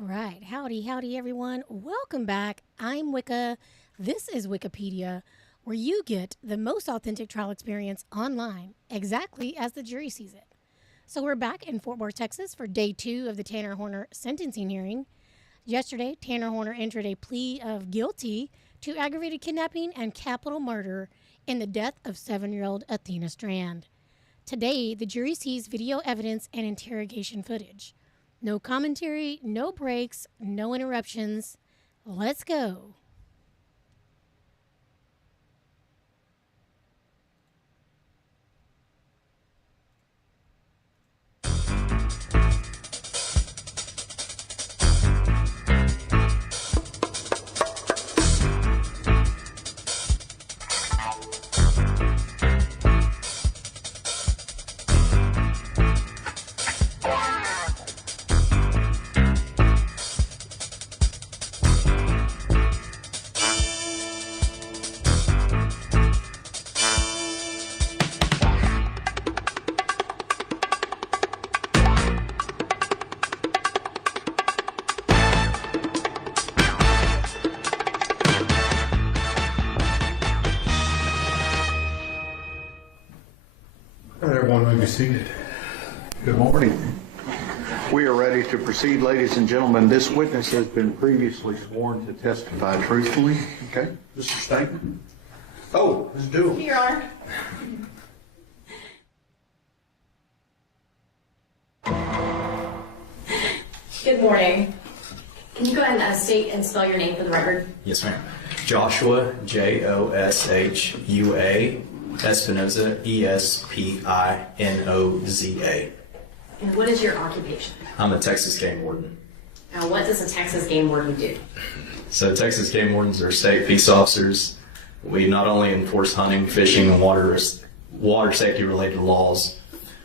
right. Howdy, everyone. Welcome back. I'm Wicca. This is Wikipedia, where you get the most authentic trial experience online, exactly as the jury sees it. So we're back in Fort Worth, Texas for day 2 of the Tanner Horner sentencing hearing. Yesterday, Tanner Horner entered a plea of guilty to aggravated kidnapping and capital murder in the death of 7-year-old Athena Strand. Today, the jury sees video evidence and interrogation footage. No commentary, no breaks, no interruptions. Let's go. Everyone may be seated. Good morning. We are ready to proceed, ladies and gentlemen. This witness has been previously sworn to testify truthfully. Okay, this is statement. Oh, let's do it. Your Honor. Good morning. Can you go ahead and state and spell your name for the record? Yes, ma'am. Joshua, Joshua, Espinoza, Espinoza. And what is your occupation? I'm a Texas game warden. Now, what does a Texas game warden do? So Texas game wardens are state peace officers. We not only enforce hunting, fishing, and water safety related laws,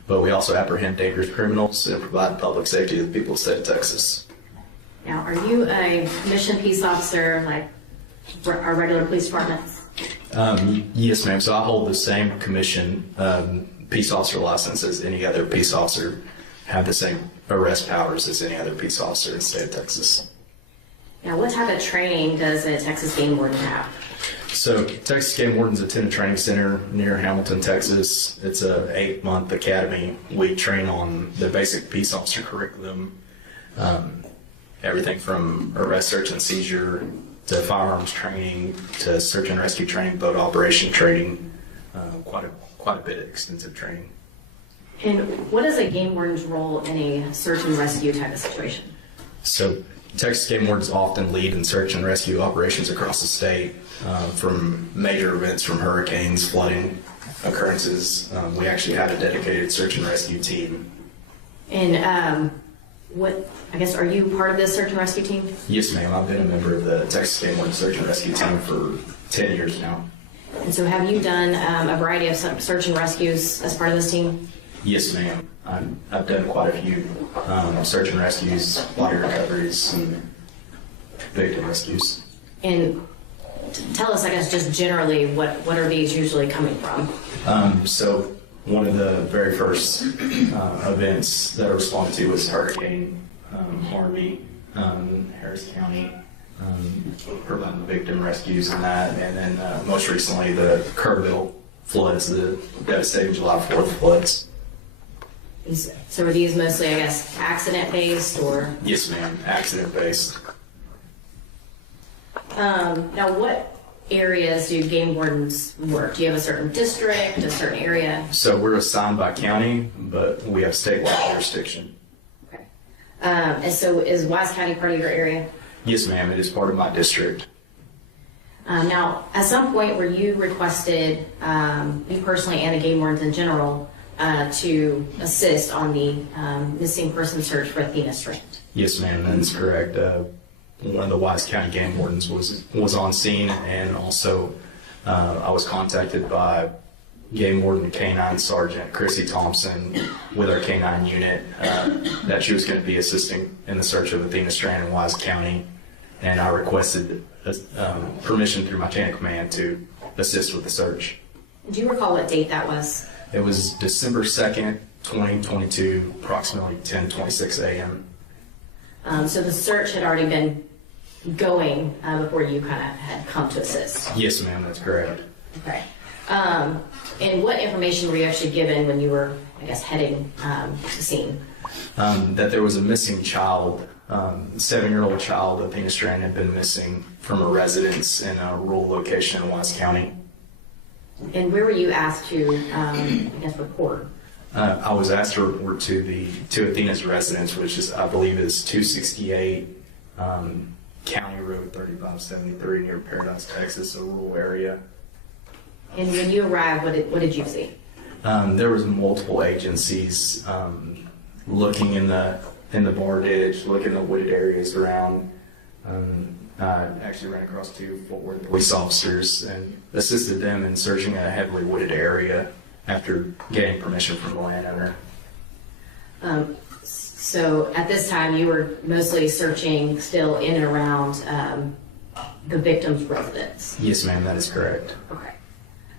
but we also apprehend dangerous criminals and provide public safety to the people of the state of Texas. Now, are you a commissioned peace officer like our regular police departments? Yes, ma'am. So I hold the same commission peace officer license as any other peace officer, have the same arrest powers as any other peace officer in the state of Texas. Now, what type of training does a Texas game warden have? So Texas game wardens attend a training center near Hamilton, Texas. It's a 8-month academy. We train on the basic peace officer curriculum, everything from arrest, search, and seizure to firearms training, to search and rescue training, boat operation training, quite a bit of extensive training. And what is a game warden's role in a search and rescue type of situation? So Texas game wardens often lead in search and rescue operations across the state, from major events, from hurricanes, flooding occurrences. We actually have a dedicated search and rescue team. And are you part of this search and rescue team? Yes, ma'am. I've been a member of the Texas Game Warden Search and Rescue Team for 10 years now. And so have you done a variety of search and rescues as part of this team? Yes, ma'am. I've done quite a few search and rescues, body recoveries, and victim rescues. And tell us, I guess, just generally, what are these usually coming from? So one of the very first events that I responded to was Hurricane Harvey, Harris County, providing victim rescues and that. And then most recently, the Kerrville floods, the devastating July 4th floods. So are these mostly, I guess, accident-based or? Yes, ma'am, accident-based. Now, what areas do game wardens work? Do you have a certain district, a certain area? So we're assigned by county, but we have statewide jurisdiction. Okay. And so is Wise County part of your area? Yes, ma'am, it is part of my district. Now, at some point where you requested, you personally and the game wardens in general, to assist on the missing person search for Athena Strand. Yes, ma'am, that is correct. One of the Wise County game wardens was on scene, and also I was contacted by Game Warden K-9 Sergeant Chrissy Thompson with our K-9 unit that she was going to be assisting in the search of Athena Strand in Wise County, and I requested permission through my chain of command to assist with the search. Do you recall what date that was? It was December 2nd, 2022, approximately 10:26 a.m. So the search had already been going before you kind of had come to assist. Yes, ma'am, that's correct. Okay. And what information were you actually given when you were, I guess, heading to the scene? That there was a missing child, 7-year-old child, Athena Strand, had been missing from a residence in a rural location in Wise County. And where were you asked to, I guess, report? I was asked to report to Athena's residence, which is, I believe, is 268 County Road 3573 near Paradise, Texas, a rural area. And when you arrived, what did you see? There was multiple agencies looking in the bar ditch, looking in the wooded areas around. I actually ran across 2 Fort Worth police officers and assisted them in searching a heavily wooded area after getting permission from the landowner. So at this time, you were mostly searching still in and around the victim's residence? Yes, ma'am, that is correct. Okay.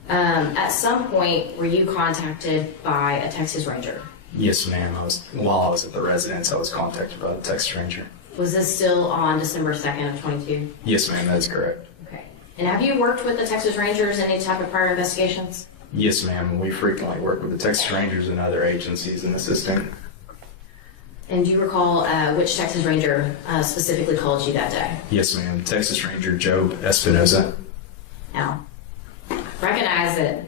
At some point, were you contacted by a Texas Ranger? Yes, ma'am. While I was at the residence, I was contacted by the Texas Ranger. Was this still on December 2nd of 22? Yes, ma'am, that is correct. Okay. And have you worked with the Texas Rangers in any type of prior investigations? Yes, ma'am. We frequently work with the Texas Rangers and other agencies in assisting. And do you recall which Texas Ranger specifically called you that day? Yes, ma'am. Texas Ranger Job Espinoza. Now, recognize that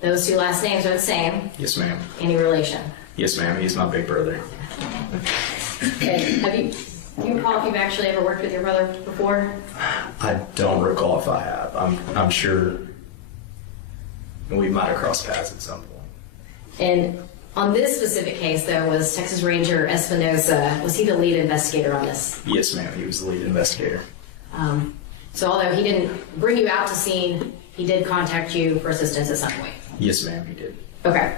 those 2 last names are the same. Yes, ma'am. Any relation? Yes, ma'am. He's my big brother. Okay. Do you recall if you've actually ever worked with your brother before? I don't recall if I have. I'm sure we might have crossed paths at some point. And on this specific case, though, was Texas Ranger Espinoza, was he the lead investigator on this? Yes, ma'am. He was the lead investigator. So although he didn't bring you out to scene, he did contact you for assistance at some point? Yes, ma'am. He did. Okay.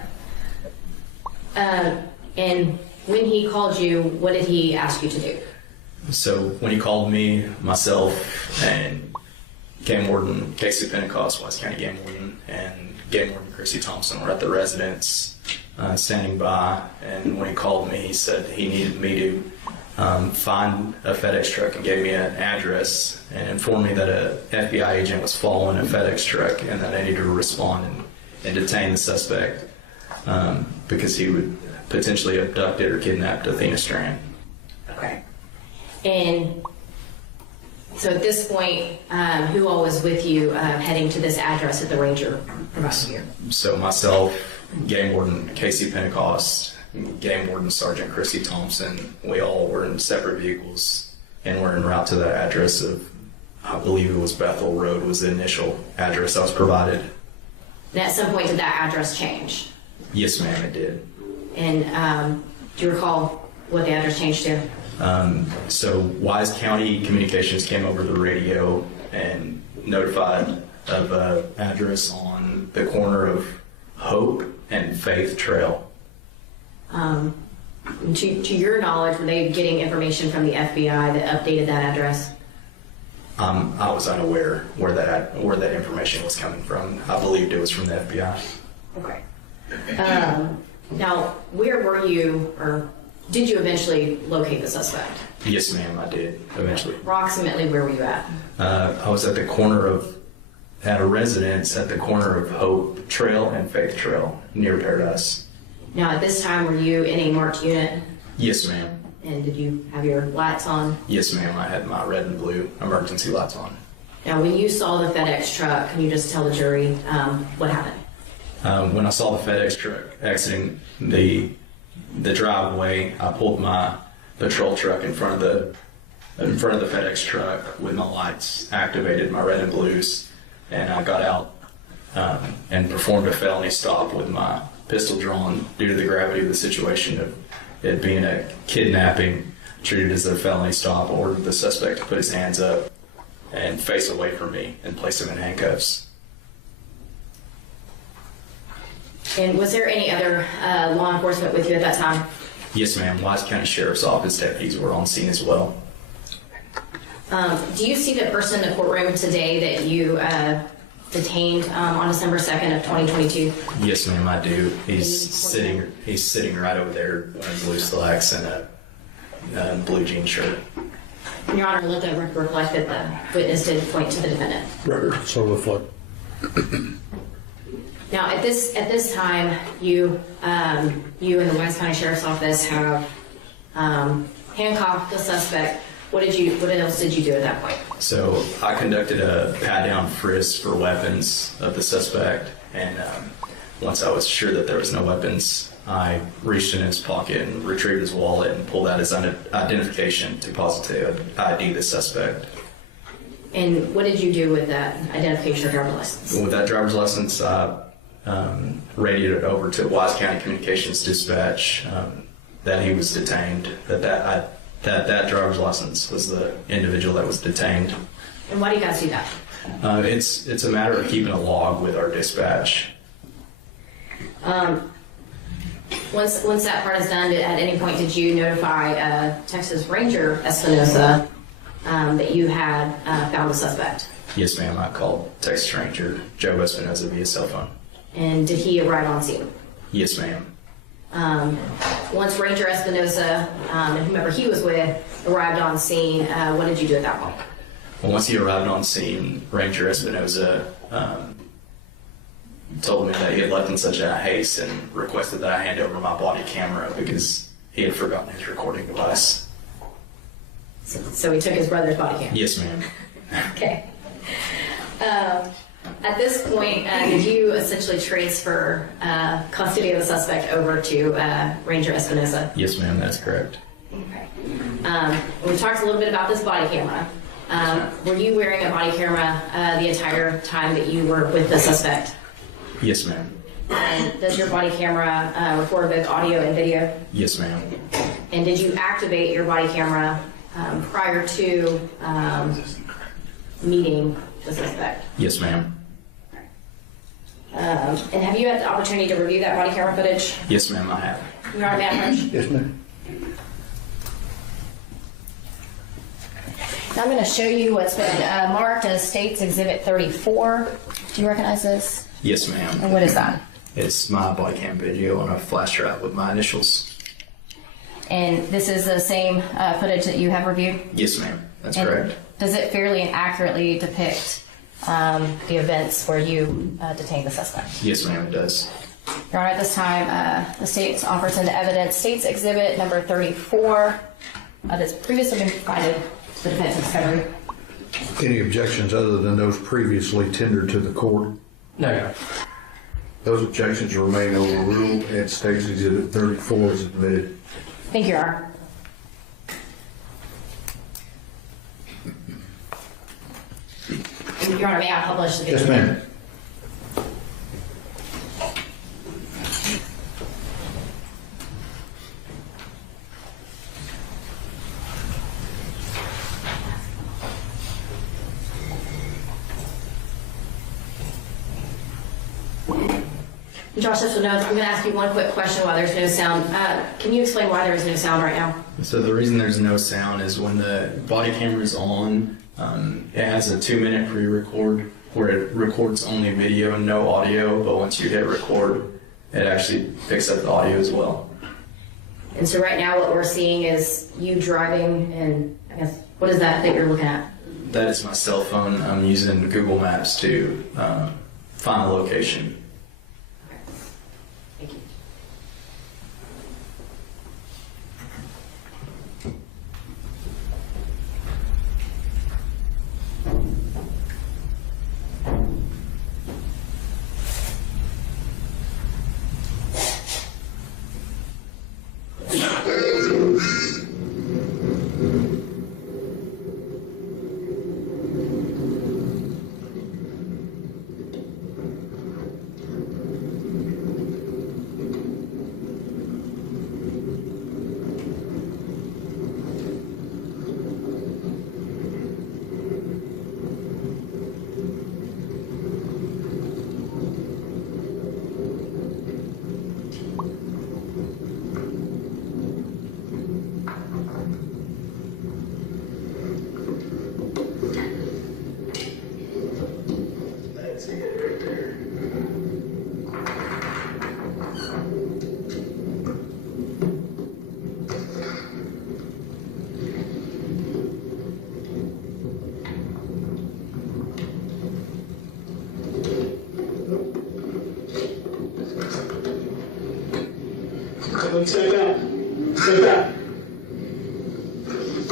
And when he called you, what did he ask you to do? So when he called me, myself, and Game Warden Casey Pentecost, Wise County Game Warden, and Game Warden Chrissy Thompson were at the residence standing by, and when he called me, he said he needed me to find a FedEx truck and gave me an address and informed me that a FBI agent was following a FedEx truck and that I needed to respond and detain the suspect because he would potentially abducted or kidnapped Athena Strand. Okay. And so at this point, who all was with you heading to this address that the ranger provided you? So myself, Game Warden Casey Pentecost, Game Warden Sergeant Chrissy Thompson, we all were in separate vehicles and were en route to the address of, I believe it was Bethel Road was the initial address that was provided. And at some point did that address change? Yes, ma'am, it did. And do you recall what the address changed to? So Wise County Communications came over the radio and notified of an address on the corner of Hope and Faith Trail. To your knowledge, were they getting information from the FBI that updated that address? I was unaware where that information was coming from. I believed it was from the FBI. Okay. Now, where were you, or did you eventually locate the suspect? Yes, ma'am, I did, eventually. Approximately where were you at? I was at a residence at the corner of Hope Trail and Faith Trail near Paradise. Now, at this time, were you in a marked unit? Yes, ma'am. And did you have your lights on? Yes, ma'am, I had my red and blue emergency lights on. Now, when you saw the FedEx truck, can you just tell the jury what happened? When I saw the FedEx truck exiting the driveway, I pulled my patrol truck in front of the FedEx truck with my lights activated, my red and blues, and I got out and performed a felony stop with my pistol drawn due to the gravity of the situation of it being a kidnapping treated as a felony stop. I ordered the suspect to put his hands up and face away from me and place him in handcuffs. And was there any other law enforcement with you at that time? Yes, ma'am. Wise County Sheriff's Office deputies were on scene as well. Do you see the person in the courtroom today that you detained on December 2nd of 2022? Yes, ma'am, I do. He's sitting right over there wearing blue slacks and blue jean shirt. Your Honor, let the record reflect that the witness did point to the defendant. Record so reflect. Now, at this time, you and the Wise County Sheriff's Office have handcuffed the suspect. What else did you do at that point? So I conducted a pat-down frisk for weapons of the suspect, and once I was sure that there was no weapons, I reached in his pocket and retrieved his wallet and pulled out his identification to positively ID the suspect. And what did you do with that identification or driver's license? With that driver's license, I radioed it over to Wise County Communications Dispatch that he was detained, that driver's license was the individual that was detained. And why do you guys do that? It's a matter of keeping a log with our dispatch. Once that part is done, at any point did you notify Texas Ranger Espinosa that you had found the suspect? Yes, ma'am. I called Texas Ranger Joe Espinosa via cell phone. And did he arrive on scene? Yes, ma'am. Once Ranger Espinosa and whomever he was with arrived on scene, what did you do at that point? Well, once he arrived on scene, Ranger Espinosa told me that he had left in such a haste and requested that I hand over my body camera because he had forgotten his recording device. So he took his brother's body camera? Yes, ma'am. Okay. At this point, did you essentially transfer custody of the suspect over to Ranger Espinosa? Yes, ma'am, that's correct. Okay. We talked a little bit about this body camera. Were you wearing a body camera the entire time that you were with the suspect? Yes, ma'am. And does your body camera record both audio and video? Yes, ma'am. And did you activate your body camera prior to meeting the suspect? Yes, ma'am. And have you had the opportunity to review that body camera footage? Yes, ma'am, I have. Your Honor, may I approach? Yes, ma'am. Now I'm going to show you what's been marked as State's Exhibit 34. Do you recognize this? Yes, ma'am. And what is that? It's my body cam video on a flash drive with my initials. And this is the same footage that you have reviewed? Yes, ma'am. That's And correct. does it fairly and accurately depict the events where you detained the suspect? Yes, ma'am, it does. Your Honor, at this time, the state offers into evidence State's Exhibit number 34 that's previously been provided to the defense in discovery. Any objections other than those previously tendered to the court? No, Your Honor. Those objections remain overruled and State's Exhibit 34 is admitted. Thank you, Your Honor. Your Honor, may I publish the video? Yes, ma'am. Josh, this will know. I'm going to ask you one quick question while there's no sound. Can you explain why there is no sound right now? So the reason there's no sound is when the body camera is on, it has a 2-minute pre-record where it records only video and no audio, but once you hit record, it actually picks up the audio as well. And so right now what we're seeing is you driving, and I guess, what is that you're looking at? That is my cell phone. I'm using Google Maps to find the location. Thank you. Step out. Step out.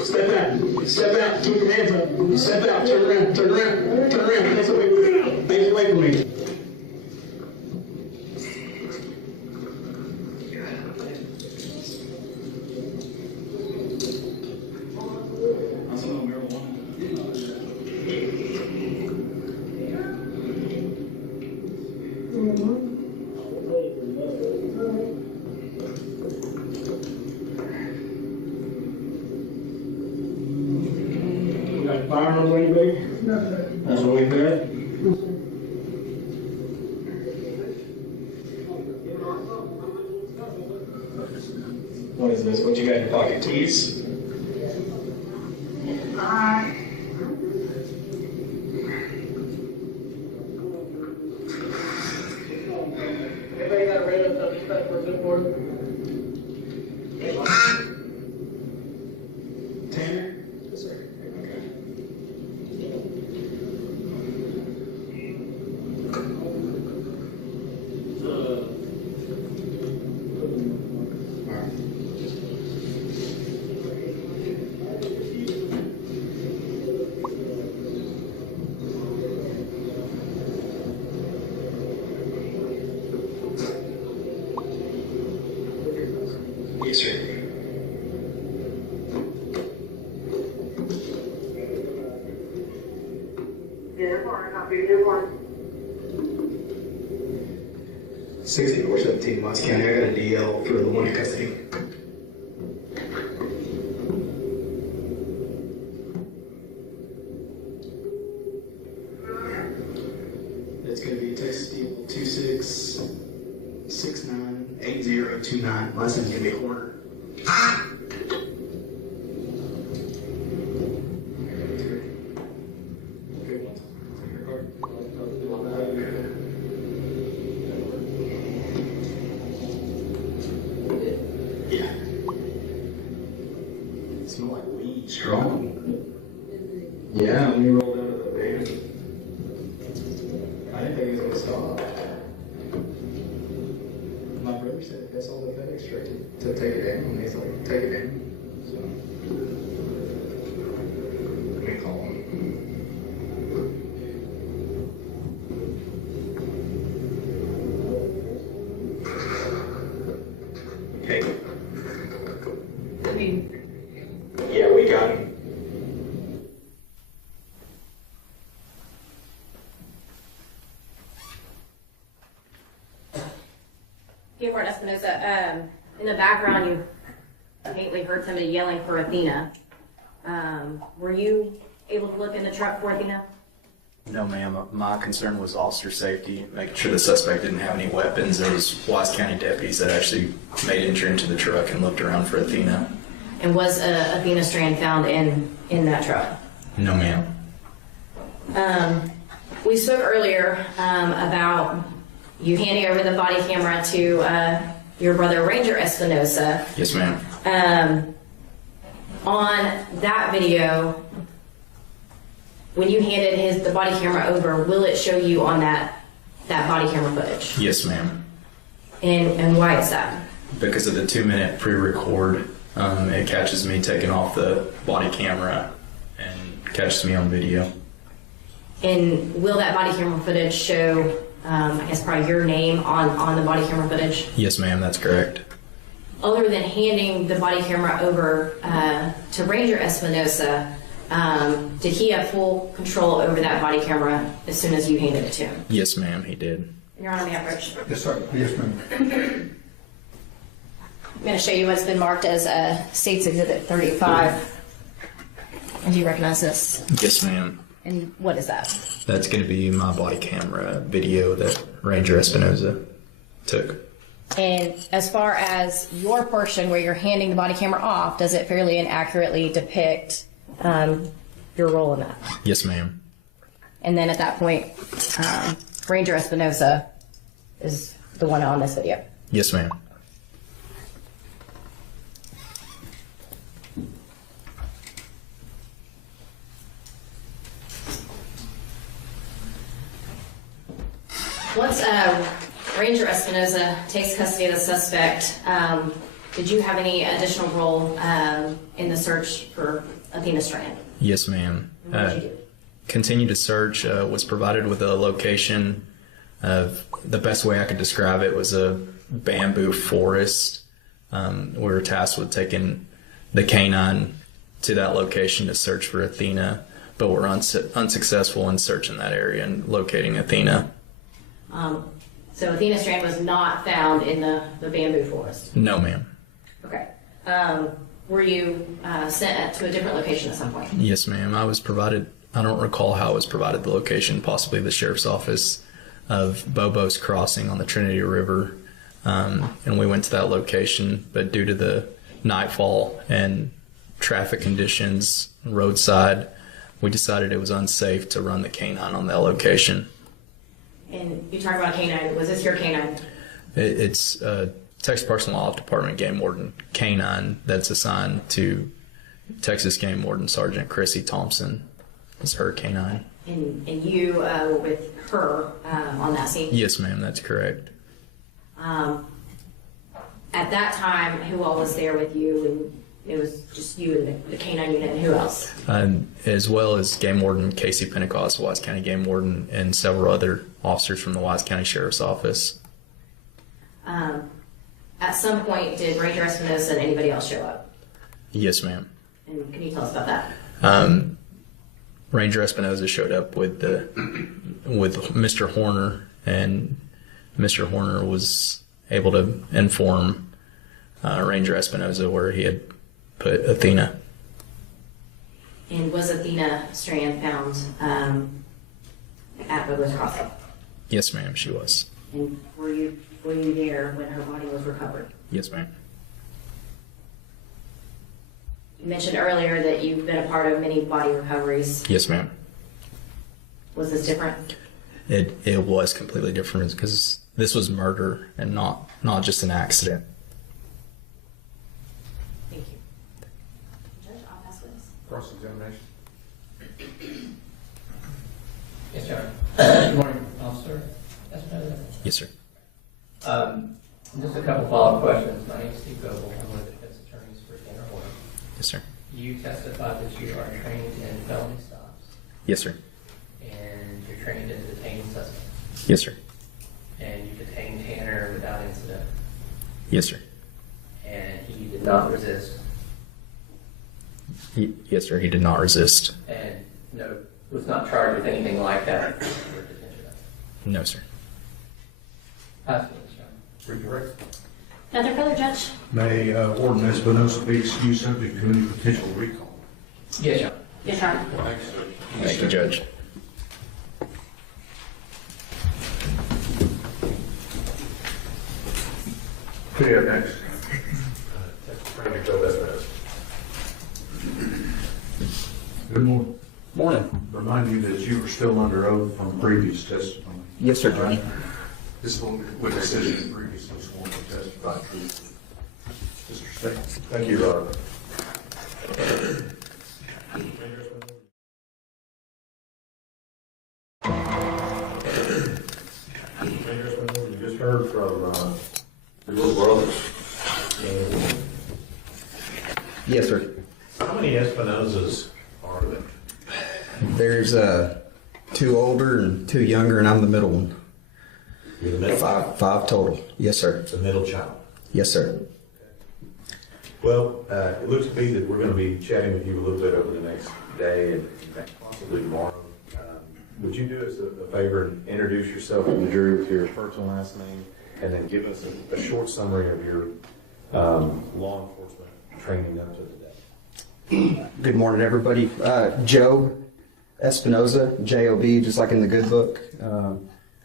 Step out. Step out. Keep your hands up. Step out. Turn around. Turn around. Turn around. Face away. Face away from me. Firearms or anybody? That's what we've got. What is this? What you got in your pocket? Keys? Anybody got a random suspect for a good board? Tanner? Yes, sir. Okay. Yes, sir. Yeah, Warren, copy. Yeah, Warren. 6417 Watts County. I got a DL for the one in custody. It's going to be Texas deal 26698029. Last name's going to be Horner. Good one. Take your card. Yeah. It smelled like weed. Strong. Yeah, when you rolled out of the van. I didn't think he was going to stop. My brother said that's all the FedEx tried to take it down. And he's like, take it down. So, let me call him. Hey. Yeah, we got him. Gabriel Espinosa, in the background, you faintly heard somebody yelling for Athena. Were you able to look in the truck for Athena? No, ma'am. My concern was officer safety, making sure the suspect didn't have any weapons. There was Wise County deputies that actually made entry into the truck and looked around for Athena. And was Athena Strand found in that truck? No, ma'am. We spoke earlier about you handing over the body camera to your brother Ranger Espinosa. Yes, ma'am. On that video, when you handed the body camera over, will it show you on that body camera footage? Yes, ma'am. And why is that? Because of the 2-minute pre-record, it catches me taking off the body camera and catches me on video. And will that body camera footage show, I guess, probably your name on the body camera footage? Yes, ma'am, that's correct. Other than handing the body camera over to Ranger Espinosa, did he have full control over that body camera as soon as you handed it to him? Yes, ma'am, he did. Your Honor, may I approach? Yes, sir. Yes, ma'am. I'm going to show you what's been marked as State's Exhibit 35. And do you recognize this? Yes, ma'am. And what is that? That's going to be my body camera video that Ranger Espinosa took. And as far as your portion where you're handing the body camera off, does it fairly and accurately depict your role in that? Yes, ma'am. And then at that point, Ranger Espinosa is the one on this video. Yes, ma'am. Once Ranger Espinosa takes custody of the suspect, Did you have any additional role in the search for Athena Strand? Yes, ma'am. What did you do? Continue to search, was provided with a location of, the best way I could describe it was a bamboo forest. We were tasked with taking the canine to that location to search for Athena, but were unsuccessful in searching that area and locating Athena. So Athena Strand was not found in the bamboo forest? No, ma'am. Okay. Were you sent to a different location at some point? Yes, ma'am. I was provided, I don't recall how I was provided the location, possibly the sheriff's office of Bobo's Crossing on the Trinity River. And we went to that location, but due to the nightfall and traffic conditions, roadside, we decided it was unsafe to run the canine on that location. And you talked about a canine. Was this your canine? It's Texas Parks and Wildlife Department Game Warden canine that's assigned to Texas Game Warden Sergeant Chrissy Thompson. It's her canine. And you were with her on that scene? Yes, ma'am, that's correct. At that time, who all was there with you? And it was just you and the canine unit, and who else? As well as Game Warden Casey Pentecost, Wise County Game Warden, and several other officers from the Wise County Sheriff's Office. At some point, did Ranger Espinosa and anybody else show up? Yes, ma'am. And can you tell us about that? Ranger Espinosa showed up with Mr. Horner, and Mr. Horner was able to inform Ranger Espinosa where he had put Athena. And was Athena Strand found at Bobo's Crossing? Yes, ma'am, she was. And were you there when her body was recovered? Yes, ma'am. You mentioned earlier that you've been a part of many body recoveries. Yes, ma'am. Was this different? It was completely different because this was murder and not just an accident. Thank you. Judge, I'll pass this. Cross-examination. Yes, sir. Good morning, officer. Yes, sir. Just a couple follow-up questions. My name is Steve Goebel. I'm one of the defense attorneys for Lynn Horner. Yes, sir. You testified that you are trained in felony stops, Yes, sir. and you're trained in detaining suspects, Yes, sir. and you detained Tanner without incident, Yes, sir. and he did not resist, Yes, sir. He did not resist. and was not charged with anything like that. No, sir. Pass it, sir. Nothing further, Judge? May Warden Espinosa be excused subject to any potential recall? Yes, sir. Yes, sir. Thank you, Judge. Who do you have next? Good morning. Morning. Remind you that you were still under oath from previous testimony. Yes, sir, Judge. This witness is previously sworn to testify truthfully. Mr. State. Thank you, Your Honor. You just heard from your little brother. Yes, sir. How many Espinosas are there? There's two older and two younger, and I'm the middle one. You're the middle? Five total. Yes, sir. The middle child. Yes, sir. Well, it looks to me that we're going to be chatting with you a little bit over the next day and possibly tomorrow. Would you do us a favor and introduce yourself to the jury with your first and last name, and then give us a short summary of your law enforcement training up to today? Good morning, everybody. Joe Espinosa, J-O-B, just like in the good book.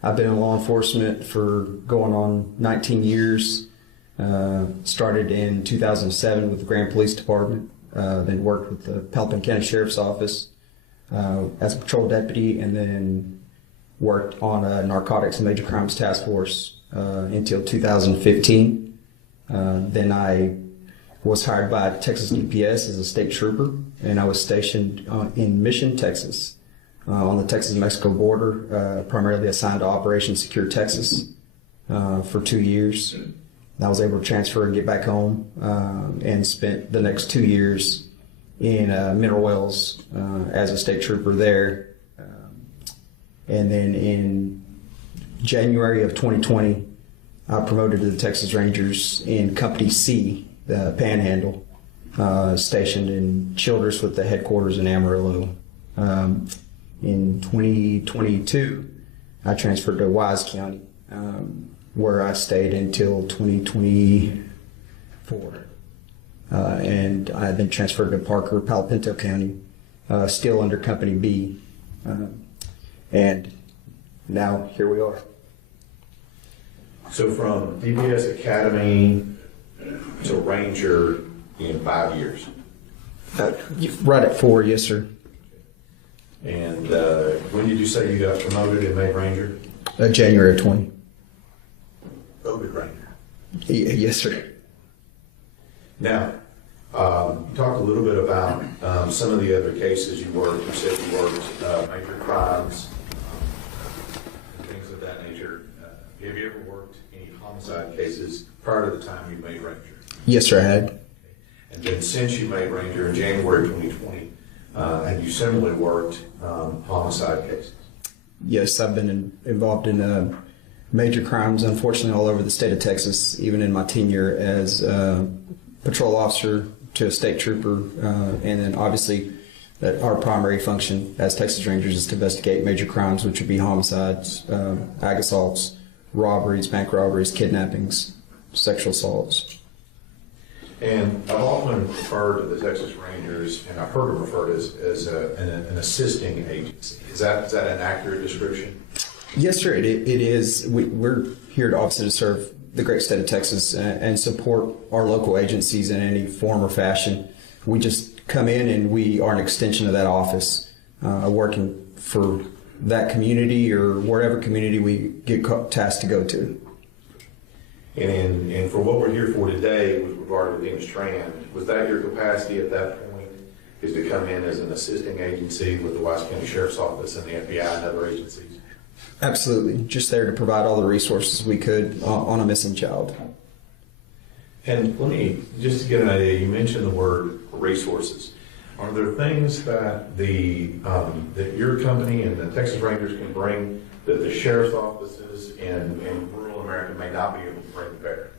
I've been in law enforcement for going on 19 years. Started in 2007 with the Grand Police Department. Then worked with the Pelham County Sheriff's Office as a patrol deputy, and then worked on a narcotics and major crimes task force until 2015. Then I was hired by Texas DPS as a state trooper, and I was stationed in Mission, Texas, on the Texas-Mexico border, primarily assigned to Operation Secure Texas for 2 years. I was able to transfer and get back home, and spent the next 2 years in Mineral Wells as a state trooper there. And then in January of 2020, I promoted to the Texas Rangers in Company C, the Panhandle, stationed in Childress with the headquarters in Amarillo. In 2022, I transferred to Wise County, where I stayed until 2024. And I then transferred to Parker, Palo Pinto County, still under Company B. And now here we are. So from DPS Academy to Ranger in 5 years. Right at 4, yes, sir. And when did you say you got promoted and made Ranger? January of 20. COVID Ranger. Yes, sir. Now, you talked a little bit about some of the other cases you worked. You said you worked major crimes, and things of that nature. Have you ever worked any homicide cases prior to the time you made Ranger? Yes, sir, I had. And then since you made Ranger in January 2020, have you similarly worked homicide cases? Yes, I've been involved in major crimes, unfortunately, all over the state of Texas, even in my tenure as patrol officer to a state trooper, and then obviously that our primary function as Texas Rangers is to investigate major crimes, which would be homicides, ag assaults, robberies, bank robberies, kidnappings, sexual assaults. And I've often referred to the Texas Rangers, and I've heard them referred as an assisting agency. Is that an accurate description? Yes, sir, it is. We're here to obviously to serve the great state of Texas and support our local agencies in any form or fashion. We just come in and we are an extension of that office, working for that community or whatever community we get tasked to go to. And for what we're here for today with regard to Athena Strand, was that your capacity at that point, is to come in as an assisting agency with the Wise County Sheriff's Office and the FBI and other agencies? Absolutely. Just there to provide all the resources we could on a missing child. And let me, just to get an idea, you mentioned the word resources. Are there things that that your company and the Texas Rangers can bring that the sheriff's offices in rural America may not be able to bring to bear?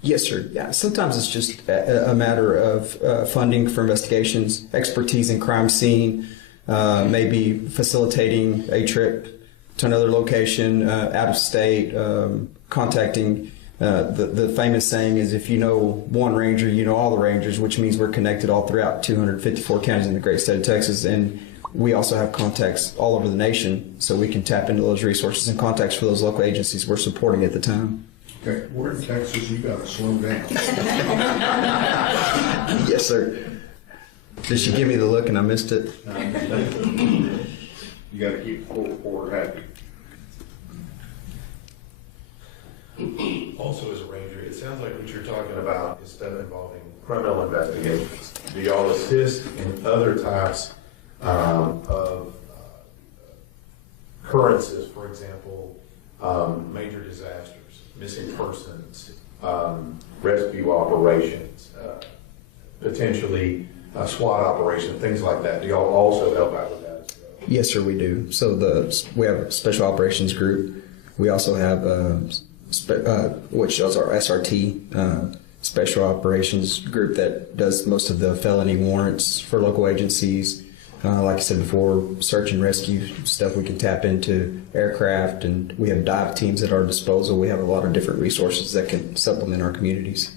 Yes, sir. Yeah. Sometimes it's just a matter of funding for investigations, expertise in crime scene, maybe facilitating a trip to another location, out of state, contacting. The famous saying is, if you know one ranger, you know all the rangers, which means we're connected all throughout 254 counties in the great state of Texas. And we also have contacts all over the nation, so we can tap into those resources and contacts for those local agencies we're supporting at the time. Okay, we're in Texas, you gotta slow down. Yes, sir. Did she give me the look and I missed it? You gotta keep the court reporter happy. Also, as a ranger, it sounds like what you're talking about is stuff involving criminal investigations. Do y'all assist in other types of occurrences, for example, major disasters, missing persons, rescue operations, potentially SWAT operations, things like that? Do y'all also help out with that as well? Yes, sir, we do. So we have a special operations group. We also have which is our SRT, special operations group that does most of the felony warrants for local agencies. Like I said before, search and rescue stuff we can tap into, aircraft, and we have dive teams at our disposal. We have a lot of different resources that can supplement our communities.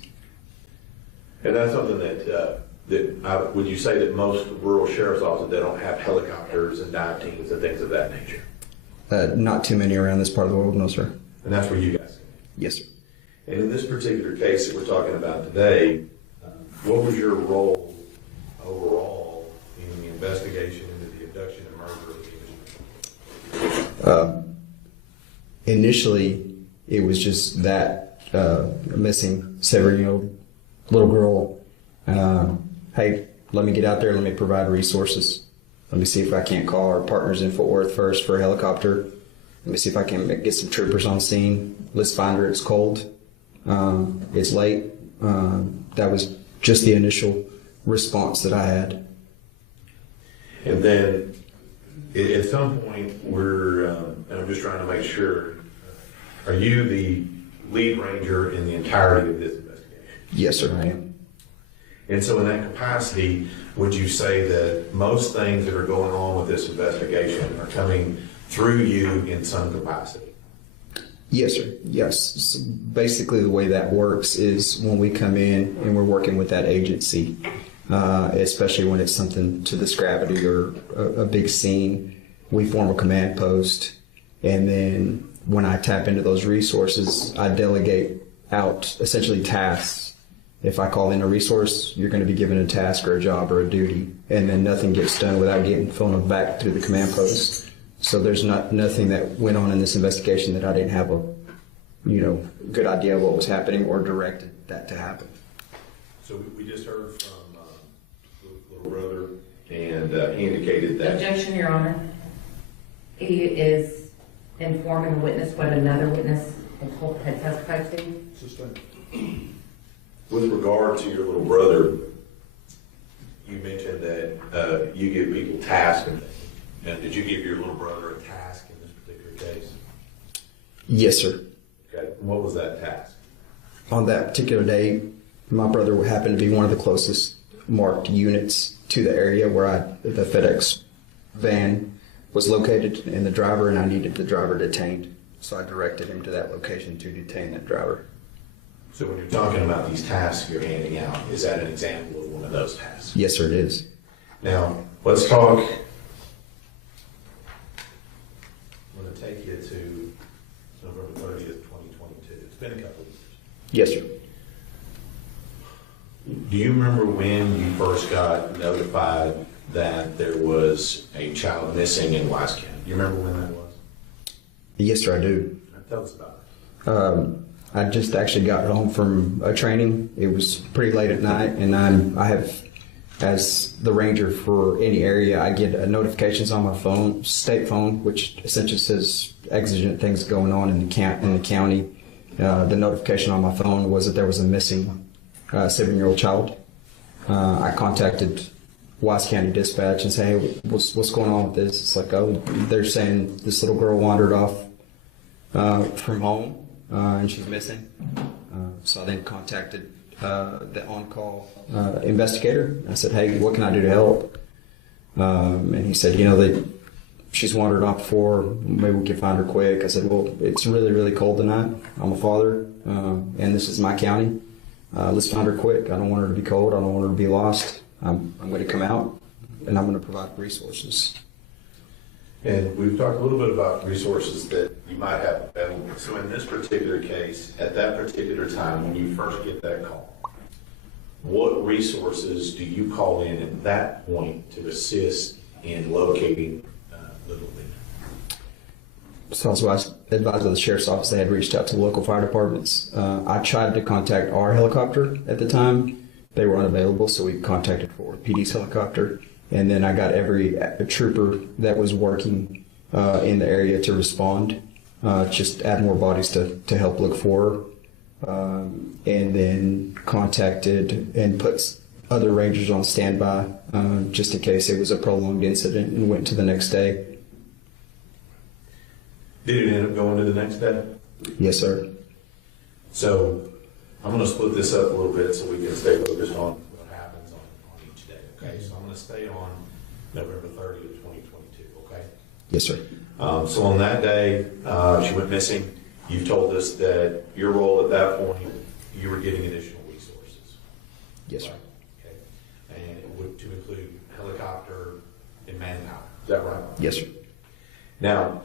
And that's something would you say that most rural sheriff's offices, they don't have helicopters and dive teams and things of that nature? Not too many around this part of the world, no, sir. And that's where you guys come in? Yes, sir. And in this particular case that we're talking about today, what was your role overall in the investigation into the abduction and murder of the Initially, it was just that missing 7-year-old little girl. Hey, let me get out there. Let me provide resources. Let me see if I can't call our partners in Fort Worth first for a helicopter. Let me see if I can get some troopers on scene. Let's find her. It's cold. It's late. That was just the initial response that I had. And then at some point, and I'm just trying to make sure, are you the lead ranger in the entirety of this investigation? Yes, sir, I am. And so in that capacity, would you say that most things that are going on with this investigation are coming through you in some capacity? Yes, sir. Yes. So basically, the way that works is when we come in and we're working with that agency, especially when it's something to this gravity or a big scene, we form a command post. And then when I tap into those resources, I delegate out essentially tasks. If I call in a resource, you're going to be given a task or a job or a duty, and then nothing gets done without getting phoned back through the command post. So there's nothing that went on in this investigation that I didn't have a good idea of what was happening or directed that to happen. So we just heard from little brother, and he indicated that. Objection, Your Honor. He is informing a witness what another witness had testified to. Sustained. With regard to your little brother, you mentioned that you give people tasks and things. And did you give your little brother a task in this particular case? Yes, sir. Okay. And what was that task? On that particular day, my brother happened to be one of the closest marked units to the area where the FedEx van was located, and the driver, and I needed the driver detained. So I directed him to that location to detain that driver. So when you're talking about these tasks you're handing out, is that an example of one of those tasks? Yes, sir, it is. Now, let's talk. I'm going to take you to November 30th, 2022. It's been a couple of years. Yes, sir. Do you remember when you first got notified that there was a child missing in Wise County? Do you remember when that was? Yes, sir, I do. Tell us about it. I just actually got home from a training. It was pretty late at night, and I have, as the ranger for any area, I get notifications on my phone, state phone, which essentially says exigent things going on in the county. The notification on my phone was that there was a missing 7-year-old child. I contacted Wise County Dispatch and say, hey, what's going on with this? It's like, oh, they're saying this little girl wandered off from home. And she's missing. So I then contacted the on-call investigator. I said, hey, what can I do to help? And he said, she's wandered off before. Maybe we can find her quick. I said, well, it's really, really cold tonight. I'm a father, and this is my county. Let's find her quick. I don't want her to be cold. I don't want her to be lost. I'm going to come out, and I'm going to provide resources. And we've talked a little bit about resources that you might have available. So in this particular case, at that particular time, when you first get that call, what resources do you call in at that point to assist in locating little Lynn? So I was advised of the sheriff's office. They had reached out to local fire departments. I tried to contact our helicopter at the time. They were unavailable, so we contacted Fort PD's helicopter. And then I got every trooper that was working in the area to respond, just add more bodies to help look for her. And then contacted and put other rangers on standby just in case it was a prolonged incident, and went to the next day. Did it end up going to the next day? Yes, sir. So I'm going to split this up a little bit so we can stay focused on what happens on each day. Okay, so I'm going to stay on November 30th, 2022. Okay. Yes, sir. So on that day, she went missing. You told us that your role at that point, you were getting additional resources. Yes, sir. Okay. And it would to include helicopter and manpower. Is that right? Yes, sir. Now,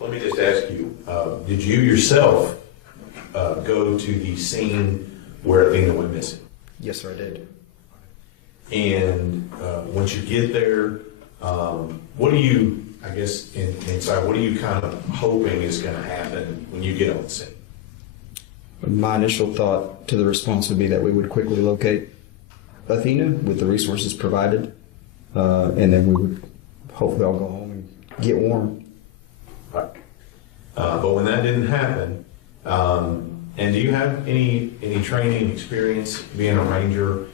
let me just ask you, did you yourself go to the scene where Athena went missing? Yes, sir, I did. And once you get there, what do you, I guess, inside, what are you kind of hoping is going to happen when you get on the scene? My initial thought to the response would be that we would quickly locate Athena with the resources provided, and then we would hopefully all go home and get warm. Right. But when that didn't happen, and And do you have any training experience being a ranger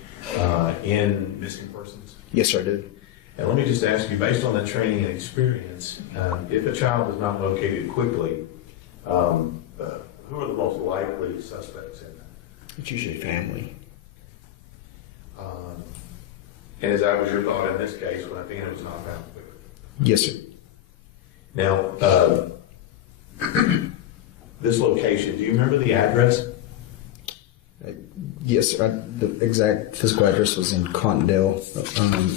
in missing persons? Yes, sir, I did. And let me just ask you, based on that training and experience, if a child is not located quickly, who are the most likely suspects in that? It's usually family. And is that was your thought in this case when Athena was not found quickly? Yes, sir. Now, this location, do you remember the address? Yes, sir. The exact physical address was in Cottondale.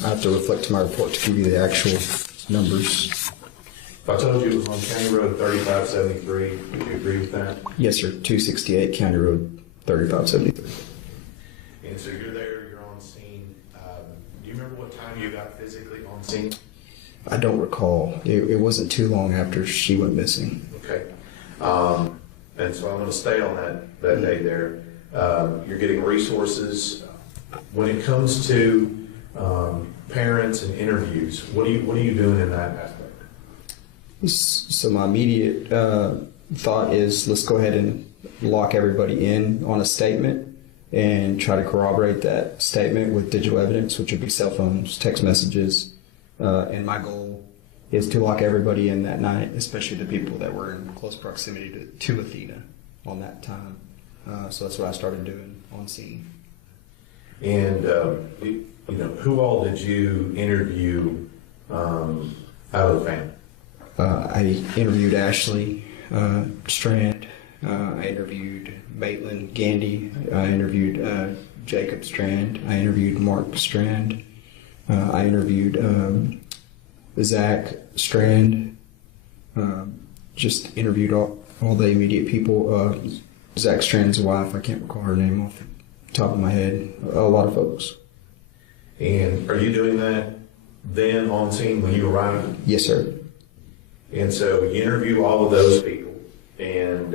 I have to reflect to my report to give you the actual numbers. If I told you it was on County Road 3573, would you agree with that? Yes, sir. 268 County Road 3573. And so you're there, you're on scene. Do you remember what time you got physically on scene? I don't recall. It wasn't too long after she went missing. Okay. And so I'm going to stay on that day there. You're getting resources. When it comes to parents and interviews, what are you doing in that aspect? So my immediate thought is let's go ahead and lock everybody in on a statement and try to corroborate that statement with digital evidence, which would be cell phones, text messages. And my goal is to lock everybody in that night, especially the people that were in close proximity to Athena on that time. So that's what I started doing on scene. And who all did you interview out of the family? I interviewed Ashley Strand. I interviewed Maitland Gandy. I interviewed Jacob Strand. I interviewed Mark Strand. I interviewed Zach Strand. Just interviewed all the immediate people. Zach Strand's wife, I can't recall her name off the top of my head. A lot of folks. And are you doing that then on scene when you arrive? Yes, sir. And so you interview all of those people. And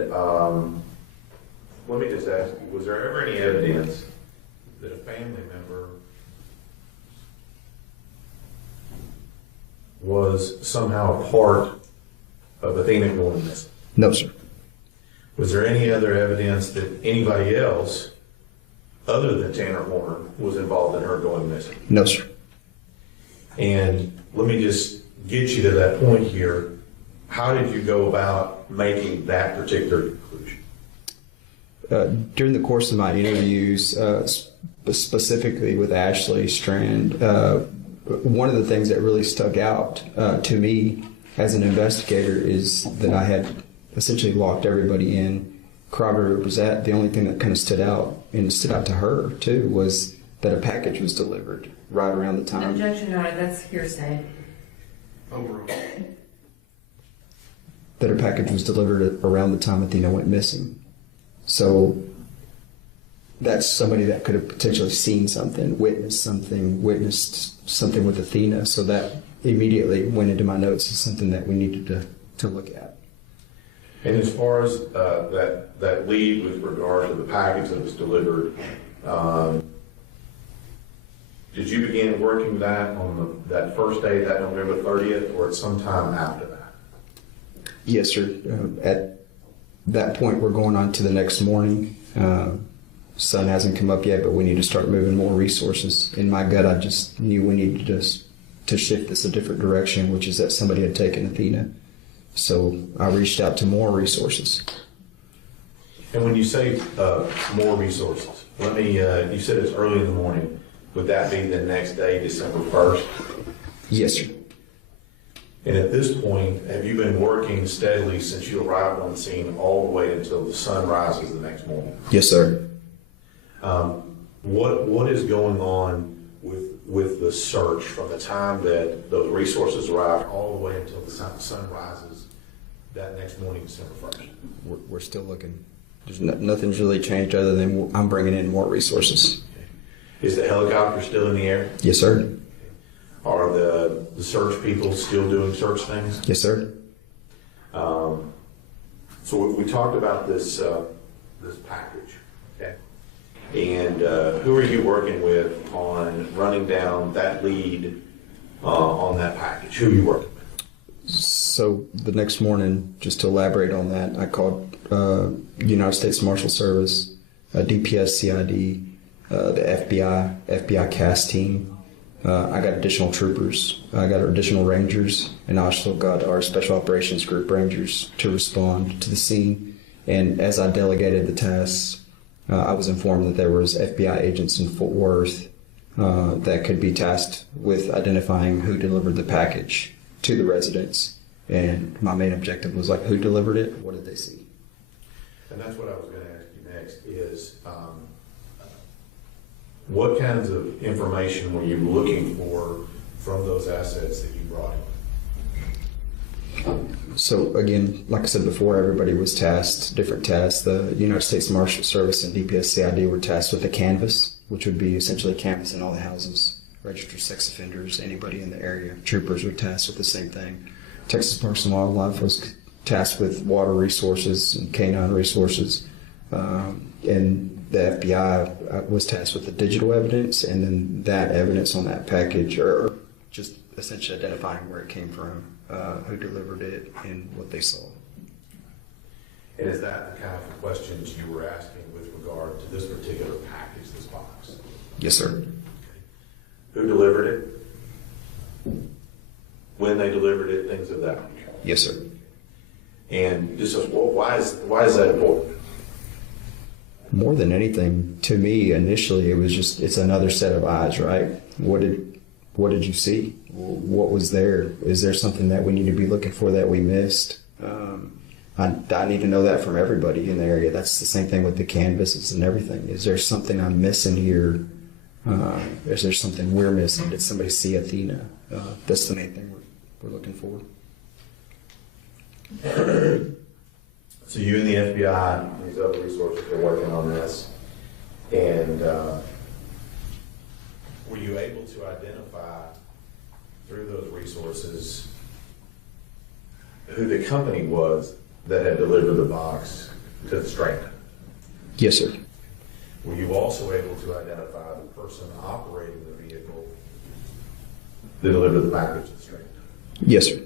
let me just ask you, was there ever any evidence that a family member was somehow a part of Athena going missing? No, sir. Was there any other evidence that anybody else other than Tanner Horner was involved in her going missing? No, sir. And let me just get you to that point here. How did you go about making that particular conclusion? During the course of my interviews, specifically with Ashley Strand, one of the things that really stuck out to me as an investigator is that I had essentially locked everybody in. Corroborated was that. The only thing that kind of stood out, and stood out to her too, was that a package was delivered right around the time. Objection, Your Honor, that's hearsay. Overruled. That a package was delivered around the time Athena went missing. So that's somebody that could have potentially seen something, witnessed something with Athena. So that immediately went into my notes as something that we needed to look at. And as far as that lead with regard to the package that was delivered, did you begin working that on that first day, that November 30th, or at some time after that? Yes, sir. At that point, we're going on to the next morning. Sun hasn't come up yet, but we need to start moving more resources. In my gut, I just knew we needed to shift this a different direction, which is that somebody had taken Athena. So I reached out to more resources. And when you say more resources, let me, you said it's early in the morning. Would that be the next day, December 1st? Yes, sir. And at this point, have you been working steadily since you arrived on the scene all the way until the sun rises the next morning? Yes, sir. What is going on with the search from the time that those resources arrived all the way until the sun rises that next morning, December 1st? We're still looking. There's nothing's really changed other than I'm bringing in more resources. Okay. Is the helicopter still in the air? Yes, sir. Are the search people still doing search things? Yes, sir. So we talked about this package, okay? And who are you working with on running down that lead on that package? Who are you working with? So the next morning, just to elaborate on that, I called United States Marshal Service, DPS CID, the FBI CAS team. I got additional troopers. I got additional rangers, and I also got our Special Operations Group rangers to respond to the scene. And as I delegated the tasks, I was informed that there was FBI agents in Fort Worth that could be tasked with identifying who delivered the package to the residents. And my main objective was like, who delivered it? What did they see? And that's what I was going to ask you next is, what kinds of information were you looking for from those assets that you brought in? So again, like I said before, everybody was tasked, different tasks. The United States Marshal Service and DPS CID were tasked with a canvas, which would be essentially a canvas in all the houses, registered sex offenders, anybody in the area. Troopers were tasked with the same thing. Texas Parks and Wildlife was tasked with water resources and canine resources. And the FBI was tasked with the digital evidence, and then that evidence on that package, or just essentially identifying where it came from, who delivered it, and what they saw. And is that the kind of questions you were asking with regard to this particular package, this box? Yes, sir. Who delivered it? When they delivered it, things of that nature? Yes, sir. And just why is that important? More than anything, to me, initially, it was just, it's another set of eyes, right? What did you see? What was there? Is there something that we need to be looking for that we missed? I need to know that from everybody in the area. That's the same thing with the canvases and everything. Is there something I'm missing here? Is there something we're missing? Did somebody see Athena? That's the main thing we're looking for. So you and the FBI and these other resources are working on this, and were you able to identify through those resources who the company was that had delivered the box to the Strand? Yes, sir. Were you also able to identify the person operating the vehicle that delivered the package to the Strand? Yes, sir.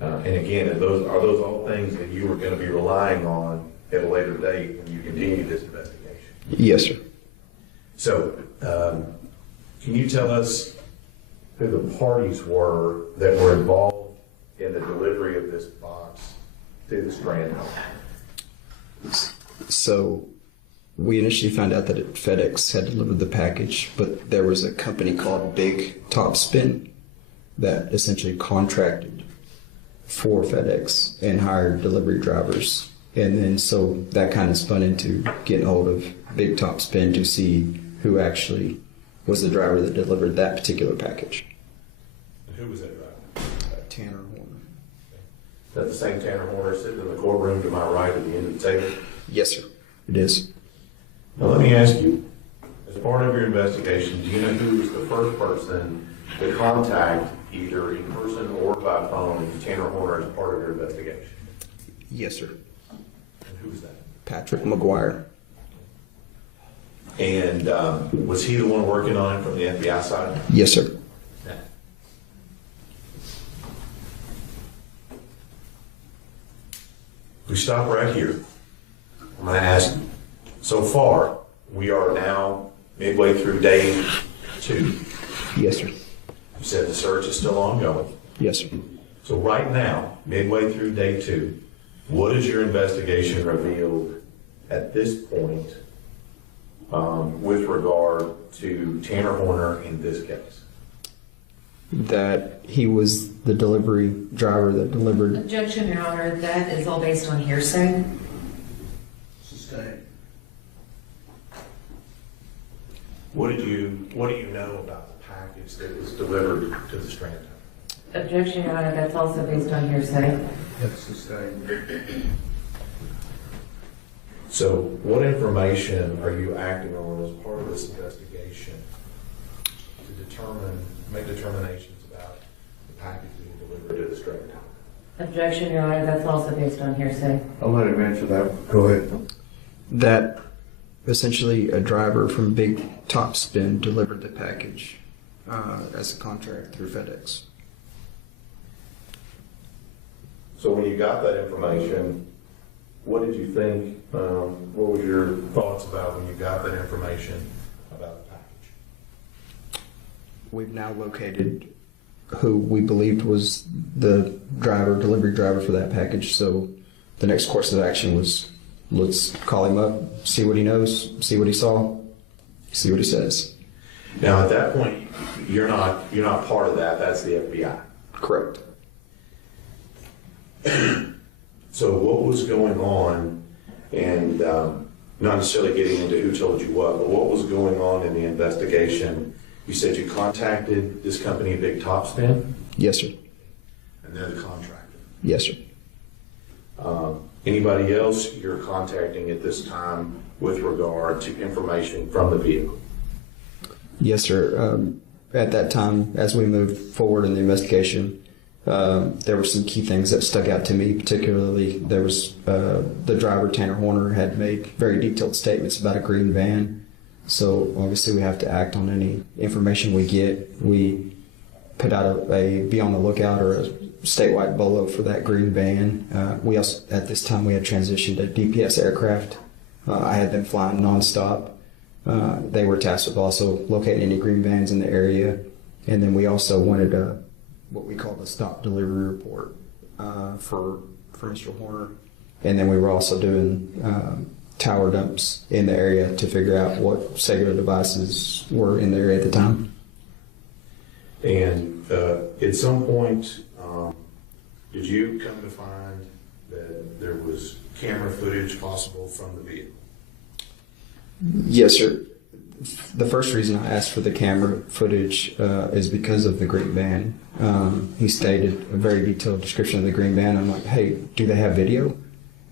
And again, are those all things that you were going to be relying on at a later date when you continue this investigation? Yes, sir. So, can you tell us who the parties were that were involved in the delivery of this box to the Strand? So, we initially found out that FedEx had delivered the package, but there was a company called Big Topspin that essentially contracted for FedEx and hired delivery drivers. And then so that kind of spun into getting hold of Big Topspin to see who actually was the driver that delivered that particular package. And who was that driver? Tanner Horner. Is that the same Tanner Horner sitting in the courtroom to my right at the end of the table? Yes, sir. It is. Now let me ask you, as part of your investigation, do you know who was the first person to contact either in person or by phone Tanner Horner as part of your investigation? Yes, sir. And who was that? Patrick McGuire. And was he the one working on it from the FBI side? Yes, sir. We stop right here. I'm going to ask you, so far, we are now midway through day 2. Yes, sir. You said the search is still ongoing. Yes, sir. So right now, midway through day 2, what has your investigation revealed at this point with regard to Tanner Horner in this case? That he was the delivery driver that delivered. Objection, Your Honor, that is all based on hearsay. Sustained. What do you know about the package that was delivered to the Strand? Objection, Your Honor, that's also based on hearsay. That's sustained. So what information are you acting on as part of this investigation to make determinations about the package being delivered to the Strand? Objection, Your Honor, that's also based on hearsay. I'll let him answer that. Go ahead. That essentially a driver from Big Topspin delivered the package as a contract through FedEx. So when you got that information, what did you think, what were your thoughts about when you got that information about the package? We've now located who we believed was the delivery driver for that package. So the next course of action was, let's call him up, see what he knows, see what he saw, see what he says. Now at that point, you're not part of that. That's the FBI. Correct. So what was going on, and not necessarily getting into who told you what, but what was going on in the investigation? You said you contacted this company, Big Topspin? Yes, sir. And they're the contractor? Yes, sir. Anybody else you're contacting at this time with regard to information from the vehicle? Yes, sir. At that time, as we moved forward in the investigation, there were some key things that stuck out to me. Particularly, there was the driver, Tanner Horner, had made very detailed statements about a green van. So obviously, we have to act on any information we get. We put out a be on the lookout or a statewide bolo for that green van. We also, at this time, we had transitioned to DPS aircraft. I had them flying nonstop. They were tasked with also locating any green vans in the area. And then we also wanted what we called a stop delivery report for Mr. Horner. And then we were also doing tower dumps in the area to figure out what cellular devices were in the area at the time. And at some point, did you come to find that there was camera footage possible from the vehicle? Yes, sir. The first reason I asked for the camera footage is because of the green van. He stated a very detailed description of the green van. I'm like, hey, do they have video?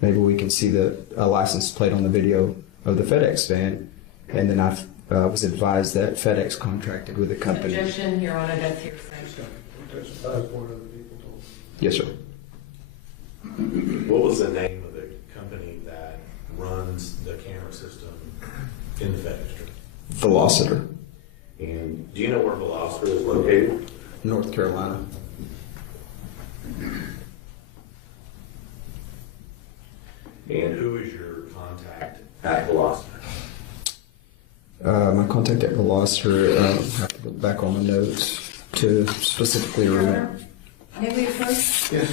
Maybe we can see a license plate on the video of the FedEx van. And then I was advised that FedEx contracted with the company. Objection, Your Honor, that's hearsay. Yes, sir. What was the name of the company that runs the camera system in the FedEx truck? Velociter. And do you know where Velociter is located? North Carolina. And who is your contact at Velociter? My contact at Velociter, I have to go back on the notes to specifically remember. May we approach? Yeah.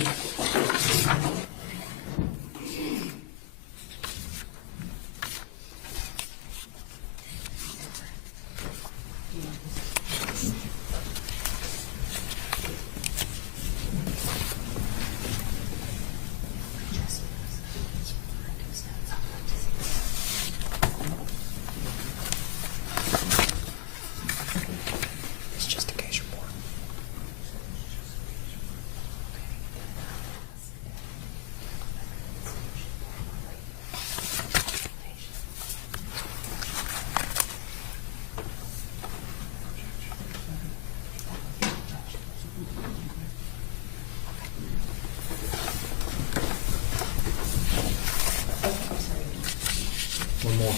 One more.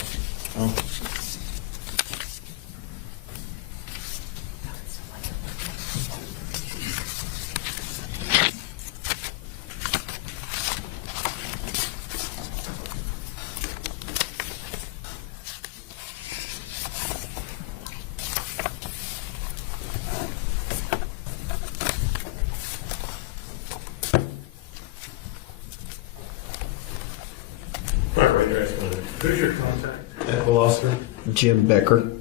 Oh. Right there. Who's your contact at Velociter? Jim Becker.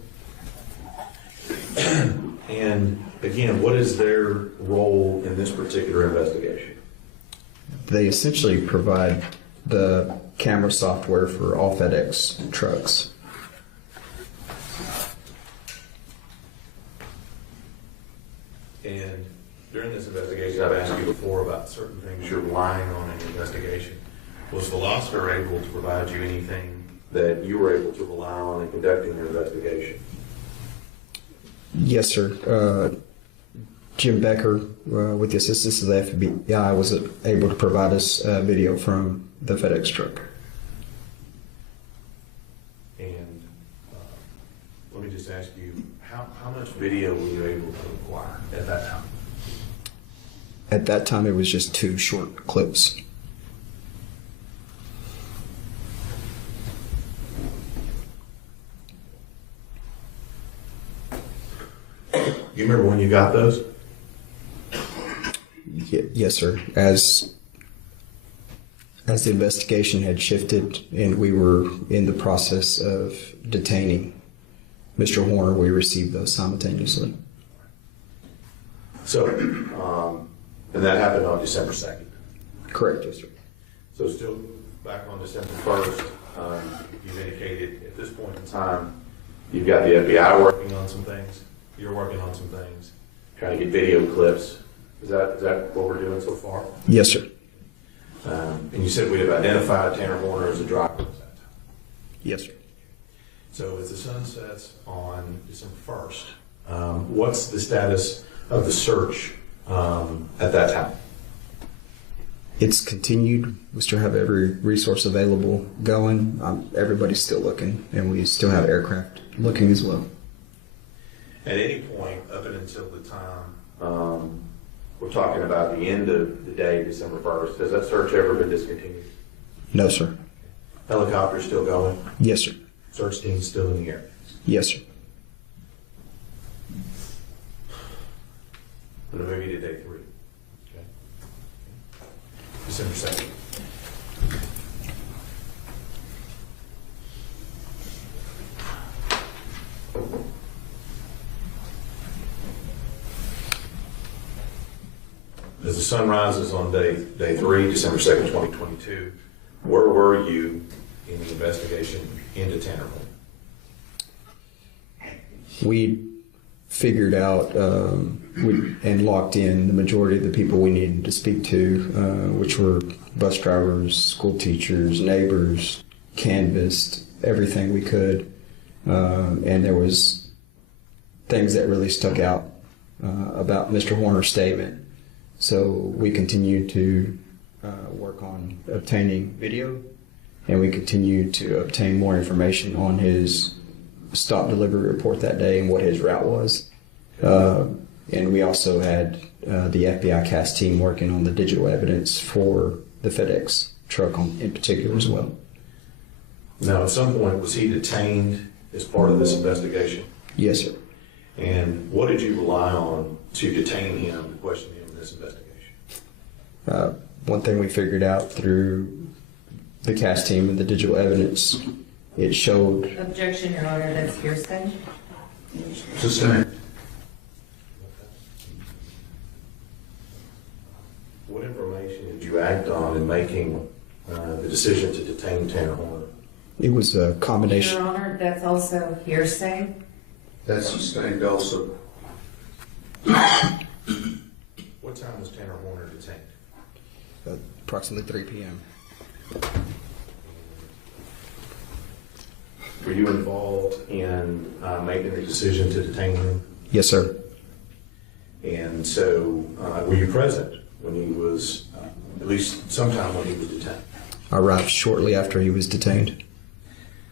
And again, what is their role in this particular investigation? They essentially provide the camera software for all FedEx trucks. And during this investigation, I've asked you before about certain things you're relying on in the investigation. Was Velociter able to provide you anything that you were able to rely on in conducting your investigation? Yes, sir. Jim Becker, with the assistance of the FBI, was able to provide us video from the FedEx truck. And let me just ask you, how much video were you able to acquire at that time? At that time, it was just 2 short clips. You remember when you got those? Yes, sir. As the investigation had shifted and we were in the process of detaining Mr. Horner, we received those simultaneously. So, and that happened on December 2nd? Correct, yes, sir. So still back on December 1st, you've indicated at this point in time, you've got the FBI working on some things, you're working on some things, trying to get video clips. Is that what we're doing so far? Yes, sir. And you said we have identified Tanner Horner as a driver. Yes, sir. So as the sun sets on December 1st, what's the status of the search at that time? It's continued. We still have every resource available going. Everybody's still looking, and we still have aircraft looking as well. At any point up until the time we're talking about the end of the day, December 1st, has that search ever been discontinued? No, sir. Helicopter still going? Yes, sir. Search team still in the air? Yes, sir. I'm going to move you to day 3. Okay. December 2nd. As the sun rises on day 3, December 2nd, 2022, where were you in the investigation into Tanner Horner? We figured out and locked in the majority of the people we needed to speak to, which were bus drivers, school teachers, neighbors, canvassed everything we could, and there was things that really stuck out about Mr. Horner's statement. So we continued to work on obtaining video, and we continued to obtain more information on his stop delivery report that day and what his route was. And we also had the FBI CAS team working on the digital evidence for the FedEx truck in particular as well. Now, at some point, was he detained as part of this investigation? Yes, sir. And what did you rely on to detain him, to question him in this investigation? One thing we figured out through the CAS team and the digital evidence, it showed... Objection, Your Honor, that's hearsay. Sustained. What information did you act on in making the decision to detain Tanner Horner? It was a combination... Your Honor, that's also hearsay. That's sustained also. What time was Tanner Horner detained? Approximately 3 p.m. Were you involved in making the decision to detain him? Yes, sir. And so, were you present when he was, at least sometime when he was detained? I arrived shortly after he was detained.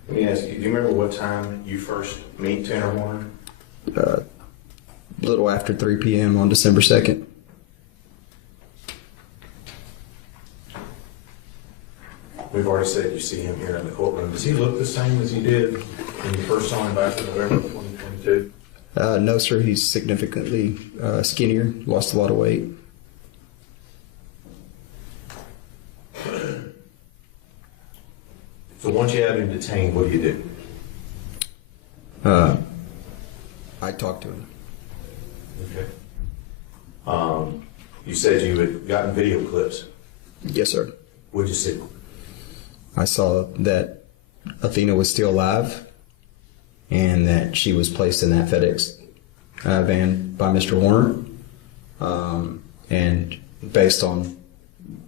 Let me ask you, do you remember what time you first meet Tanner Horner? A little after 3 p.m. on December 2nd. We've already said you see him here in the courtroom. Does he look the same as he did when you first saw him back in November of 2022? No, sir. He's significantly skinnier, lost a lot of weight. So once you have him detained, what do you do? I talked to him. Okay. You said you had gotten video clips. Yes, sir. What'd you see? I saw that Athena was still alive and that she was placed in that FedEx van by Mr. Horner. And based on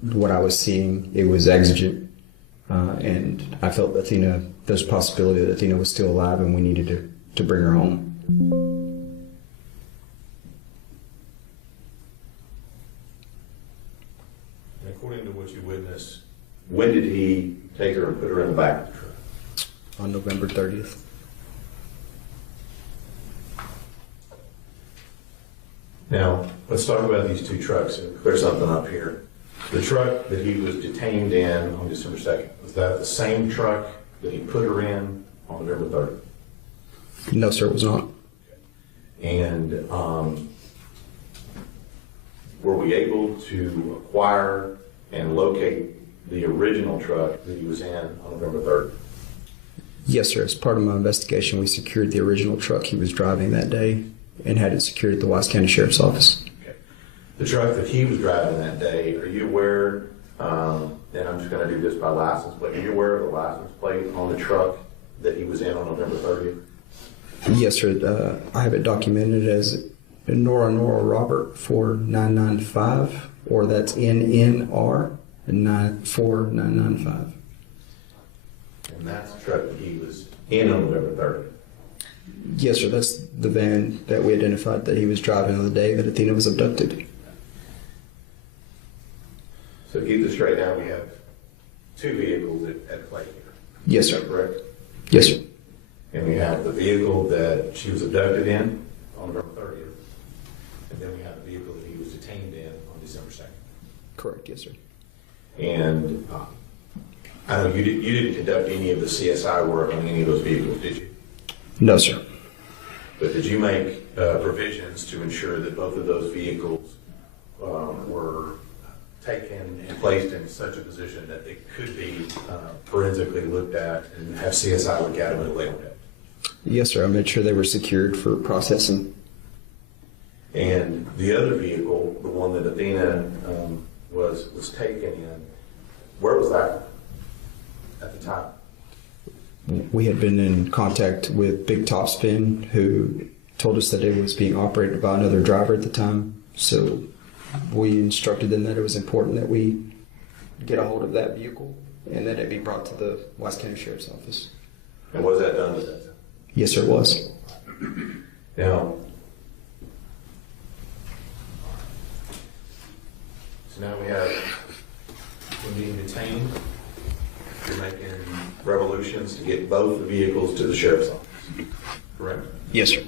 what I was seeing, it was exigent. And I felt there's a possibility that Athena was still alive and we needed to bring her home. And according to what you witnessed, when did he take her and put her in the back of the truck? On November 30th. Now, let's talk about these two trucks and clear something up here. The truck that he was detained in on December 2nd, was that the same truck that he put her in on November 3rd? No, sir, it was not. And were we able to acquire and locate the original truck that he was in on November 3rd? Yes, sir. As part of my investigation, we secured the original truck he was driving that day and had it secured at the Wise County Sheriff's Office. Okay. The truck that he was driving that day, are you aware, and I'm just going to do this by license plate, are you aware of the license plate on the truck that he was in on November 30th? Yes, sir. I have it documented as Nora Robert 4995, or that's NNR 4995. And that's the truck that he was in on November 30th? Yes, sir. That's the van that we identified that he was driving on the day that Athena was abducted. So keep this straight now, we have two vehicles at play here. Yes, Is sir. that correct? Yes, sir. And we have the vehicle that she was abducted in on November 30th. And then we have the vehicle that he was detained in on December 2nd. Correct. Yes, sir. And I know you didn't conduct any of the CSI work on any of those vehicles, did you? No, sir. But did you make provisions to ensure that both of those vehicles were taken and placed in such a position that they could be forensically looked at and have CSI look at them at a later date? Yes, sir. I made sure they were secured for processing. And the other vehicle, the one that Athena was taken in, where was that at the time? We had been in contact with Big Topspin, who told us that it was being operated by another driver at the time. So we instructed them that it was important that we get a hold of that vehicle and that it be brought to the Wise County Sheriff's Office. And was that done at that time? Yes, sir, it was. Now, so now we have him being detained. You're making revolutions to get both the vehicles to the sheriff's office, correct? Yes, sir.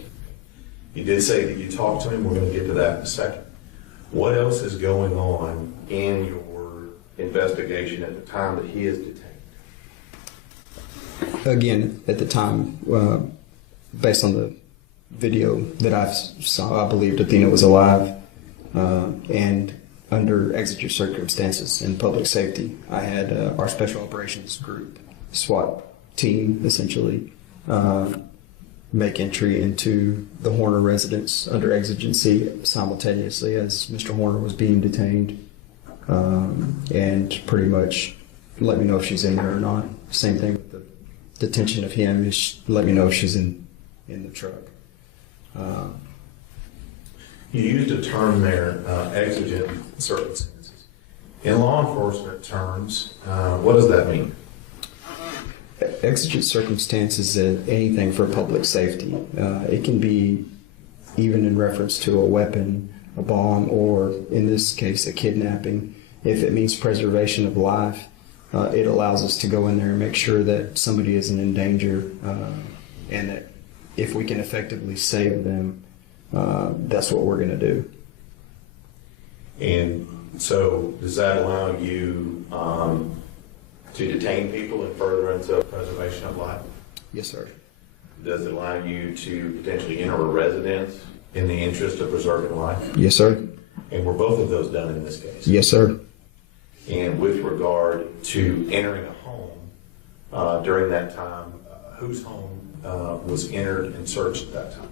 You did say that you talked to him. We're going to get to that in a second. What else is going on in your investigation at the time that he is detained? Again, at the time, based on the video that I saw, I believed Athena was alive, and under exigent circumstances and public safety, I had our special operations group, SWAT team, essentially, make entry into the Horner residence under exigency simultaneously as Mr. Horner was being detained, and pretty much let me know if she's in there or not. Same thing with the detention of him, is let me know if she's in the truck. You used a term there, exigent circumstances. In law enforcement terms, what does that mean? Exigent circumstances is anything for public safety. It can be even in reference to a weapon, a bomb, or in this case, a kidnapping. If it means preservation of life, it allows us to go in there and make sure that somebody isn't in danger, and that if we can effectively save them, that's what we're going to do. And so does that allow you to detain people in furtherance of preservation of life? Yes, sir. Does it allow you to potentially enter a residence in the interest of preserving life? Yes, sir. And were both of those done in this case? Yes, sir. And with regard to entering a home, during that time, whose home was entered and searched at that time?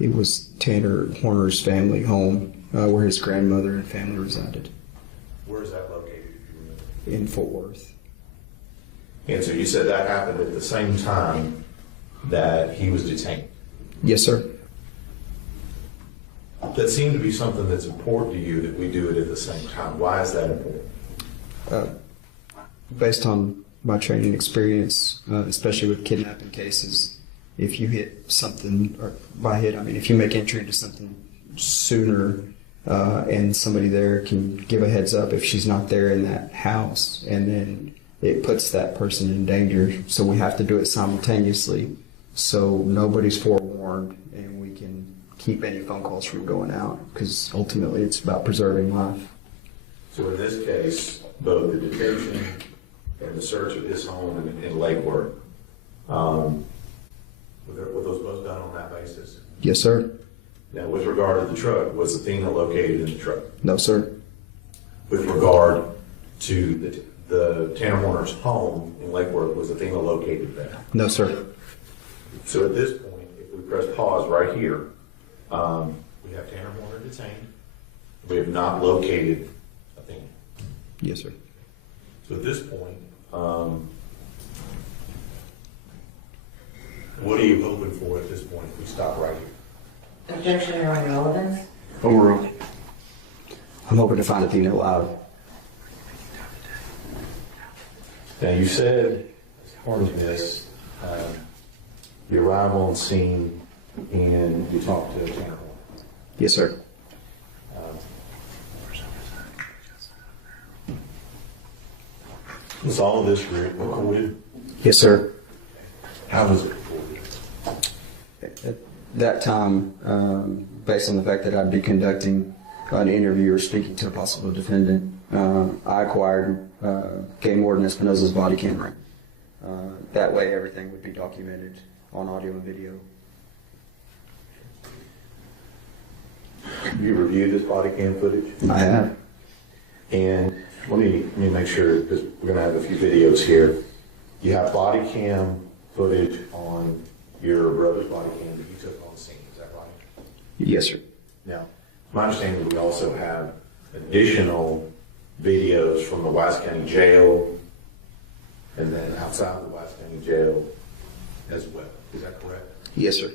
It was Tanner Horner's family home, where his grandmother and family resided. Where is that located, if you remember? In Fort Worth. And so you said that happened at the same time that he was detained? Yes, sir. That seemed to be something that's important to you, that we do it at the same time. Why is that important? Based on my training experience, especially with kidnapping cases, if you hit something, or by hit, I mean if you make entry into something sooner, and somebody there can give a heads up if she's not there in that house, and then it puts that person in danger. So we have to do it simultaneously, so nobody's forewarned, and we can keep any phone calls from going out, because ultimately it's about preserving life. So in this case, both the detention and the search of his home in Lake Worth, were those both done on that basis? Yes, sir. Now, with regard to the truck, was Athena located in the truck? No, sir. With regard to the Tanner Horner's home in Lake Worth, was Athena located there? No, sir. So at this point, if we press pause right here, we have Tanner Horner detained. We have not located Athena. Yes, sir. So at this point, what are you hoping for at this point if we stop right here? Objection or irrelevance? Overruled. I'm hoping to find Athena alive. Now, you said, as part of this, you arrive on scene and you talk to Tanner Horner. Yes, sir. Was all of this recorded? Yes, sir. How was it recorded? At that time, based on the fact that I'd be conducting an interview or speaking to a possible defendant, I acquired Game Warden Espinosa's body camera. That way everything would be documented on audio and video. You reviewed this body cam footage? I have. And let me make sure, because we're going to have a few videos here. You have body cam footage on your brother's body cam that you took on scene, is that right? Yes, sir. Now, my understanding is we also have additional videos from the Wise County Jail and then outside the Wise County Jail as well. Is that correct? Yes, sir.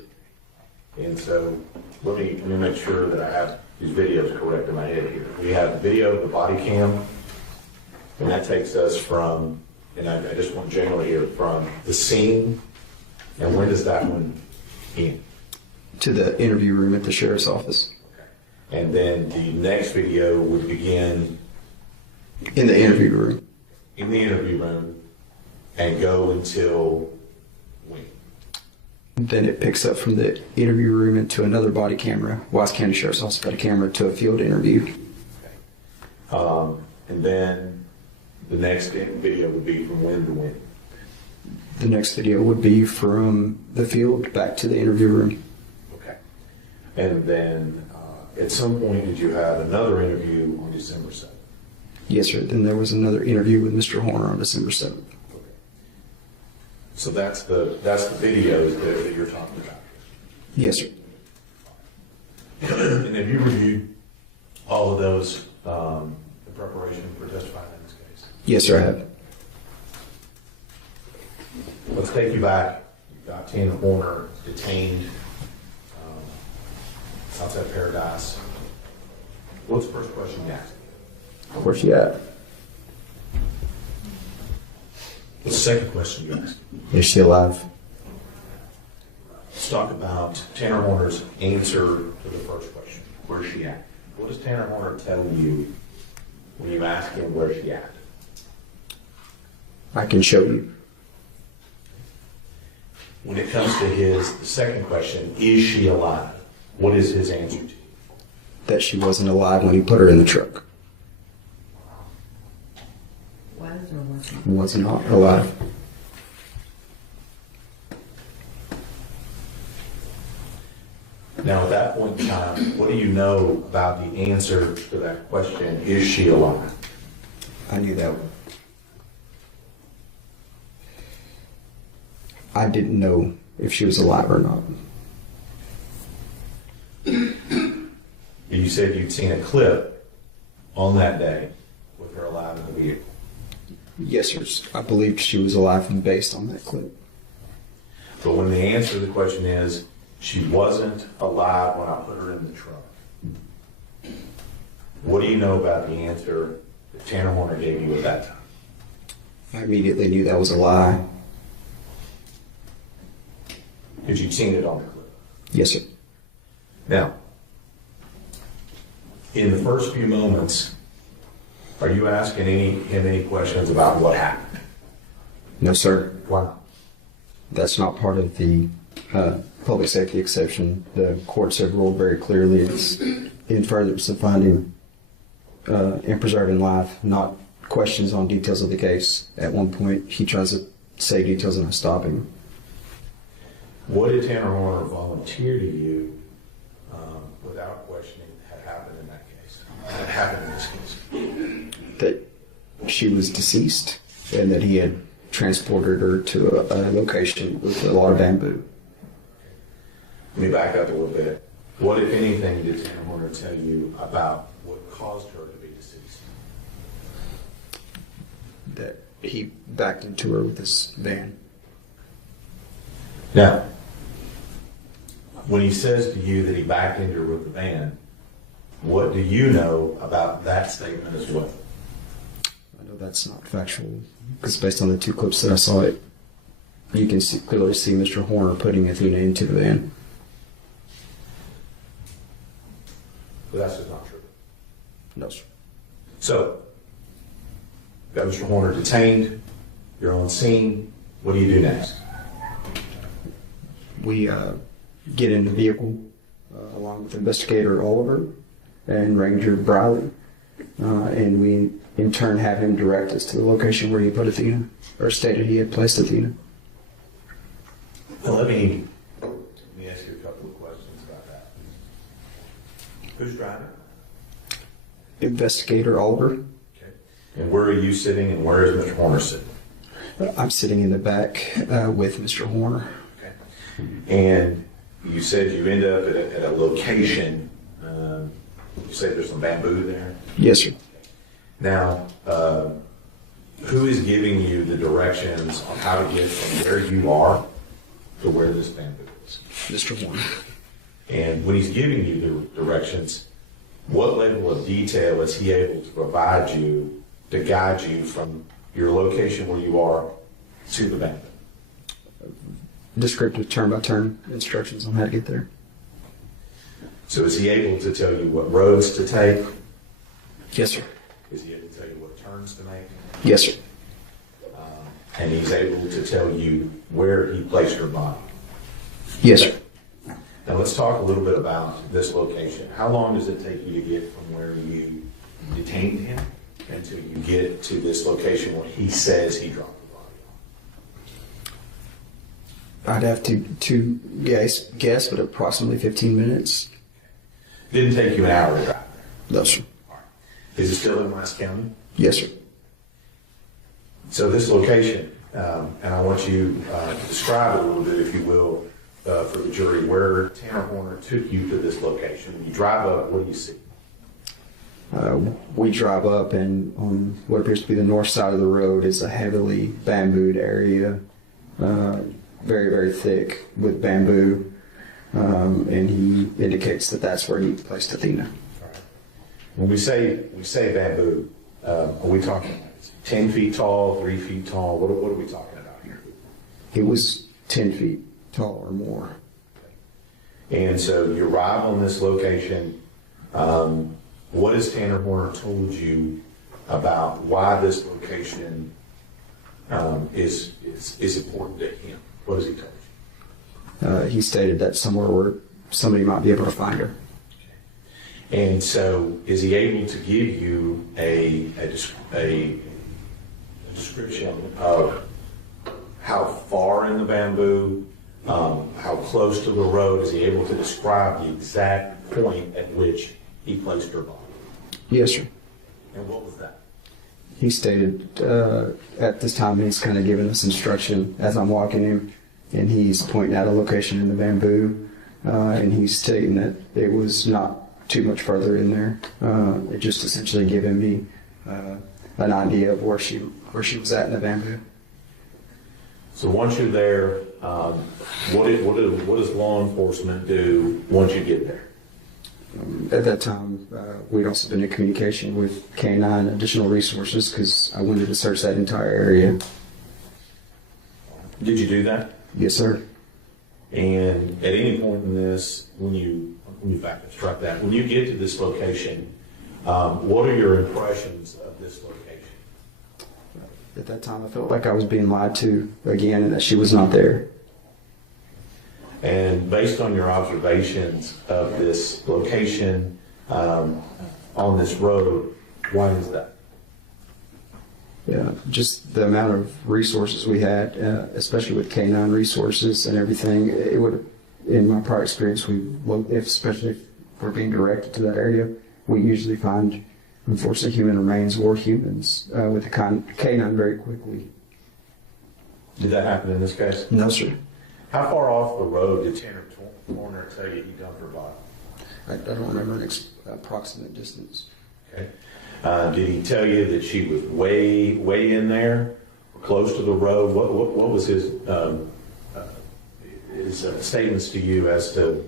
And so let me make sure that I have these videos correct in my head here. We have video of the body cam, and that takes us from, and I just want generally here, from the scene, and when does that one end? To the interview room at the sheriff's office. And then the next video would begin In the interview room. in the interview room and go until when? Then it picks up from the interview room into another body camera. Wise County Sheriff's Office got a camera to a field interview. And then the next video would be from when to when? The next video would be from the field back to the interview room. Okay. And then at some point, did you have another interview on December 7th? Yes, sir. Then there was another interview with Mr. Horner on December 7th. Okay. So that's the videos that you're talking about. Yes, sir. And have you reviewed all of those in preparation for testifying in this case? Yes, sir, I have. Let's take you back. You've got Athena Horner detained outside Paradise. What's the first question you asked? Where's she at? What's the second question you asked? Is she alive? Let's talk about Tanner Horner's answer to the first question. Where's she at? What does Tanner Horner tell you when you ask him where's she at? I can show you. When it comes to the second question, is she alive? What is his answer to you? That she wasn't alive when he put her in the truck. Was or wasn't? Was not alive. Now, at that point in time, what do you know about the answer to that question, is she alive? I knew that. I didn't know if she was alive or not. You said you'd seen a clip on that day with her alive in the vehicle. Yes, sir. I believed she was alive based on that clip. But when the answer to the question is, she wasn't alive when I put her in the truck, what do you know about the answer that Tanner Horner gave you at that time? I immediately knew that was a lie. Because you'd seen it on the clip. Yes, sir. Now, in the first few moments, are you asking him any questions about what happened? No, sir. Why not? That's not part of the public safety exception. The courts have ruled very clearly it's in furtherance of finding and preserving life, not questions on details of the case. At one point, he tries to say details and I stop him. What did Tanner Horner volunteer to you without questioning had happened in that case? Had happened in this case? That she was deceased and that he had transported her to a location with a lot of bamboo. Let me back up a little bit. What, if anything, did Tanner Horner tell you about what caused her to be deceased? That he backed into her with this van. Now, when he says to you that he backed into her with the van, what do you know about that statement as well? I know that's not factual, because based on the two clips that I saw, you can clearly see Mr. Horner putting Athena into the van. But that's just not true. No, sir. So, got Mr. Horner detained, you're on scene, what do you do next? We get in the vehicle along with Investigator Oliver and Ranger Briley, and we in turn have him direct us to the location where he put Athena, or stated he had placed Athena. Now let me ask you a couple of questions about that. Who's driving? Investigator Oliver. Okay. And where are you sitting and where is Mr. Horner sitting? I'm sitting in the back with Mr. Horner. Okay. And you said you end up at a location, you say there's some bamboo there? Yes, sir. Now, who is giving you the directions on how to get from where you are to where this bamboo is? Mr. Horner. And when he's giving you the directions, what level of detail is he able to provide you to guide you from your location where you are to the bamboo? Descriptive turn-by-turn instructions on how to get there. So is he able to tell you what roads to take? Yes, sir. Is he able to tell you what turns to make? Yes, sir. And he's able to tell you where he placed her body? Yes, sir. Now let's talk a little bit about this location. How long does it take you to get from where you detained him until you get to this location where he says he dropped the body? I'd have to guess, but approximately 15 minutes. Didn't take you an hour to drive there? No, sir. Is it still in Wise County? Yes, sir. So this location, and I want you to describe it a little bit, if you will, for the jury, where Tanner Horner took you to this location. When you drive up, what do you see? We drive up, and on what appears to be the north side of the road is a heavily bambooed area, very, very thick with bamboo, and he indicates that that's where he placed Athena. All right. When we say bamboo, are we talking 10 feet tall, 3 feet tall? What are we talking about here? It was 10 feet tall or more. And so you arrive on this location. What has Tanner Horner told you about why this location is important to him? What has he told you? He stated that somewhere where somebody might be able to find her. And so is he able to give you a description of how far in the bamboo, how close to the road? Is he able to describe the exact point at which he placed her body? Yes, sir. And what was that? He stated at this time he's kind of giving us instruction as I'm walking him, and he's pointing out a location in the bamboo, and he's stating that it was not too much further in there. It just essentially giving me an idea of where she was at in the bamboo. So once you're there, what does law enforcement do once you get there? At that time, we'd also been in communication with K-9 additional resources because I wanted to search that entire area. Did you do that? Yes, sir. And at any point in this, when you backtrack that, when you get to this location, what are your impressions of this location? At that time, I felt like I was being lied to again and that she was not there. And based on your observations of this location on this road, why is that? Yeah, just the amount of resources we had, especially with canine resources and everything. It would, in my prior experience, especially if we're being directed to that area, we usually find, unfortunately, human remains or humans with the canine very quickly. Did that happen in this case? No, sir. How far off the road did Tanner Horner tell you he dumped her body? I don't remember an approximate distance. Okay. Did he tell you that she was way in there, close to the road? What was his statements to you as to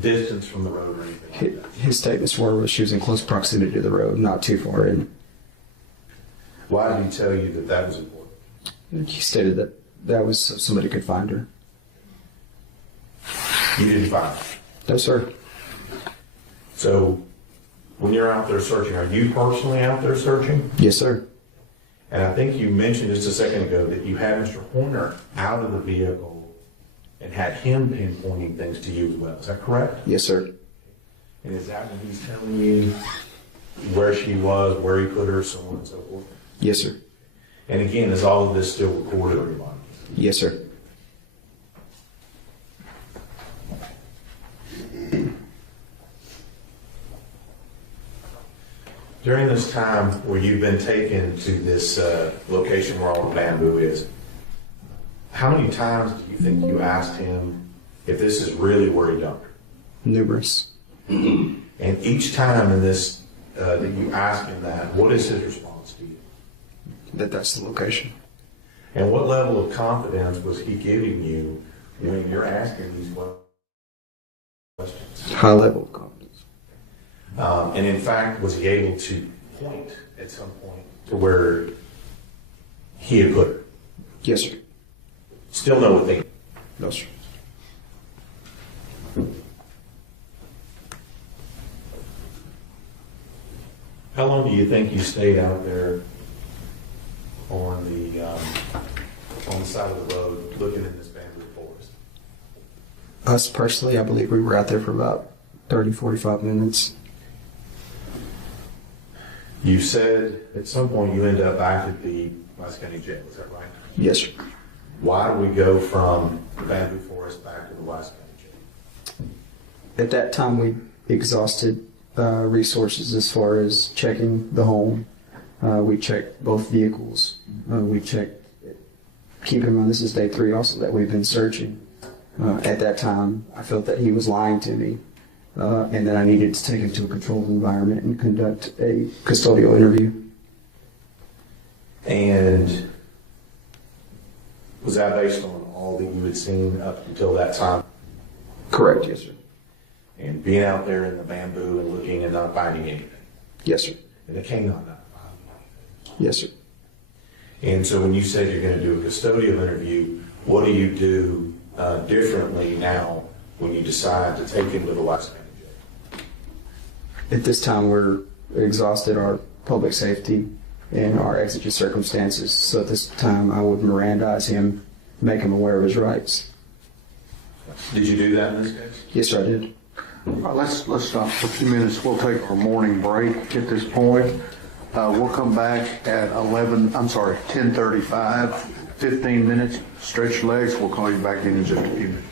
distance from the road or anything like that? His statements were she was in close proximity to the road, not too far in. Why did he tell you that that was important? He stated that was so somebody could find her. You didn't find her? No, sir. So, when you're out there searching, are you personally out there searching? Yes, sir. And I think you mentioned just a second ago that you had Mr. Horner out of the vehicle and had him pinpointing things to you as well. Is that correct? Yes, sir. And is that when he's telling you where she was, where he put her, so on and so forth? Yes, sir. And again, is all of this still recorded or not? Yes, sir. During this time where you've been taken to this location where all the bamboo is, how many times do you think you asked him if this is really where he dumped her? Numerous. And each time in this that you ask him that, what is his response to you? That's the location. And what level of confidence was he giving you when you're asking these questions? High level of confidence. And in fact, was he able to point at some point to where he had put her? Yes, sir. Still no Athena? No, sir. How long do you think you stayed out there on the side of the road looking in this bamboo forest? Us personally, I believe we were out there for about 30, 45 minutes. You said at some point you ended up back at the WYCCAPEDIA jail, is that right? Yes, sir. Why do we go from the bamboo forest back to the WYCCAPEDIA jail? At that time, we exhausted resources as far as checking the home. We checked both vehicles. We checked, keep in mind this is day 3 also that we've been searching. At that time, I felt that he was lying to me and that I needed to take him to a controlled environment and conduct a custodial interview. And was that based on all that you had seen up until that time? Correct, yes, sir. And being out there in the bamboo and looking and not finding anything? Yes, sir. And the canine not finding anything? Yes, sir. And so when you said you're going to do a custodial interview, what do you do differently now when you decide to take him to the WYCCAPEDIA jail? At this time, we're exhausted our public safety and our exigent circumstances. So at this time, I would Mirandize him, make him aware of his rights. Did you do that in this case? Yes, sir, I did. All right, let's stop for a few minutes. We'll take our morning break at this point. We'll come back at 10:35, 15 minutes. Stretch your legs. We'll call you back in just a few minutes.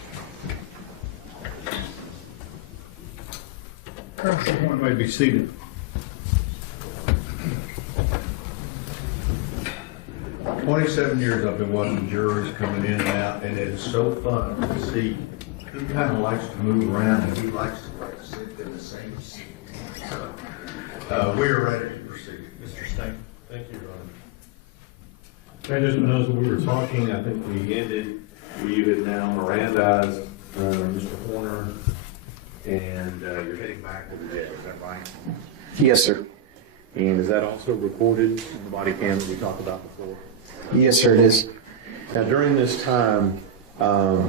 Everyone may be seated. 27 years I've been watching juries coming in and out, and it is so fun to see. He kind of likes to move around, and he likes to sit in the same seat. So, we are ready to proceed. Mr. Stank. Thank you, Ron. Judge Espinoza, we were talking, I think we ended, you had now Mirandized Mr. Horner, and you're heading back to the jail, is that right? Yes, sir. And is that also recorded on the body cam that we talked about before? Yes, sir, it is. Now, during this time, are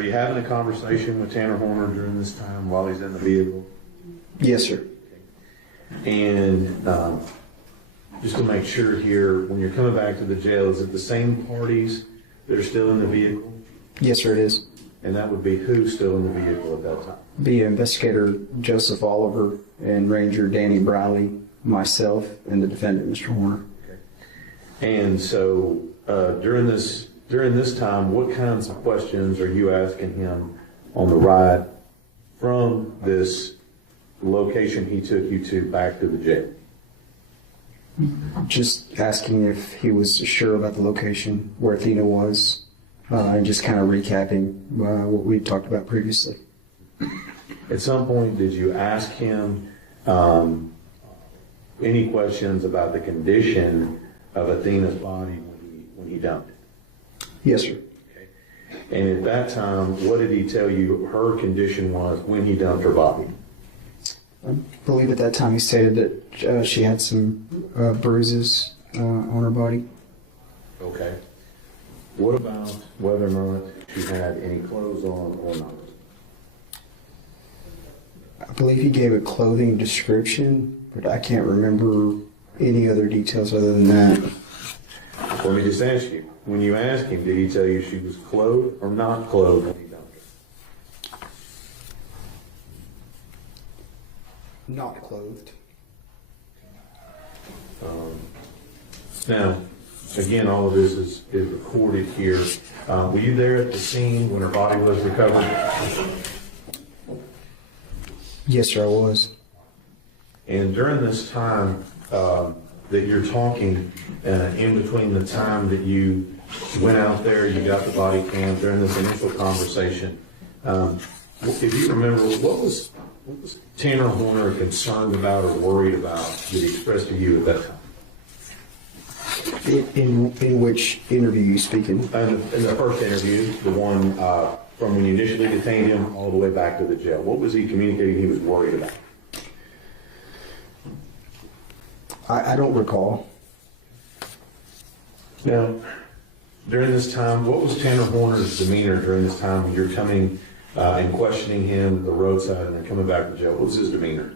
you having a conversation with Tanner Horner during this time while he's in the vehicle? Yes, sir. And just to make sure here, when you're coming back to the jail, is it the same parties that are still in the vehicle? Yes, sir, it is. And that would be who still in the vehicle at that time? Be Investigator Joseph Oliver and Ranger Danny Briley, myself, and the defendant, Mr. Horner. And so during this time, what kinds of questions are you asking him on the ride from this location he took you to back to the jail? Just asking if he was sure about the location where Athena was, and just kind of recapping what we talked about previously. At some point, did you ask him any questions about the condition of Athena's body when he dumped it? Yes, sir. And at that time, what did he tell you her condition was when he dumped her body? I believe at that time he stated that she had some bruises on her body. Okay. What about whether or not she had any clothes on or not? I believe he gave a clothing description, but I can't remember any other details other than that. Let me just ask you, when you asked him, did he tell you she was clothed or not clothed when he dumped her? Not clothed. Now, again, all of this is recorded here. Were you there at the scene when her body was recovered? Yes, sir, I was. And during this time that you're talking, in between the time that you went out there, you got the body cam, during this initial conversation, if you remember, what was Tanner Horner concerned about or worried about that he expressed to you at that time? In which interview you speaking? In the first interview, the one from when you initially detained him all the way back to the jail. What was he communicating he was worried about? I don't recall. Now, during this time, what was Tanner Horner's demeanor during this time when you're coming and questioning him at the roadside and then coming back to jail? What was his demeanor?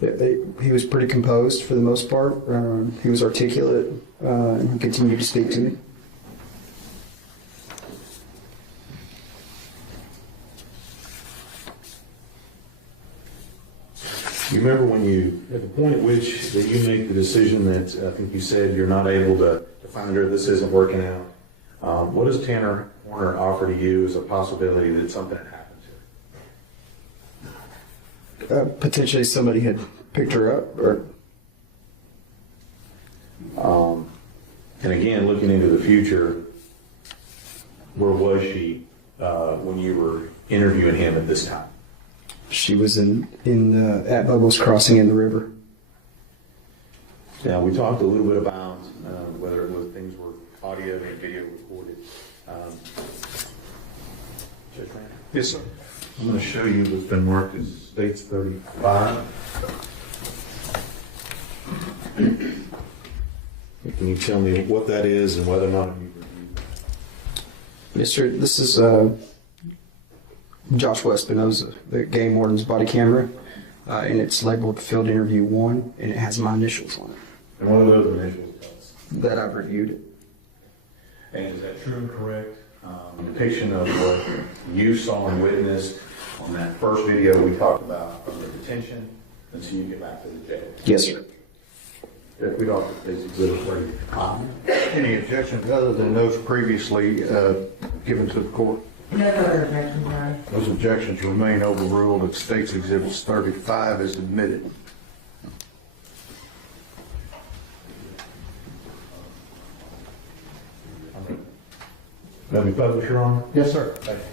He was pretty composed for the most part. He was articulate and continued to speak to me. You remember when you, at the point at which that you make the decision that I think you said you're not able to find her, this isn't working out, what does Tanner Horner offer to you as a possibility that something had happened to her? Potentially somebody had picked her up, or and again, looking into the future, where was she when you were interviewing him at this time? she was at Bubbles Crossing in the river. Now, we talked a little bit about whether it was things were audio and video recorded. Judge Rand? Yes, sir. I'm going to show you what's been marked as States 35. Can you tell me what that is and whether or not you reviewed that? Yes, sir. This is Joshua Espinoza, the game warden's body camera, and it's labeled Field Interview 1, and it has my initials on it. And what are those initials tell us? That I've reviewed it. And is that true and correct? Depiction of what you saw and witnessed on that first video we talked about from the detention until you get back to the jail? Yes, sir. If we don't, please exhibit 35. Any objections other than those previously given to the court? No further objections, Your Honor. Those objections remain overruled and States Exhibits 35 is admitted. Let me publish, Your Honor? Yes, sir. Thank you.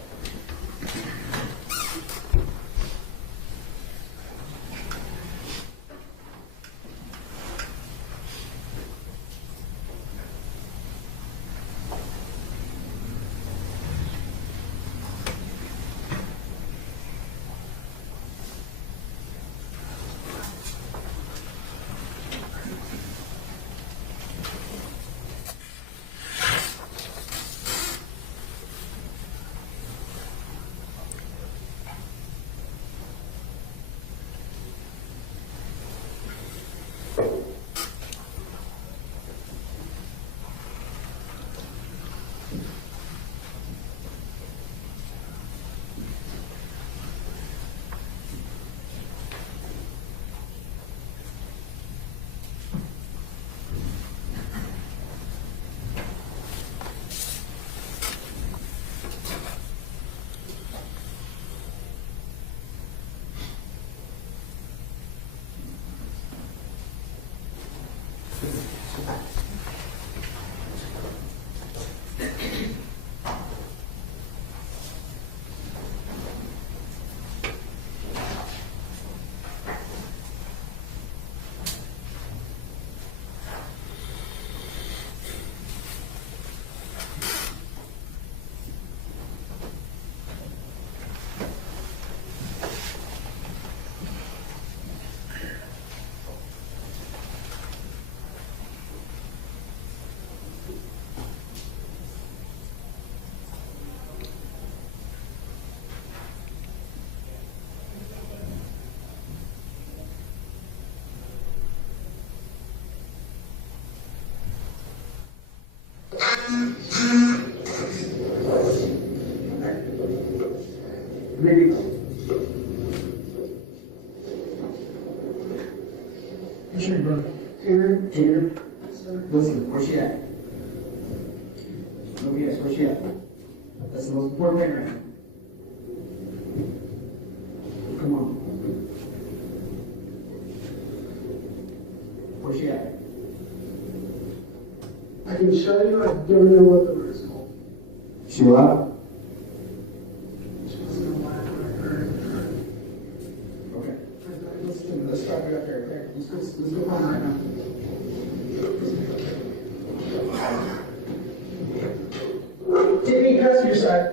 Maybe. Sure, brother. Tanner. Listen, where's she at? Oh, yes, where's she at? That's the most important thing right now. Come on. Where's she at? I can show you, I don't know what the word is called. She alive? Okay. Let's try to get up there. Okay. Let's go home right now. Jimmy, passenger side.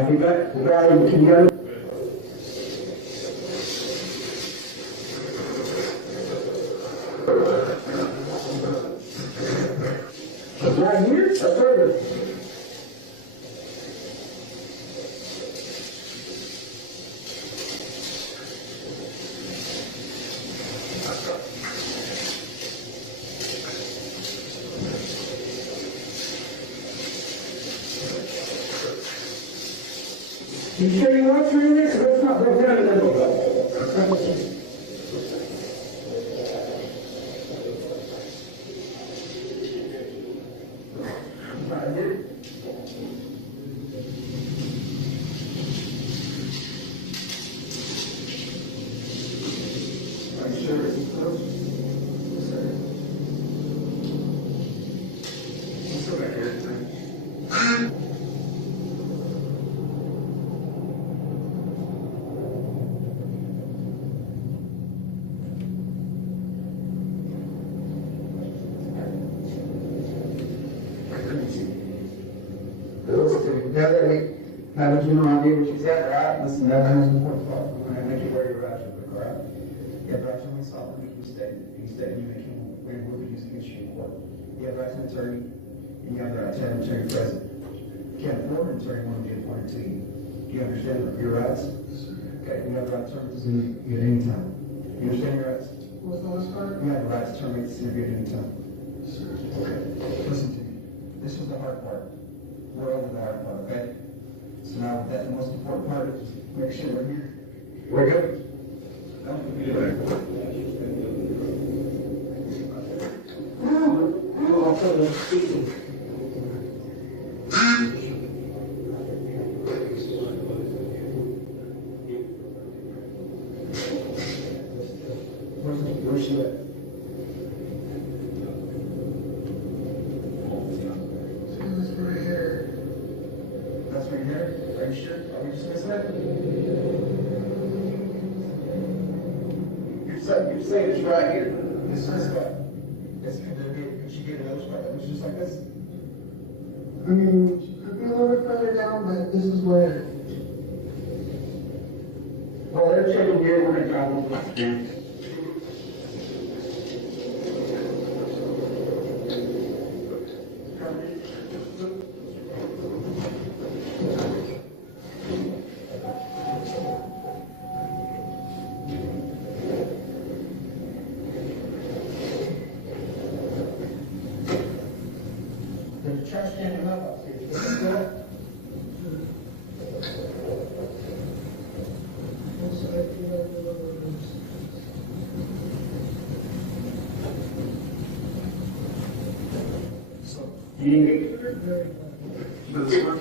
Right, feedback. Right, can you go? Right here? That's perfect. You sure you want 3 minutes? Let's not break down in the middle. Now that we have a general idea what you said, right? Listen, that's the most important part. We're going to make you where you're at, right? You have rights to any stop and make a mistake. Any mistake you make will be used against you in court. You have rights to an attorney, and you have the right to have an attorney present. You can't afford an attorney when you get appointed to you. Do you understand your rights? Okay, you have the right to terminate this interview at any time. You understand your rights? What's the last part? You have the right to terminate this interview at any time. Okay, listen to me. This was the hard part. We're over the hard part, okay? So now with that, the most important part is make sure we're here. We're good? Where's she at? That's right here. Are you sure? Are we dismissing that? You're saying it's right here. Dismiss what? She gave another spot that was just like this? I mean, she could be a little bit further down, but this is where. Well, they're checking here. We're going to drive them. There's a trash can in the mailbox here. You see that? So, you didn't get this one?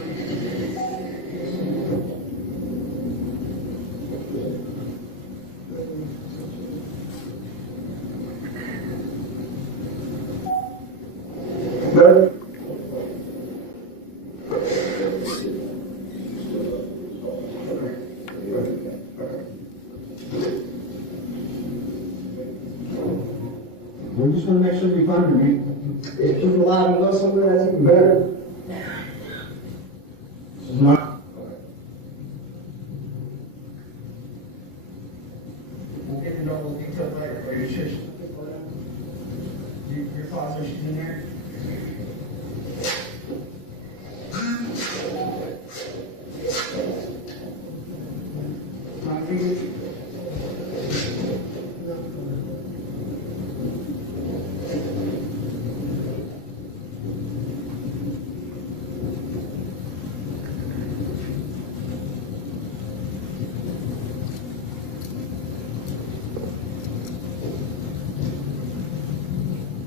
Good. We just want to make sure we find you. If you're allowed to go somewhere, that's even better. This is not. We'll get into all those details later. Are you sure? Your father, she's in there?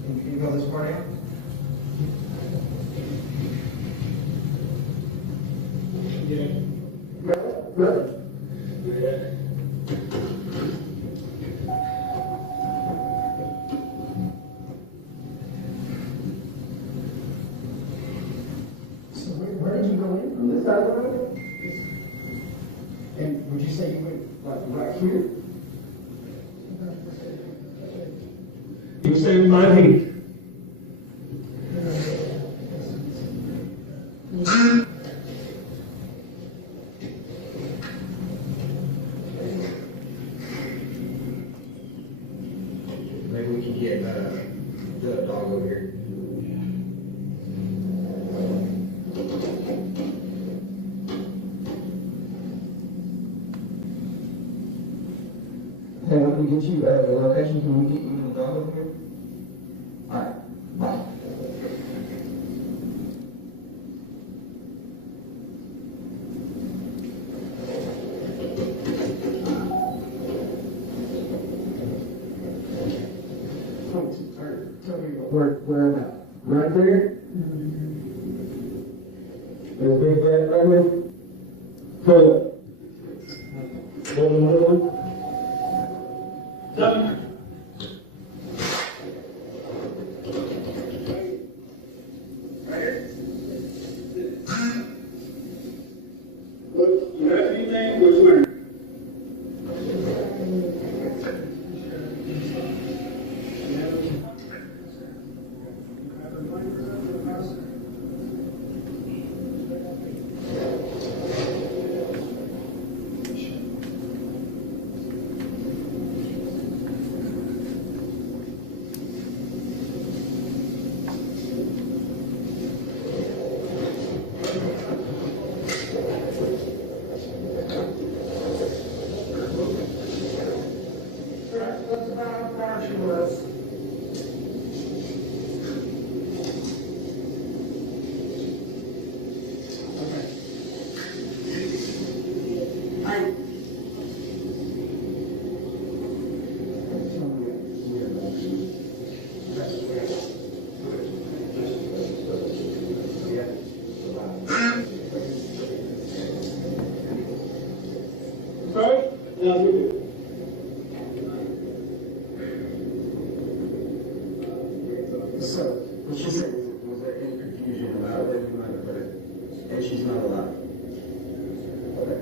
Can you go this far down? Yeah. Good. So where did you go in from this side of the road? And would you say you went like right here? You say 9 feet. maybe we can get the dog over here. Hey, let me get you the location. Can we get you the dog over here? Alright, bye. Where about? Right there? There's a big bad lemon. Pull up. Pull another one. Stop. Look, you have anything? Which one? So, what she said was there any confusion about where we might have put it? And she's not alive. Okay.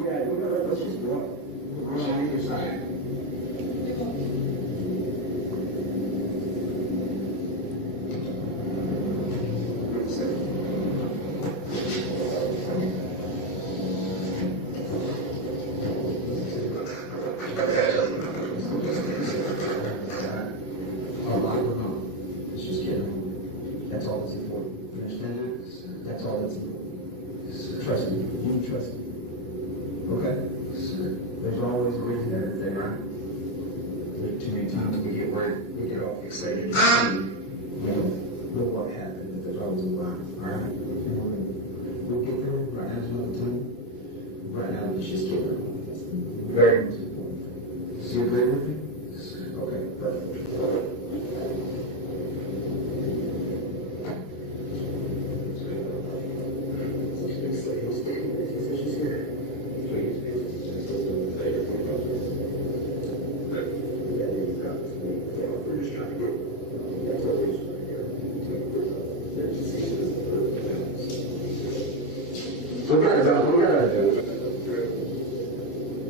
Yeah, let's just go. We're on either side. That's all that's important. You understand that? That's all that's important. Trust me. You can trust me. Okay? There's always a reason for everything, right? Too many times we get all excited. You know, look what happened if the dog was alive. Alright? We'll get there. Right now's another time. Right now, let's just get there. Very important. Do you agree with me? Okay, perfect.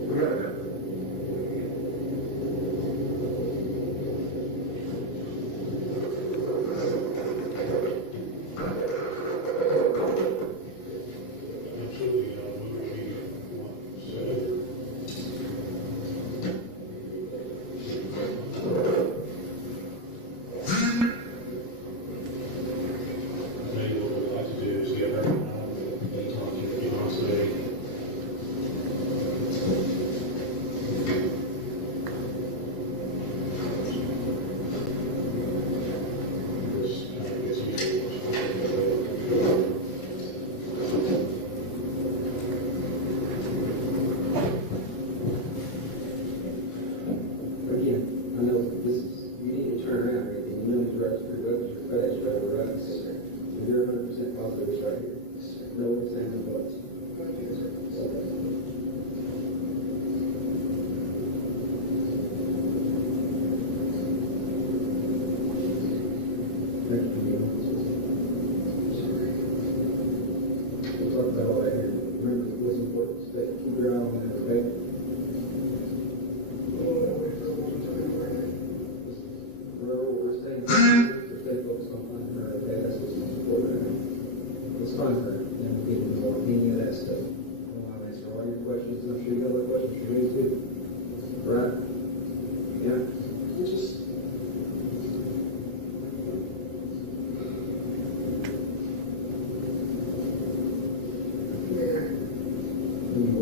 We gotta go.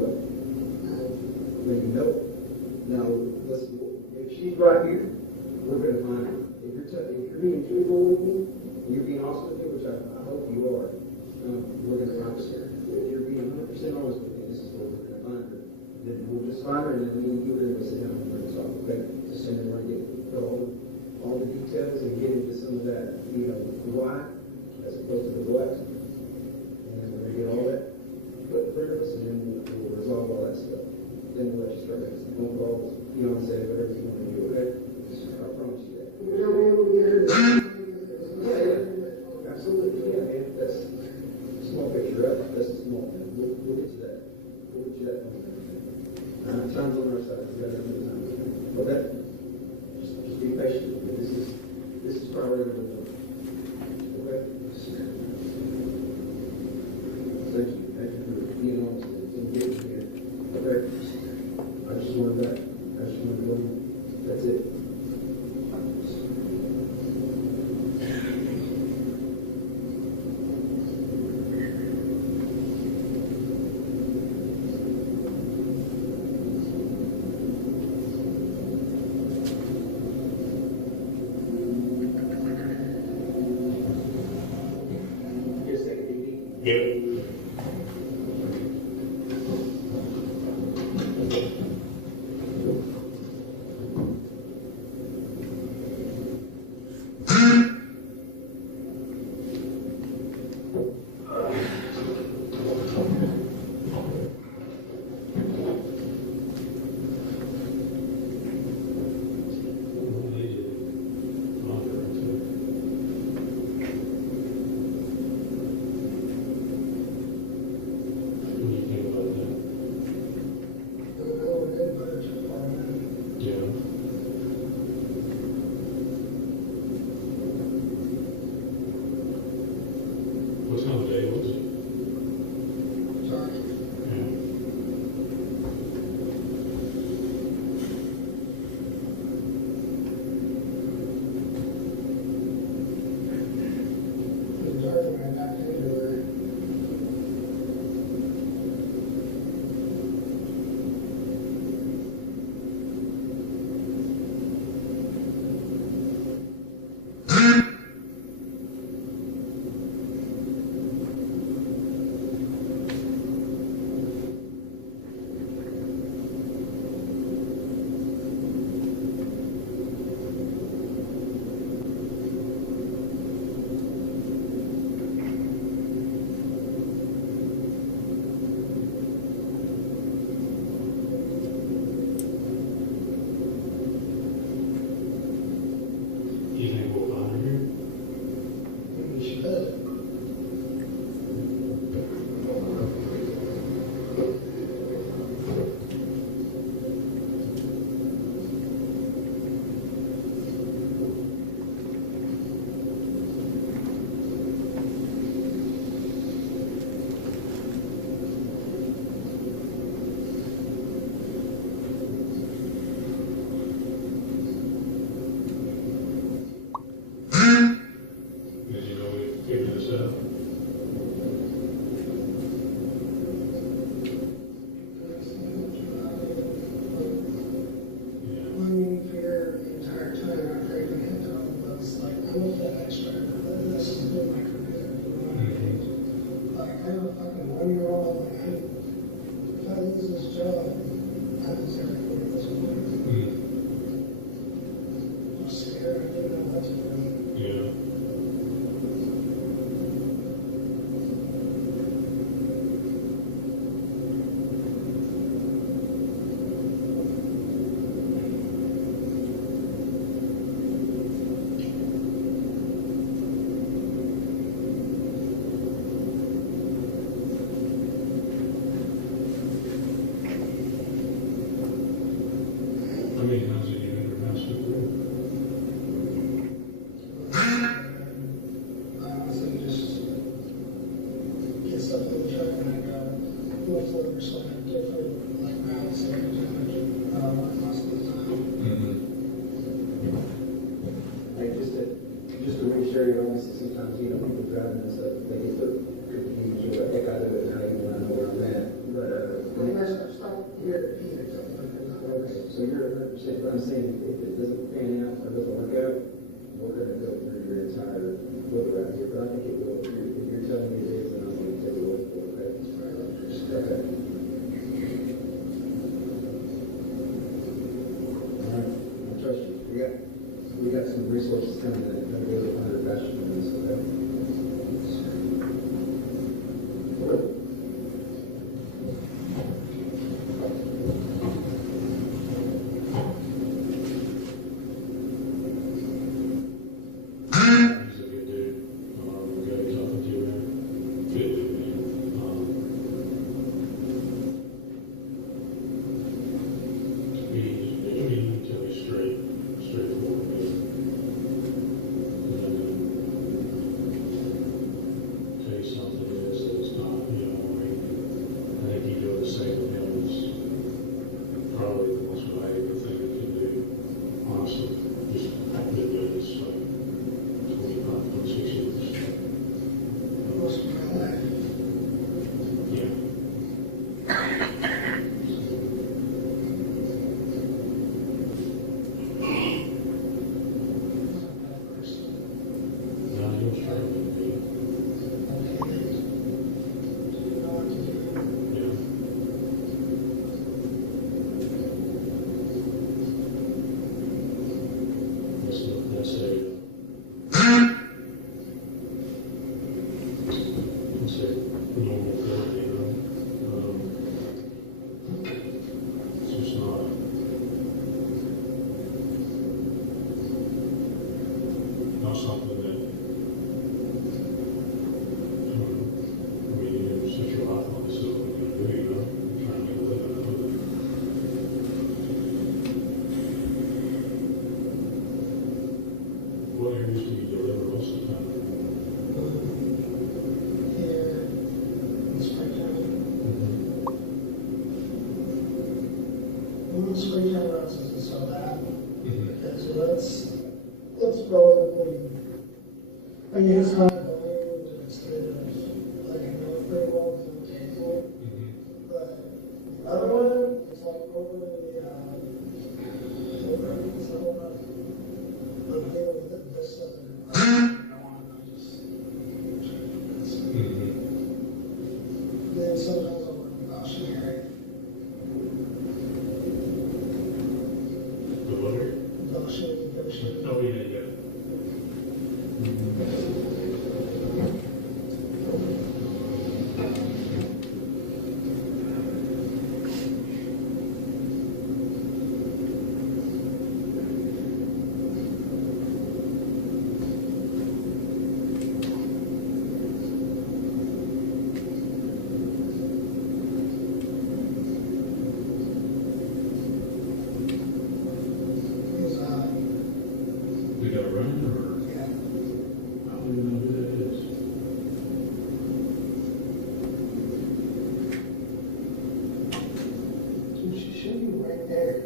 what? Maybe no. Now, listen, if she's right here, we're gonna find her. If you're being truthful with me, and you're being honest with me, which I hope you are, we're gonna find her. If you're being 100% honest with me, this is where we're gonna find her. Then we'll just find her, and then me and you are gonna sit down and we're gonna talk, okay? Just so we want to get all the details and get into some of that, why, as opposed to the what. And then we're gonna get all that put in front of us, and then we'll resolve all that stuff. Then we'll let you start making some phone calls, whatever you want to do, okay? I promise you that. Yeah, absolutely, yeah, man, that's a small picture, right? That's a small thing. We'll get to that. We'll get you that. Time's on our side, we got everything time. Okay? Just be patient with me. This is priority number one. Okay? Thank you. Thank you for being honest and getting here. Okay? I just wanted that. I just wanted to go. That's it. So you're 100%, but I'm saying if it doesn't pan out or doesn't work out, we're gonna go through your entire vote right here, but I think it will. If you're telling me it is, then I'm gonna take a look for it, okay? All right, I trust you. We got some resources coming in, that goes up under fashion on this, okay? Spring turnarounds isn't so bad. Okay, so that's relatively, I mean, it's not volume, but it's kind of, like, I know it pretty well because I'm painful. But the other one, it's like over the, it's a whole lot. I'm dealing with this stuff and I want to just, then sometimes I'm like, gosh, Harry. Oh, yeah, yeah. We got a run or? Yeah. I don't even know who that is. Dude, she should be right there.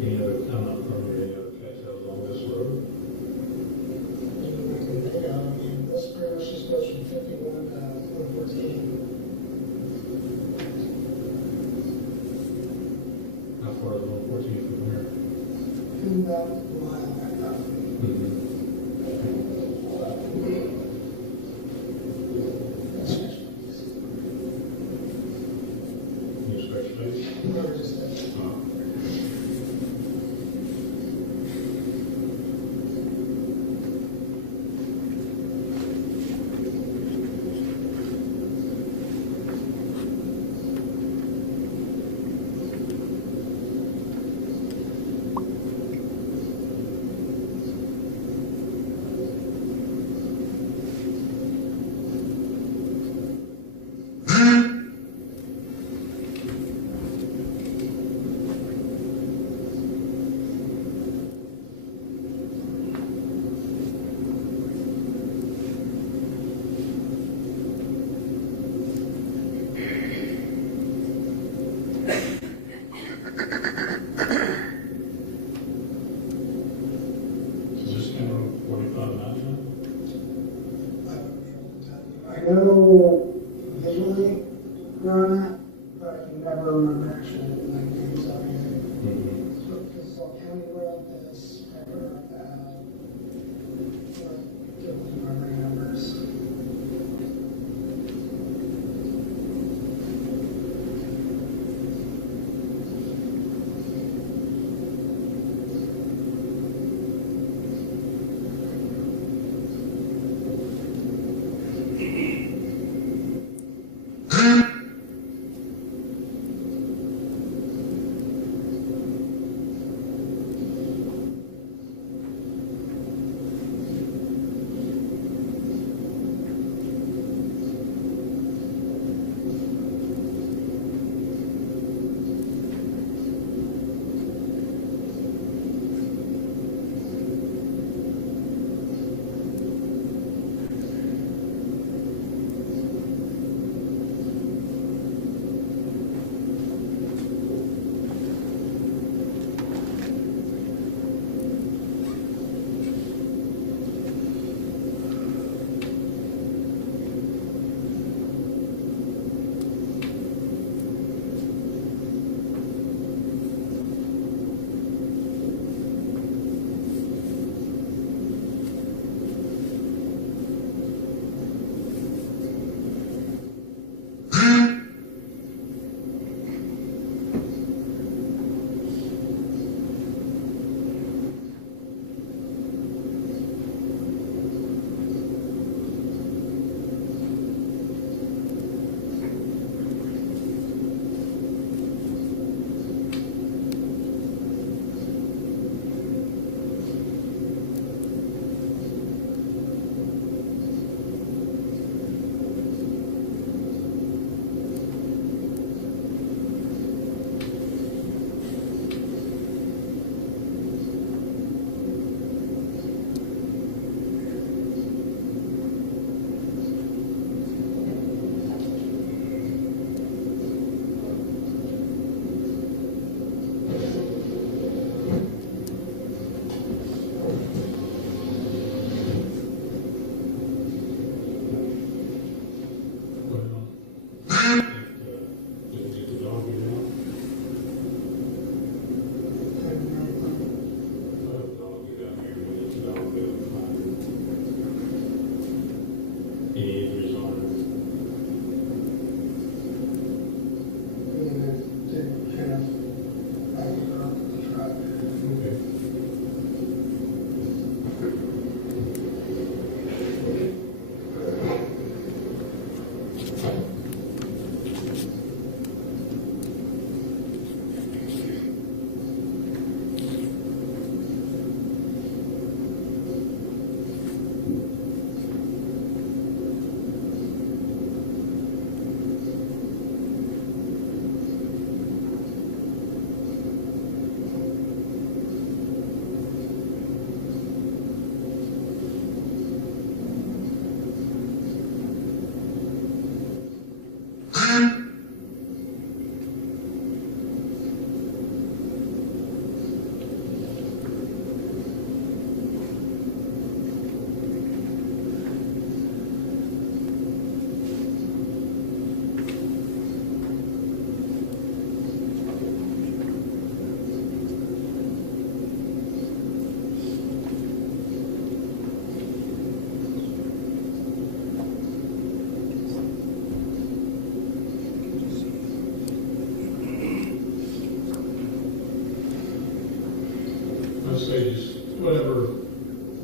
Any other, I'm not from any other castles on this road? I mean, this pretty much just goes from 51 to 114. How far is 114 from here? About a mile back up. You scratch face? Never just did.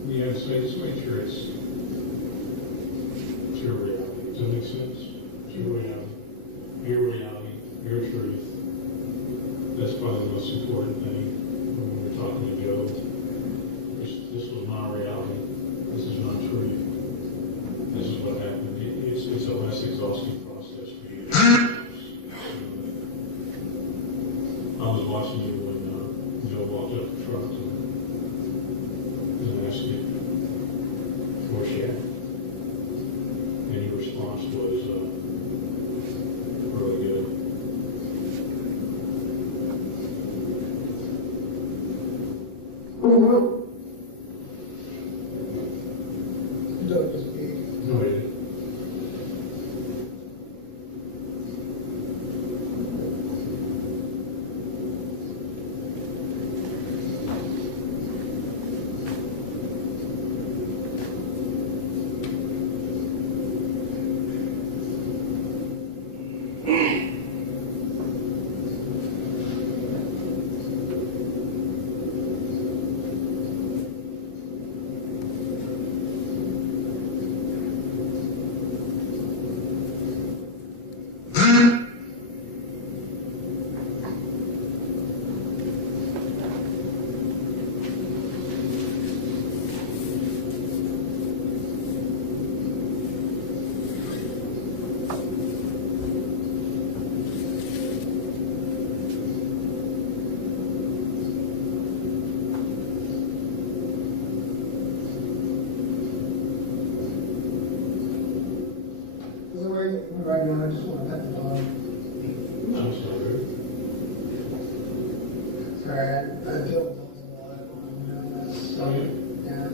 we have to say, just make sure it's your reality. Does that make sense? It's your reality, your truth. That's probably the most important thing when we're talking to Joe. This was my reality. This is my truth. This is what happened. It's a less exhausting process for you. I was watching you when Joe walked up the truck and asked you where she at. And your response was really good. Mm-hmm. Go ahead. Right now, I just want to pet the dog. I'm sorry. Sorry, I feel dogs a lot when I'm doing this. Oh, yeah? Yeah.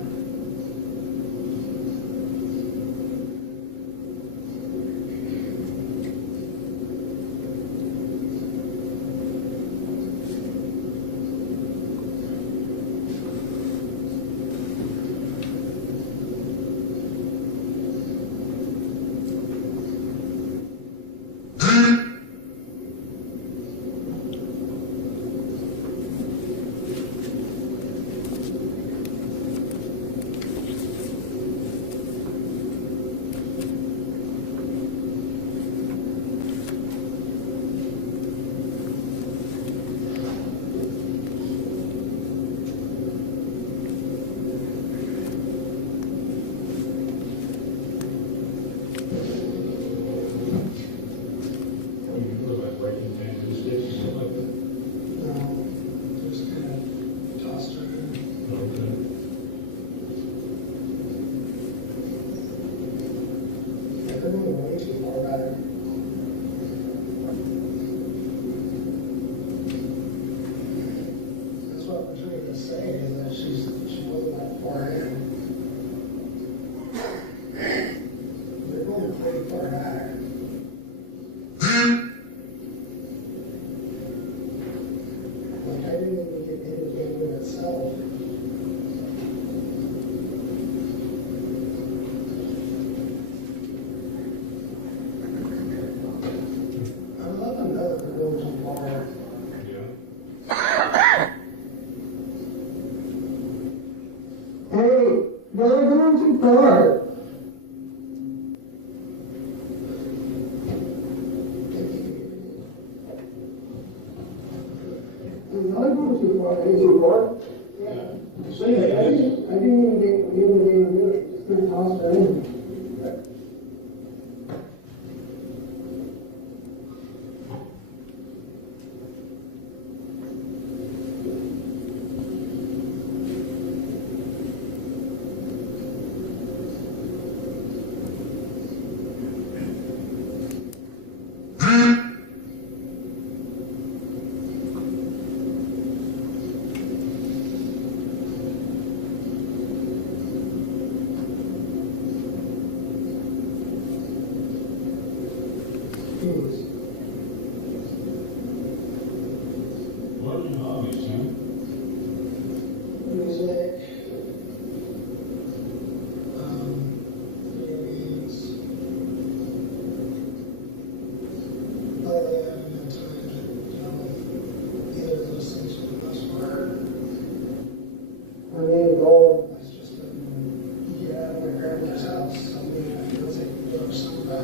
If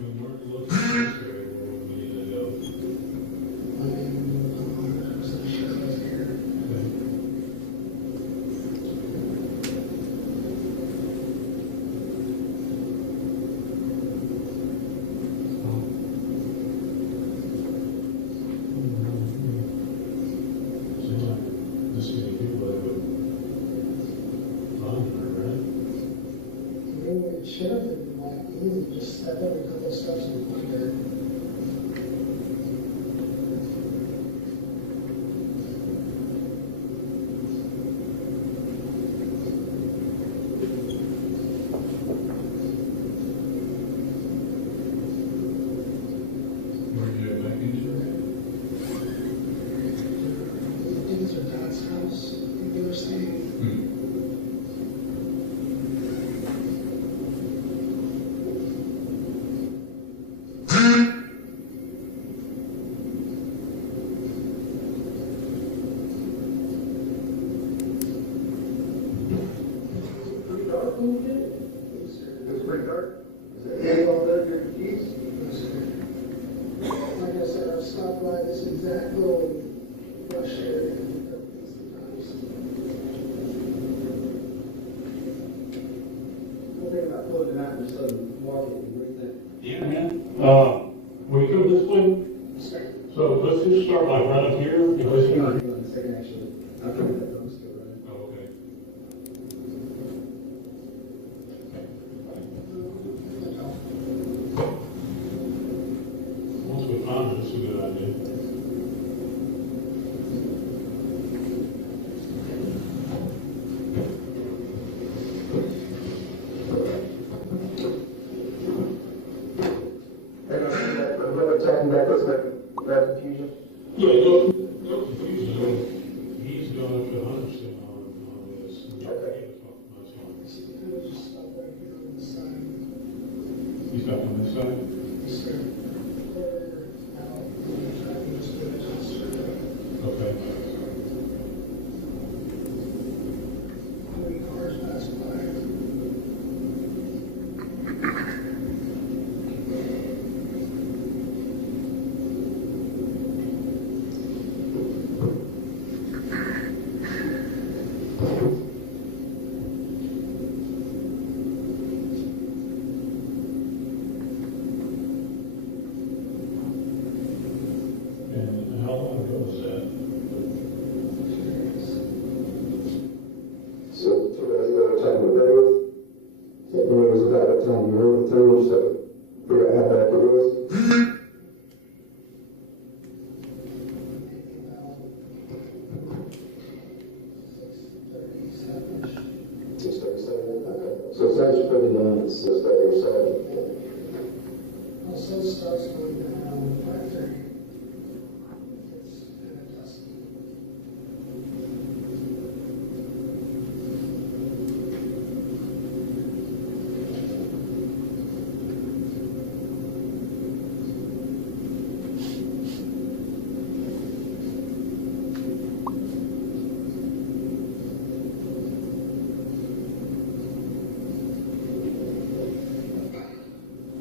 we weren't looking at this area, where would we need to go? Seems like this many people that would run there, right? Maybe it should have been like easy, just step every couple steps and find it. Where do you have back injury? These are God's house, I think they were saying. Pretty dark when you did it? It was pretty dark. Is it any all there, your keys? Like I said, I've stopped by this exact little rush area. One thing about pulling it out and sudden walking, what do you think? Yeah, man. Will you come this way? So let's just start like right up here. Hang on a second, actually. I'll come with that dumpster, right? Oh, okay. Once we find it, it's a good idea. Hang on, I'm going to talking back, let's make confusion. Yeah, no confusion. He's going to 100% on this. Okay. That's fine. It was just stop right here on the side. He's back on this side? Just clear out, and I can just do it just straight up. Okay. How many cars pass by? And how long ago was that? So, as you go to time with that was, that was about the time you were through, so figure out how back it was. Six 37, okay. So it's actually pretty done, it's 37. Also starts going down 5:30. It's kind of dusty.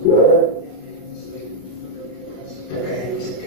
You all right? Okay.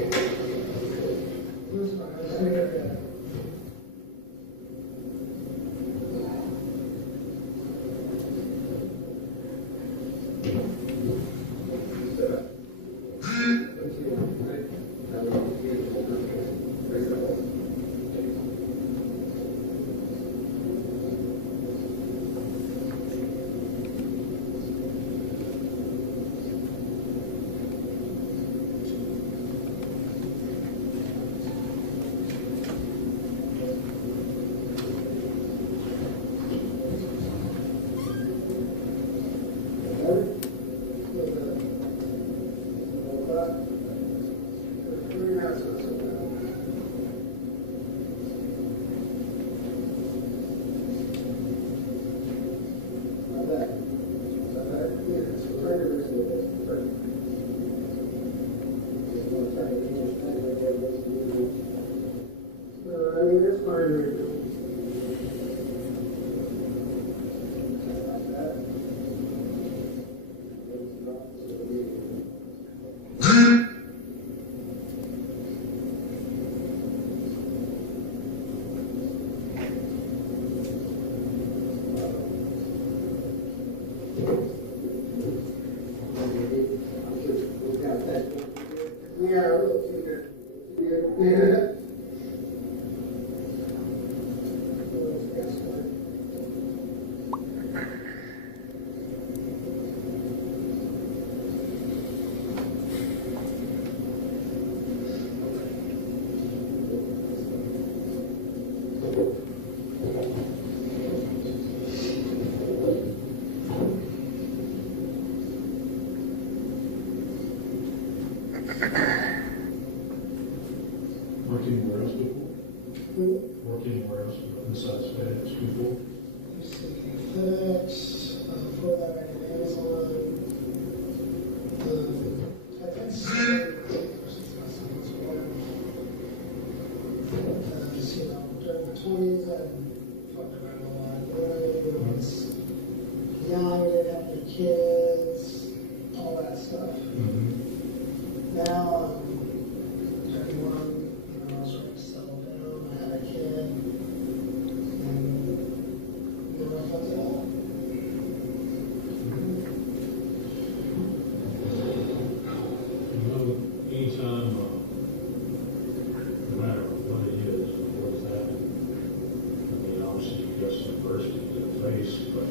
first into the face, but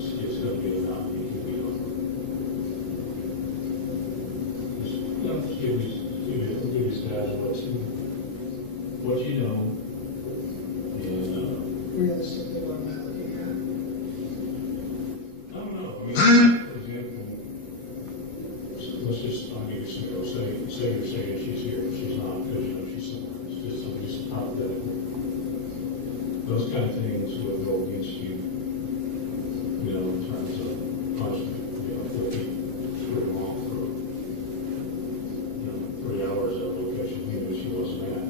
it's going to be enough. You can be on. Just give these guys what you know, and Realistically, what am I looking at? I don't know. I mean, for example, let's just, I'll give you some, say you're saying she's here, but she's not, because you know she's somewhere. It's just something just hypothetical. Those kind of things would go against you, you know, in terms of punishment. You know, if you screw them off for, 3 hours at a location he knew she wasn't at.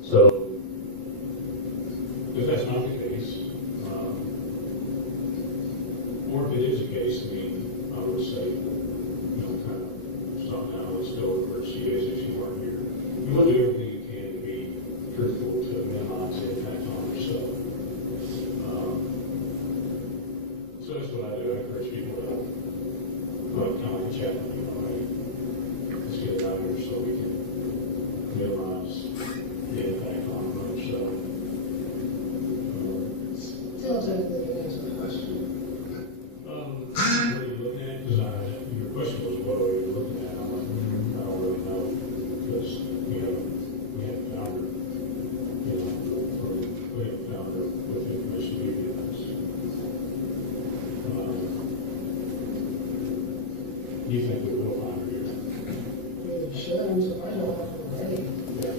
So, if that's not the case, or if it is the case, I mean, I would say, kind of stop now, let's go where she is if she weren't here. You want to do everything you can to be truthful, to minimize the impact on yourself. So that's what I do. I encourage people to kind of like chat with me, hey, let's get it out here so we can minimize the impact on ourselves. Tell us anything to answer the question. What are you looking at? Because your question was, what are you looking at? I'm like, I don't really know, because, we haven't found her, we haven't found her with the information you've given us. Do you think we will find her here? Sure, I'm surprised I don't have to write. Yeah,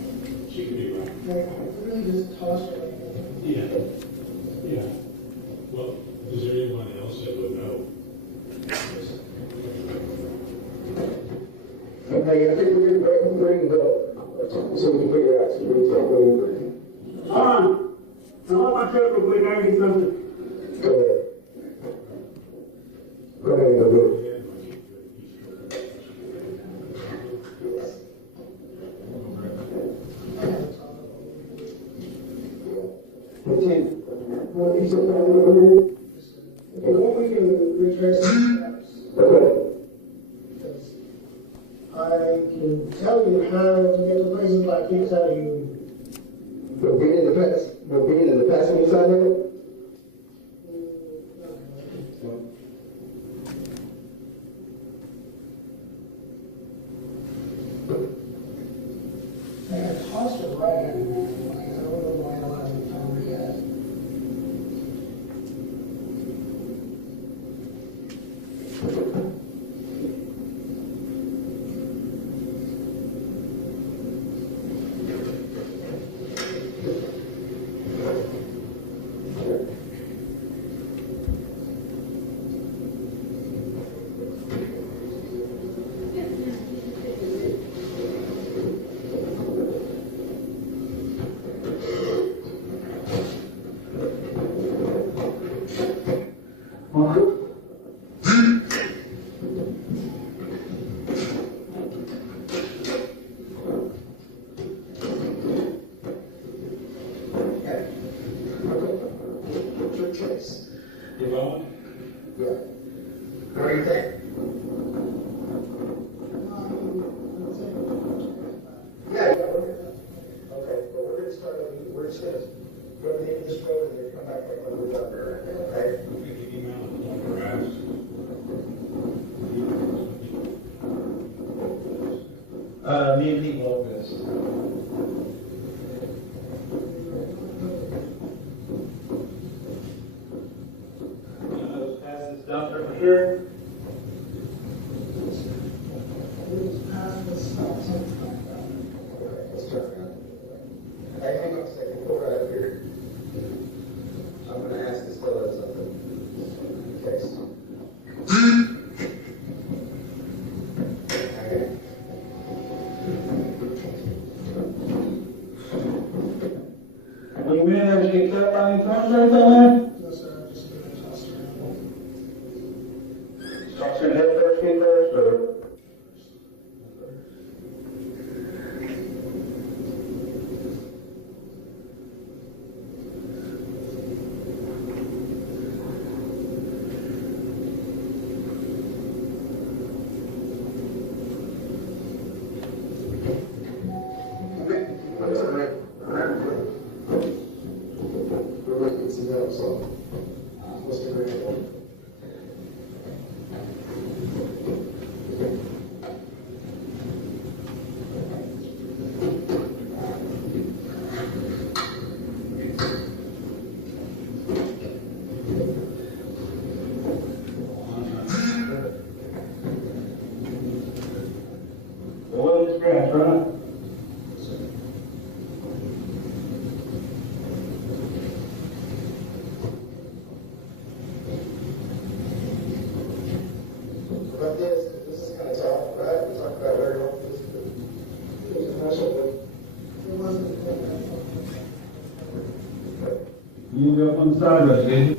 she could be right. Like, really just toss her like that. Yeah. Yeah. Well, is there anyone else that would know? Okay, I think we're going to bring the, so we can figure out some detail. Hold on. Hold on my truck real quick, I need something. Go ahead. Go ahead and go do it. What you said, what we can retrace the steps. Because I can tell you how to get to places, but I can't tell you. We'll be in the passenger side of it? I tossed her right at me. I don't know why I haven't found her yet. You're going? Yeah. What do you think? Yeah, okay, but we're going to start, we're just going to go to the end of this road and then come back like when we're done there, okay? Me and Pete love this. Pass this dumpster for sure. Let's turn around. Hey, hang on a second, go right up here. I'm going to ask this fellow something. Okay. When we ever get cut by any phones or anything? No, sir, I'm just going to toss her out. Toss your head first, feet first, or? Okay, that's all right. We're looking to them, so what's the grant? Oil is scratch, right? About this is kind of tough, right? We talked about where it was a special, but it wasn't. You go up on the side of us, did you?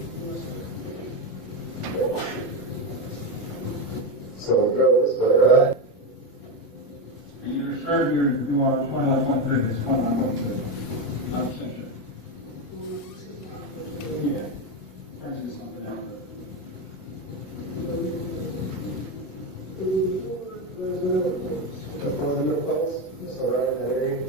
So go this way, right? And you're sure you are 21.3, it's 21.3. Not censure. Yeah. Trying to do something out there. Before the middle post, so right in that area.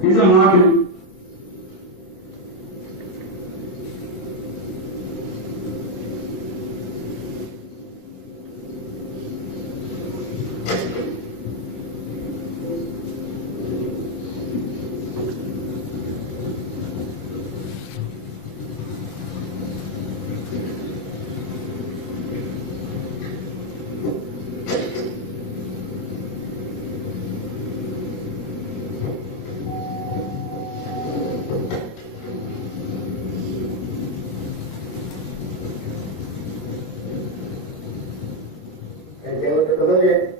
He's unlocking. And they look at the living.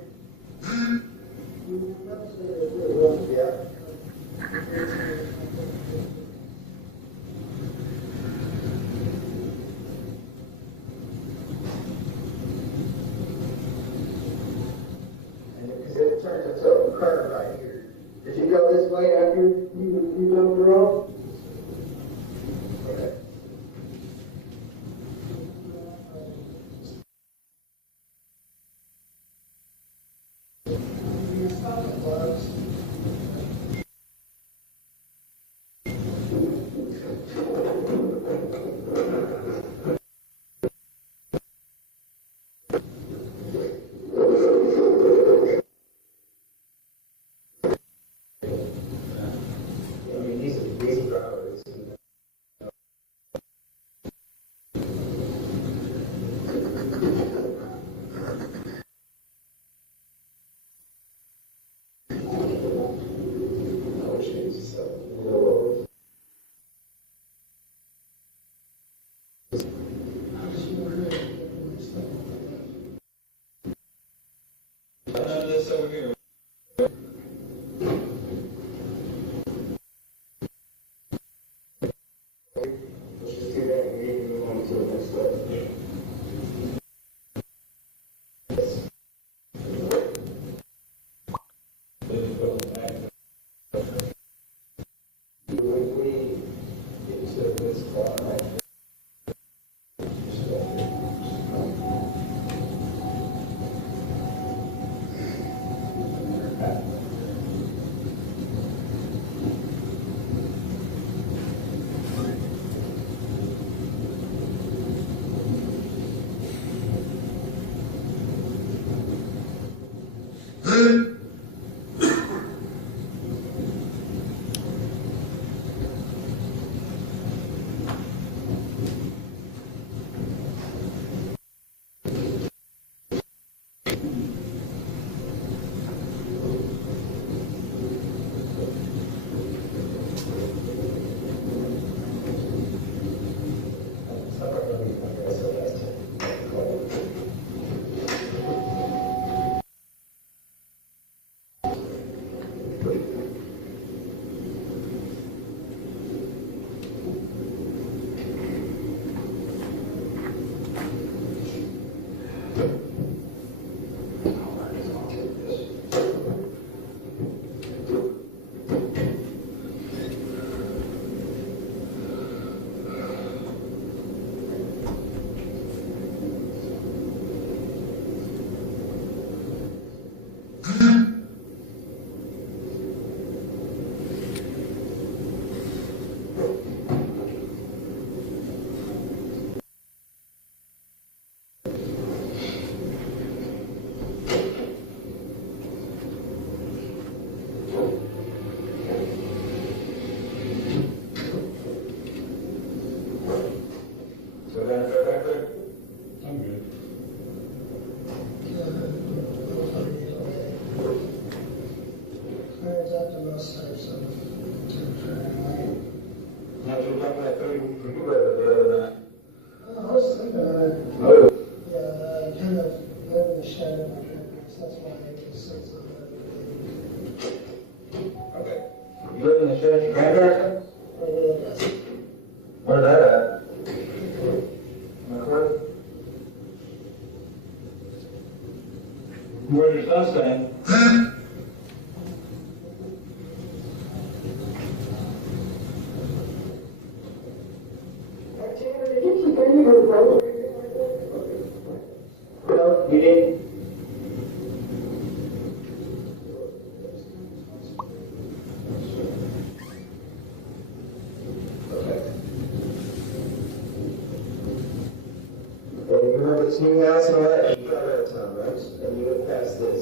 Because it turns into a curve right here. Did you go this way after you jumped the rope? Okay. I mean, these drivers. Oh, Jesus. Lord. This over here. Let's just do that and we can move on to the next step. We get to this part right here. So that's right. I'm good. There's after most types of interruption. Now, you're talking about 30 for you the other night. I was thinking of it. Oh. Yeah, I kind of live in the shadow of my parents. That's why I make these sense of it. Okay. You live in the shed, your grandparents? Yes. Where's that at? Am I correct? Where's your son staying? No, you didn't. Well, you remember this new house and all that? You got it out of town, right? And you went past this.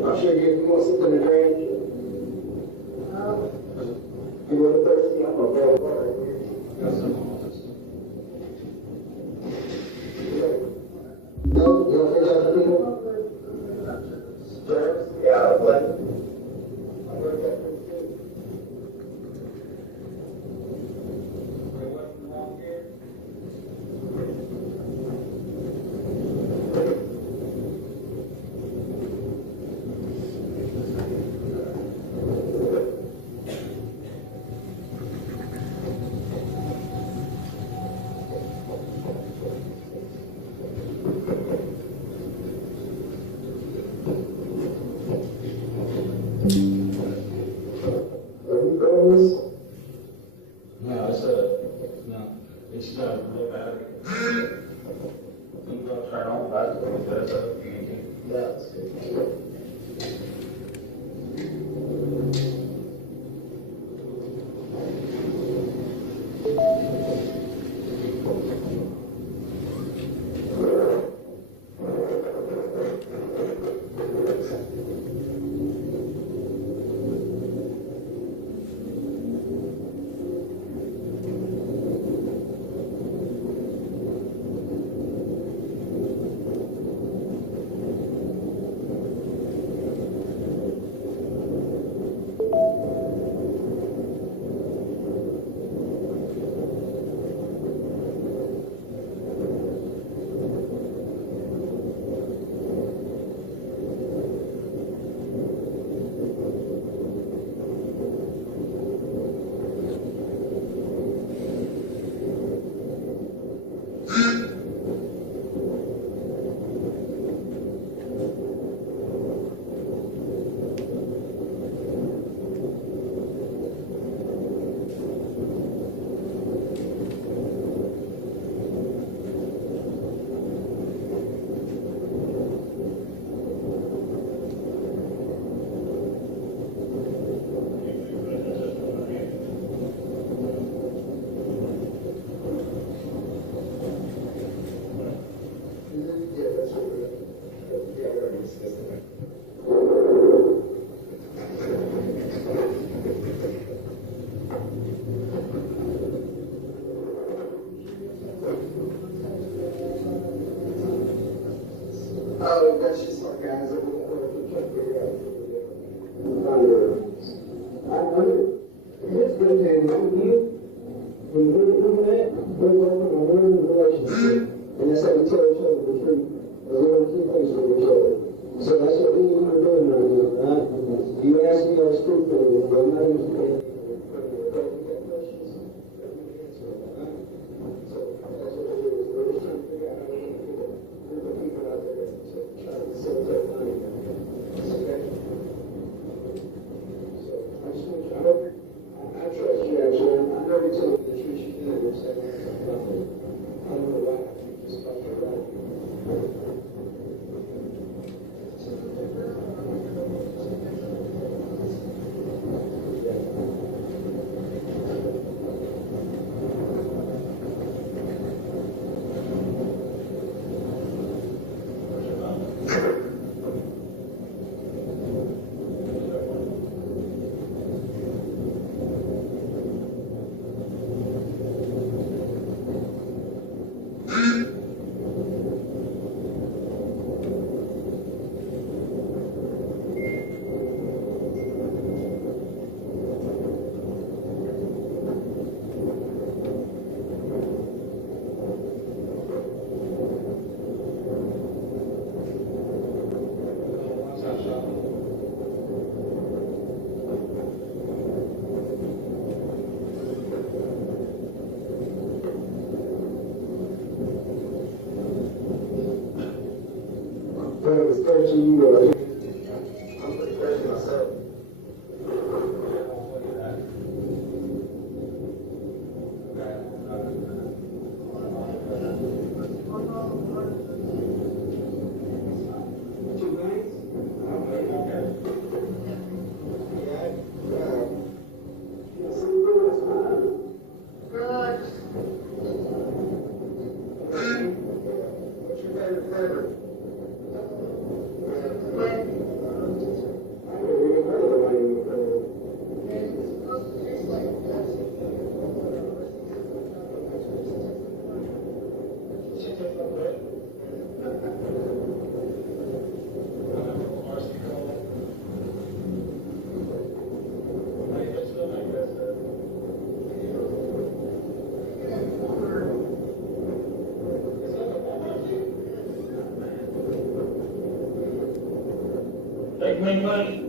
I'm sure you want something to drink. You want thirsty? I'm gonna grab water. No, you don't finish out the people? Germs? Yeah, I'll play. I'm gonna get this too. No, it's not a low battery. You gonna turn on that's up. Yeah, that's good. Oh, that's just sarcasm. We can't figure out. I wonder, it's good to you. When you look at that, we're working on one relationship. And that's how we tell each other the truth. We're going to keep things from each other. So that's what we are doing right now, right? You ask me, I'll speak for you, but I'm not even saying. question you I'm pretty fresh myself. What's your favorite flavor? Take my money.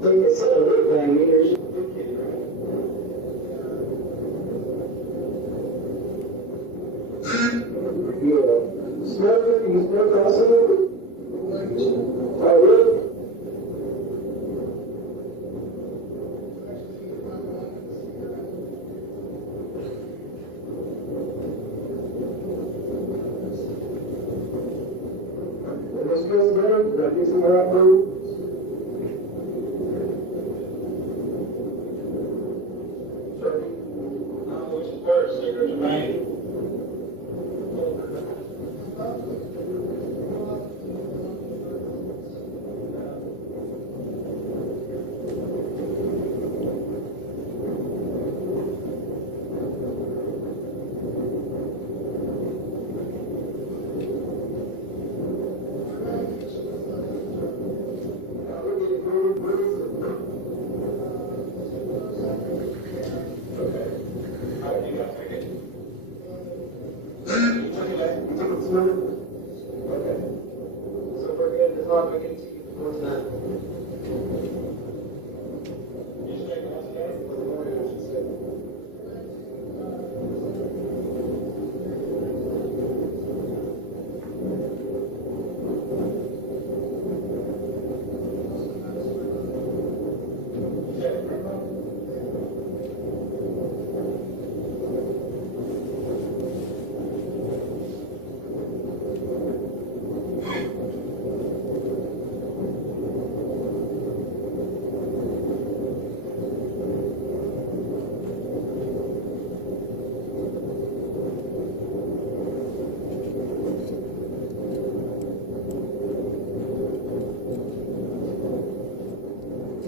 It's a good thing, meters. Yeah. Smoke it, you can smoke also. Oh, really? If this feels better, did I do some right move? Which is worse, cigarettes or bang?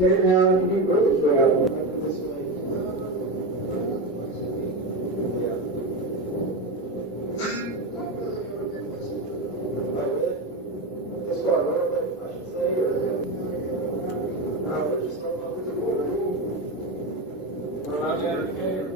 Get it now, you can go this way. This way. Yeah. This far, I should say, or just up to the border. We're not dedicated.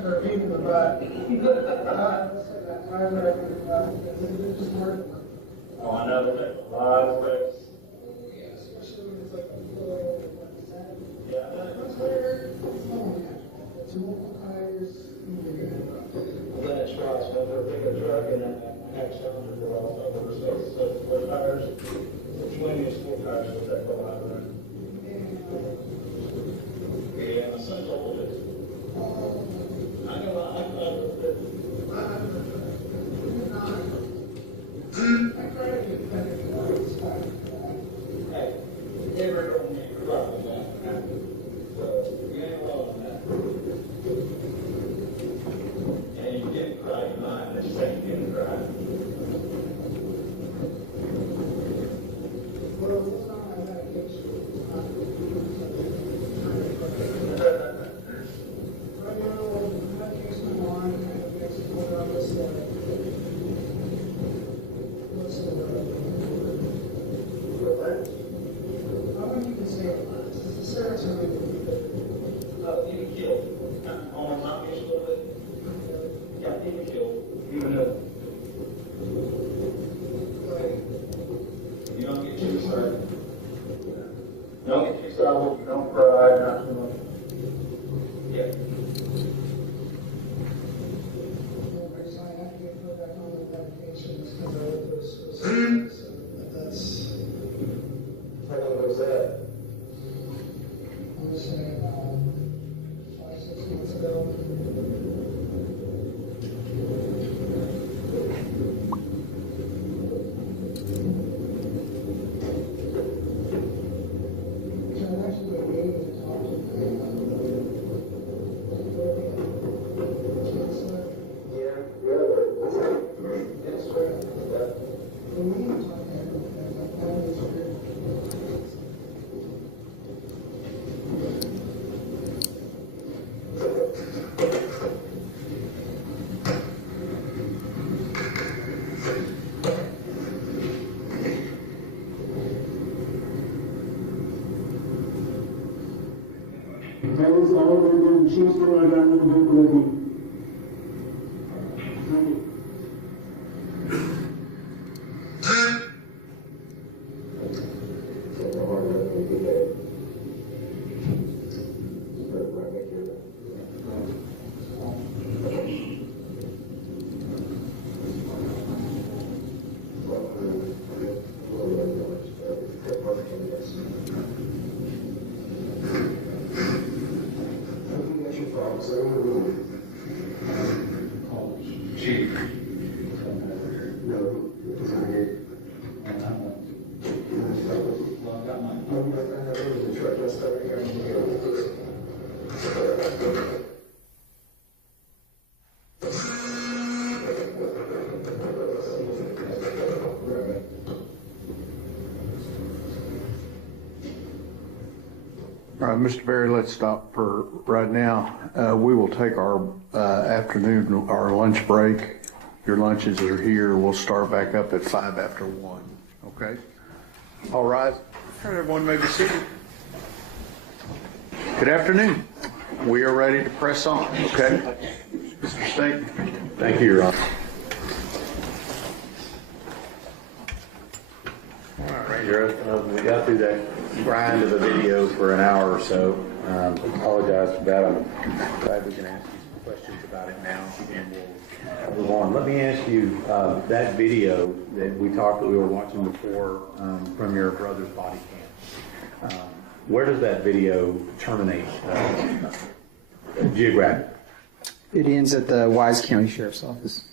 said there are people in the back. Oh, I know, there's a lot of space. Yeah, especially when it's like a full, Yeah, it's there. It's multiple tires. then it's right, so they're a bigger truck and then a half cylinder for all over the space. So four tires, which one is 4 tires will take a lot of room? Yeah, my son's old. I know, hey, every don't need to drop it down. So, you ain't alone in that. And you get right in mind, let's say you get it right. Well, it's not my medication. Right now, the medication I'm on kind of makes it more on this what's the word? I don't think you can say it. It's a serotonin. You can kill. On my case a little bit. Yeah, you can kill. Even though you don't get too excited. Don't get too excited. Don't cry. Not too much. Yeah. I have to get put back on the medications because I overdosed. That's. How long was that? I'm gonna say about 5-6 months ago. So I'm actually able to talk to them. For me, it's like That was all of them. Choose the right out of the book with me. All right, Mr. Berry, let's stop for right now. We will take our afternoon, our lunch break. Your lunches are here. We'll start back up at 5 after 1, okay? All right, everyone may be seated. Good afternoon. We are ready to press on, okay? Mr. State. Thank you, Your Honor. All right, Ranger, we got through that grind of a video for an hour or so. Apologize for that. I'm glad we can ask you some questions about it now, and we'll move on. Let me ask you, that video that we were watching before from your brother's body cam, where does that video terminate geographically? It ends at the Wise County Sheriff's Office.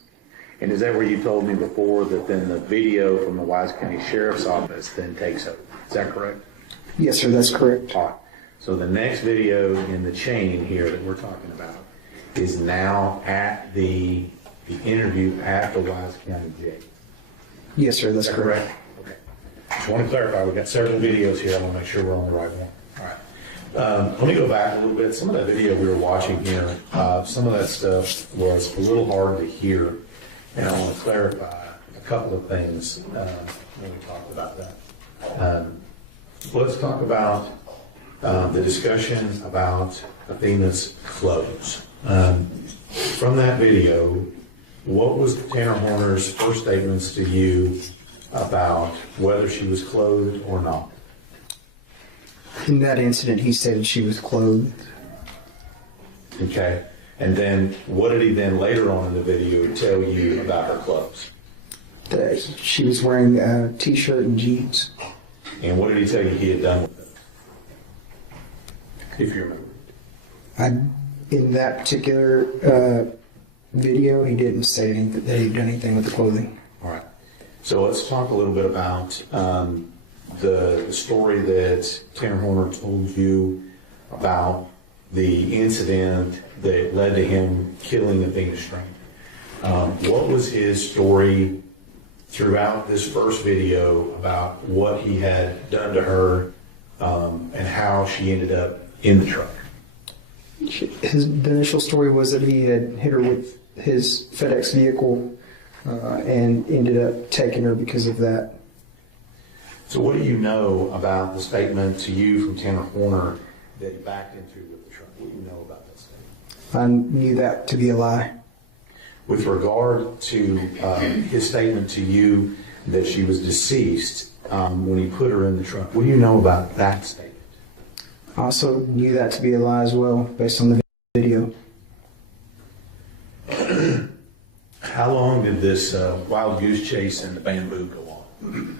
And is that where you told me before that then the video from the Wise County Sheriff's Office then takes over? Is that correct? Yes, sir, that's correct. All right. So the next video in the chain here that we're talking about is now at the interview at the Wise County jail. Yes, sir, that's correct. Okay. Just want to clarify, we've got several videos here. I want to make sure we're on the right one. All right. Let me go back a little bit. Some of that video we were watching here, some of that stuff was a little hard to hear. And I want to clarify a couple of things when we talk about that. Let's talk about the discussion about Athena's clothes. From that video, what was Tanner Horner's first statements to you about whether she was clothed or not? In that incident, he said she was clothed. Okay. And then what did he then later on in the video tell you about her clothes? That she was wearing a t-shirt and jeans. And what did he tell you he had done with it? If you remember. In that particular video, he didn't say anything, that he'd done anything with the clothing. All right. So let's talk a little bit about the story that Tanner Horner told you about the incident that led to him killing Athena Strand. What was his story throughout this first video about what he had done to her and how she ended up in the truck? The initial story was that he had hit her with his FedEx vehicle and ended up taking her because of that. So what do you know about the statement to you from Tanner Horner that he backed into with the truck? What do you know about that statement? I knew that to be a lie. With regard to his statement to you that she was deceased when he put her in the truck, what do you know about that statement? I also knew that to be a lie as well, based on the video. How long did this wild goose chase in the bamboo go on?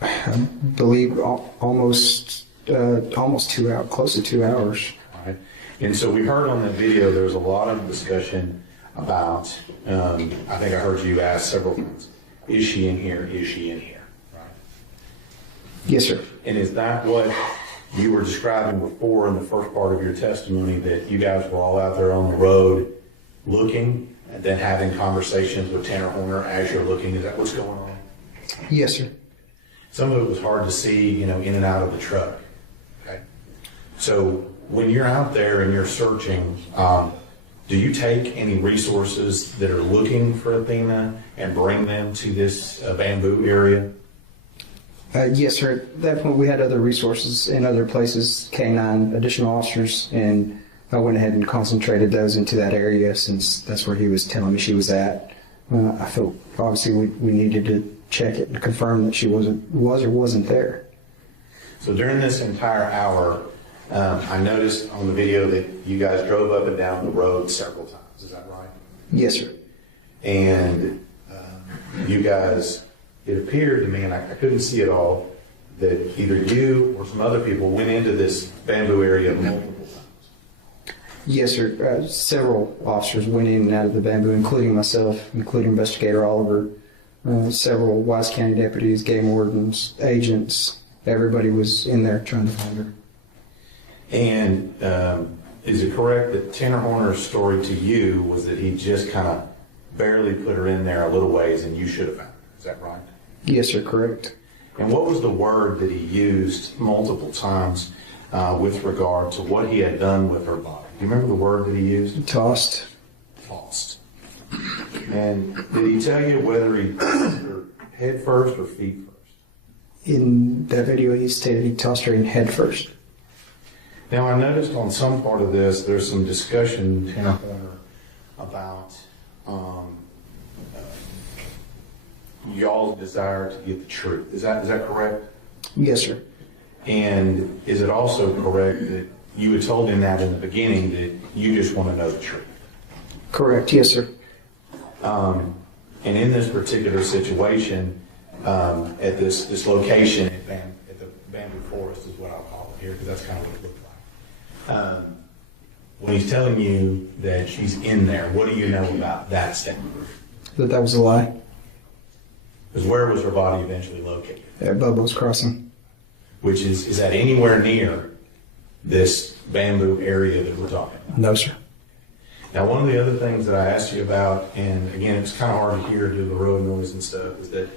I believe almost 2 hours, close to 2 hours. All right. And so we heard on the video there was a lot of discussion about, I think I heard you ask several times, is she in here? Is she in here? Right? Yes, sir. And is that what you were describing before in the first part of your testimony, that you guys were all out there on the road looking and then having conversations with Tanner Horner as you're looking? Is that what's going on? Yes, sir. Some of it was hard to see, in and out of the truck. Okay. So when you're out there and you're searching, do you take any resources that are looking for Athena and bring them to this bamboo area? Yes, sir. At that point, we had other resources in other places, K-9, additional officers, and I went ahead and concentrated those into that area since that's where he was telling me she was at. I felt obviously we needed to check it and confirm that she was or wasn't there. So during this entire hour, I noticed on the video that you guys drove up and down the road several times. Is that right? Yes, sir. And you guys, it appeared to me, and I couldn't see it all, that either you or some other people went into this bamboo area multiple times. Yes, sir. Several officers went in and out of the bamboo, including myself, including Investigator Oliver, several Wise County deputies, game wardens, agents. Everybody was in there trying to find her. And is it correct that Tanner Horner's story to you was that he just kind of barely put her in there a little ways and you should have found her? Is that right? Yes, sir, correct. And what was the word that he used multiple times with regard to what he had done with her body? Do you remember the word that he used? Tossed. Tossed. And did he tell you whether he tossed her head first or feet first? In that video, he stated he tossed her in head first. Now, I noticed on some part of this, there's some discussion, Tanner Horner, about y'all's desire to get the truth. Is that correct? Yes, sir. And is it also correct that you had told him that in the beginning, that you just want to know the truth? Correct. Yes, sir. And in this particular situation, at this location at the bamboo forest is what I'll call it here, because that's kind of what it looked like. When he's telling you that she's in there, what do you know about that statement? That was a lie. Because where was her body eventually located? At Bubba's Crossing. Which is that anywhere near this bamboo area that we're talking about? No, sir. Now, one of the other things that I asked you about, and again, it's kind of hard to hear due to the road noise and stuff, is that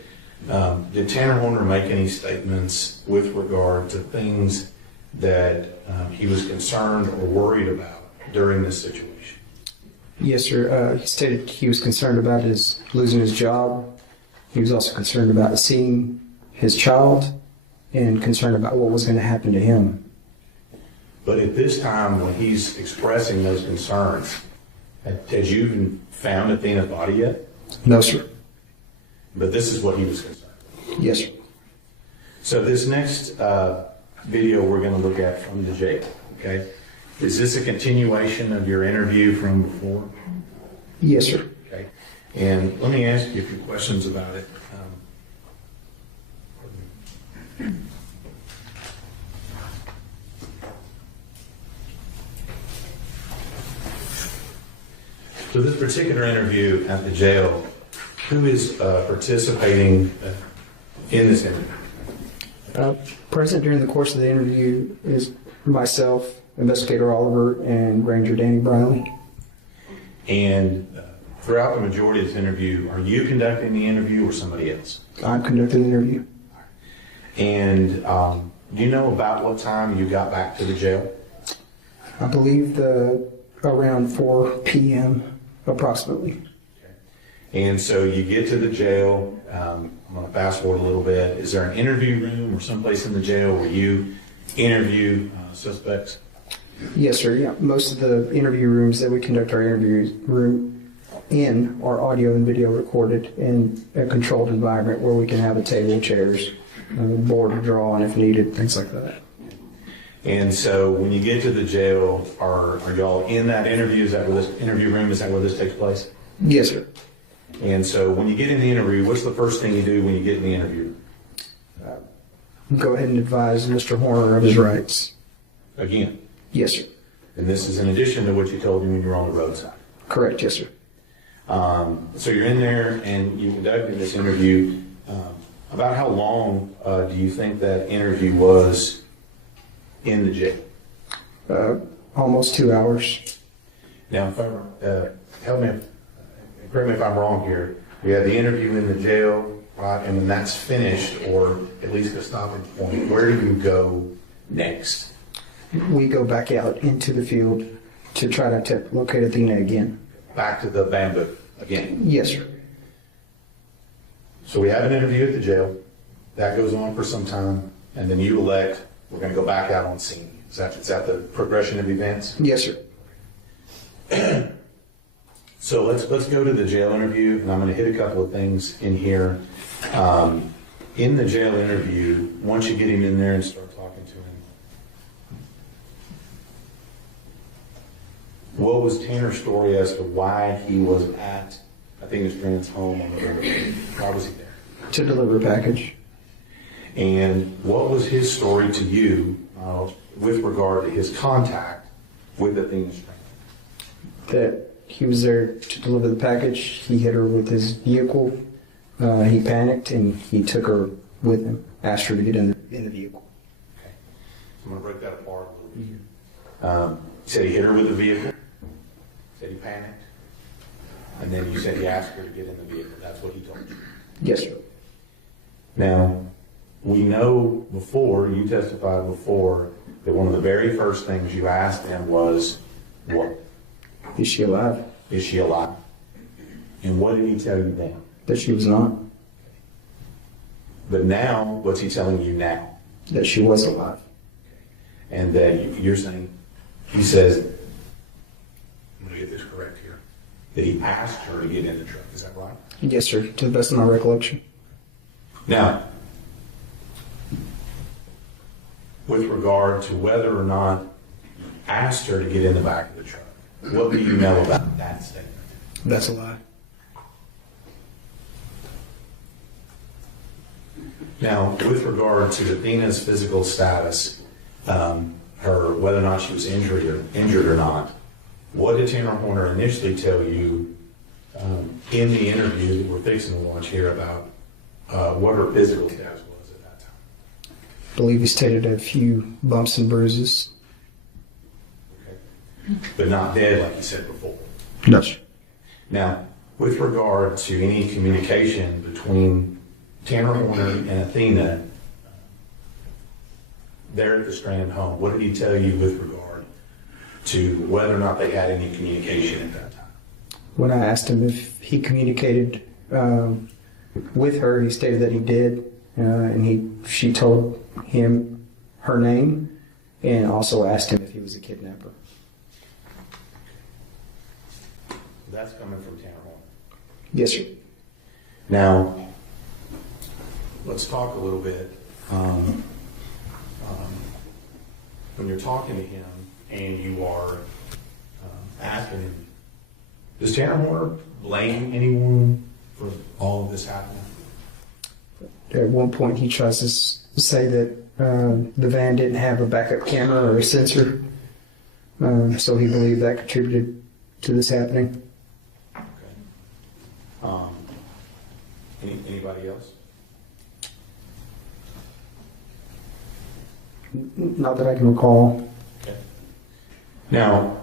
did Tanner Horner make any statements with regard to things that he was concerned or worried about during this situation? Yes, sir. He stated he was concerned about losing his job. He was also concerned about seeing his child and concerned about what was going to happen to him. But at this time, when he's expressing those concerns, Had you even found Athena's body yet? No, sir. But this is what he was concerned. Yes, sir. So this next video we're going to look at from the jail, okay? Is this a continuation of your interview from before? Yes, sir. Okay. And let me ask you a few questions about it. So this particular interview at the jail, who is participating in this interview? Present during the course of the interview is myself, Investigator Oliver, and Ranger Danny Briley. And throughout the majority of this interview, are you conducting the interview or somebody else? I'm conducting the interview. And do you know about what time you got back to the jail? I believe around 4 p.m. approximately. And so you get to the jail. I'm going to fast forward a little bit. Is there an interview room or someplace in the jail where you interview suspects? Yes, sir. Yeah, most of the interview rooms that we conduct our interviews in are audio and video recorded in a controlled environment where we can have a table, chairs, board to draw on if needed, things like that. And so when you get to the jail, are y'all in that interview? Is that where this interview room? Is that where this takes place? Yes, sir. And so when you get in the interview, what's the first thing you do when you get in the interview? Go ahead and advise Mr. Horner of his rights. Again? Yes, sir. And this is in addition to what you told me when you were on the roadside? Correct, yes, sir. So you're in there and you conducted this interview. About how long do you think that interview was in the jail? Almost 2 hours. Now, if help me, correct me if I'm wrong here. We had the interview in the jail, right? And when that's finished, or at least a stopping point, where do you go next? We go back out into the field to try to locate Athena again. Back to the bamboo again? Yes, sir. So we have an interview at the jail. That goes on for some time. And then you elect, we're going to go back out on scene. Is that the progression of events? Yes, sir. So let's go to the jail interview, and I'm going to hit a couple of things in here. In the jail interview, once you get him in there and start talking to him, what was Tanner's story as to why he was at Athena Strand's home on the river? Why was he there? To deliver a package. And what was his story to you with regard to his contact with Athena Strand? That he was there to deliver the package. He hit her with his vehicle. He panicked and he took her with him, asked her to get in the vehicle. Okay. So I'm going to break that apart a little bit here. He said he hit her with the vehicle. Said he panicked. And then you said he asked her to get in the vehicle. That's what he told you. Yes, sir. Now, we know you testified before, that one of the very first things you asked him was, what? Is she alive? Is she alive? And what did he tell you then? That she was not. But now, what's he telling you now? That she was alive. And that you're saying, he says, I'm going to get this correct here, that he asked her to get in the truck. Is that right? Yes, sir, to the best of my recollection. Now, with regard to whether or not he asked her to get in the back of the truck, what do you know about that statement? That's a lie. Now, with regard to Athena's physical status, whether or not she was injured or not, what did Tanner Horner initially tell you in the interview that we're fixing to watch here about what her physical status was at that time? I believe he stated a few bumps and bruises. Okay. But not dead like you said before? No, sir. Now, with regard to any communication between Tanner Horner and Athena there at the Strand home, what did he tell you with regard to whether or not they had any communication at that time? When I asked him if he communicated with her, he stated that he did, and she told him her name and also asked him if he was a kidnapper. That's coming from Tanner Horner. Yes, sir. Now, let's talk a little bit. When you're talking to him and you are asking him, does Tanner Horner blame anyone for all of this happening? At one point, he tries to say that the van didn't have a backup camera or a sensor, so he believed that contributed to this happening. Anybody else? Not that I can recall. Okay. Now,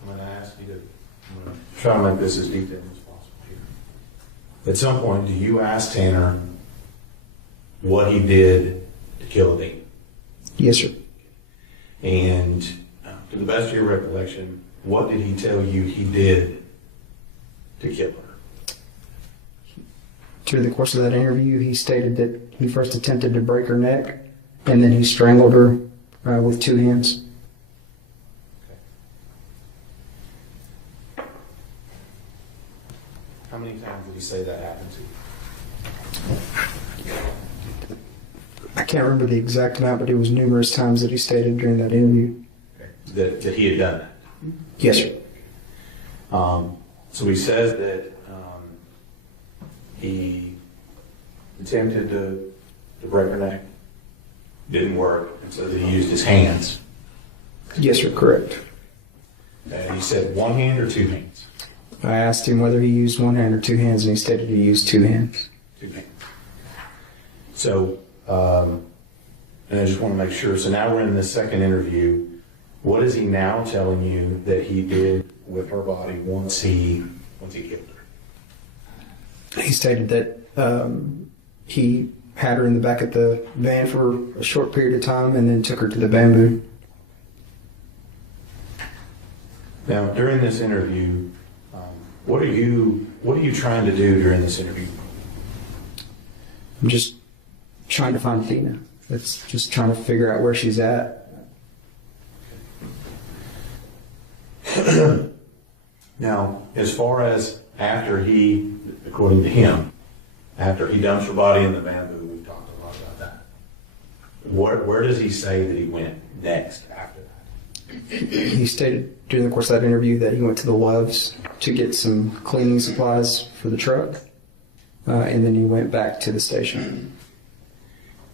I'm going to ask you I'm going to try to make this as detailed as possible here. At some point, do you ask Tanner what he did to kill Athena? Yes, sir. And to the best of your recollection, what did he tell you he did to kill her? During the course of that interview, he stated that he first attempted to break her neck, and then he strangled her with 2 hands. How many times did he say that happened to you? I can't remember the exact amount, but it was numerous times that he stated during that interview. That he had done that? Yes, sir. So he says that he attempted to break her neck, didn't work, and so that he used his hands. Yes, sir, correct. And he said 1 hand or 2 hands? I asked him whether he used 1 hand or 2 hands, and he stated he used 2 hands. 2 hands. So, and I just want to make sure, so now we're in the second interview. What is he now telling you that he did with her body once he killed her? He stated that he had her in the back of the van for a short period of time and then took her to the bamboo. Now, during this interview, what are you trying to do during this interview? I'm just trying to find Athena. It's just trying to figure out where she's at. Now, as far as after he, according to him, after he dumps her body in the bamboo, we've talked a lot about that. Where does he say that he went next after that? He stated during the course of that interview that he went to the Loves to get some cleaning supplies for the truck, and then he went back to the station.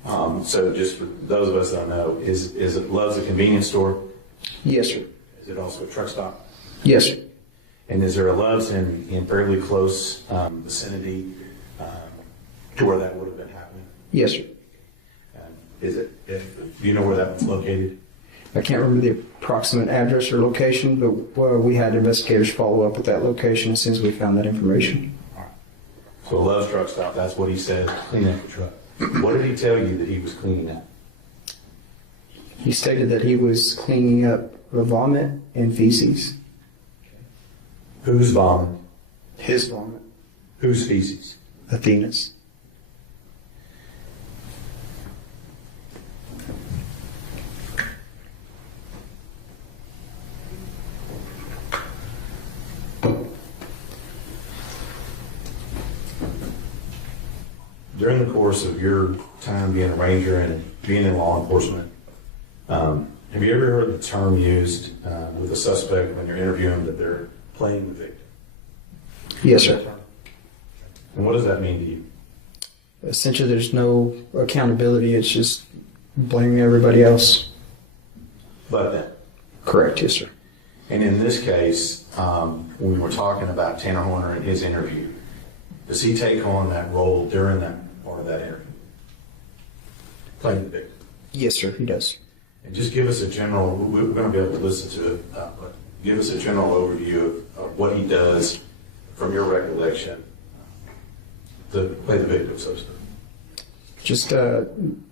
So just for those of us that don't know, is it Love's a convenience store? Yes, sir. Is it also a truck stop? Yes, sir. And is there a Love's in fairly close vicinity to where that would have been happening? Yes, sir. Do you know where that one's located? I can't remember the approximate address or location, but we had investigators follow up with that location as soon as we found that information. So Love's truck stop, that's what he said, clean up the truck. What did he tell you that he was cleaning up? He stated that he was cleaning up the vomit and feces. Whose vomit? His vomit. Whose feces? Athena's. During the course of your time being a ranger and being in law enforcement, have you ever heard the term used with a suspect when you're interviewing them that they're playing the victim? Yes, sir. And what does that mean to you? Essentially, there's no accountability. It's just blaming everybody else. But then? Correct, yes, sir. And in this case, when we were talking about Tanner Horner in his interview, does he take on that role during that part of that interview? Playing the victim? Yes, sir, he does. And just give us a general, we're going to be able to listen to it, but give us a general overview of what he does from your recollection to play the victim, so to speak. Just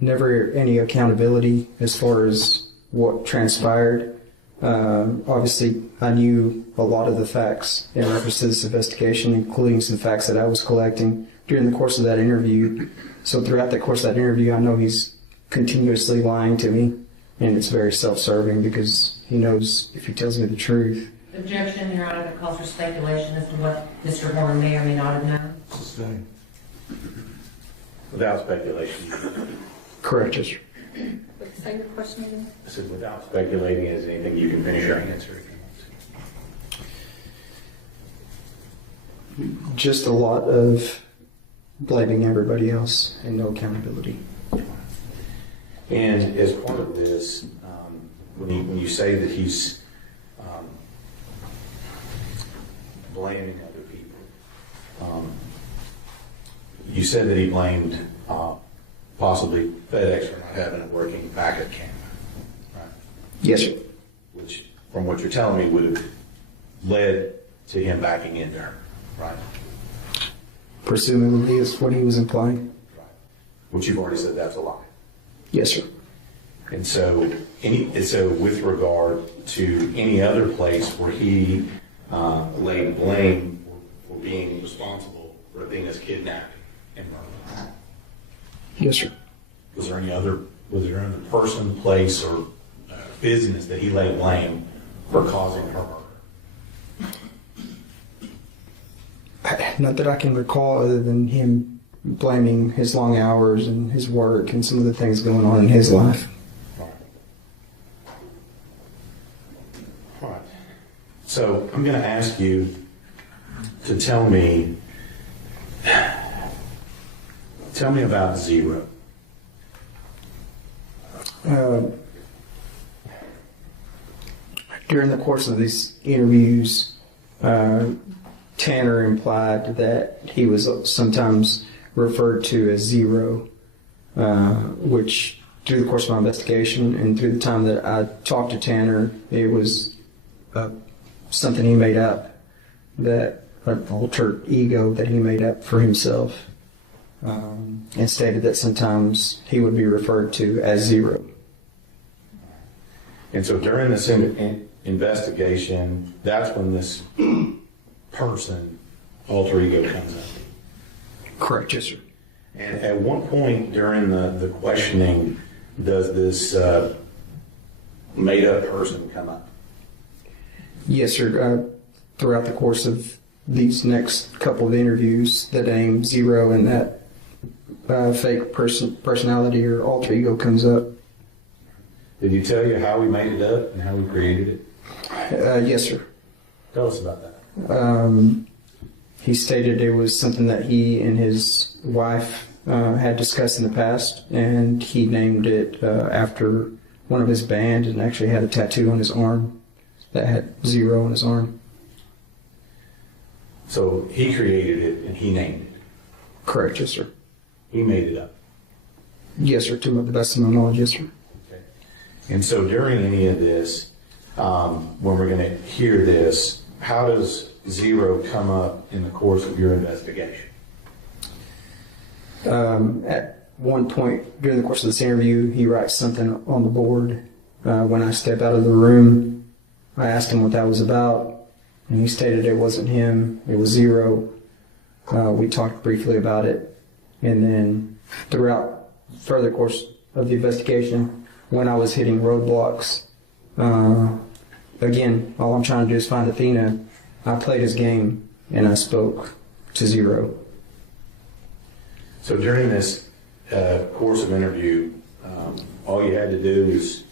never any accountability as far as what transpired. Obviously, I knew a lot of the facts in reference to this investigation, including some facts that I was collecting during the course of that interview. So throughout the course of that interview, I know he's continuously lying to me and it's very self-serving because he knows if he tells me the truth. Objection, Your Honor, that calls for speculation as to what Mr. Horner may or may not have known. Sustained. Without speculation. Correct, Judge. Say your question again. I said, without speculating, is anything you can finish your answer if you want to. Just a lot of blaming everybody else and no accountability. And as part of this, when you say that he's blaming other people, you said that he blamed possibly FedEx for not having a working backup camera, right? Yes, sir. Which, from what you're telling me, would have led to him backing into her, right? Presumably is what he was implying. Right. Which you've already said that's a lie. Yes, sir. And so, with regard to any other place where he laid blame for being responsible for Athena's kidnapping and murder, Yes, sir. was there any other person, place, or business that he laid blame for causing her murder? Not that I can recall, other than him blaming his long hours and his work and some of the things going on in his life. All right. So I'm going to ask you to tell me about Zero. During the course of these interviews, Tanner implied that he was sometimes referred to as Zero, which through the course of my investigation and through the time that I talked to Tanner, it was something he made up, that an alter ego that he made up for himself, and stated that sometimes he would be referred to as Zero. And so during this investigation, that's when this person, alter ego, comes up. Correct, yes, sir. And at one point during the questioning, does this made-up person come up? Yes, sir. Throughout the course of these next couple of interviews, the name Zero and that fake personality or alter ego comes up. Did he tell you how he made it up and how he created it? Yes, sir. Tell us about that. He stated it was something that he and his wife had discussed in the past, and he named it after one of his bands, and actually had a tattoo on his arm that had Zero on his arm. So he created it and he named it? Correct, yes, sir. He made it up? Yes, sir, to the best of my knowledge, yes, sir. Okay. And so during any of this, when we're going to hear this, how does Zero come up in the course of your investigation? At one point during the course of this interview, he writes something on the board. When I step out of the room, I asked him what that was about, and he stated it wasn't him, it was Zero. We talked briefly about it, and then throughout further course of the investigation, when I was hitting roadblocks, again, all I'm trying to do is find Athena. I played his game, and I spoke to Zero. So during this course of interview, all you had to do is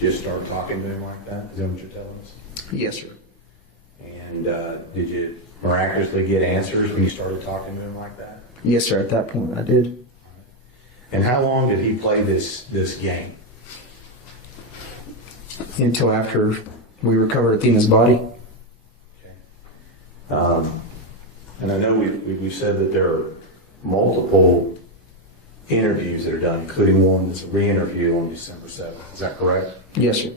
just start talking to him like that? Is that what you're telling us? Yes, sir. And did you miraculously get answers when you started talking to him like that? Yes, sir. At that point, I did. And how long did he play this game? Until after we recovered Athena's body. And I know we've said that there are multiple interviews that are done, including one that's a re-interview on December 7th. Is that correct? Yes, sir.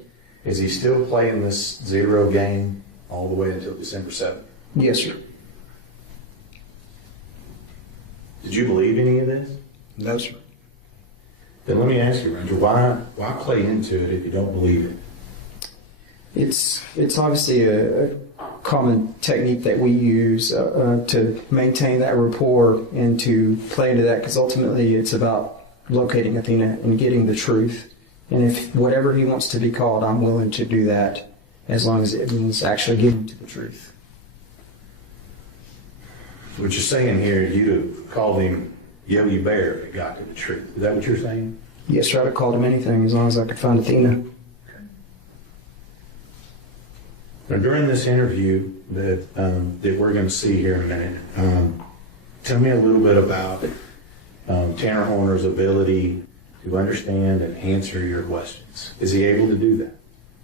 Is he still playing this Zero game all the way until December 7th? Yes, sir. Did you believe any of this? No, sir. Then let me ask you, Ranger, why play into it if you don't believe it? It's obviously a common technique that we use to maintain that rapport and to play into that, because ultimately it's about locating Athena and getting the truth And if whatever he wants to be called, I'm willing to do that, as long as it means actually getting to the truth. What you're saying here, you'd have called him Yogi Bear if it got to the truth. Is that what you're saying? Yes, sir, I'd have called him anything as long as I could find Athena. Now, during this interview that we're going to see here in a minute, tell me a little bit about Tanner Horner's ability to understand and answer your questions. Is he able to do that?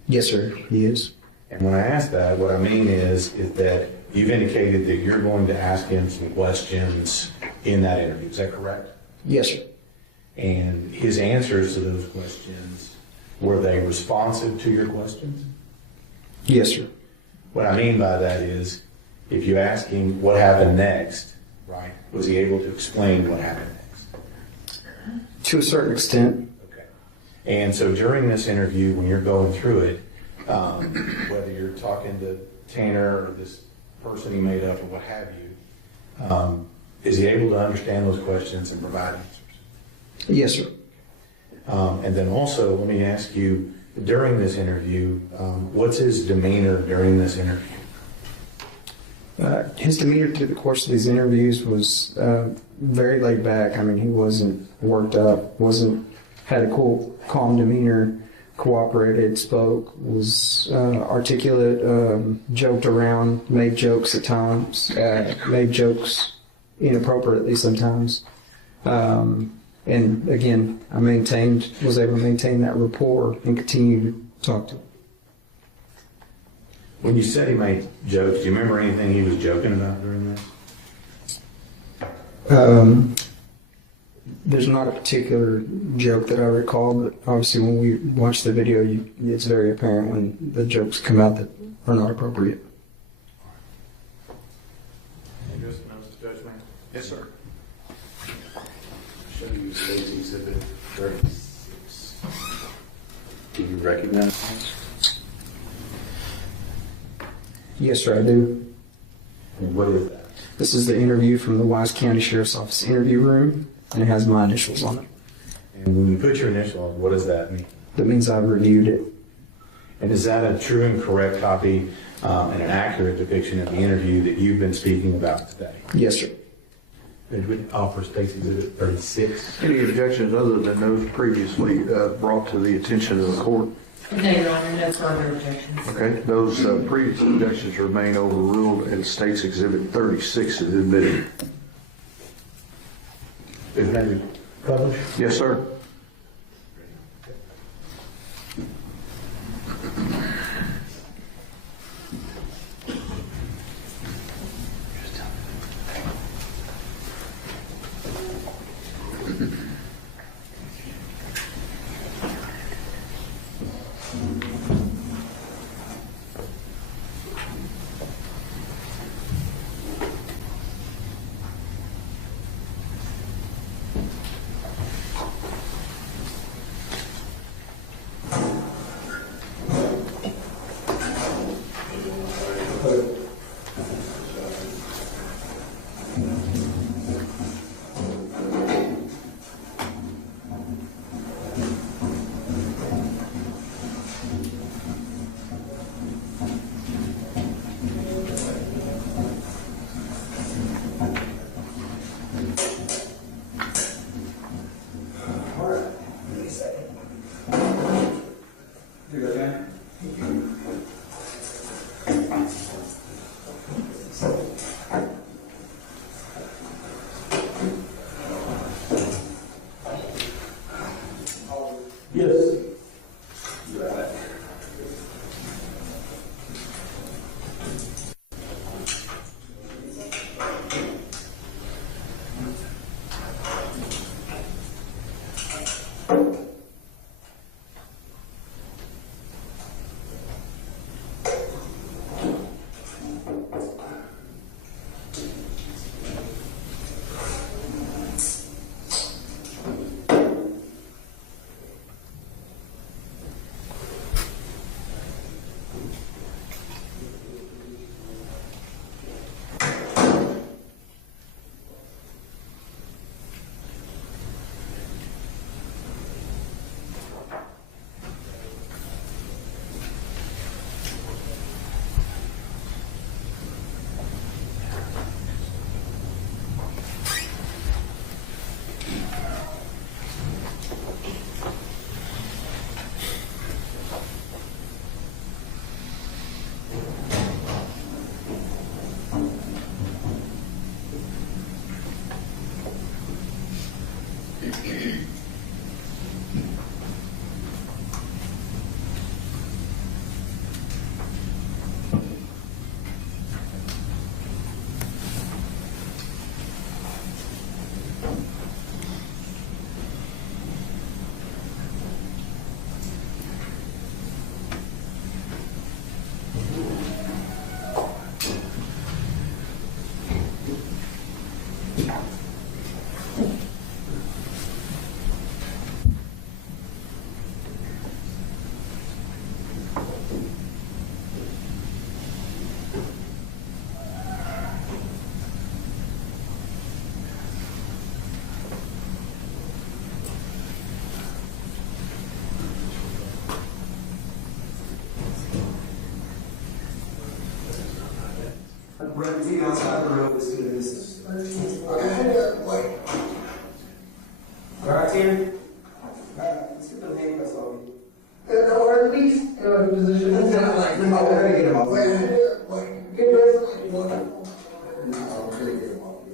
Yes, sir, he is. And when I ask that, what I mean is that you've indicated that you're going to ask him some questions in that interview. Is that correct? Yes, sir. And his answers to those questions, were they responsive to your questions? Yes, sir. What I mean by that is, if you ask him what happened next, right, was he able to explain what happened next? To a certain extent. Okay. And so during this interview, when you're going through it, whether you're talking to Tanner or this person he made up or what have you, is he able to understand those questions and provide answers? Yes, sir. And then also, let me ask you, during this interview, what's his demeanor during this interview? His demeanor through the course of these interviews was very laid back. I mean, he wasn't worked up, had a cool, calm demeanor, cooperated, spoke, was articulate, joked around, made jokes at times, made jokes inappropriately sometimes. And again, I was able to maintain that rapport and continue to talk to him. When you said he made jokes, do you remember anything he was joking about during this? There's not a particular joke that I recall, but obviously when we watch the video, it's very apparent when the jokes come out that are not appropriate. Yes, sir. Show you State's Exhibit 36. Do you recognize this? Yes, sir, I do. And what is that? This is the interview from the Wise County Sheriff's Office interview room, and it has my initials on it. And when you put your initial on, what does that mean? That means I've reviewed it. And is that a true and correct copy and an accurate depiction of the interview that you've been speaking about today? Yes, sir. Did we offer State's Exhibit 36? Any objections other than those previously brought to the attention of the court? No, Your Honor, no further objections. Okay, those previous objections remain overruled and State's Exhibit 36 is admitted. Is that published? Yes, sir. Run to outside the road as soon as 13. Wait. All right, Tanner? Let's get those handcuffs on you. Or at least position. No, we're gonna get him off. Wait. Get this. No, we're gonna get him off.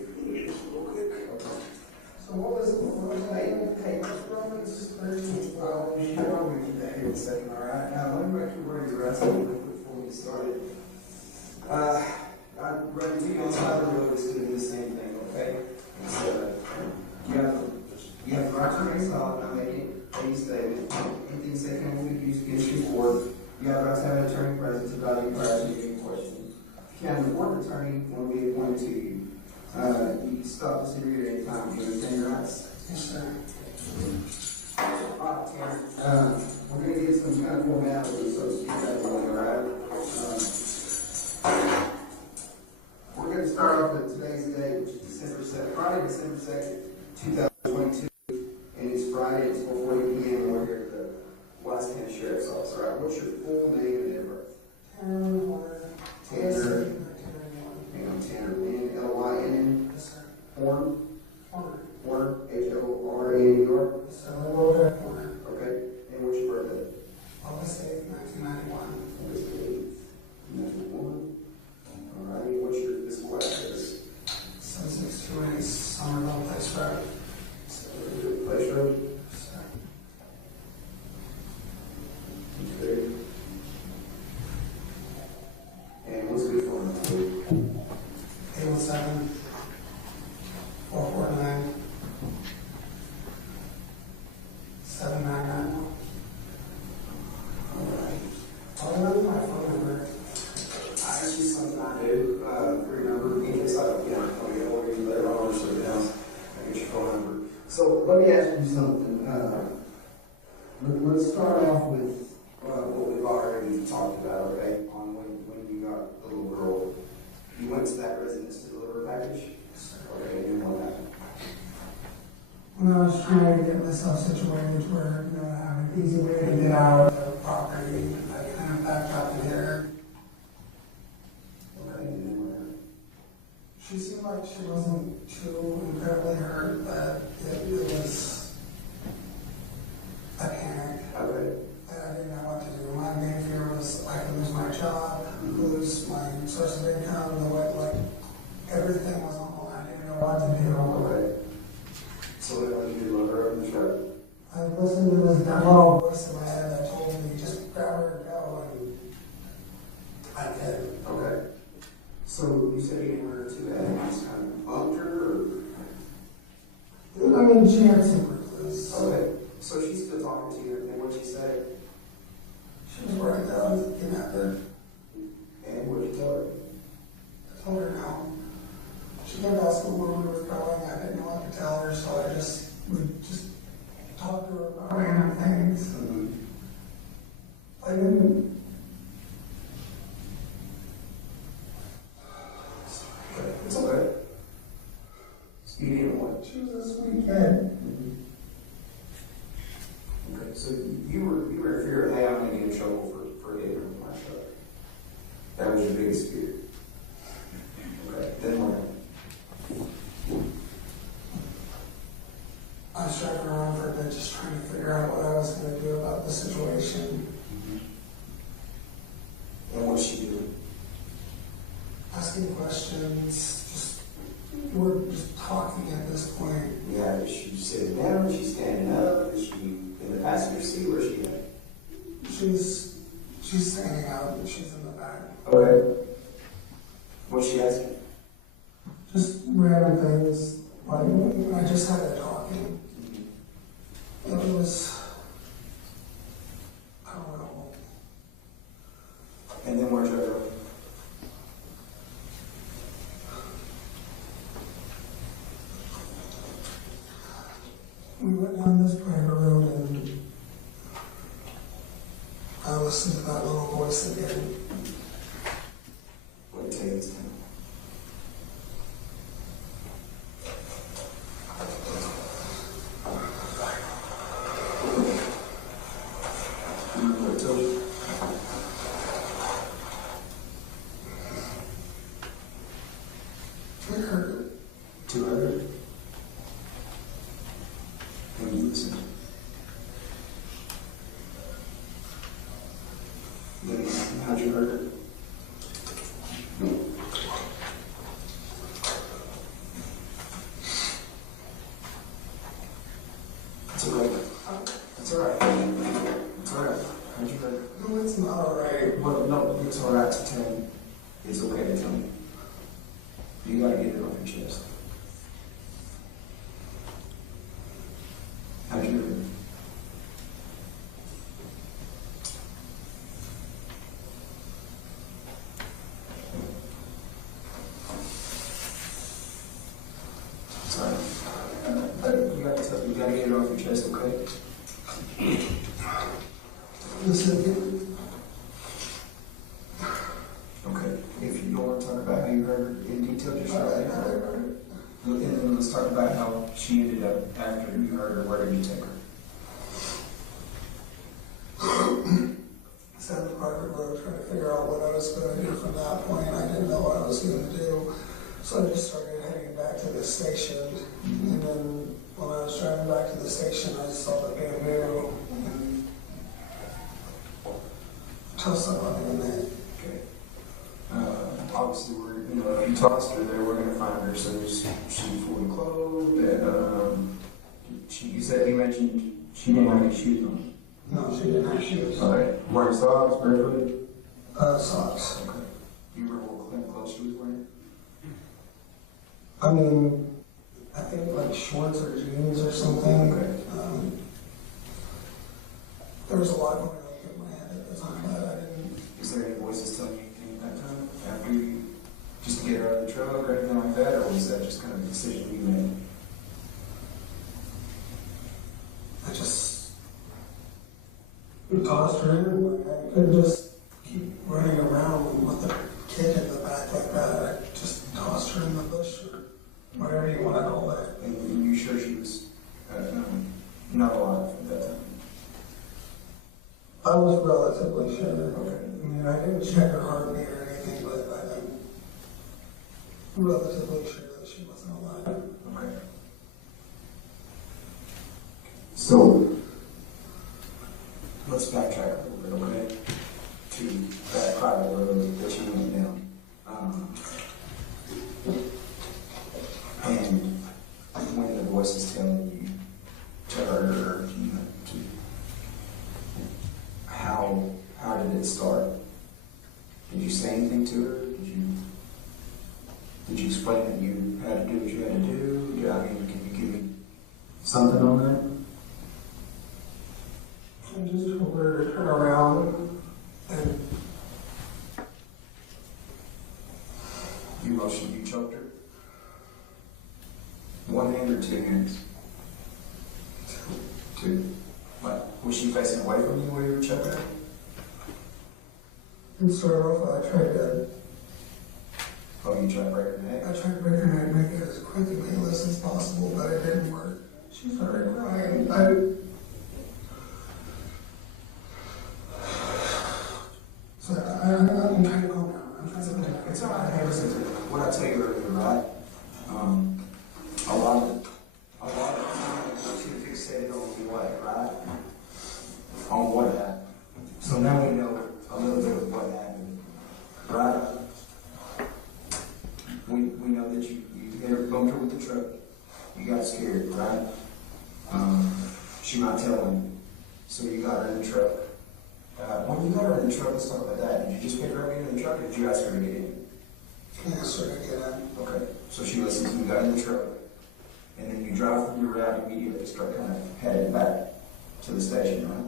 So what was the hey, Romans 13, 12? I'm gonna get that here in a second, all right? Now, let me make sure where you're at before we started. I read to you on the side of the road is doing the same thing, okay? So, you have the right to remain silent, not making any statement. Anything second will be used against you or you have the right to have an attorney present to value prior to any question. Can the board attorney will be appointed to you? You can stop this interview at any time. Do you understand your rights? Yes, sir. All right, Tanner. We're going to get some kind of formality, so to speak, out of the way, all right? We're going to start off with today's date, which is Friday, December 2nd, 2022. And it's Friday, it's 4:40 p.m. We're here at the WYCCAPEDIA Sheriff's Office. All right, what's your full name and date of birth? Tanner Horner. Tanner. Hang on, Tanner. N-L-Y-N-N? Yes, sir. Horner? Horner. H-O-R-N, New York? Yes, sir. Horner. Okay. And what's your birthday? August 8th, 1991. August 8th, 1991. All right. What's your physical address? 7628 Somerville Place Road. Place Road? Sir. Okay. And what's good for him? 817 449 799. All right. I'll remember my phone number. I asked you something I do for your number in case I don't get it. I'll get over you later on or something else. I get your phone number. So let me ask you something. Let's start off with what we've already talked about, okay? On when you got the little girl. You went to that residence to deliver a package? Okay, and what happened? When I was trying to get myself situated where, I have an easy way to get out of the property, I kind of backed up and hit her. Okay, and then what happened? She seemed like she wasn't too incredibly hurt, but it was a panic. Okay. I didn't know what to do. My main fear was I could lose my job, lose my source of income, everything was on the line. I didn't know what to do. Okay. So what did you do? Let her up in the truck? I listened to this little voice in my head that told me, just grab her and go, and I did. Okay. So you said you didn't hurt her too bad, you just kind of bumped her, or? I mean, she had some bruises. Okay. So she's still talking to you, and what'd she say? She was worried that I was a kidnapper. And what'd you tell her? I told her no. She kept asking where we were going. I didn't know what to tell her, so I would just talk to her about random things. I didn't. It's okay. You didn't what? She was a sweet kid. Okay, so you were in fear of, hey, I'm going to get in trouble for hitting her with my truck. That was your biggest fear. Okay, then what? I was driving around for a bit just trying to figure out what I was going to do about the situation. And what'd she do? Asking questions, we're just talking at this point. Yeah, is she sitting down? Is she standing up? Is she in the passenger seat? Where's she at? She's standing up and she's in the back. Okay. What's she asking? Just random things. Like, I just had her talking. It was, I don't know. And then where'd you go? We went down this private road and I listened to that little voice again. What take this time? how'd you heard it? It's all right. It's all right. It's all right. How'd you heard it? No, it's not all right. Well, no, it's all right to tell me. It's okay to tell me. You gotta get it off your chest. How'd you heard it? Sorry. You gotta get it off your chest, okay? Listen. Okay. If you don't want to talk about how you heard it in detail, just write it down. And then let's talk about how she ended up after you heard her. Where did you take her? I sat in the private road trying to figure out what I was going to do from that point. I didn't know what I was going to do. So I just started heading back to the station. And then when I was driving back to the station, I saw the bamboo and tossed somebody in there. Okay. Obviously, if you tossed her there, we're going to find her. So she fully clothed. And, you said, you mentioned she didn't have any shoes on. No, she didn't have shoes. All right. Wearing socks, barefooted? Socks. Okay. Do you remember what kind of clothes she was wearing? I mean, I think like shorts or jeans or something. Okay. There was a lot going on in my head at the time, but I didn't. Is there any voices telling you anything at that time? After you, just to get her out of the truck or anything like that? Or was that just kind of a decision you made? I just tossed her in. I couldn't just keep running around with a kid in the back like that. I just tossed her in the bush or whatever you want to call it. And you sure she was not alive at that time? I was relatively sure. Okay. I mean, I didn't check her heartbeat or anything, but I'm relatively sure that she wasn't alive. Okay. So, let's backtrack a little bit, okay? To that private road that you went down. And when the voice is telling you to her, how did it start? Did you say anything to her? Did you explain that you had to do what you had to do? I mean, can you give me something on that? I just told her to turn around and You motioned, you choked her? One hand or two hands? Two. What? Was she facing away from you while you were choking her? and start off, I tried to. Oh, you tried to break her neck? I tried to break her neck, make it as quick and painless as possible, but it didn't work. She started crying. I'm trying to calm down. It's all right. Hey, listen to what I tell you earlier, right? A lot of times she fixated on what, right? On what happened. So now we know a little bit of what happened, right? We know that you hit her, bumped her with the truck. You got scared, right? She might tell him. So you got her in the truck. When you got her in the truck, let's talk about that. Did you just pick her up in the truck, or did you ask her to get in? I asked her to get in. Okay. So she listens to you, got in the truck, and then you drive from your route immediately, start kind of headed back to the station, right?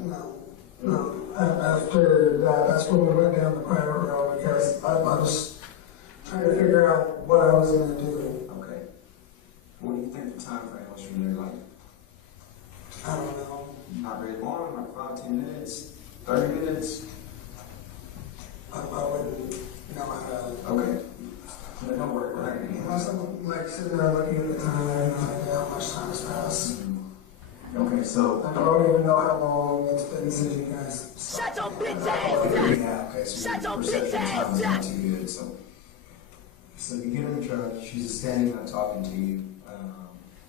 No. After that, that's when we went down the private road because I was trying to figure out what I was going to do. Okay. What do you think the time frame was from there? Like, I don't know. Not very long, like 5, 10 minutes, 30 minutes? I wouldn't know how to. Okay. No work, right? Unless I'm like sitting there looking at the time, I have no idea how much time has passed. Okay, so. I don't even know how long it's been since you guys. Shut your bitch ass! Yeah, okay, so Shut your perception bitch time is ass! not too good, so you get in the truck, she's standing there talking to you,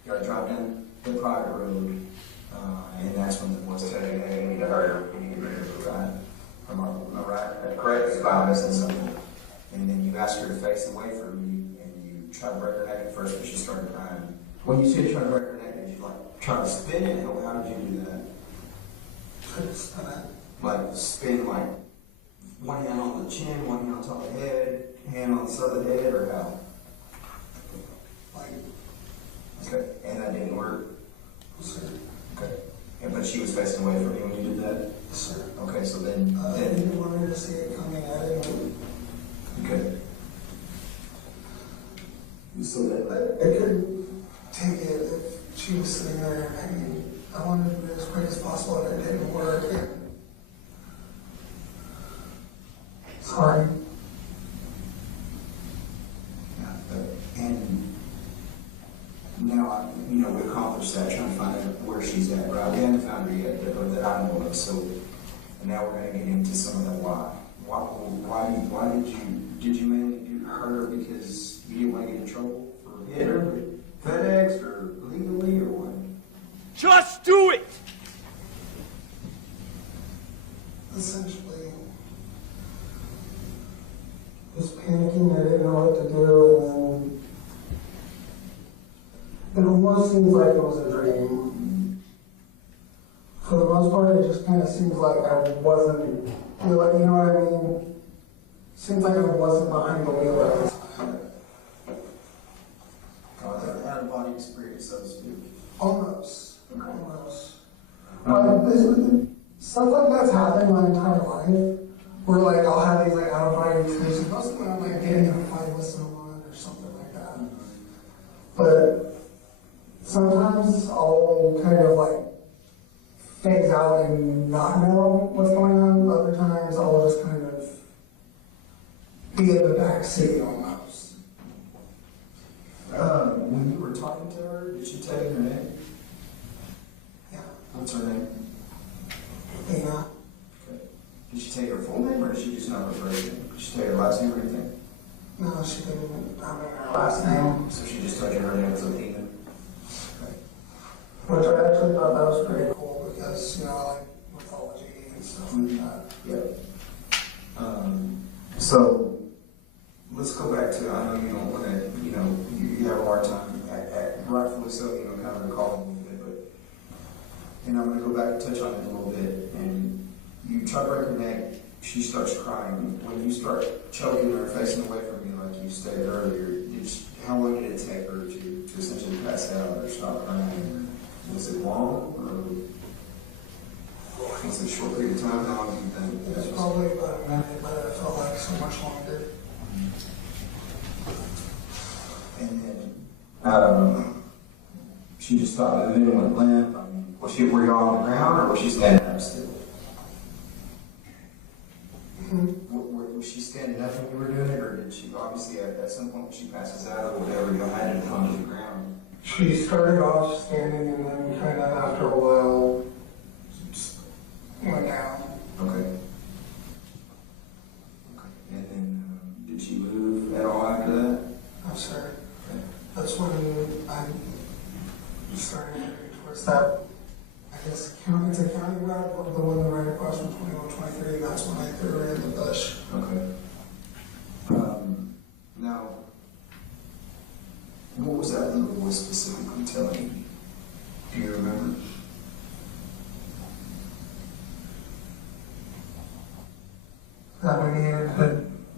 you gotta drive down the private road, and that's when the voice tells you, hey, you need to hurry up, you need to move, right? Am I right? Correct? by missing something. And then you ask her to face away from you, and you try to break her neck at first, but she started crying. When you see her trying to break her neck, did you like try to spin it? How did you do that? Like spin like one hand on the chin, one hand on top of the head, hand on the side of the head, or how? Like, okay, and that didn't work? Sir. Okay. Yeah, but she was facing away from you when you did that? Sir. Okay, so then... I didn't want her to see it coming at him. Okay. So that I couldn't take it if she was sitting there. I mean, I wanted to do it as quick as possible, and it didn't work. Sorry. Yeah, and now, we accomplished that, trying to find out where she's at, right? We haven't found her yet, but that I know of, so, and now we're going to get into some of that why. Why did you mainly do her because you didn't want to get in trouble for hitting her with FedEx or legally or what? Just do it! Essentially, just panicking, I didn't know what to do, and then it almost seems like it was a dream. For the most part, it just kind of seems like I wasn't, you know what I mean? Seems like I wasn't behind the wheel at this time. Out of body experience, so to speak. Almost. But stuff like that's happened my entire life. Where like I'll have these like out of body experiences. Most of them I'm like getting in a fight with someone or something like that. But sometimes I'll kind of like phase out and not know what's going on. Other times I'll just kind of be in the back seat almost. When you were talking to her, did she tell you her name? Yeah. What's her name? Athena. Okay. Did she tell you her full name, or did she just know her first name? Did she tell you her last name or anything? No, she didn't tell me her last name. So she just told you her name was Athena? Okay. Which I actually thought that was pretty cool because, I like mythology and stuff like that. Yep. So, let's go back to, I know you don't want to, you have a hard time, rightfully so, kind of recalling a little bit, but, and I'm going to go back and touch on it a little bit, and you try to break her neck, she starts crying. When you start choking her, facing away from you like you stated earlier, how long did it take her to essentially pass out or stop crying? Was it long, or was it a short period of time? How long do you think? It was probably about a minute, but it felt like so much longer. And then she just stopped moving and went limp. Were you all on the ground, or was she standing up still? Was she standing up when you were doing it, or did she obviously at some point when she passes out or whatever, you had to come to the ground? She started off standing and then kind of after a while went down. Okay. And then did she move at all after that? No, sir. Okay. That's when I started moving towards that, I guess, it's a county route, or the one right across from 2123. That's when I threw her in the bush. Okay. Now, what was that little voice specifically telling you? Do you remember? That we needed to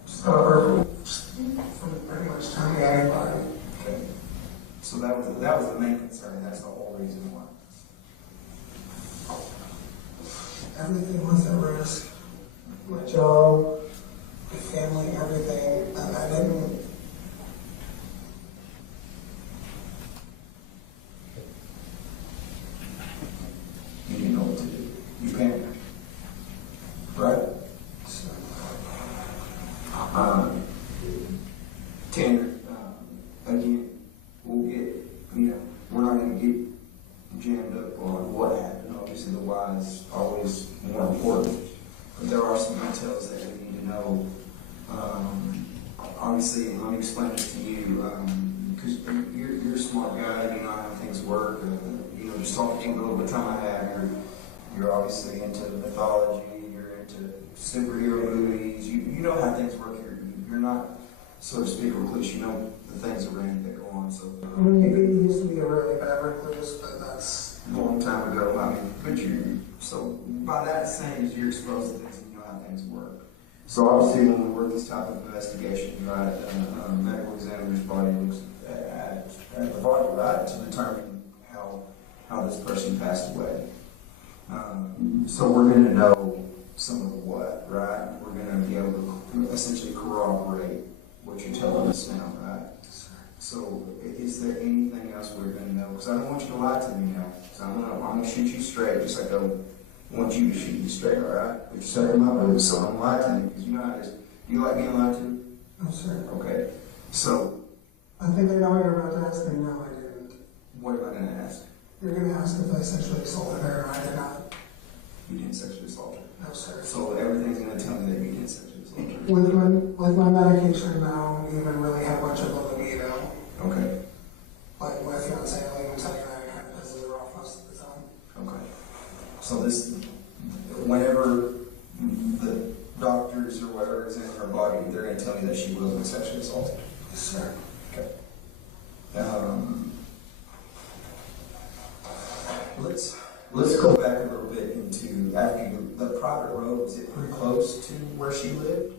stop her from pretty much telling me anybody. Okay. So that was the main concern. That's the whole reason why. Everything was at risk. My job, my family, everything. And I didn't. You didn't know what to do. You panicked. Right? So, Tanner, again, we'll get, we're not going to get jammed up on what happened. Obviously, the why is always more important. But there are some details that we need to know. Obviously, let me explain it to you, because you're a smart guy, you know how things work. Just talking to you a little bit of time I have, you're obviously into mythology, you're into superhero movies, you know how things work here. You're not, so to speak, a recluse. You know the things around that go on. So I mean, it used to be a really bad recluse, but that's a long time ago. I mean, but so by that saying, you're exposed to things and you know how things work. So obviously, when we work this type of investigation, right, medical examiner's body looks at the body, right, to determine how this person passed away. So we're going to know some of the what, right? We're going to be able to essentially corroborate what you're telling us now, right? So is there anything else we're going to know? Because I don't want you to lie to me now. So I'm going to shoot you straight, just like I want you to shoot you straight, all right? But you're saying my boots, so don't lie to me, because you know how it is. You like being lied to? No, sir. Okay. So I think I know what you're about to ask me. No, I didn't. what am I going to ask? You're going to ask if I sexually assaulted her, and I did not. You didn't sexually assault her? No, sir. So everything's going to tell me that you didn't sexually assault her? With my medication, I don't even really have much of a libido. Okay. Like my fiance, I'll even tell you that it kind of pisses her off most of the time. Okay. So whenever the doctors or whatever is in her body, they're going to tell me that she wasn't sexually assaulted? Yes, sir. Okay. Let's go back a little bit into after the private road. Is it pretty close to where she lived?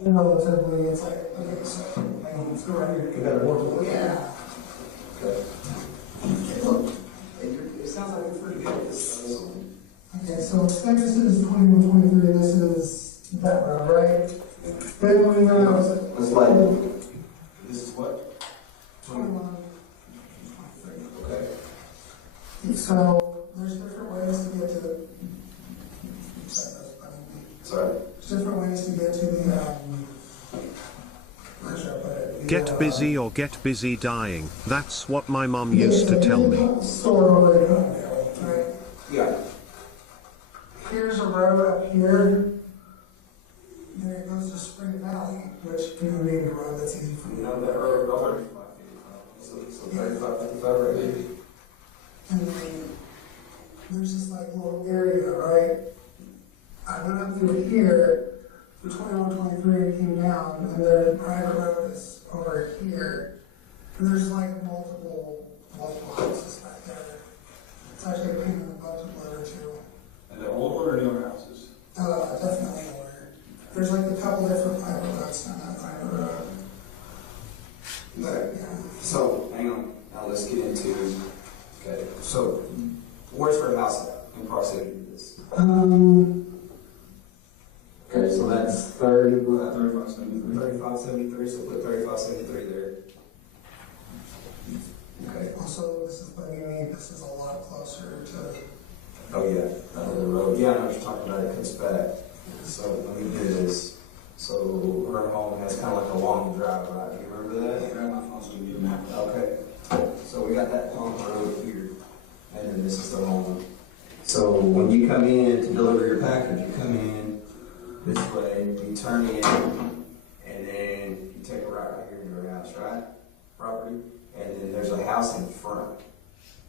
Relatively, it's like, okay, so hang on, let's go right here. You got a more? Yeah. Okay. Look, it sounds like you're pretty good at this. Okay, so this is 2123, this is that road, right? Then when it's like, this is what? 21. Okay. So there's different ways to get to the. Sorry. There's different ways to get to the. Where should I put it? Get busy or get busy dying. That's what my mom used to tell me. Sort of right? Yeah. Here's a road up here. Then it goes to Spring Valley, which you know, being the road that's easy for you. You know that road, 35, 55. So 35, 55 right here. And then there's this like little area, right? I went up through here, through 2123, and came down, and the private road is over here. And there's like multiple houses back there. It's actually a pain in the butt to deliver to. And they're older or newer houses? Definitely older. There's like a couple different private roads on that private road. But, yeah. So, hang on. Now let's get into. Okay, so where's her house at in proximity to this? Okay, so that's 3573. 3573, so put 3573 there. Okay. Also, this is bugging me, this is a lot closer to. Oh, yeah, the road. Yeah, I know what you're talking about, it cuts back. So let me do this. So her home has kind of like a long drive, right? Do you remember that? Yeah, my phone's doing your map. Okay. So we got that long road here, and then this is the home. So when you come in to deliver your package, you come in this way, you turn in, and then you take a right here into your house, right? Property. And then there's a house in front.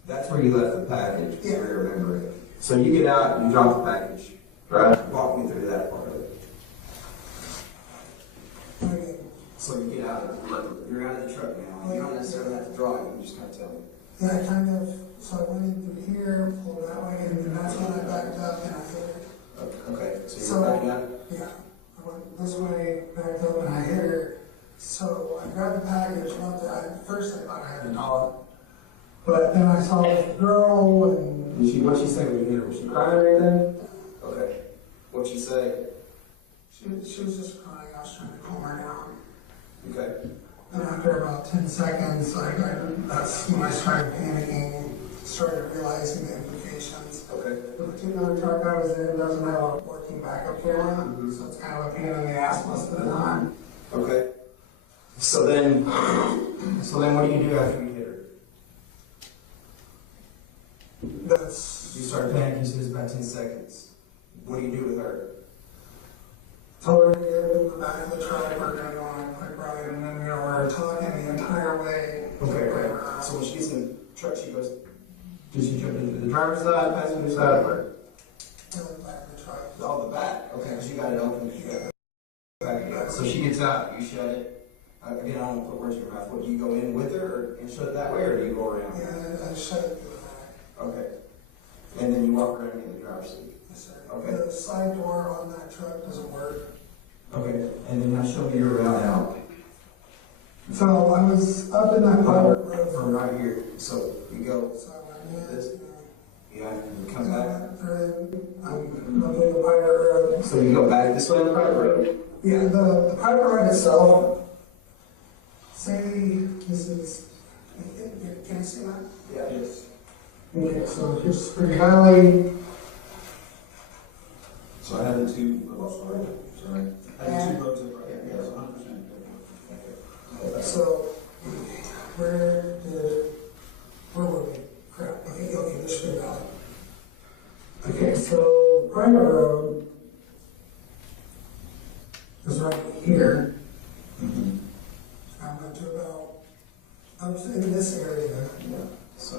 That's where you left the package, so we remember it. So you get out, you drop the package, right? Walk me through that part of it. Okay. So you get out, you're out of the truck now. You don't necessarily have to draw it, you can just kind of tell me. Yeah, I kind of, so I went in through here, pulled that way, and then that's when I backed up and I hit her. Okay, so you're backing up? Yeah, I went this way, backed up, and I hit her. So I grabbed the package, first I thought I had a dog. But then I saw this girl, and... What'd she say when you hit her? Was she crying or anything? Okay. What'd she say? She was just crying, I was trying to calm her down. Okay. And after about 10 seconds, that's when I started panicking, started realizing the implications. Okay. The particular truck I was in doesn't have a working backup camera, so it's kind of a pain in the ass most of the time. Okay. So then what do you do after you hit her? You start panicking, you said it's about 10 seconds. What do you do with her? Told her to get in the back of the truck, we're going to go on a quick ride, and then we were talking the entire way. Okay, right. So when she gets in the truck, she goes, does she jump into the driver's side, passenger side, or? In the back of the truck. Oh, the back. Okay, because you you got it open. Yeah. So she gets out, you shut it. Again, I don't want to put words in your mouth. What, do you go in with her and shut it that way, or do you go around? Yeah, I shut it through the back. Okay. And then you walk around in the driver's seat. Yes, sir. Okay. The side door on that truck doesn't work. Okay. And then now show me your route out. So I was up in that private road From right here. So you go this. Yeah, you come back. I'm up in the private road. So you go back this way on the private road? Yeah, the private road itself, say this is, can I see that? Yeah. Yes. Okay, so here's pretty highly. So I had the two, sorry. I had two roads up right here. Yes, 100%. Okay. So, where were we? Crap, okay, this should be valid. Okay, so private road is right here. Mm-hmm. I'm up to about, I was in this area. Yeah. So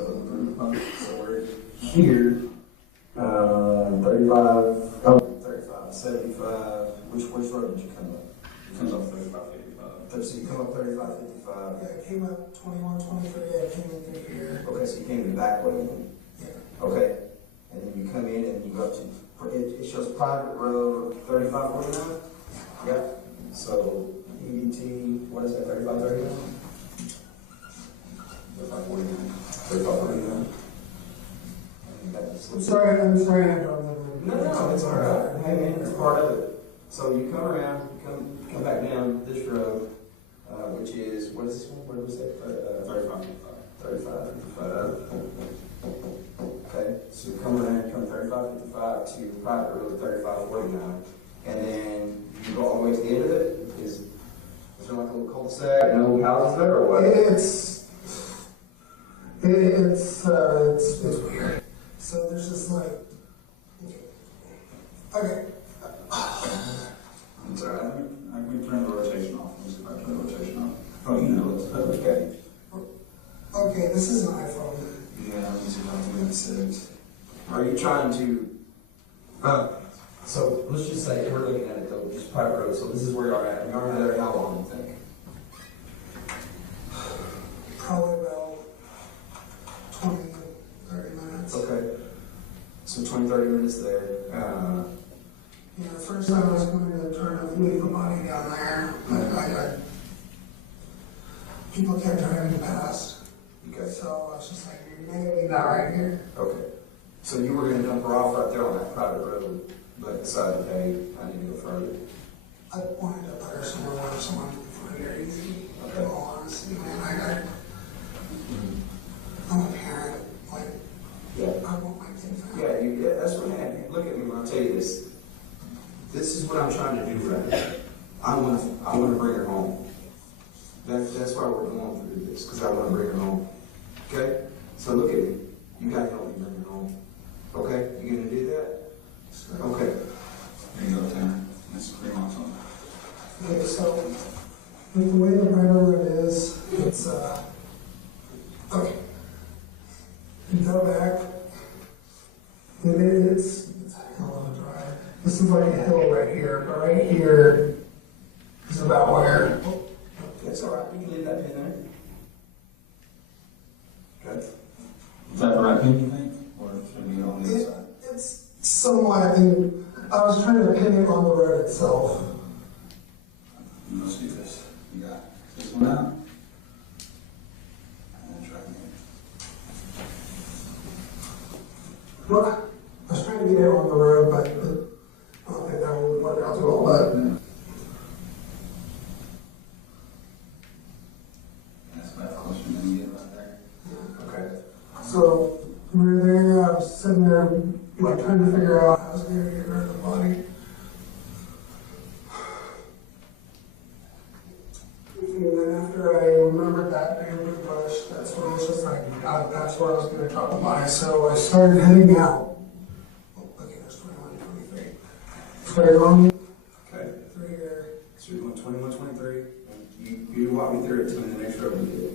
we're here, 35, 75. Which road did you come up? You come up 35, 55. So you come up 35, 55. Yeah, I came up 21, 23, I came in through here. Okay, so you came the back way then? Yeah. Okay. And then you come in and you go up to, it shows private road 3549? Yep. So EBT, what is that, 3539? 3549. 3549. I'm sorry, I don't remember. No, it's all right. Hey man, it's part of it. So you come around, come back down this road, which is, what is this one? What was it? 3555. Okay, so you come around, come 3555 to private road 3549, and then you go all the way to the end of it. Is there like a little cul-de-sac? No houses there, or what? It's weird. So there's just like, okay. I'm sorry, I can turn the rotation off. Let me see if I turn the rotation off. Oh, you know it's okay. Okay, this is an iPhone. Yeah, I'm using iPhone 6. Are you trying to, so let's just say, we're looking at it though, just private road, so this is where you're at. You're there how long, do you think? Probably about 20, 30 minutes. Okay. So 20, 30 minutes there. Yeah, the first time I was going to try to leave the body down there, but people kept driving past. Okay. So I was just like, maybe not right here. Okay. So you were going to dump her off right there on that private road, but decided, hey, I need to go further. I wanted to put her somewhere where someone could find her easy. Okay. In all honesty, man, I'm a parent. Like, yeah. I want my kids out. Yeah, that's what happened. Look at me when I tell you this. This is what I'm trying to do right now. I want to bring her home. That's why we're going through this, because I want to bring her home. Okay? So look at me. You got to help me bring her home. Okay? You going to do that? Okay. There you go, Tanner. That's pretty much on that. Okay, so with the way the private road is, it's okay. You go back, and it's a hell of a drive. This is like a hill right here, but right here is about where. That's all right. You can leave that pin there. Okay. Is that the right pin, you think? Or should we go on the other side? It's somewhat, and I was trying to pin it on the road itself. Let's do this. You got this one out. And then try again. Well, I was trying to get it on the road, but I don't think that would work out too well, but. That's about the closer than you get right there. Okay. So we were there, I was sitting there, like trying to figure out how I was going to get rid of the body. And then after I remembered that bamboo bush, that's when I was just like, God, that's where I was going to drop the body. So I started heading out. Oh, okay, there's 21, 23. Started on Okay. through here. So you're going 21, 23. You walk me through it to the next road we did.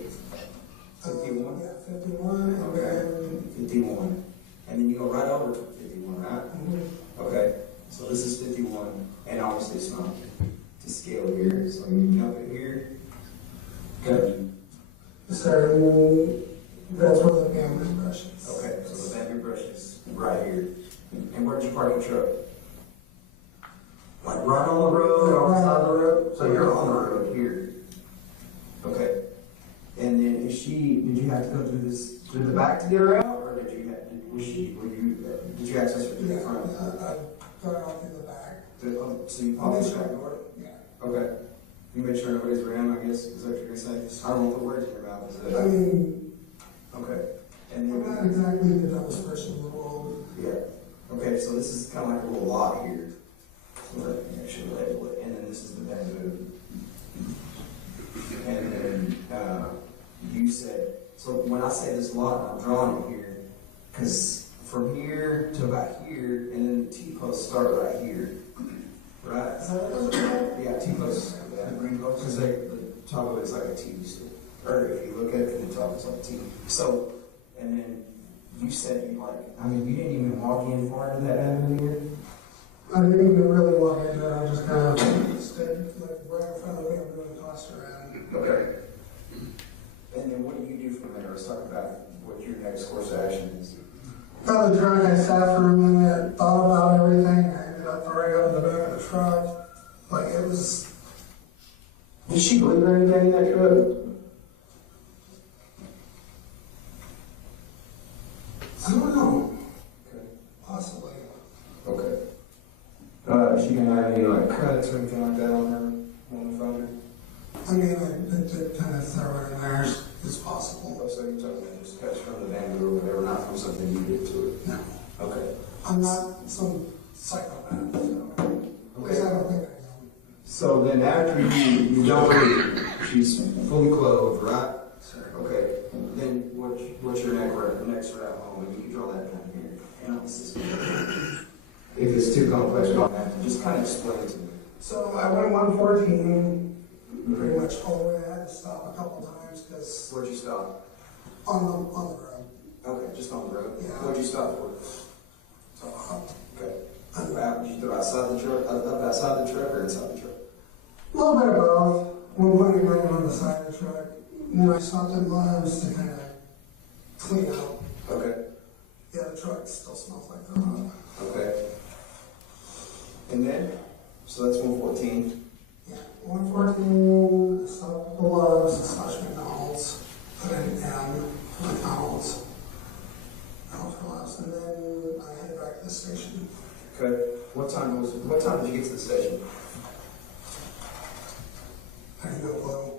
51? Yeah, 51, and then 51. And then you go right over to 51, right? Mm-hmm. Okay. So this is 51. And obviously it's not to scale here, so you jump it here. Okay. So that's where the bamboo brush is. Okay, so the bamboo brush is right here. And where'd you park your truck? Like right on the road, on the side of the road? So you're on the road here. Okay. And then did you have to go through the back to get her out, or did you access her through the front? I got out through the back. So you popped the back door? Yeah. Okay. You made sure nobody's around, I guess, is that what you're gonna say? I don't want the words in your mouth, is that? I mean, okay. And then, I'm not exactly the dumbest person in the world. yeah. Okay, so this is kind of like a little lot here. I should label it. And then this is the bamboo. And then you said, so when I say this lot, I'm drawing it here, because from here to about here, and then the T-posts start right here. Right? Yeah, T-posts. Yeah, green posts. Because the top of it's like a T. Or if you look at it from the top, it's like a T. So, and then you said you you didn't even walk in far into that avenue here? I didn't even really walk into it. I just kind of stood like right in front of the bamboo and tossed around. Okay. And then what do you do from there? Let's talk about what your next course of action is. Got the truck, I sat for a minute, thought about everything, I ended up throwing up in the back of the truck. Like it was. Did she bleed or anything in that truck? I don't know. Okay. Possibly. Okay. She didn't have any cuts or anything like that on her when we found her? I mean, I did kind of throw it in there as possible. So you're talking about just cuts from the bamboo or whatever, not from something you did to it? No. Okay. I'm not some psychopath, so at least I don't think I am. So then after you don't leave, she's fully clothed, right? Sure. Okay. Then what's your next route home? And you can draw that down here. And I'll assist you. If it's too complex, you don't have to. Just kind of explain it to me. So I went 114, pretty much all the way. I had to stop a couple times because. Where'd you stop? On the road. Okay, just on the road. Yeah. What'd you stop for? Okay. Did you throw outside the truck, up outside the truck, or inside the truck? A little bit of both. One point I ran on the side of the truck. And then I stopped at Love's to kind of clean out. Okay. Yeah, the truck still smells like that. Okay. And then, so that's 114. Yeah, 114, stopped at the Love's, / McDonald's, put in M, McDonald's, out for Love's, and then I headed back to the station. Okay. What time did you get to the station? I have no clue.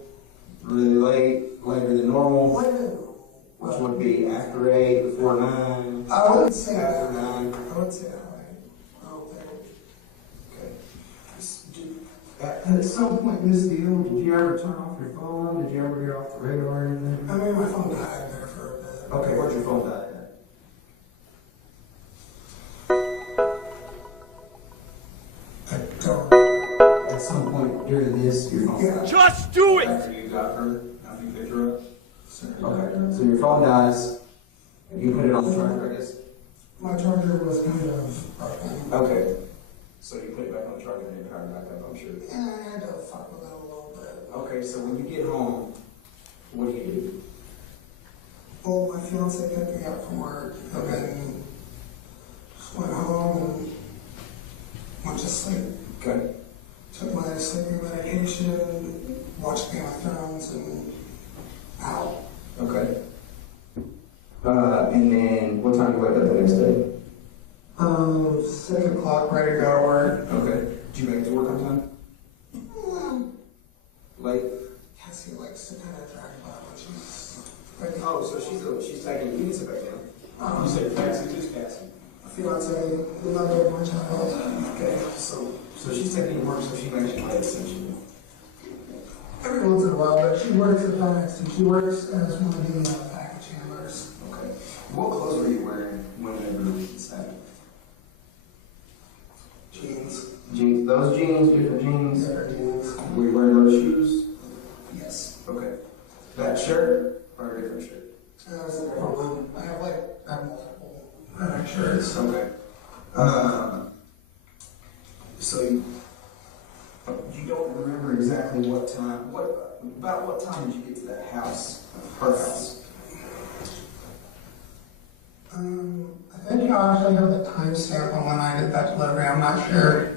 Really late, later than normal? Later than normal. Which would be after 8, before 9? I wouldn't say after that. 9. I would say that way. I don't think. Okay. At some point in this deal, did you ever turn off your phone? Did you ever get off the radar or anything? I mean, my phone died there for a bit. Okay, where'd your phone die at? I don't. At some point during this, your phone died. Just do it! After you got her, after you picked her up? Okay, so your phone dies, and you put it on the charger, I guess? My charger was kind of broken. Okay. So you put it back on the charger and then power it back up, I'm sure. And I had to fuck with it a little bit. Okay, so when you get home, what do you do? Well, my fiance picked me up from work, and then just went home and went to sleep. Okay. Took my sleeping medication, watched Game of Thrones, and out. Okay. And then what time do you wake up the next day? 6 o'clock, ready to go to work. Okay. Did you make it to work on time? Late? Cassie likes to kind of drag by when she's. Oh, so she's taking you to back down. You said Cassie, who's Cassie? Fiance, the mother of my child. Okay, so she's taking you to work, so she makes you late essentially. Every once in a while, but she works at FedEx and she works as one of the package handlers. Okay. What clothes were you wearing whenever this happened? Jeans. Jeans. Those jeans, different jeans? Different jeans. Were you wearing those shoes? Yes. Okay. That shirt or a different shirt? That was a different one. I have multiple shirts. Okay. So you don't remember exactly what time, about what time did you get to that house, her house? I think you actually have the timestamp on when I did that delivery, I'm not sure.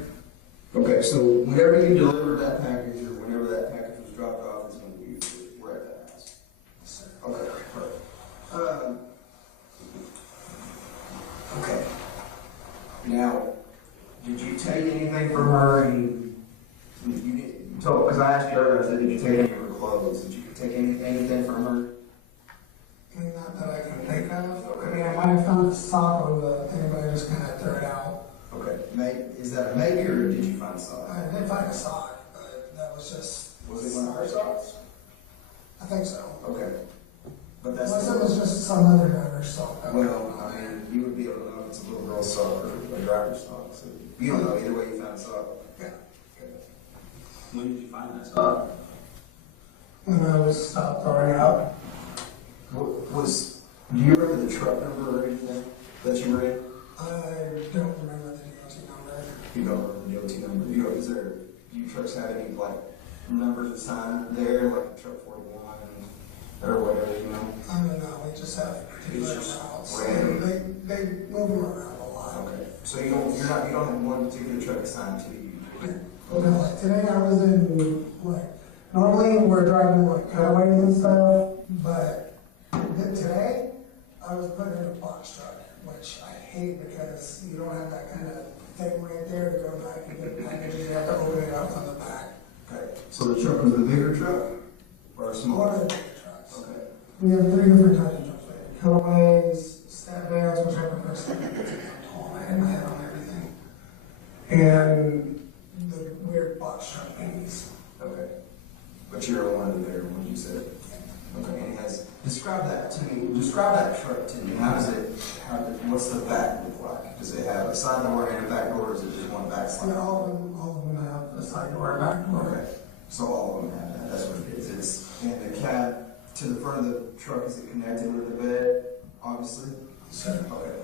Okay, so whenever you delivered that package, or whenever that package was dropped off, is when you were at that house? Okay, perfect. Okay. Now, did you take anything from her, and you told, because I asked you earlier, I said, did you take any of her clothes? Did you take anything from her? Not that I can think of. I mean, I might have found a sock on the thing, but I just kind of threw it out. Okay, is that a maybe, or did you find a sock? I did find a sock, but that was just... Was it one of her socks? I think so. Okay. But that's... Unless it was just some other driver's sock. Well, I mean, you would be able to know if it's a little girl's sock or a driver's sock, so you don't know either way you found a sock. Yeah. Okay. When did you find that sock? When I was stopped throwing up. Do you remember the truck number or anything that you were in? I don't remember the DOT number. You don't remember the DOT number? Do your trucks have any, like, numbers assigned there, like truck 41 or whatever, you know? I don't know, we just have particular routes. Random. They move them around a lot. Okay. So you don't have one particular truck assigned to you? Okay. Like today I was in, like, normally we're driving like cutaways and stuff, but today I was put in a box truck, which I hate because you don't have that kind of thing right there to go back and get the package. You have to open it up on the back. Okay. So the truck was a bigger truck or a smaller? One of the bigger trucks. Okay. We have 3 different types of trucks. We have cutaways, step vans, which I prefer step vans. I'm tall, I had my head on everything. And the weird box truck thingies. Okay. But you're one of the bigger ones, you said? Okay, and describe that to me, describe that truck to me. What's the back look like? Does it have a side door and a back door, or is it just one back slide? Yeah, all of them have a side door and back door. Okay, so all of them have that, that's what it is. And the cab to the front of the truck, is it connected with the bed, obviously? Sure. Okay.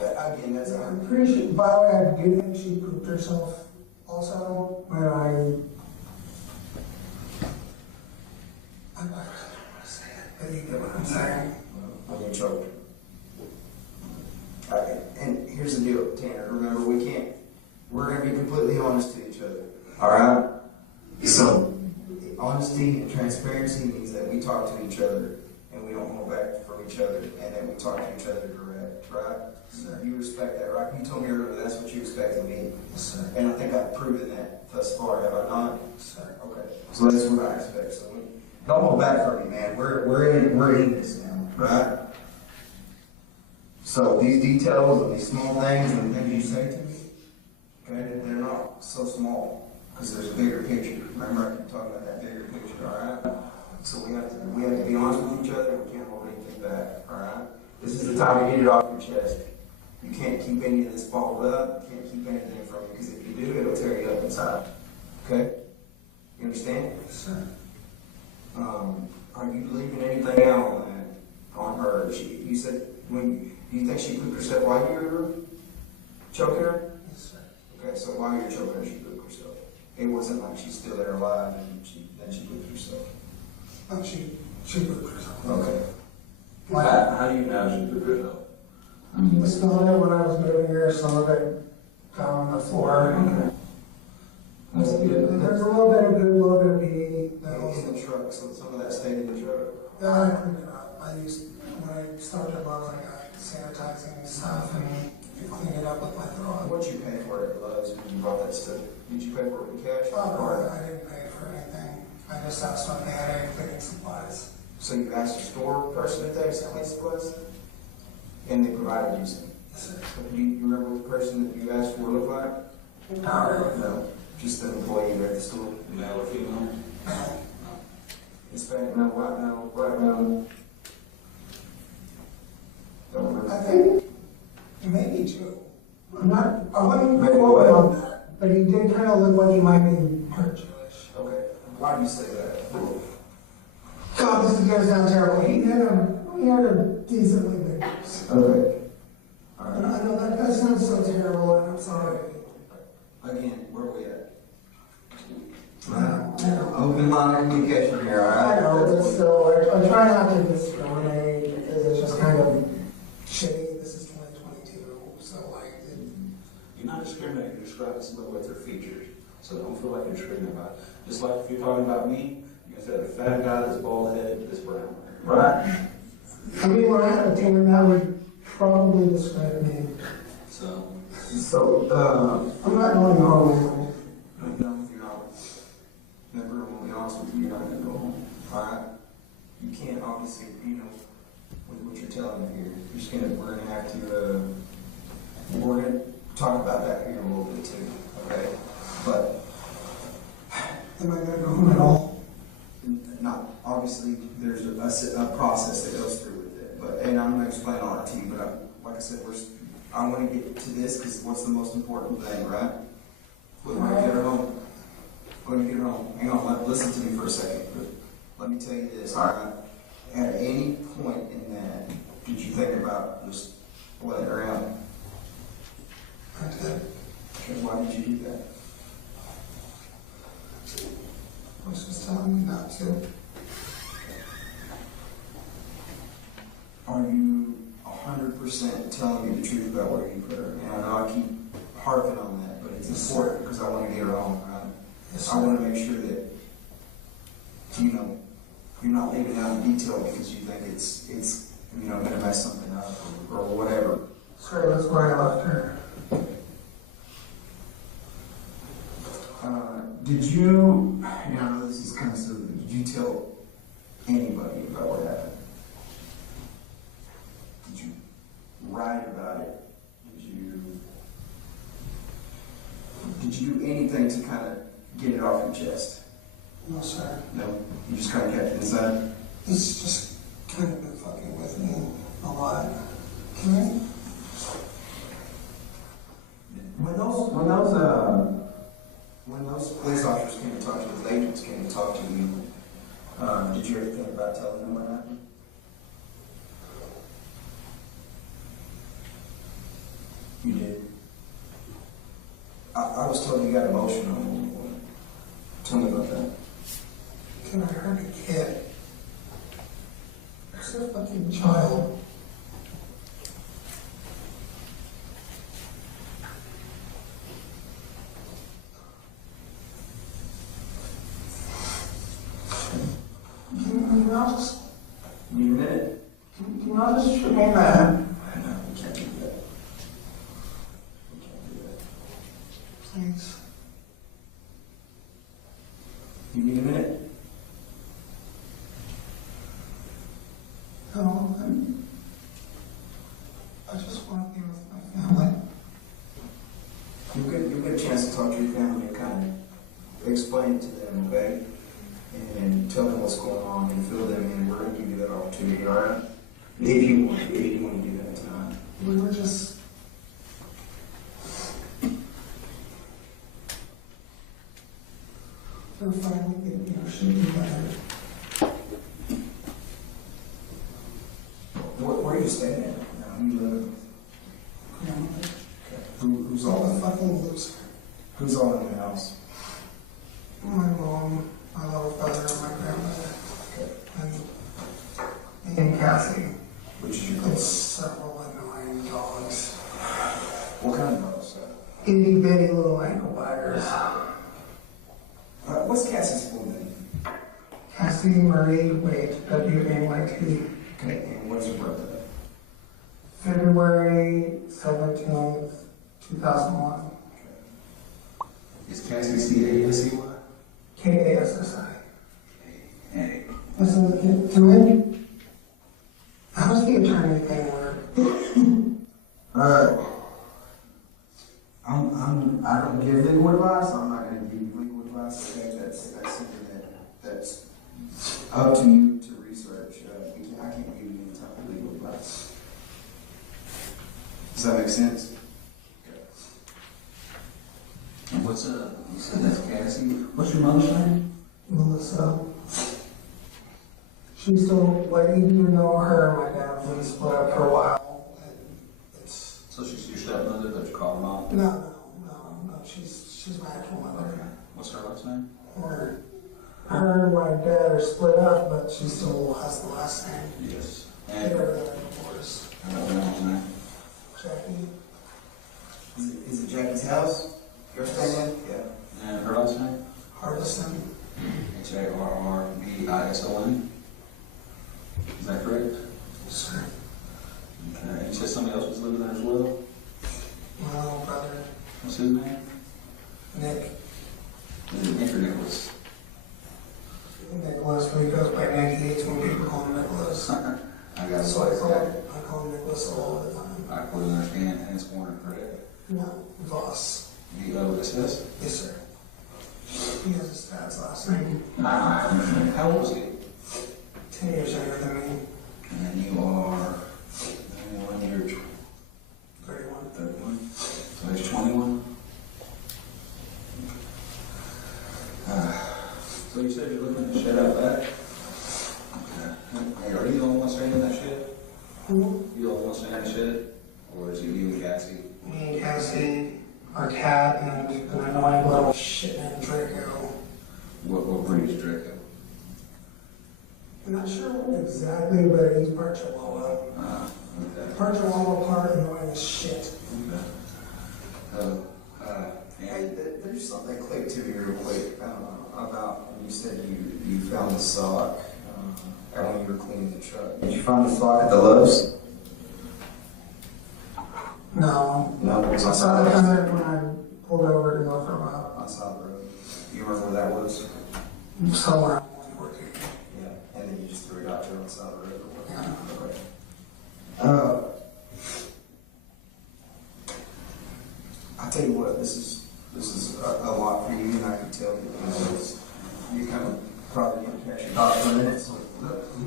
Again, that's... I'm pretty sure, by the way, I do think she pooped herself also, but I'm not going to say it, but you get what I'm saying. When you choked. And here's the deal, Tanner, remember, we're going to be completely honest to each other, all right? So, honesty and transparency means that we talk to each other and we don't hold back from each other, and that we talk to each other direct, right? So you respect that, right? You told me earlier that's what you expect of me. Yes, sir. And I think I've proven that thus far, have I not? Yes, sir. Okay. So that's what I expect. So don't hold back from me, man. We're in this now, right? So these details and these small things and the things you say to me, okay, they're not so small, because there's a bigger picture. Remember, I keep talking about that bigger picture, all right? So we have to be honest with each other, and we can't hold anything back, all right? This is the time to get it off your chest. You can't keep any of this bottled up. You can't keep anything from you, because if you do, it'll tear you up inside. Okay? You understand? Yes, sir. Are you leaving anything out on her? You said, do you think she pooped herself while you were choking her? Yes, sir. Okay, so while you were choking her, she pooped herself. It wasn't like she's still there alive and then she pooped herself. No, she pooped herself. Okay. How do you know she pooped herself? I smelled it when I was moving here, some of it down on the floor. Okay. That's good. There's a little bit of good, a little bit of pee. In the truck, so some of that stayed in the truck. Yeah, I cleaned it up. When I started the box, I got sanitizing stuff and cleaned it up with my throat. What'd you pay for it at Lowe's when you bought that stuff? Did you pay for it in cash? Oh, I didn't pay for anything. I just asked if they had any cleaning supplies. So you asked the store person if they had cleaning supplies? And they provided you some? Yes, sir. Do you remember what the person that you asked for looked like? Not really. No, just the employee at the store. Male or female? Hispanic, no, white, no, black, no. Don't remember. I think maybe two. I wouldn't quote him on that, but he did kind of look like he might be part Jewish. Okay, why do you say that? God, this is going to sound terrible. He had a decently big nose. Okay. All right. I know that sounds so terrible, and I'm sorry. Again, where are we at? open line of communication here, all right? I know, but still, I try not to discriminate because it's just kind of shitty. This is 2022, so like. You're not discriminating, you're describing somebody with their features. So don't feel like you're discriminating about it. Just like if you're talking about me, you're gonna say the fat guy that's bald headed, that's brown. Right. I mean, when I had a tanner, that would probably describe me. So, I'm not going home. no, you're not. Remember, I'm gonna be honest with you, you're not gonna go home. Alright? You can't obviously, with what you're telling me here. We're gonna have to, we're gonna talk about that here a little bit too, okay? But, am I gonna go home at all? Not, obviously, there's a process that goes through with it, and I'm gonna explain all that to you, but like I said, I want to get to this because what's the most important thing, right? When I get her home. When you get her home. Hang on, listen to me for a second. Let me tell you this, all right? At any point in that, did you think about just letting her out? I did. Okay, why did you do that? Which was telling me not to. Are you 100% telling me the truth about where you put her? And I know I keep harping on that, but it's important because I want to get her home, right? Yes, I want to make sure that, you're not leaving out the detail because you think it's going to mess something up or whatever. Sorry, that's why I left her. Did you, this is kind of silly, did you tell anybody about what happened? Did you write about it? Did you do anything to kind of get it off your chest? No, sir. No? You just kind of kept it inside? This just kind of been fucking with me a lot. Can I? When those police officers came to talk to you, those agents came to talk to you, did you ever think about telling them what happened? You did. I was told you got emotional. Tell me about that. Can I hurt a kid? It's a fucking child. Can I just... Need a minute? Can I just shoot me that? No, we can't do that. We can't do that. Please. You need a minute? No, I just want to be with my family. You'll get a chance to talk to your family and kind of explain it to them, okay? And tell them what's going on and fill them in. We're going to give you that opportunity, all right? If you want to do that tonight. We were just... We're finally getting our shit together. Where are you staying at now? You live Grandmother. Who's all the fucking loser? Who's all in the house? My mom, my little brother, and my grandmother. And me and Cassie. Which is your And several annoying dogs. What kind of dogs? Itty bitty little ankle biters. What's Cassie's full name? Cassie Marie Wade, W-A-Y-T. Okay, and what's her birthday? February 17th, 2001. Is Cassie C-A-S-E-Y? K-A-S-S-I. Hey. Listen, can I... How does the attorney thing work? I don't give legal advice. I'm not going to give you legal advice. Okay, that's something that's up to you to research. I can't give you any type of legal advice. Does that make sense? Okay. And you said that's Cassie. What's your mother's name? Melissa. She's still, like, even you know her and my dad, we split up for a while. So she's your stepmother that you call her mom? No, she's my actual mother. Okay. What's her last name? Horner. her and my dad are split up, but she still has the last name. Yes. And her divorce. I don't know his name. Jackie. Is it Jackie's house? You're staying in? Yeah. And her last name? Hardison. Harrison. Is that correct? Yes, sir. Okay. You said somebody else was living there as well? My little brother, What's his name? Nick. Is it Nick or Nicholas? Nicholas, but he goes by Nicky. It's when people call him Nicholas. I got it. So I call him Nicholas all the time. I fully understand, and it's Horner, correct? No, Voss. V-O-S-S? Yes, sir. He has his dad's last name. How old is he? 10 years younger than me. And you are 21 years. 31. 31. So he's 21. So you said you're looking at the shed out back? Okay. Hey, are you the only one staying in that shed? Who? You the only one staying in the shed? Or is it you and Cassie? Me and Cassie, our cat, and an annoying little shit named Draco. What breed is Draco? I'm not sure what exactly, but he's part Chihuahua. Okay. Part Chihuahua, part annoying as shit. Hey, there's something that clicked to me real quick about when you said you found the sock when you were cleaning the truck. Did you find the sock at the Lowe's? No. No, I saw it when I pulled over to go from up. On side the road. You remember where that was? Somewhere on 114. Yeah. And then you just threw it out there on the side of the road or what? Yeah. Okay. I tell you what, this is a lot for you, and I can tell because you kind of probably didn't catch your thoughts for a minute. So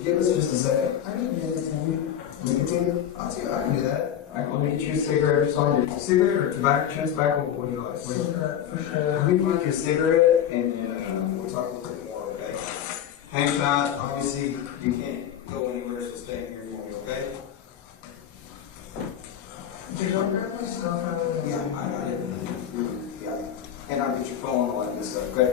give us just a second. I can do anything. Nicotine? I'll tell you, I can do that. Let me get you a cigarette or something. Cigarette or tobacco? Chewing tobacco? What do you like? Cigarette, for sure. Let me get you a cigarette, and then we'll talk a little bit more, okay? Hang tight. Obviously, you can't go anywhere, so stay here for me, okay? Did you grab my stuff out of the Yeah, I got it. Yeah. And I'll get your phone and all that good stuff, okay?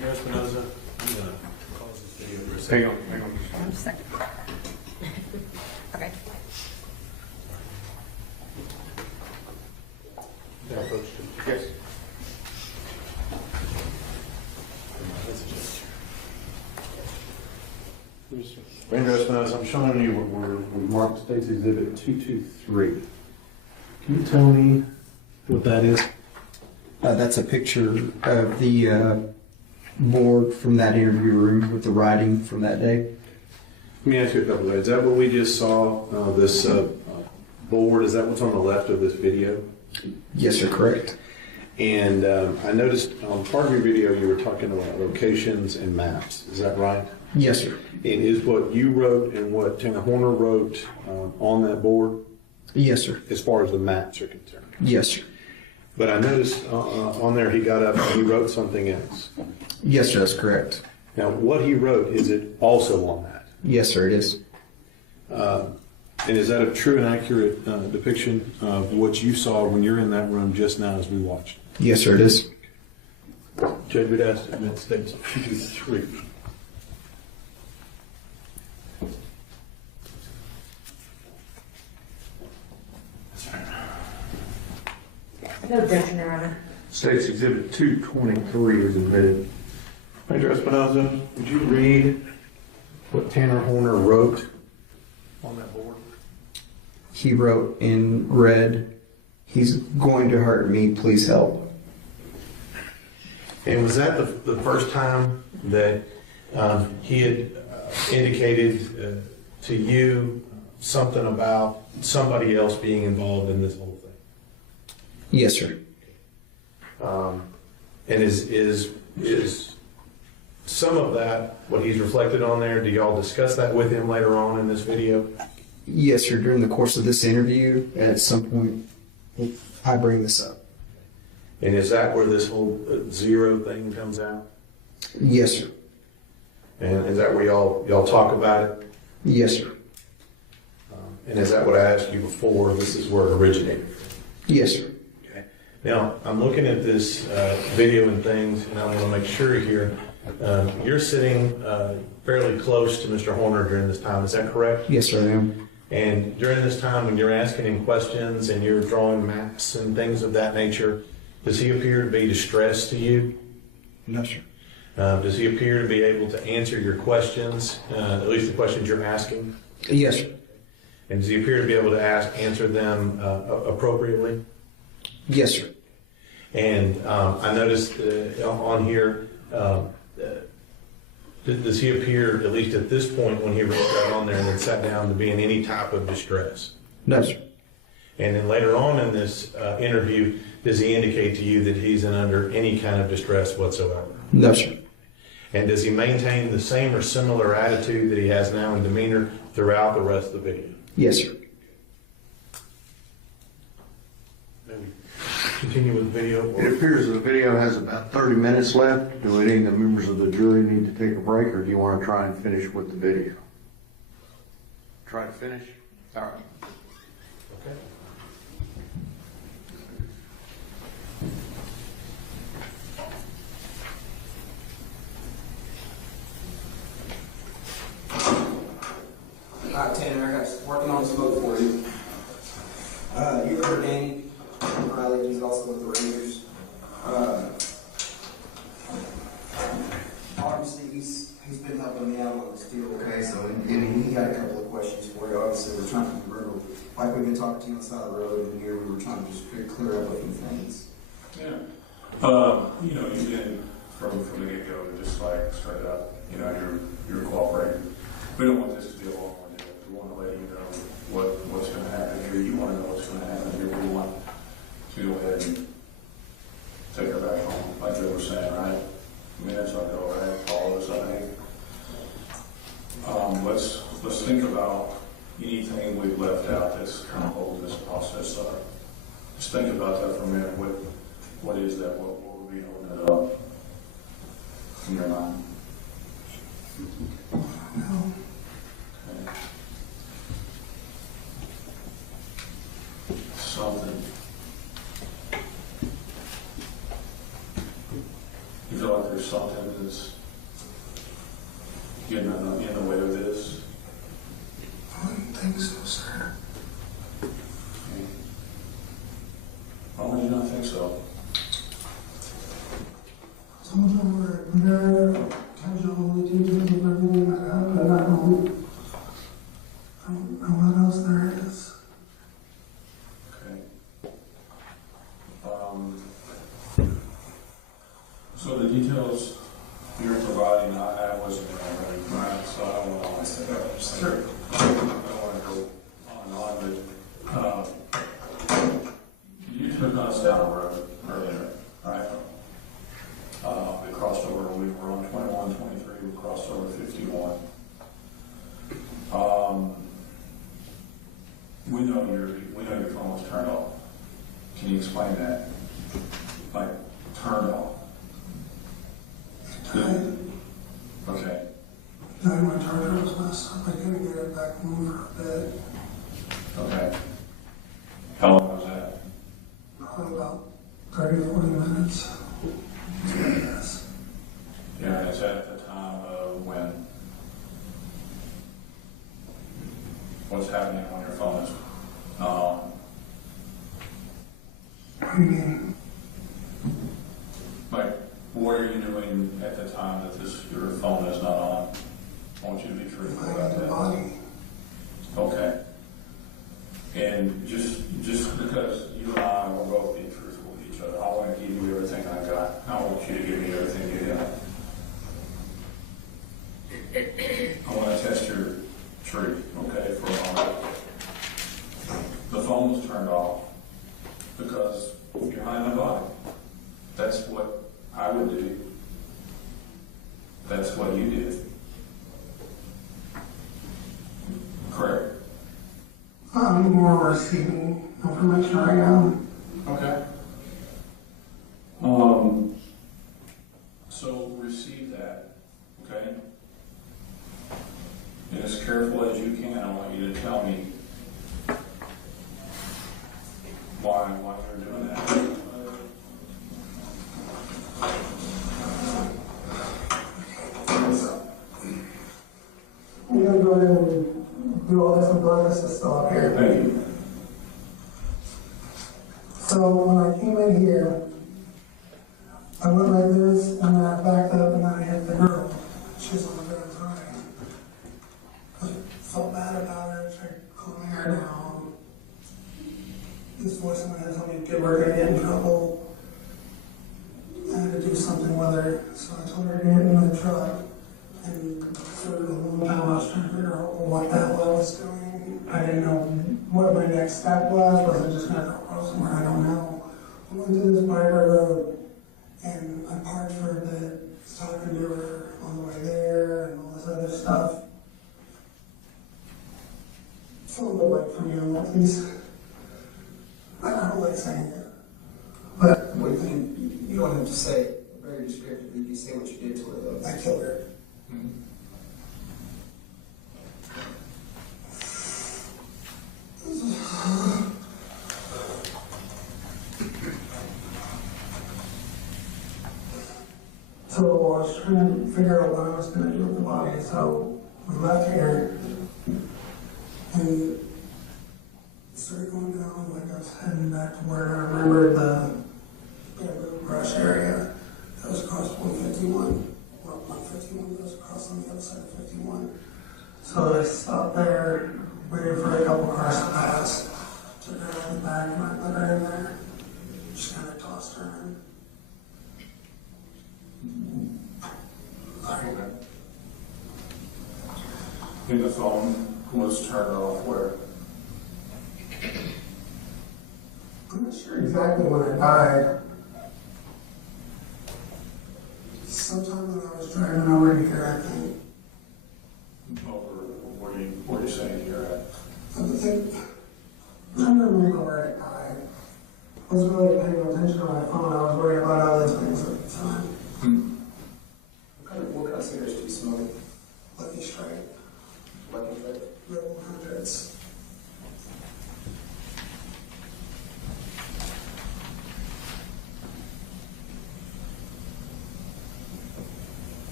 Andrew Espinoza, I'm gonna pause this video for a second. Hang on. One second. Okay. Yes. Andrew Espinoza, I'm showing you what we marked State's Exhibit 223. Can you tell me what that is? That's a picture of the board from that interview room with the writing from that day. Let me ask you a couple of things. Is that what we just saw, this board? Is that what's on the left of this video? Yes, sir, correct. And I noticed on part of your video you were talking about locations and maps. Is that right? Yes, sir. And is what you wrote and what Athena Horner wrote on that board? Yes, sir. As far as the maps are concerned? Yes, sir. But I noticed on there he got up and he wrote something else. Yes, sir, that's correct. Now, what he wrote, is it also on that? Yes, sir, it is. And is that a true and accurate depiction of what you saw when you're in that room just now as we watched? Yes, sir, it is. Judge would ask to admit States 223. No objection, Your Honor. States Exhibit 223 is admitted. Major Espinoza, would you read what Tanner Horner wrote on that board? He wrote in red, "He's going to hurt me, please help." And was that the first time that he had indicated to you something about somebody else being involved in this whole thing? Yes, sir. And is some of that what he's reflected on there? Do y'all discuss that with him later on in this video? Yes, sir. During the course of this interview, at some point, I bring this up. And is that where this whole zero thing comes out? Yes, sir. And is that where y'all talk about it? Yes, sir. And is that what I asked you before? This is where it originated from? Yes, sir. Okay. Now, I'm looking at this video and things, and I want to make sure here, you're sitting fairly close to Mr. Horner during this time. Is that correct? Yes, sir, I am. And during this time, when you're asking him questions and you're drawing maps and things of that nature, does he appear to be distressed to you? No, sir. Does he appear to be able to answer your questions, at least the questions you're asking? Yes, sir. And does he appear to be able to answer them appropriately? Yes, sir. And I noticed on here, does he appear, at least at this point when he wrote that on there and then sat down, to be in any type of distress? No, sir. And then later on in this interview, does he indicate to you that he's under any kind of distress whatsoever? No, sir. And does he maintain the same or similar attitude that he has now in demeanor throughout the rest of the video? Yes, sir. Continue with the video. It appears the video has about 30 minutes left. Do any of the members of the jury need to take a break, or do you want to try and finish with the video? Try to finish? All right. Okay. All right, Tanner, I got working on the smoke for you. You heard Danny Riley, he's also with the Rangers. Obviously, he's been helping me out on this deal, okay? So, and he had a couple of questions for you. Obviously, we're trying to remember, like we've been talking to you on the side of the road, and here we were trying to just clear up a few things. Yeah. You know, you've been from the get-go, just like straight up, you know, you're cooperating. We don't want this to be a long one. We want to let you know what's going to happen here. You want to know what's going to happen here. We want to go ahead and take her back home, like they were saying, right? I mean, that's not go right. All of us, I think. Let's think about anything we've left out that's kind of holding this process up. Just think about that for a minute. What is that? What would be holding it up in your mind? No. Okay. Something. You feel feel like there's something that's getting in the way of this? I don't think so, sir. Why would you not think so? Some of them were very casual details of everything that happened. I don't know what else there is. Okay. So the details you're providing, I wasn't really right, so I don't want to say that. Sure. I don't want to go on and on, but you took us down a road earlier, right? We crossed over, we were on 21, 23, we crossed over 51. We know your phone was turned off. Can you explain that? Like, turned off? Okay. Then my charger was messed up. I couldn't get it back home for a bit. Okay. How long was that? Probably about 30, 40 minutes. Yes. Yeah, is that at the time of when? What's happening when your phone is not on? What do you mean? Like, what are you doing at the time that your phone is not on? I want you to be truthful about that. Body. Okay. And just because you and I will both be truthful with each other, I want to give you everything I got. I want you to give me everything you got. I want to test your truth, okay, for a moment. The phone was turned off because you're high in the body. That's what I would do. That's what you did. Correct? I'm more receiving information right now. Okay. So receive that, okay? And as careful as you can, I want you to tell me why you're doing that. I'm gonna go ahead and do all this and blood this is still up here. Thank you. So when I came in here, I went like this, and then I backed up, and then I hit the girl. She's on the ground crying. I felt bad about her, tried calming her down. This voice in my head told me to give her to get in trouble. I had to do something with her, so I told her to get in the truck. And for a long time I was trying to figure out what the hell I was doing. I didn't know what my next step was. Was I just gonna go somewhere? I don't know. I went to this private road and I parked for a bit, was talking to her on the way there and all this other stuff. It's a little bit from you, at least. I don't like saying it. But You don't have to say it very descriptively. You say what you did to her, though. I killed her. So I was trying to figure out what I was going to do with the body. So we left here and started going down like I was heading back to where I remembered the bamboo brush area that was across 151. Well, 151 goes across on the other side of 51. So I stopped there, waited for a couple cars to pass. Took her in the back and I put her in there. Just kind of tossed her in. And the phone was turned off where? I'm not sure exactly when I died. Sometime when I was driving over here, I think. Over, what are you saying here at? I don't remember where I died. I wasn't really paying attention to my phone. I was worried about other things at the time. What kind of cigarettes do you smoke? Lucky Strike. Lucky Strike? Red 100s.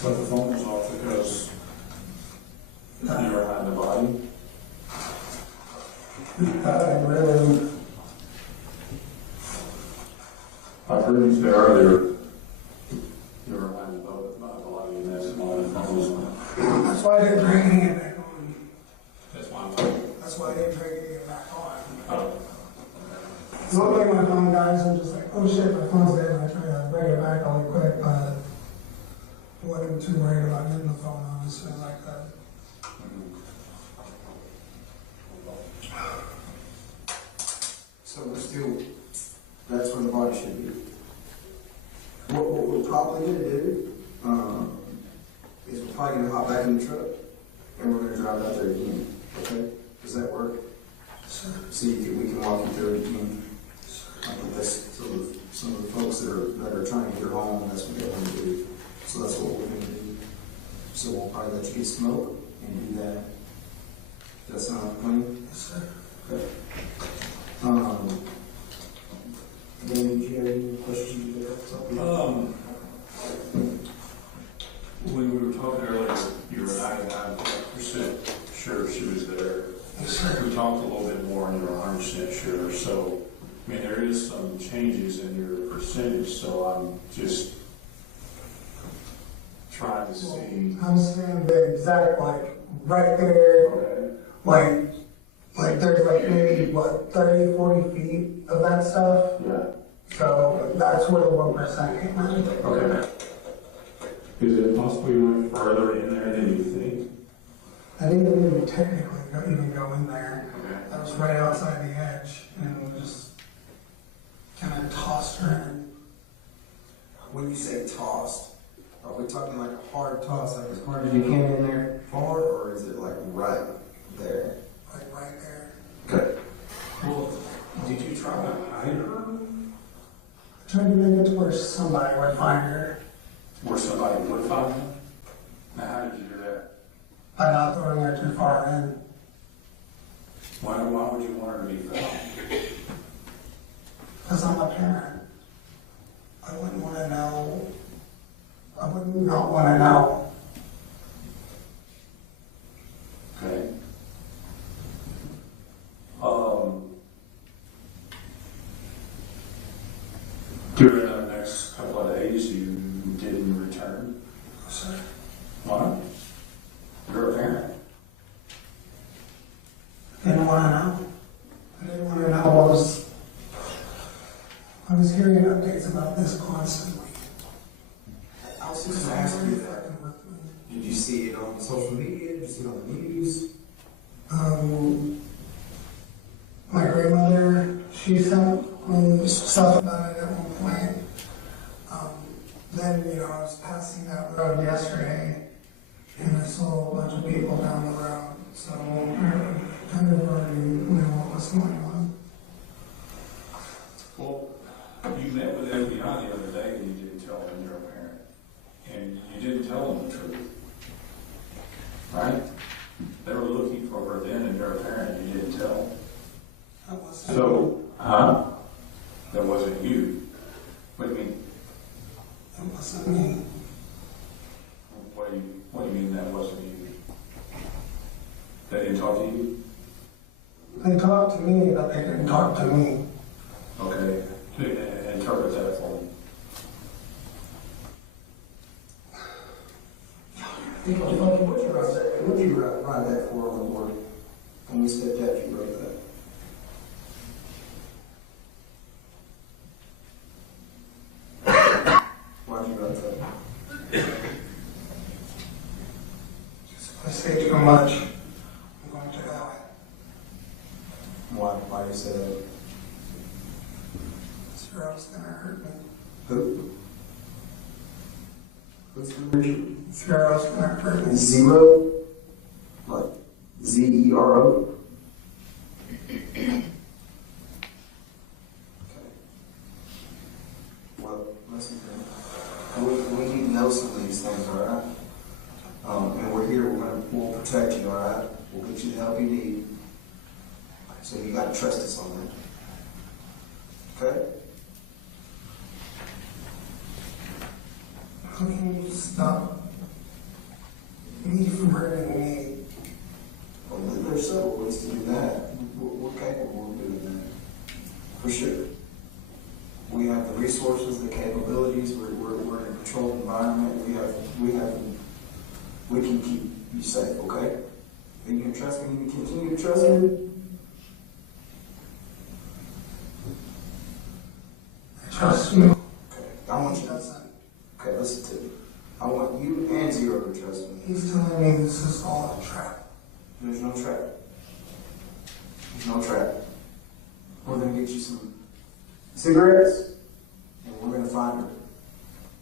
But the phone was off because you were hiding the body. Really, I heard you say earlier you were hiding the body, and that's why the phone was on. that's why I didn't try getting it back on. That's why That's why I didn't try getting it back on. Oh. So one thing my phone dies, I'm just like, oh shit, my phone's dead, and I try to bring it back really quick, but I wasn't too worried about getting the phone on as soon as I could. So we're still, that's where the body should be. What we're probably gonna do, is we're probably gonna hop back in the truck, and we're gonna drive out there again, okay? Does that work? Sure. So we can walk you through it again. I think that's some of the folks that are trying to get her home, that's what they want to do. So that's what we're gonna do. So we'll probably let you get smoke and do that. Does that sound like a plan? Yes, sir. Okay. Then did you have any questions you had? When we were talking earlier, you were 99% sure she was there. Yes, sir. We talked a little bit more and you were 100% sure. So, I mean, there is some changes in your percentage, so I'm just trying to see. I'm saying the exact, like, right there, like there's like maybe, what, 30, 40 feet of that stuff? Yeah. So that's where the 1% came in. Okay. Is it possibly went further in there than you think? I didn't even technically even go in there. Okay. I was right outside the edge and just kind of tossed her in. When you say tossed, are we talking like a hard toss, like as hard as you can in there, far, or is it like right there? Like right there. Okay. Well, did you try to hide her? Trying to make it to where somebody would find her Where somebody would find her? Now, how did you do that? by not throwing her too far in. Why would you want her to be found? Because I'm a parent. I wouldn't want to know. I would not want to know. Okay. During the next couple of days, you didn't return? Sir. Why? You're a parent. I didn't want to know. I didn't want to know. I was hearing updates about this constantly. I was just going to ask you that. Did you see it on social media? Did you see it on the news? My grandmother, she sent me stuff about it at one point. Then, I was passing that road yesterday, and I saw a bunch of people down the road. So I kind of already knew what was going on. Well, you met with FBI the other day and you didn't tell them you're a parent. And you didn't tell them the truth. Right? They were looking for her then and you're a parent and you didn't tell them. That wasn't So, that wasn't you. What do you mean? That wasn't me. What do you mean that wasn't you? They didn't talk to you? They talked to me, but they didn't talk to me. Okay. Interpret that for me. Would you write that for on the board? When we stepped out, you wrote that. Why'd you write that? If I say too much, I'm going to die. Why you say that? Zero's going to hurt me. Who? Who's going to hurt you? Zero's going to hurt me. Zero? Like Z-E-R-O? Okay. Well, listen, we need to know some of these things, all right? And we're here, we'll protect you, all right? We'll get you the help you need. So you gotta trust us on that. Okay? How can you stop me from hurting me. Well, there's several ways to do that. We're capable of doing that, for sure. We have the resources, the capabilities. We're in a controlled environment. We can keep you safe. Okay? Are you gonna trust me? You can continue to trust me. Trust me. Okay. I want you. Okay, listen to me. I want you and Zero to trust me. He's telling me this is all a trap. There's no trap. There's no trap. We're gonna get you some cigarettes, and we're gonna find her.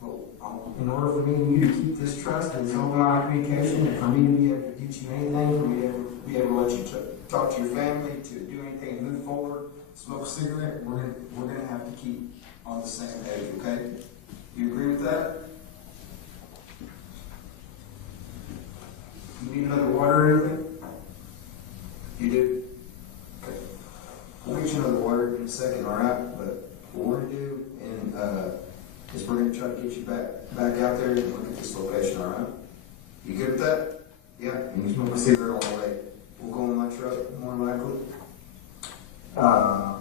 Well, in order for me and you to keep this trust and this open line of communication, and for me to be able to get you anything, for me to be able to let you talk to your family, to do anything, move forward, smoke a cigarette, we're gonna have to keep on the same page. Okay? You agree with that? You need another water or anything? You do? Okay. We'll get you another water in a second, alright? But what we're going to do is we're going to try to get you back out there and look at this location, alright? You good with that? Yeah? And you smoke a cigarette all the way. We'll go in my truck, more likely. I'm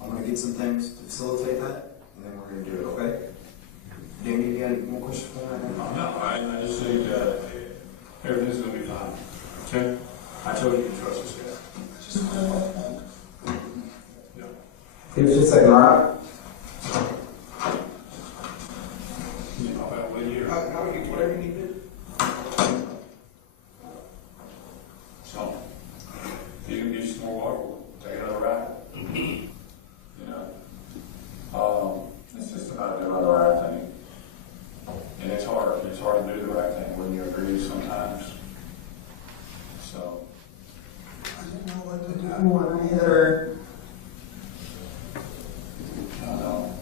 going to get some things to facilitate that, and then we're going to do it, okay? Danny, you got any more questions for me? No, I just think everything's going to be fine. Okay? I told you to trust us, guys. Yeah. Give us just a second, alright? About what year? Whatever you need to do. So, if you can get some more water, we'll take another ride. You know? It's just about doing the right thing. And it's hard. It's hard to do the right thing when you agree sometimes. So. I didn't know what to do when I hit her. I know.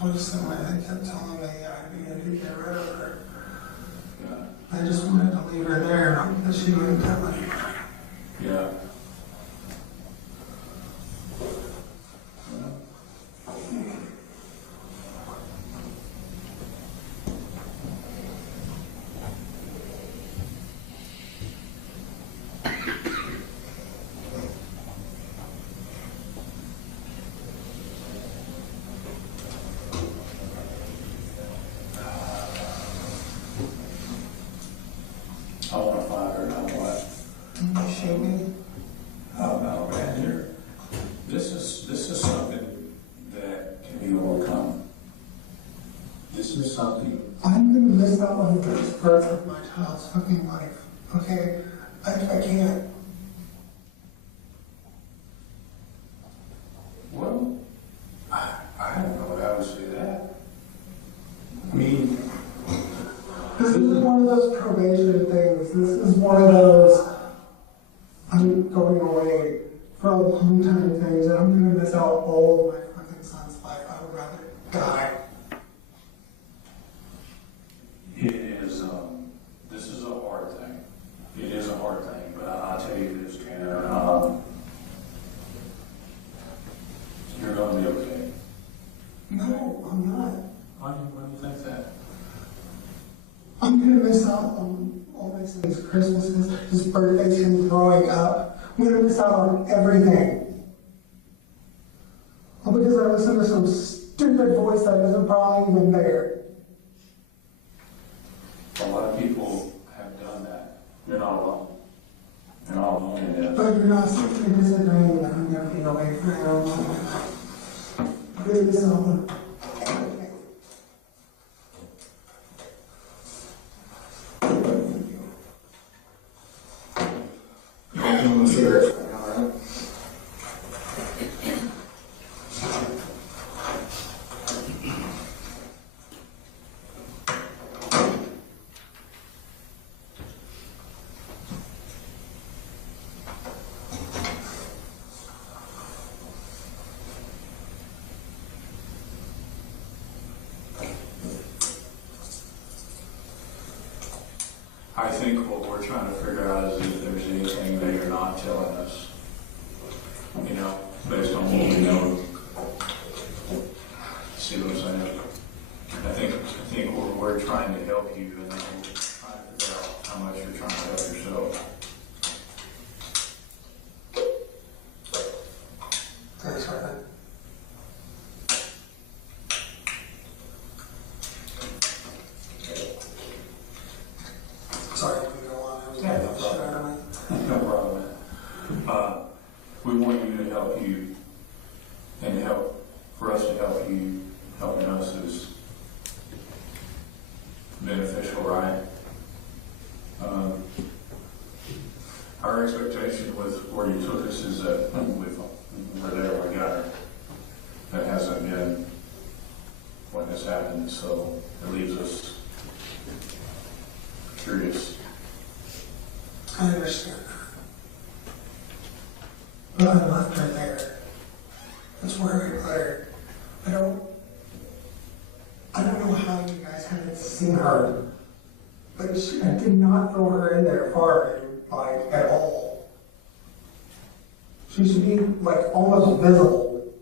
First thing they kept telling me I needed to get rid of her. Yeah. I just wanted to leave her there because she wouldn't tell me. Yeah. I want to find her, not what. You shoot me? Oh no, man, this is something that can be overcome. This is something. I'm gonna miss out on the best parts of my child's fucking life. Okay? I can't. Well, I don't know how to say that. I mean, This is one of those probation things. This is one of those I'm going away for a long time things, and I'm gonna miss out all of my fucking son's life. I would rather die. it is, this is a hard thing. It is a hard thing, but I'll tell you this, Tanner, you're gonna be okay. No, I'm not. Why do you think that? I'm gonna miss out on all my son's Christmases, his birthdays, him growing up. I'm gonna miss out on everything. All because I listened to some stupid voice that isn't probably even there. A lot of people have done that. You're not alone. You're not alone in that. But you're not simply disagreeing that I'm gonna be away for a long time. Really someone. I think what we're trying to figure out is if there's anything that you're not telling us, you know, based on what we know. See what I'm saying? I think we're trying to help you, and then we're trying to figure out how much you're trying to help yourself. Thanks for that. Sorry, we go on. Yeah, no problem. No problem. We want you to help you, and for us to help you, helping us is beneficial, right? Our expectation with where you took us is that we're there, we got her. That hasn't been what has happened, so it leaves us curious. I understand. But I left her there. That's where we put her. I don't know how you guys haven't seen her. But I did not throw her in there far, like, at all. She should be, like, almost visible.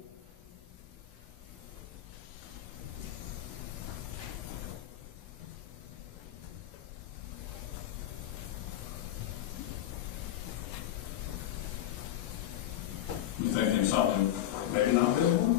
You thinking something maybe not visible?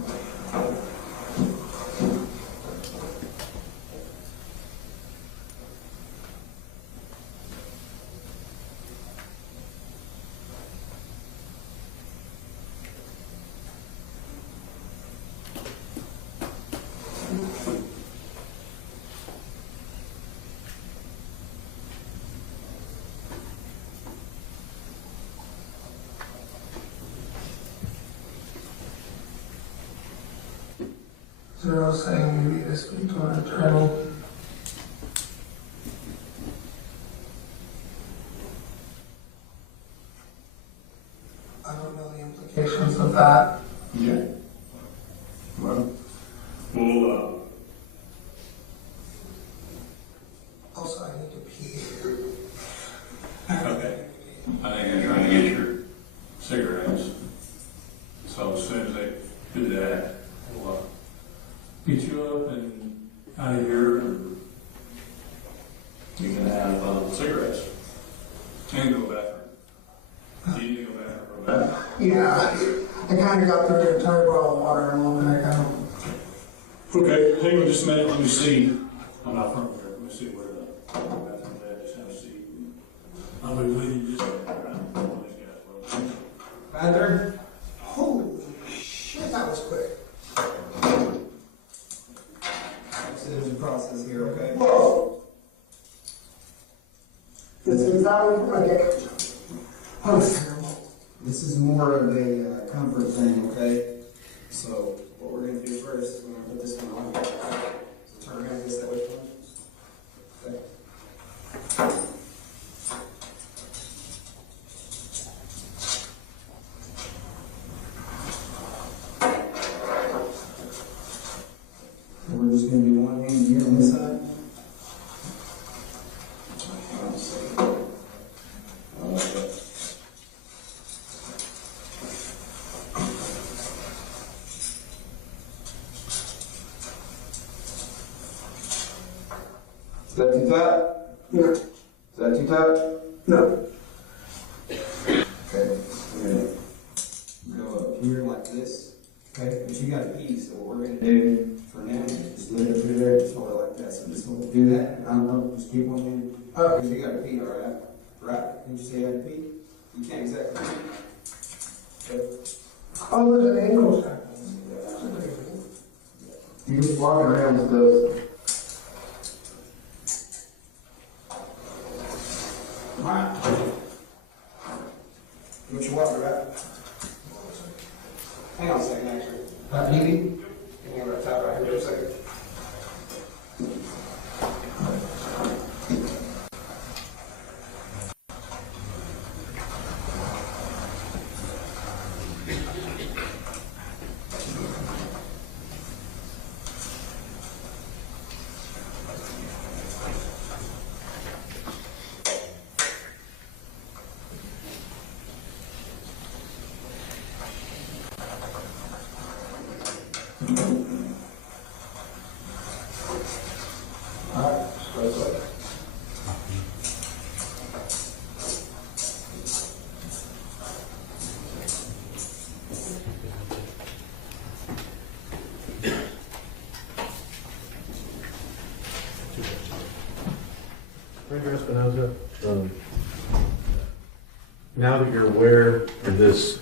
Zero saying you need to speak to an attorney. I don't know the implications of that. Yeah. Well, we'll, Also, I need to pee. okay. I think they're trying to get your cigarettes. So as soon as they do that, we'll get you up and out of here, and you can have cigarettes. And go to the bathroom. Do you need to go to the bathroom? Yeah, I kind of got through the entire bottle of water in a little bit. I kind Okay, hang on just a minute, let me see. I'm not from here, let me see where the bathroom is, just have a seat. I'll be with you just a minute. Bathroom? Holy shit, that was quick. So there's a process here, okay? Whoa! This is that one? Okay. That was terrible. This is more of a comfort thing, okay? So what we're gonna do first is we're gonna put this one on. So turn around, guess that way. Okay. So we're just gonna do one hand here on this side. Is that too tight? No. Is that too tight? No. Okay. We're gonna go up here like this. Okay, but you gotta pee, so what we're gonna do for now is just let it through there, just hold it like that. So just hold, do that. I don't know, just keep on in. Oh, because you gotta pee, all right? Right? Did you say you had to pee? You can't exactly pee. Okay. Oh, there's an angle. You just walking around with those. Right. What you want, right? Hang on a second, actually. Evie? Give me right top right here for a second. Ranger Espinoza, now that you're aware of this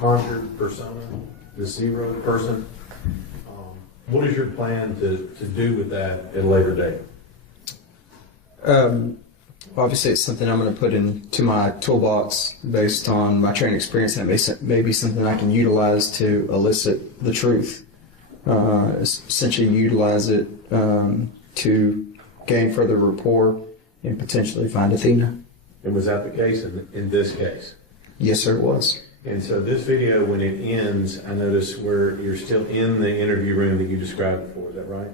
conjured persona, this zero person, what is your plan to do with that at a later date? Obviously, it's something I'm going to put into my toolbox based on my training experience, and it may be something I can utilize to elicit the truth. Essentially, utilize it to gain further rapport and potentially find Athena. And was that the case in this case? Yes, sir, it was. And so this video, when it ends, I notice where you're still in the interview room that you described before. Is that right?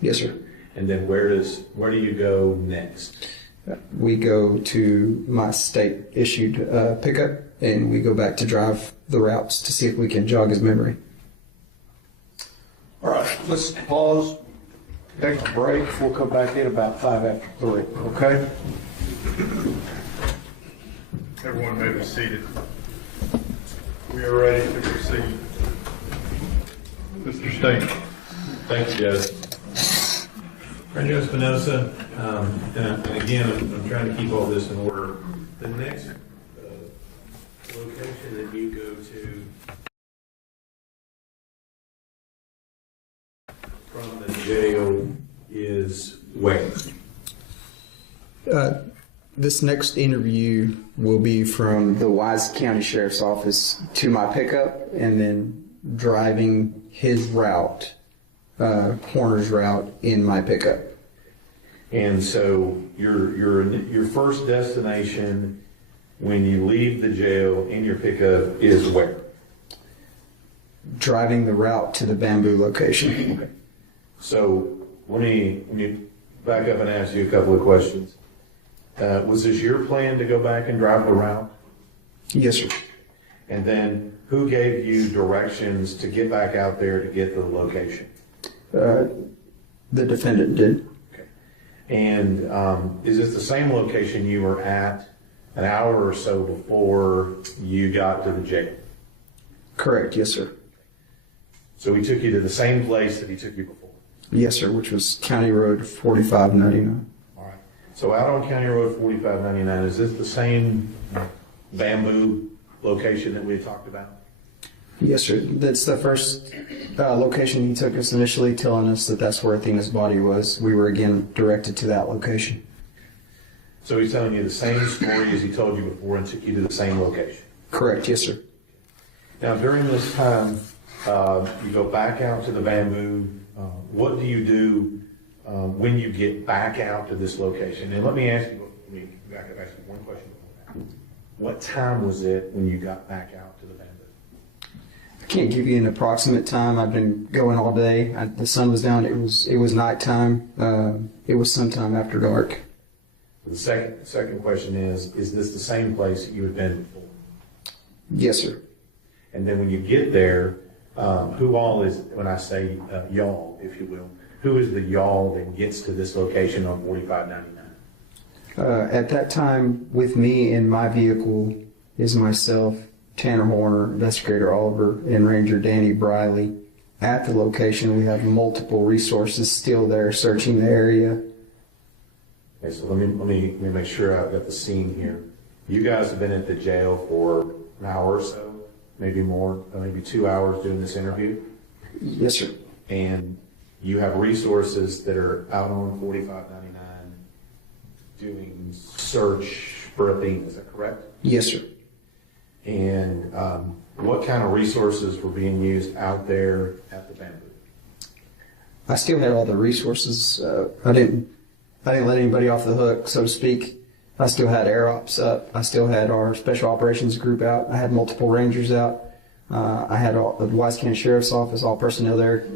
Yes, sir. And then where do you go next? We go to my state-issued pickup, and we go back to drive the routes to see if we can jog his memory. All right, let's pause, take a break. We'll come back in about 5 after 3, okay? Everyone may be seated. We are ready to proceed. Mr. State. Thank you, Judge. Ranger Espinoza, and again, I'm trying to keep all this in order. The next location that you go to from the jail is where? This next interview will be from the Wise County Sheriff's Office to my pickup, and then driving his route, Horner's route, in my pickup. And so your first destination when you leave the jail in your pickup is where? Driving the route to the bamboo location. Okay. So let me back up and ask you a couple of questions. Was this your plan to go back and drive the route? Yes, sir. And then who gave you directions to get back out there to get to the location? The defendant did. Okay. And is this the same location you were at an hour or so before you got to the jail? Correct, yes, sir. So he took you to the same place that he took you before? Yes, sir, which was County Road 4599. All right. So out on County Road 4599, is this the same bamboo location that we had talked about? Yes, sir. That's the first location he took us initially, telling us that that's where Athena's body was. We were again directed to that location. So he's telling you the same story as he told you before and took you to the same location? Correct, yes, sir. Now, during this time, you go back out to the bamboo. What do you do when you get back out to this location? And let me ask you, back up, ask you one question before that. What time was it when you got back out to the bamboo? I can't give you an approximate time. I've been going all day. The sun was down. It was nighttime. It was sometime after dark. The second question is this the same place that you had been before? Yes, sir. And then when you get there, who all is, when I say y'all, if you will, who is the y'all that gets to this location on 4599? At that time, with me in my vehicle is myself, Tanner Horner, Investigator Oliver, and Ranger Danny Briley. At the location, we have multiple resources still there searching the area. Okay, so let me make sure I've got the scene here. You guys have been at the jail for an hour or so, maybe more, maybe 2 hours doing this interview? Yes, sir. And you have resources that are out on 4599 doing search for Athena, is that correct? Yes, sir. And what kind of resources were being used out there at the bamboo? I still had all the resources. I didn't let anybody off the hook, so to speak. I still had air ops up. I still had our special operations group out. I had multiple rangers out. I had the Wise County Sheriff's Office, all personnel there.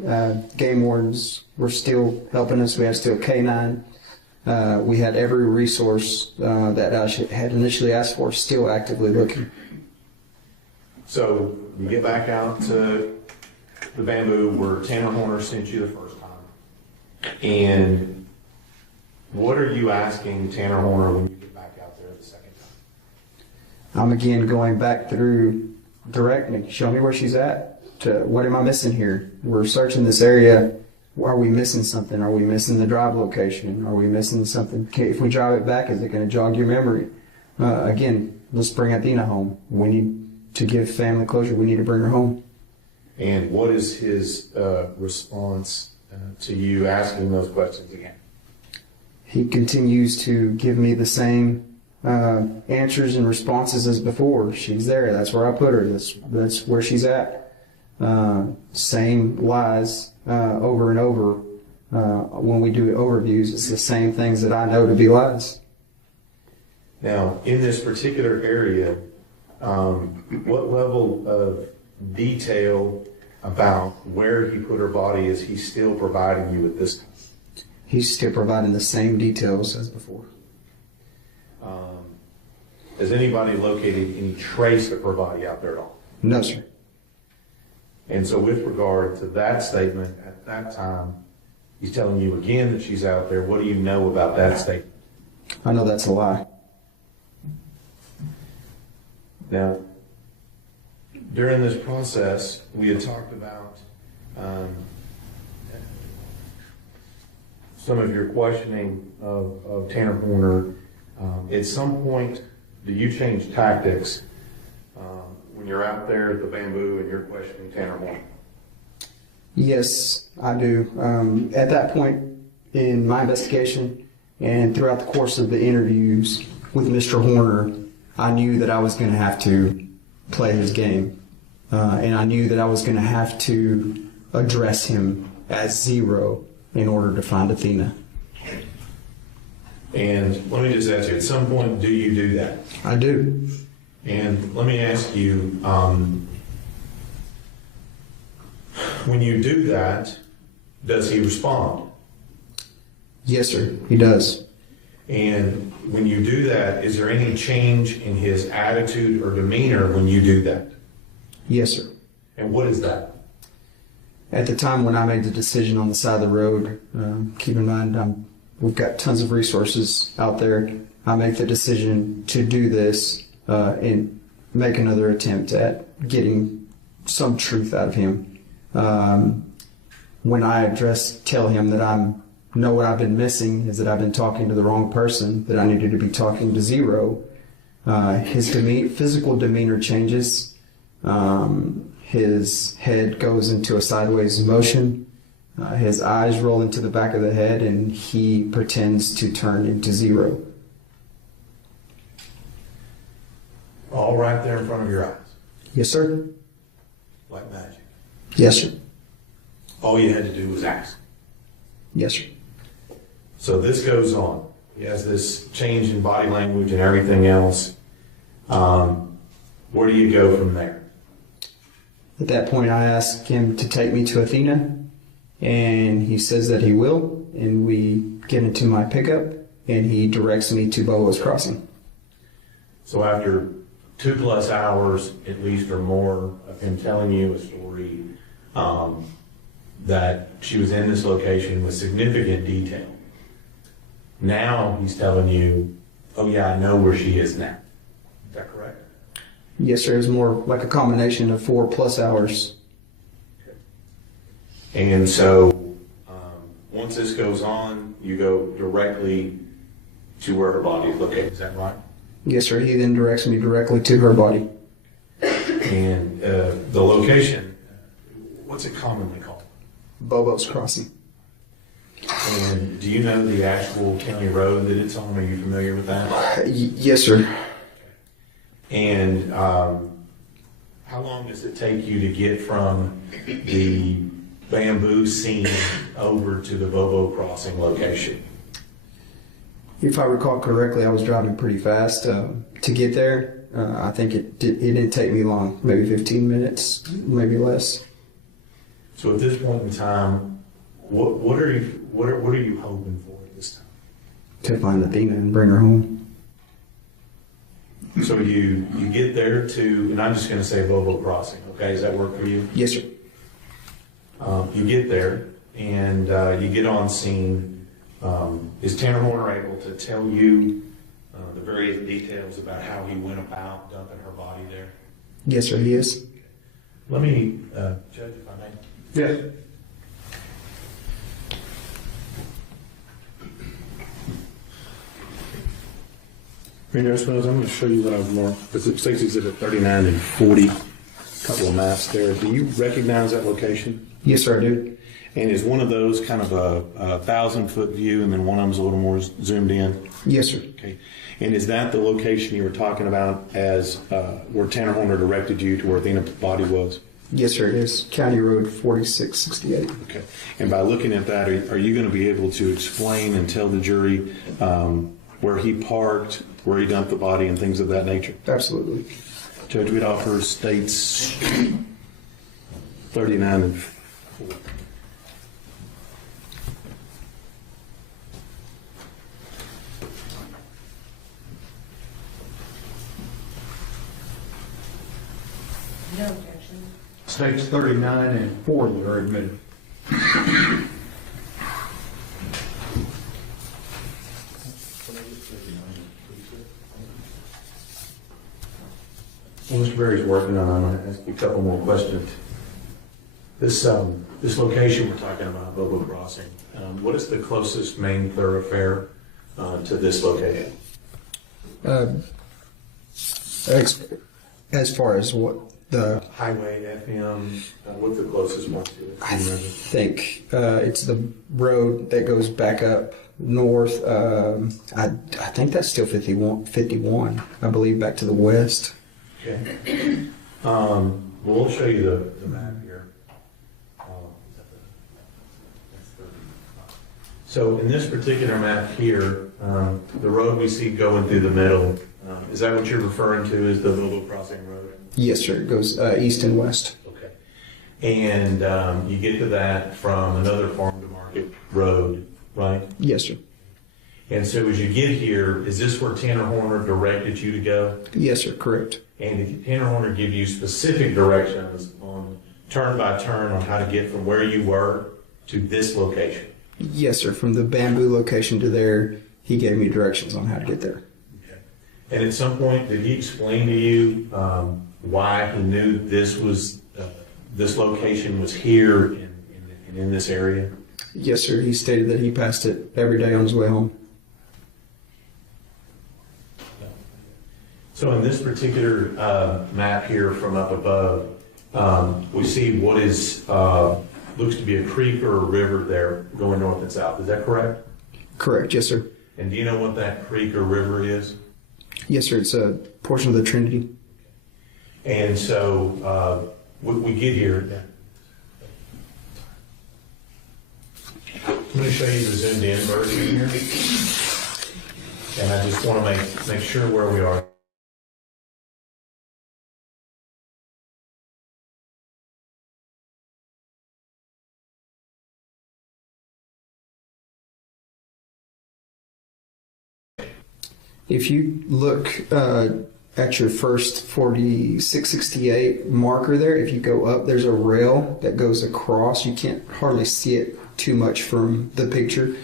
Game wardens were still helping us. We had still K9. We had every resource that I had initially asked for still actively looking. So you get back out to the bamboo where Tanner Horner sent you the first time. And what are you asking Tanner Horner when you get back out there the second time? I'm again going back through, direct me, show me where she's at. What am I missing here? We're searching this area. are we missing something? Are we missing the drive location? Are we missing something? If we drive it back, is it going to jog your memory? Again, let's bring Athena home. We need to give family closure. We need to bring her home. And what is his response to you asking those questions again? He continues to give me the same answers and responses as before. She's there. That's where I put her. That's where she's at. Same lies over and over. When we do overviews, it's the same things that I know to be lies. Now, in this particular area, what level of detail about where he put her body is he still providing you at this time? He's still providing the same details as before. Has anybody located any trace of her body out there at all? No, sir. And so with regard to that statement, at that time, he's telling you again that she's out there. What do you know about that statement? I know that's a lie. Now, during this process, we had talked about some of your questioning of Tanner Horner. At some point, do you change tactics when you're out there at the bamboo and you're questioning Tanner Horner? Yes, I do. At that point in my investigation and throughout the course of the interviews with Mr. Horner, I knew that I was going to have to play his game. And I knew that I was going to have to address him as zero in order to find Athena. And let me just ask you, at some point, do you do that? I do. And let me ask you, when you do that, does he respond? Yes, sir, he does. And when you do that, is there any change in his attitude or demeanor when you do that? Yes, sir. And what is that? At the time when I made the decision on the side of the road, keep in mind we've got tons of resources out there. I make the decision to do this and make another attempt at getting some truth out of him. When I tell him that I know what I've been missing is that I've been talking to the wrong person, that I needed to be talking to zero. His physical demeanor changes. His head goes into a sideways motion. His eyes roll into the back of the head, and he pretends to turn into zero. All right there in front of your eyes? Yes, sir. Like magic? Yes, sir. All you had to do was ask? Yes, sir. So this goes on. He has this change in body language and everything else. Where do you go from there? At that point, I ask him to take me to Athena, and he says that he will, and we get into my pickup, and he directs me to Bobo's Crossing. So after 2+ hours, at least or more, of him telling you a story that she was in this location with significant detail, now he's telling you, oh yeah, I know where she is now. Is that correct? Yes, sir. It was more like a combination of 4+ hours. Okay. And so once this goes on, you go directly to where her body is located. Is that right? Yes, sir. He then directs me directly to her body. And the location, what's it commonly called? Bobo's Crossing. And do you know the actual county road that it's on? Are you familiar with that? Yes, sir. And how long does it take you to get from the bamboo scene over to the Bobo Crossing location? If I recall correctly, I was driving pretty fast to get there. I think it didn't take me long, maybe 15 minutes, maybe less. So at this point in time, what are you hoping for at this time? To find Athena and bring her home. So you get there to, and I'm just going to say Bobo Crossing, okay? Does that work for you? Yes, sir. You get there, and you get on scene. Is Tanner Horner able to tell you the various details about how he went about dumping her body there? Yes, sir, he is. Let me, Judge, if I may. Yes. Randy Espinosa, I'm going to show you what I've marked. This is State's Exhibit 39 and 40, a couple of maps there. Do you recognize that location? Yes, sir, I do. And is one of those kind of a 1,000-foot view, and then one of them's a little more zoomed in? Yes, sir. Okay. And is that the location you were talking about as where Tanner Horner directed you to where Athena's body was? Yes, sir, it is. County Road 4668. Okay. And by looking at that, are you going to be able to explain and tell the jury where he parked, where he dumped the body, and things of that nature? Absolutely. Judge Wiedhofer states 39 and 40. No objection. States 39 and 40 are admitted. Well, Mr. Berry's working on it. I'm going to ask you a couple more questions. This location we're talking about, Bobo Crossing, what is the closest main thoroughfare to this location? As far as what the highway, FM, what's the closest one to it? I think it's the road that goes back up north. I think that's still 51, I believe, back to the west. Okay. We'll show you the map here. So in this particular map here, the road we see going through the middle, is that what you're referring to as the Bobo Crossing Road? Yes, sir. It goes east and west. Okay. And you get to that from another farm to market road, right? Yes, sir. And so as you get here, is this where Tanner Horner directed you to go? Yes, sir. Correct. And did Tanner Horner give you specific directions on turn by turn on how to get from where you were to this location? Yes, sir. From the bamboo location to there, he gave me directions on how to get there. Okay. And at some point, did he explain to you why he knew this was this location was here in this area? Yes, sir. He stated that he passed it every day on his way home. So in this particular map here from up above, we see what is looks to be a creek or a river there going north and south. Is that correct? Correct. Yes, sir. And do you know what that creek or river is? Yes, sir. It's a portion of the Trinity. And so we get here. I'm going to show you the zoomed in version here. And I just want to make sure where we are. If you look at your first 4668 marker there, if you go up, there's a rail that goes across. You can't hardly see it too much from the picture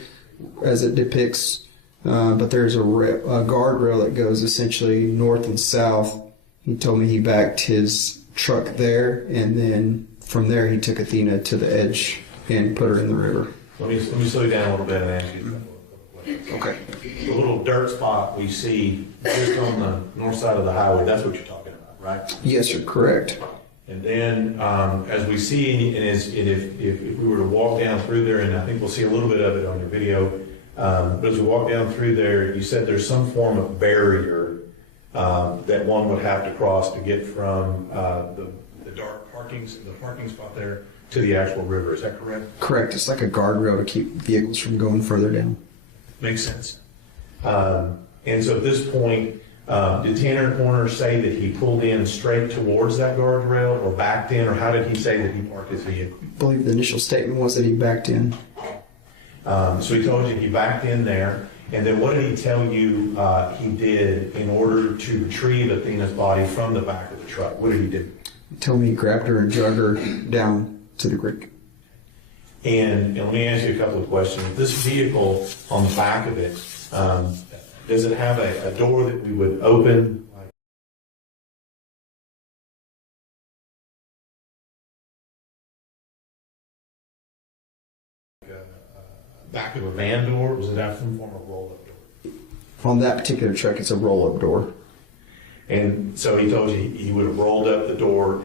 as it depicts, but there's a guardrail that goes essentially north and south. He told me he backed his truck there, and then from there he took Athena to the edge and put her in the river. Let me slow you down a little bit and ask you a couple of questions. Okay. The little dirt spot we see just on the north side of the highway, that's what you're talking about, right? Yes, sir. Correct. And then as we see, and if we were to walk down through there, and I think we'll see a little bit of it on your video, but as we walk down through there, you said there's some form of barrier that one would have to cross to get from the dark parking spot there to the actual river. Is that correct? Correct. It's like a guardrail to keep vehicles from going further down. Makes sense. And so at this point, did Tanner Horner say that he pulled in straight towards that guardrail or backed in, or how did he say that he parked his vehicle? I believe the initial statement was that he backed in. So he told you he backed in there, and then what did he tell you he did in order to retrieve Athena's body from the back of the truck? What did he do? He told me he grabbed her and dragged her down to the creek. And let me ask you a couple of questions. This vehicle on the back of it, does it have a door that we would open? Like a back of a van door? Or does it have some form of roll-up door? On that particular truck, it's a roll-up door. And so he told you he would have rolled up the door.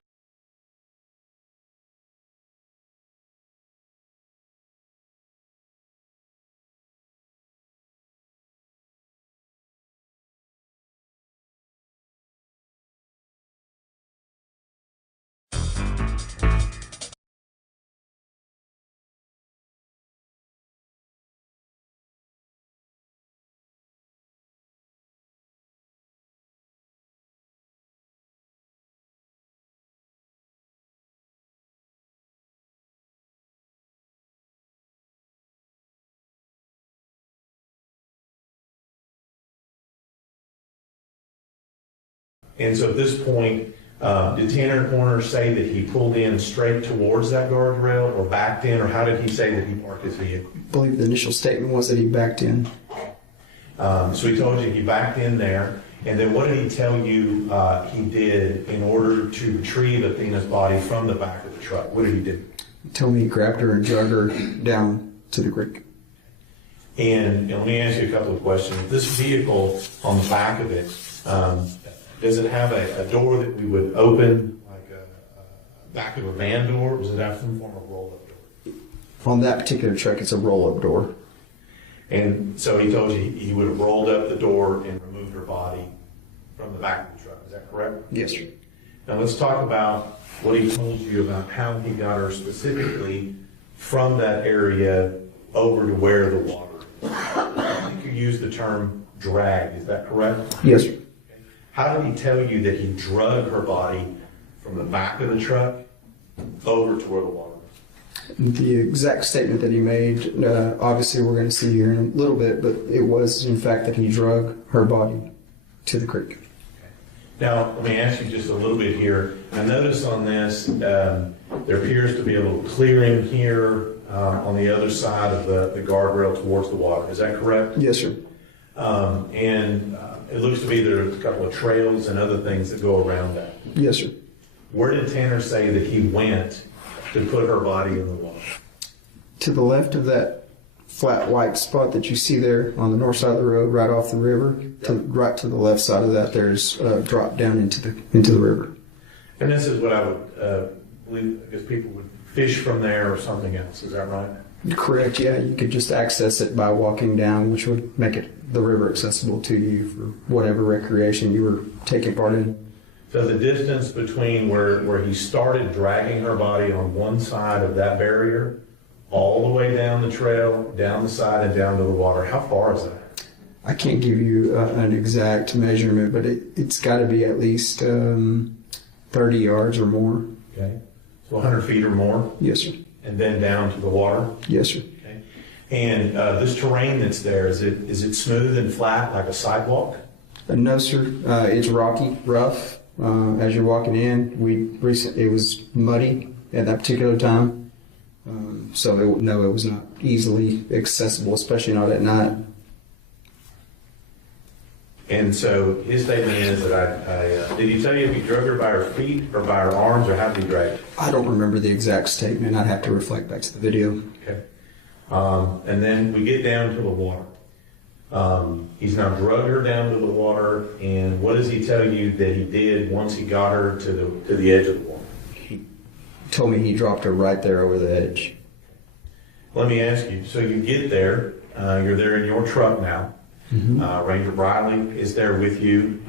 And so at this point, did Tanner Horner say that he pulled in straight towards that guardrail or backed in, or how did he say that he parked his vehicle? I believe the initial statement was that he backed in. So he told you he backed in there, and then what did he tell you he did in order to retrieve Athena's body from the back of the truck? What did he do? He told me he grabbed her and dragged her down to the creek. And let me ask you a couple of questions. This vehicle on the back of it, does it have a door that we would open, like a back of a van door, or does it have some form of roll-up door? On that particular truck, it's a roll-up door. And so he told you he would have rolled up the door and removed her body from the back of the truck. Is that correct? Yes, sir. Now let's talk about what he told you about how he got her specifically from that area over to where the water is. I think you used the term drag. Is that correct? Yes, sir. How did he tell you that he drug her body from the back of the truck over to where the water was? The exact statement that he made, obviously we're going to see here in a little bit, but it was in fact that he drug her body to the creek. Now, let me ask you just a little bit here. I notice on this, there appears to be a little clearing here on the other side of the guardrail towards the water. Is that correct? Yes, sir. And it looks to be there's a couple of trails and other things that go around that. Yes, sir. Where did Tanner say that he went to put her body in the water? To the left of that flat white spot that you see there on the north side of the road, right off the river, right to the left side of that, there's a drop down into the river. And this is what I would believe, I guess people would fish from there or something else. Is that right? Correct, yeah. You could just access it by walking down, which would make the river accessible to you for whatever recreation you were taking part in. So the distance between where he started dragging her body on one side of that barrier, all the way down the trail, down the side, and down to the water, how far is that? I can't give you an exact measurement, but it's got to be at least 30 yards or more. Okay. So 100 feet or more? Yes, sir. And then down to the water? Yes, sir. Okay. And this terrain that's there, is it smooth and flat like a sidewalk? No, sir. It's rocky, rough. As you're walking in, it was muddy at that particular time. So it was not easily accessible, especially not at night. And so his statement is that did he tell you if he drug her by her feet or by her arms, or how did he drag her? I don't remember the exact statement. I'd have to reflect back to the video. Okay. And then we get down to the water. He's now drugged her down to the water, and what does he tell you that he did once he got her to the edge of the water? He told me he dropped her right there over the edge. Let me ask you, so you get there, you're there in your truck now. Mm-hmm. Ranger Briley is there with you.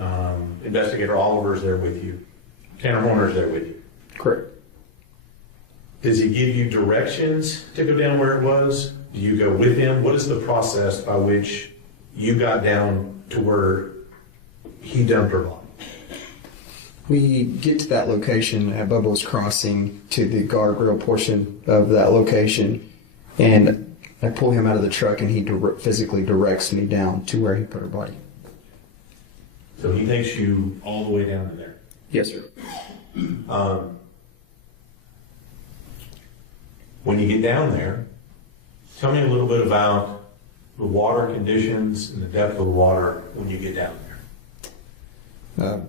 Investigator Oliver is there with you. Tanner Horner is there with you. Correct. Does he give you directions to go down where it was? Do you go with him? What is the process by which you got down to where he dumped her body? We get to that location at Bubbles Crossing, to the guardrail portion of that location, and I pull him out of the truck, and he physically directs me down to where he put her body. So he takes you all the way down to there? Yes, sir. When you get down there, tell me a little bit about the water conditions and the depth of the water when you get down there.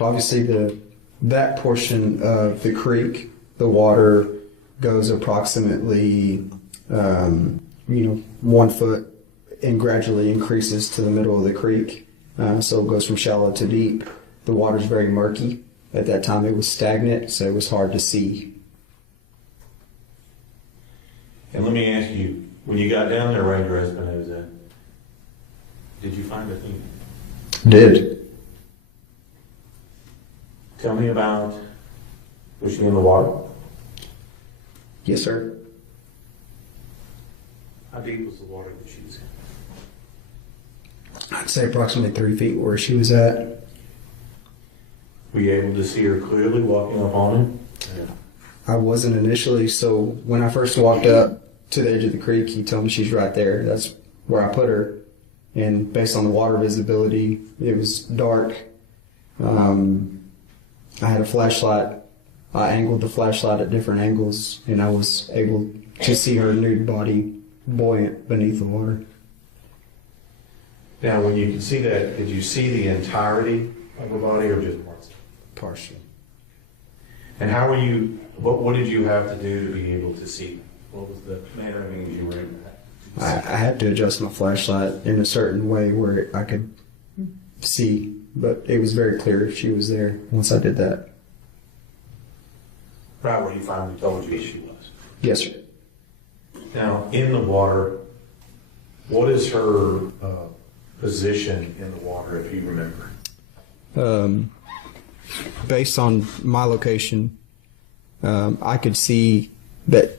Obviously, that portion of the creek, the water goes approximately 1 foot and gradually increases to the middle of the creek. So it goes from shallow to deep. The water's very murky. At that time it was stagnant, so it was hard to see. And let me ask you, when you got down there, Ranger Espinoza, did you find Athena? Did. Tell me about, was she in the water? Yes, sir. How deep was the water that she was in? I'd say approximately 3 feet where she was at. Were you able to see her clearly walking up on him? Yeah. I wasn't initially, so when I first walked up to the edge of the creek, he told me she's right there. That's where I put her. And based on the water visibility, it was dark. I had a flashlight. I angled the flashlight at different angles, and I was able to see her nude body buoyant beneath the water. Now, when you could see that, did you see the entirety of her body or just parts? Partially. And how were you, what did you have to do to be able to see? What was the manner of means you were in that? I had to adjust my flashlight in a certain way where I could see, but it was very clear she was there once I did that. Right where you finally told you she was? Yes, sir. Now, in the water, what is her position in the water, if you remember? Based on my location, I could see that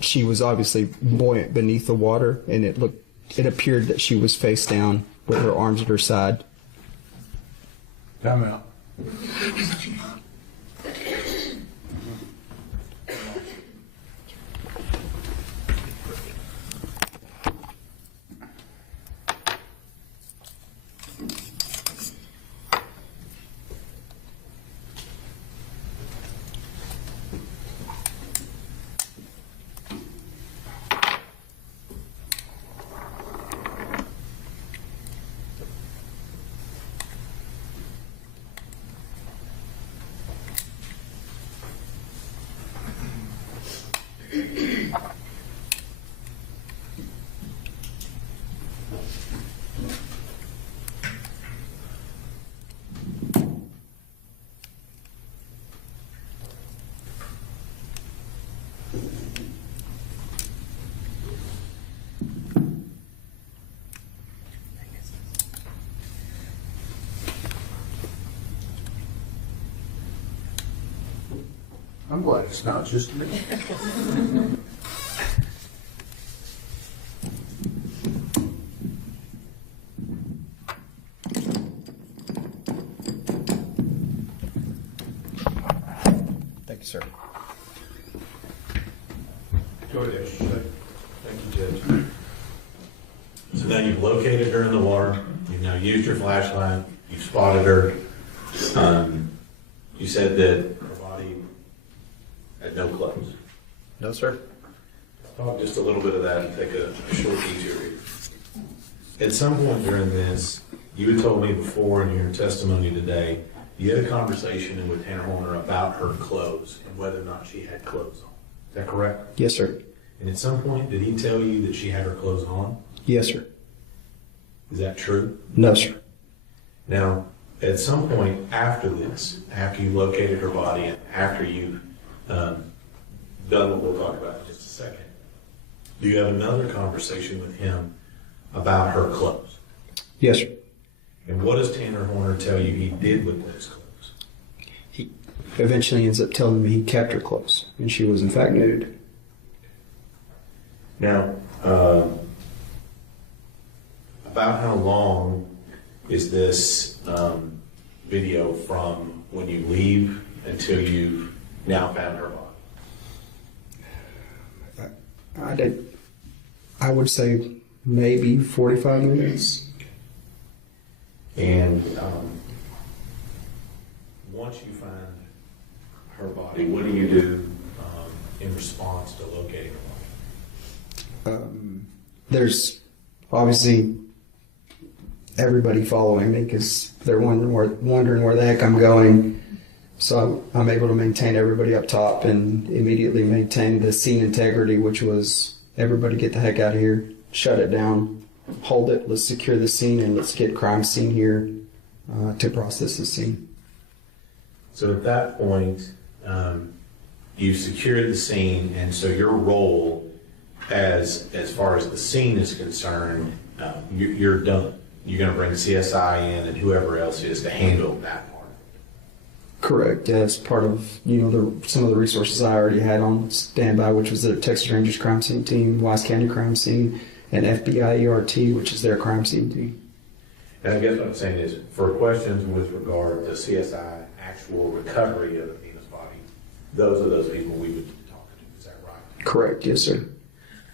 she was obviously buoyant beneath the water, and it appeared that she was face down with her arms at her side. Time out. I'm glad it's not just me. Thank you, sir. Go ahead. Thank you, Judge. So now you've located her in the water. You've now used your flashlight. You've spotted her. You said that her body had no clothes. No, sir. Talk just a little bit of that and take a short detour here. At some point during this, you had told me before in your testimony today, you had a conversation with Tanner Horner about her clothes and whether or not she had clothes on. Is that correct? Yes, sir. And at some point, did he tell you that she had her clothes on? Yes, sir. Is that true? No, sir. Now, at some point after this, after you located her body and after you've done what we'll talk about in just a second, do you have another conversation with him about her clothes? Yes, sir. And what does Tanner Horner tell you he did with those clothes? He eventually ends up telling me he kept her clothes, and she was in fact nude. Now, about how long is this video from when you leave until you've now found her body? I would say maybe 45 minutes. And once you find her body, what do you do in response to locating her body? There's obviously everybody following me because they're wondering where the heck I'm going. So I'm able to maintain everybody up top and immediately maintain the scene integrity, which was everybody get the heck out of here, shut it down, hold it, let's secure the scene, and let's get crime scene here to process the scene. So at that point, you secured the scene, and so your role as far as the scene is concerned, you're done. You're going to bring CSI in and whoever else is to handle that part. Correct. Yeah, it's part of some of the resources I already had on standby, which was the Texas Rangers crime scene team, Wise County crime scene, and FBI ERT, which is their crime scene team. And I guess what I'm saying is, for questions with regard to CSI actual recovery of Athena's body, those are those people we would be talking to. Is that right? Correct. Yes, sir.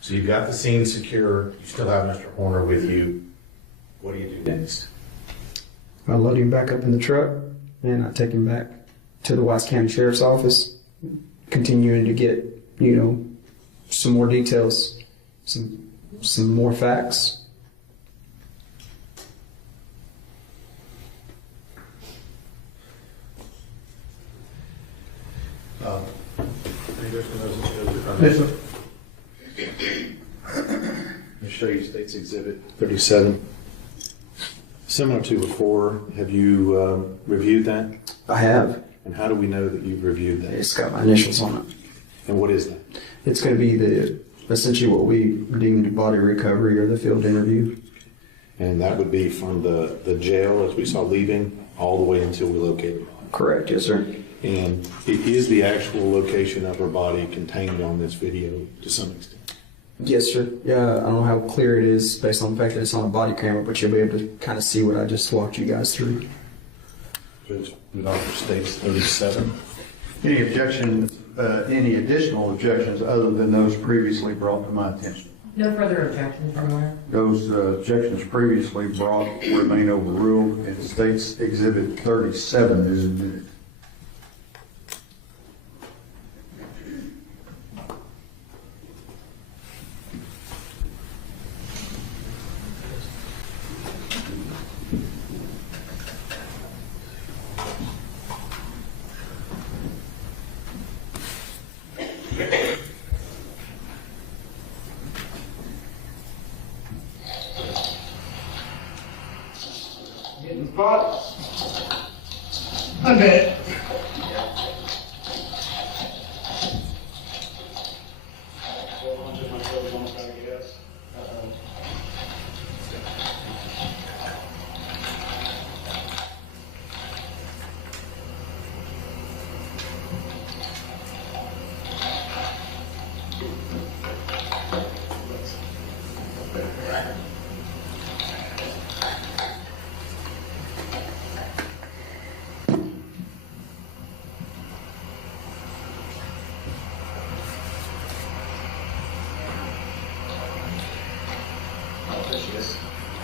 So you've got the scene secure. You still have Mr. Horner with you. What do you do next? I load him back up in the truck, and I take him back to the Wise County Sheriff's Office, continuing to get, some more details, some more facts. Yes, sir. Let me show you State's Exhibit 37. Similar to before, have you reviewed that? I have. And how do we know that you've reviewed that? It's got my initials on it. And what is that? It's going to be essentially what we deemed body recovery or the field interview. And that would be from the jail as we saw leaving all the way until we located her. Correct, yes, sir. And it is the actual location of her body contained on this video to some extent. Yes, sir. Yeah, I don't know how clear it is based on the fact that it's on a body camera, but you'll be able to kind of see what I just walked you guys through. Judge, Dr. States 37. Any objections, any additional objections other than those previously brought to my attention? No further objections, Your Honor. Those objections previously brought remain overruled, and State's Exhibit 37 is admitted. Getting the spot? I bet.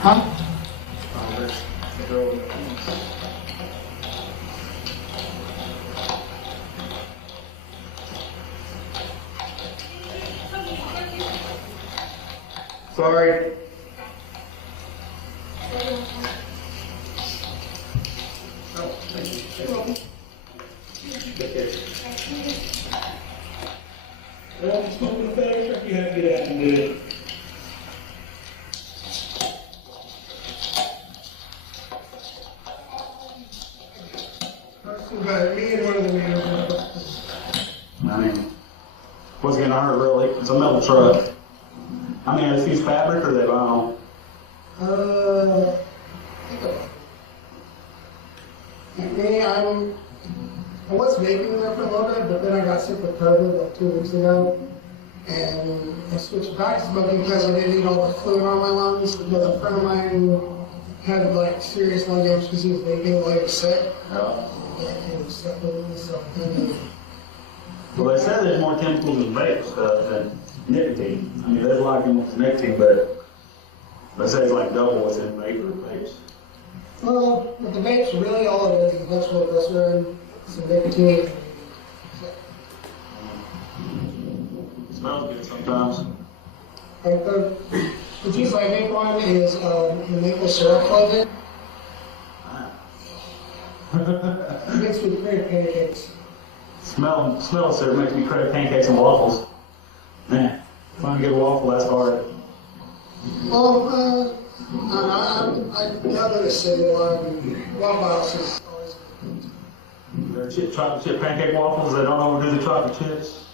Huh? Sorry. Oh, thank you. You're welcome. Take care. Well, smoking the FedEx, you have to get out and do it. I mean, what's gonna hurt really? It's a metal truck. I mean, is these fabric or are they vinyl? I was vaping there for a little bit, but then I got sick with COVID like 2 weeks ago. And I switched back to smoking because I didn't need all the fluid on my lungs. But a friend of mine had like serious lung damage because he was vaping while he was sick. And he was sick with me, so. Well, they say there's more chemicals in vape stuff than nicotine. I mean, there's a lot of chemicals in nicotine, but they say it's like double what's in vapor vapes. Well, with the vapes, really all it is vegetable glycerin, some nicotine. It smells good sometimes. Like the juice I vape on is the maple syrup flavor. It makes me crave pancakes. Smell syrup makes me crave pancakes and waffles. Man, trying to get a waffle, that's hard. Well, I got in a city one. Waffle House is always They're chocolate chip pancake waffles. They don't overdo the chocolate chips.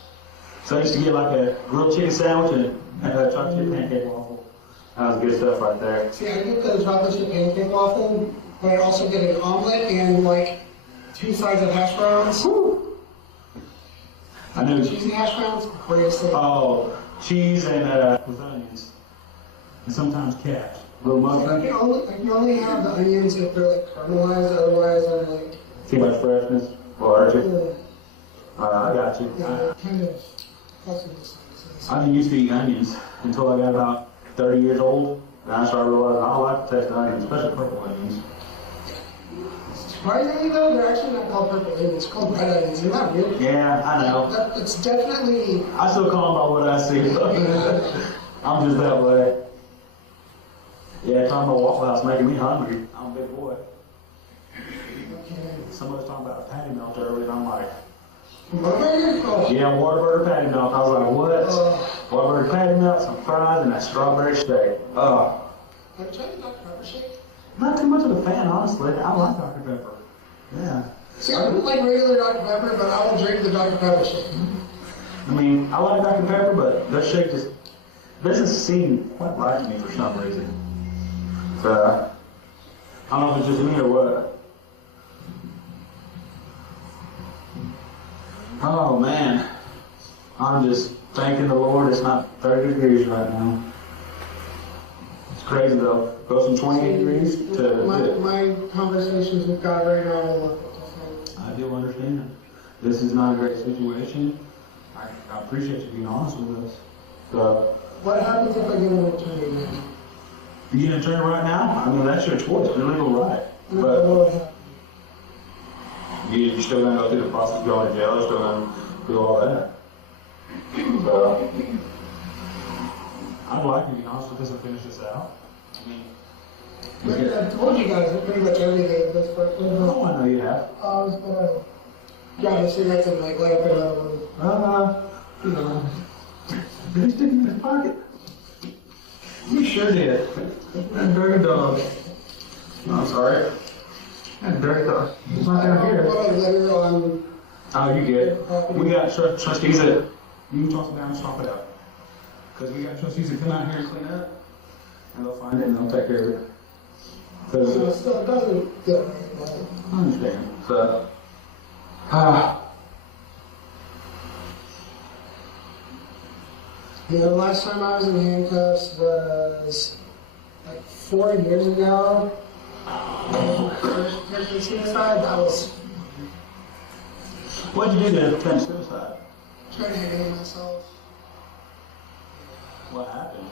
So I used to get like a grilled chicken sandwich and a chocolate chip pancake waffle. That was good stuff right there. See, I get the chocolate chip pancake waffle, but I also get an omelet and like 2 sides of hash browns. Woo! I knew cheesy hash browns, greatest thing. Oh, cheese and with onions, and sometimes cash. Little muffin. I can only have the onions if they're like caramelized. Otherwise, I'm like. Too much freshness. Or I got you. Yeah, kind of. I didn't used to eat onions until I got about 30 years old. And I started realizing I don't like the taste of onions, especially purple onions. Surprisingly though, they're actually not called purple onions, it's called red onions. Isn't that weird? Yeah, I know. It's definitely... I still call them by what I see. I'm just that way. Yeah, talking about Waffle House making me hungry. I'm a big boy. Somebody was talking about a patty melt earlier, and I'm like... Whataburger? Oh. Yeah, Whataburger patty melt. I was like, what? Whataburger patty melt, some fries, and that strawberry steak. Have you tried the Dr. Pepper shake? Not too much of a fan, honestly. I like Dr. Pepper. Yeah. See, I don't like regular Dr. Pepper, but I will drink the Dr. Pepper shake. I mean, I like Dr. Pepper, but that shake just doesn't seem quite right to me for some reason. So, I don't know if it's just me or what. Oh, man. I'm just thanking the Lord it's not 30 degrees right now. It's crazy, though. Goes from 28 degrees to... My conversations with God right now will look different. I do understand. This is not a great situation. I appreciate you being honest with us. So, what happens if I get an attorney now? You get an attorney right now? I mean, that's your choice. It's your legal right. But you're still going to go through the process of going to jail. You're still going to do all that. So, I'd like you to be honest with us and finish this out. I mean, I told you guys pretty much everything at this point. Oh, I know you have. I was gonna grab the cigarettes and like light up another one. You know. Did he stick it in his pocket? You sure did. That dirty dog. I'm sorry. That dirty dog. He's not down here. Oh, you get it. We got trustees that you can toss it down and stop it out. Because we got trustees that come out here and clean up, and they'll find it and they'll take care of it. Because it still doesn't feel right. I understand. So, You know, the last time I was in handcuffs was like 4 years ago. First committed suicide, that was... What'd you do to attempt suicide? Trying to hang myself. What happened?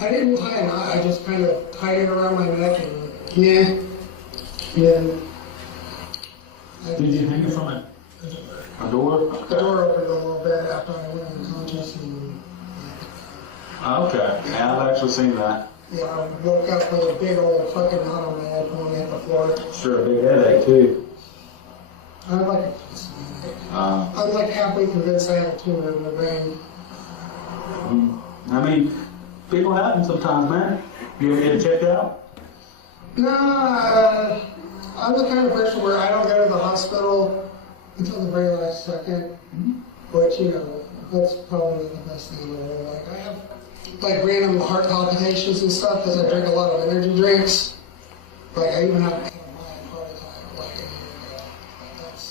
I didn't tie a knot, I just kind of tied it around my neck and yeah. Did you hang it from a door? The door opened a little bit after I went unconscious and... Okay, yeah, I've actually seen that. Yeah, I woke up with a big old fucking knot on my head when I hit the floor. Sure, a big headache too. I'm like halfway convinced I have a tumor in my brain. I mean, people happen sometimes, man. You ever get it checked out? No, I'm the kind of person where I don't go to the hospital until the very last second, which, you know, that's probably the best thing in the world. Like, I have, like, random heart palpitations and stuff because I drink a lot of energy drinks. Like, I even have a mild heart attack, like, a year ago. Like, that's...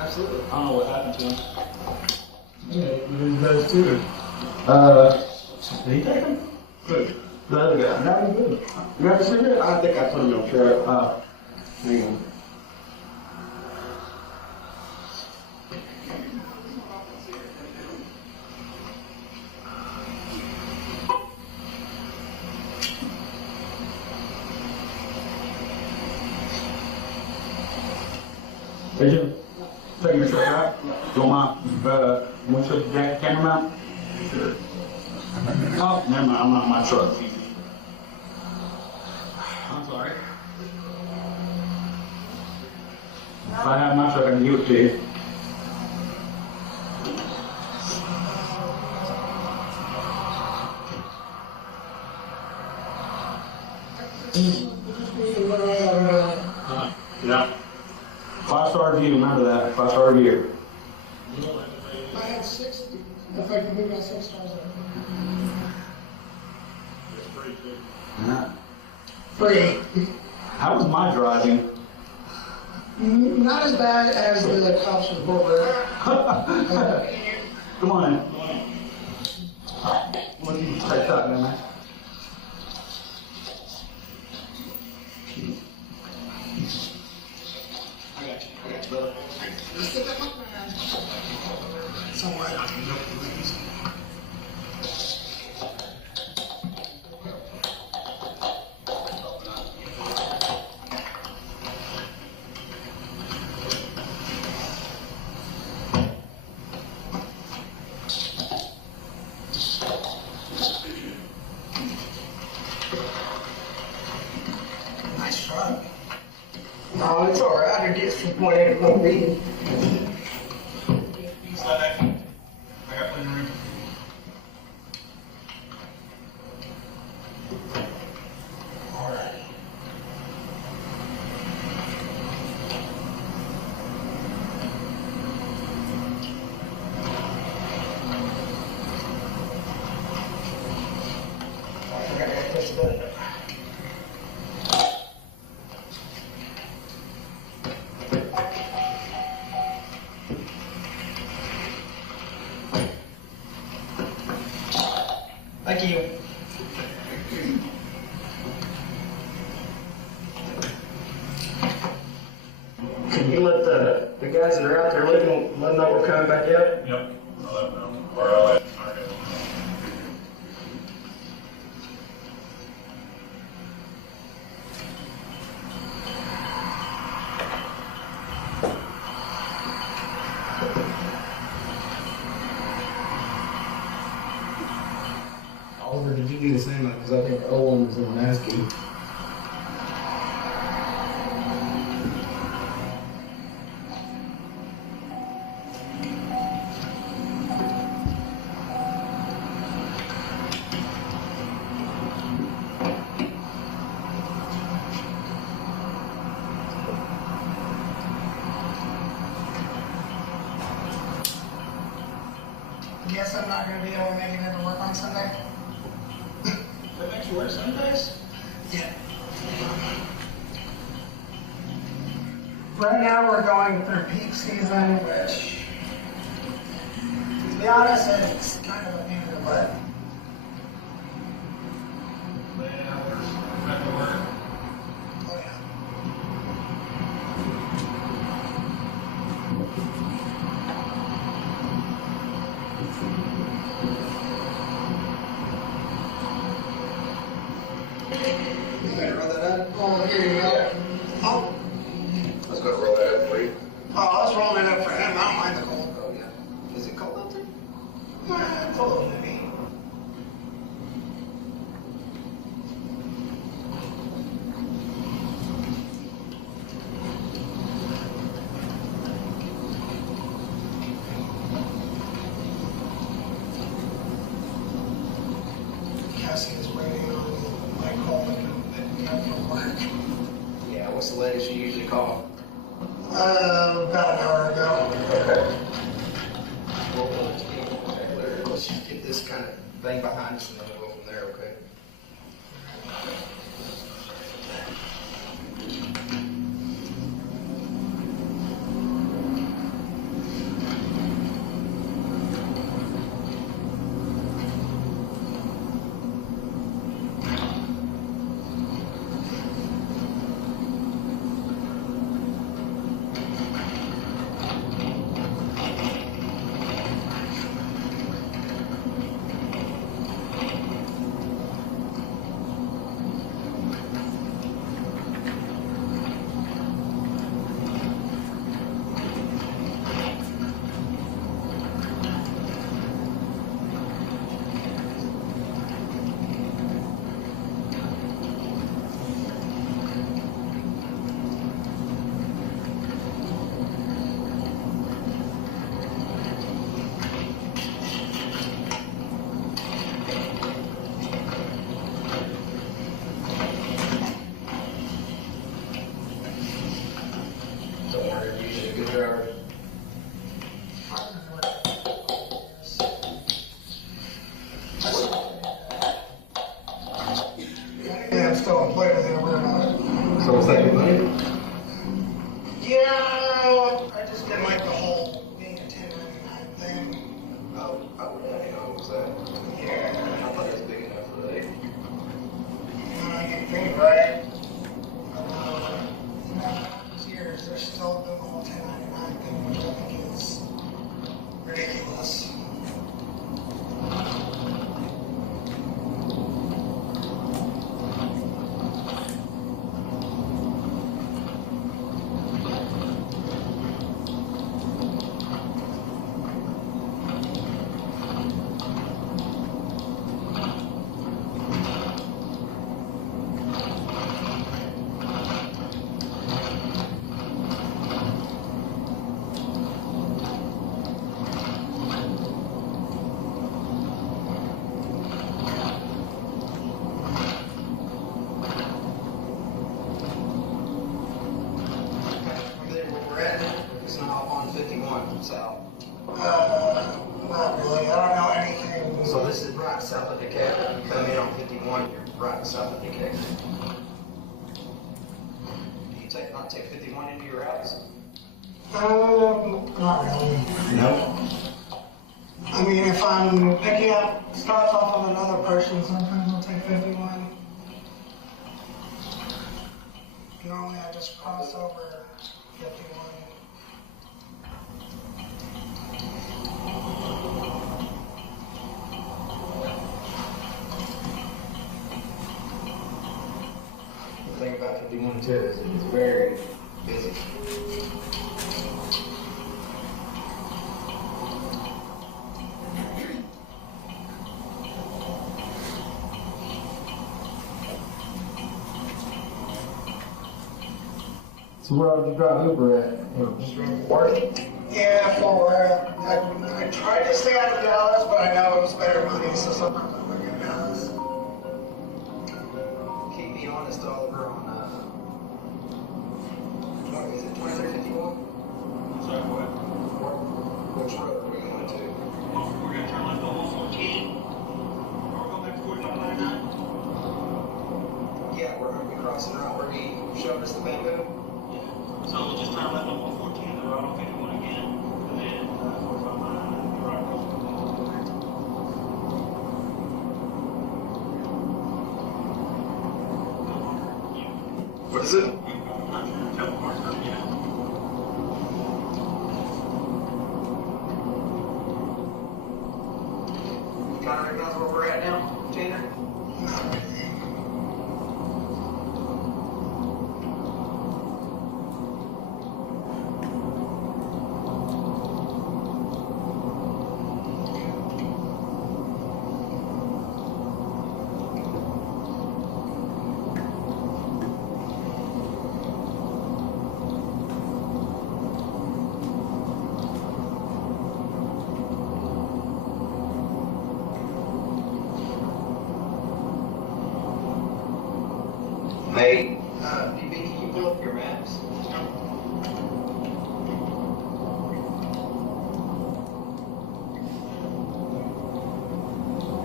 Absolutely. I don't know what happened to him. Yeah, you guys too. Did he take him? Good. The other guy. No, he's good. You got the cigarette? I think I put him on track. Hang on. Hey, Jim, taking your truck out? Don't mind, want to the camera mount? Sure. Oh, never mind, I'm not in my truck. I'm sorry. If I have my truck, I can give it to you. Yeah. 5-star review, remember that. 5-star review. I had 60. If I can move my 6 stars up. Free. How was my driving? Not as bad as the cops report. Come on in. What do you take that, man? I got you, brother. Just stick that one. It's all right. I can go for these. Nice truck. No, it's all right. I can get from point A to point B. I got plenty of room. All right. I forgot I got to push the button. Thank you. Can you let the guys that are out there looking, let them know we're coming back out? Yep. I'll let them know. Or I'll let. Oliver, did you do the same? Because I think Owen was the one asking. Guess I'm not going to be able to make it into work on Sunday. That makes you work Sundays? Yeah. Right now we're going through peak season, which, to be honest, it's kind of a pain in the butt. Oh yeah. You gotta roll that up. Oh, here you go. Oh. Let's go roll that up for you. Oh, I was rolling it up for him. I don't mind the cold. Oh, yeah. Is it cold out there? It's a little nippy. Cassie is waiting on my call that can come from work. Yeah, what's the latest you usually call? About an hour ago. Okay. Well, let's just get this kind of thing behind us and then we'll go from there, okay? 2 hours. Yeah, I'm still employed with him. So was that your money? Yeah, I just didn't like the whole being a 1099 thing. Oh, I didn't know what was that. Yeah. I thought it was big enough for that. I get paid right. These years, they're still doing the whole 1099 thing, which I think is ridiculous. Not really. I don't know anything. So this is right south of Decatur. You come in on 51, you're right south of Decatur. Do you not take 51 into your routes? Not really. No. I mean, if I'm picking up starts off of another person, sometimes I'll take 51. Normally I just cross over 51. The thing about 51 too is it's very busy. So where did you drive Uber at? Just around Fort? Yeah, Fort Worth. I tried to stay out of Dallas, but I know it was better money, so sometimes I'm looking at Dallas. Keep me honest, Oliver, on is it 2351? Sorry, what? Which road are we going to? We're going to turn left on 114. Or go back to 4599. Yeah, we're going to be crossing right where he showed us the bamboo. So we'll just turn left on 114, the road on 51 again, and then 4599, you're right across the What is it? You kind of recognize where we're at now, Tanner? Hey, PB, can you pull up your maps?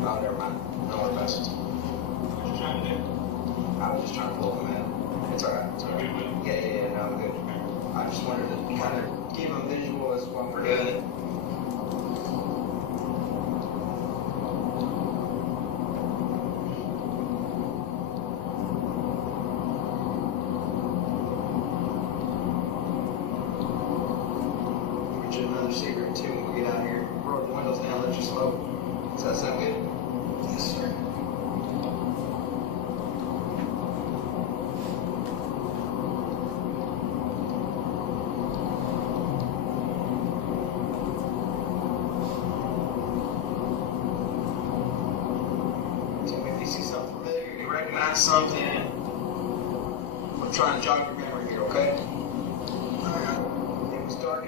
Oh, never mind. No more questions. What you trying to do? I was just trying to pull up a map. It's alright. It's alright. Yeah, no, I'm good. I just wanted to kind of give them a visual as what we're doing. Another secret too when we get out here. Roll the windows down, let you smoke. Does that sound good? Yes, sir. So if you see something familiar, you recognize something, we're trying to jog your memory here, okay? It was dark.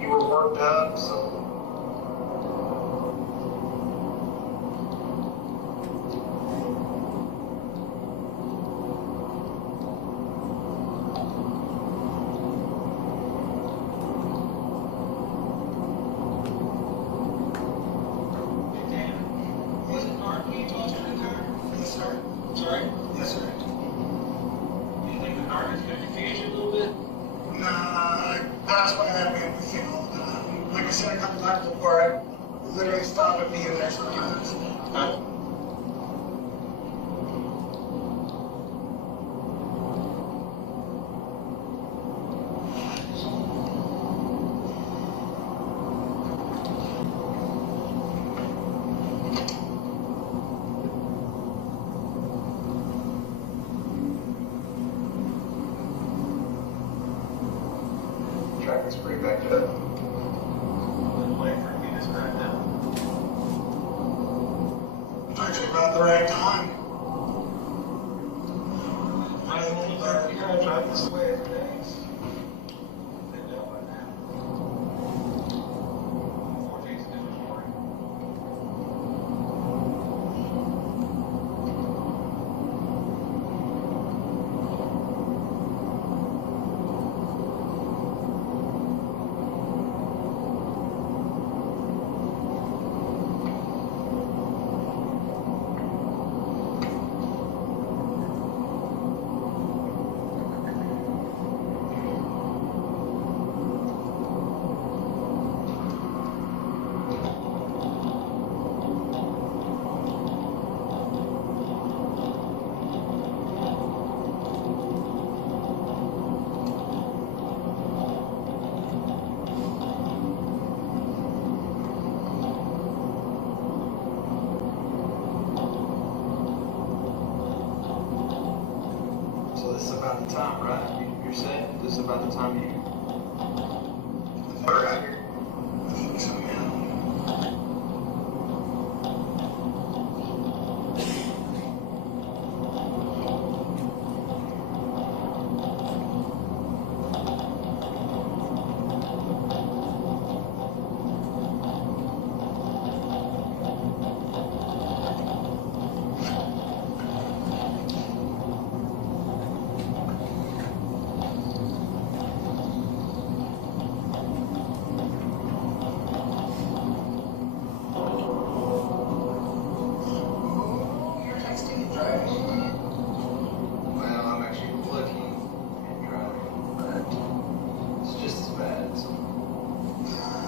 You were worked up, so. That's why that made me feel all the time. Like I said, a couple times before, I literally stopped at me in there sometimes. Traffic's pretty backed up. Actually, about the right time. You're gonna drive this way every day. So this is about the time, right? You're saying this is about the time you are out here? Well, I'm actually looking and driving, but it's just as bad. So.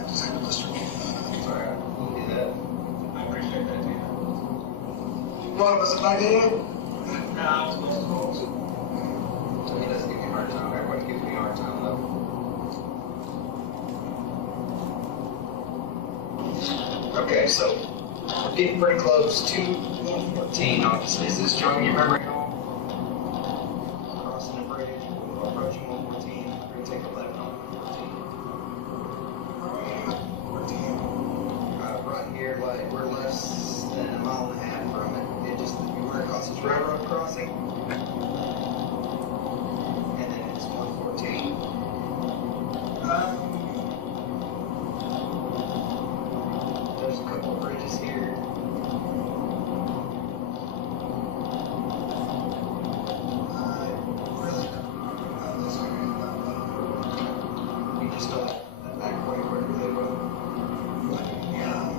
Just have to listen. It's alright. We'll do that. I appreciate that, dude. What was it, like that? No, I was supposed to call. So he doesn't give me a hard time. Everybody gives me a hard time, though. Okay, so we're getting pretty close to 114, obviously. Is this jogging your memory at all? Crossing the bridge, approaching 114. We're going to take a left on 114. Right here, like, we're less than a mile and a half from it. It just, we're across this railroad crossing. And then it's 114. There's a couple of bridges here. You just don't that back way where they were. Yeah.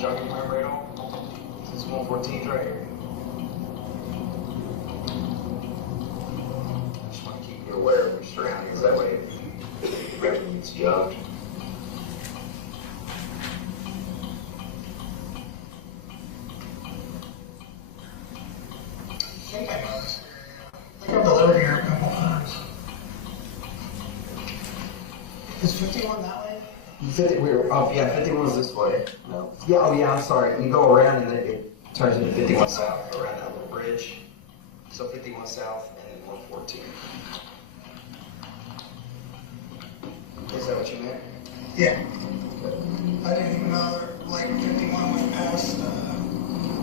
Jogging my memory at all? This is 114 right here. I just want to keep you aware of your surroundings. That way, if everything gets jogged. I think I know this. I think I've delivered here a couple times. Is 51 that way? 51 is this way. No. Yeah, oh yeah, I'm sorry. You go around and then it turns into 51 south, around that little bridge. So 51 south and then 114. approaching it. Yeah. I didn't even know that, like, 51 went past the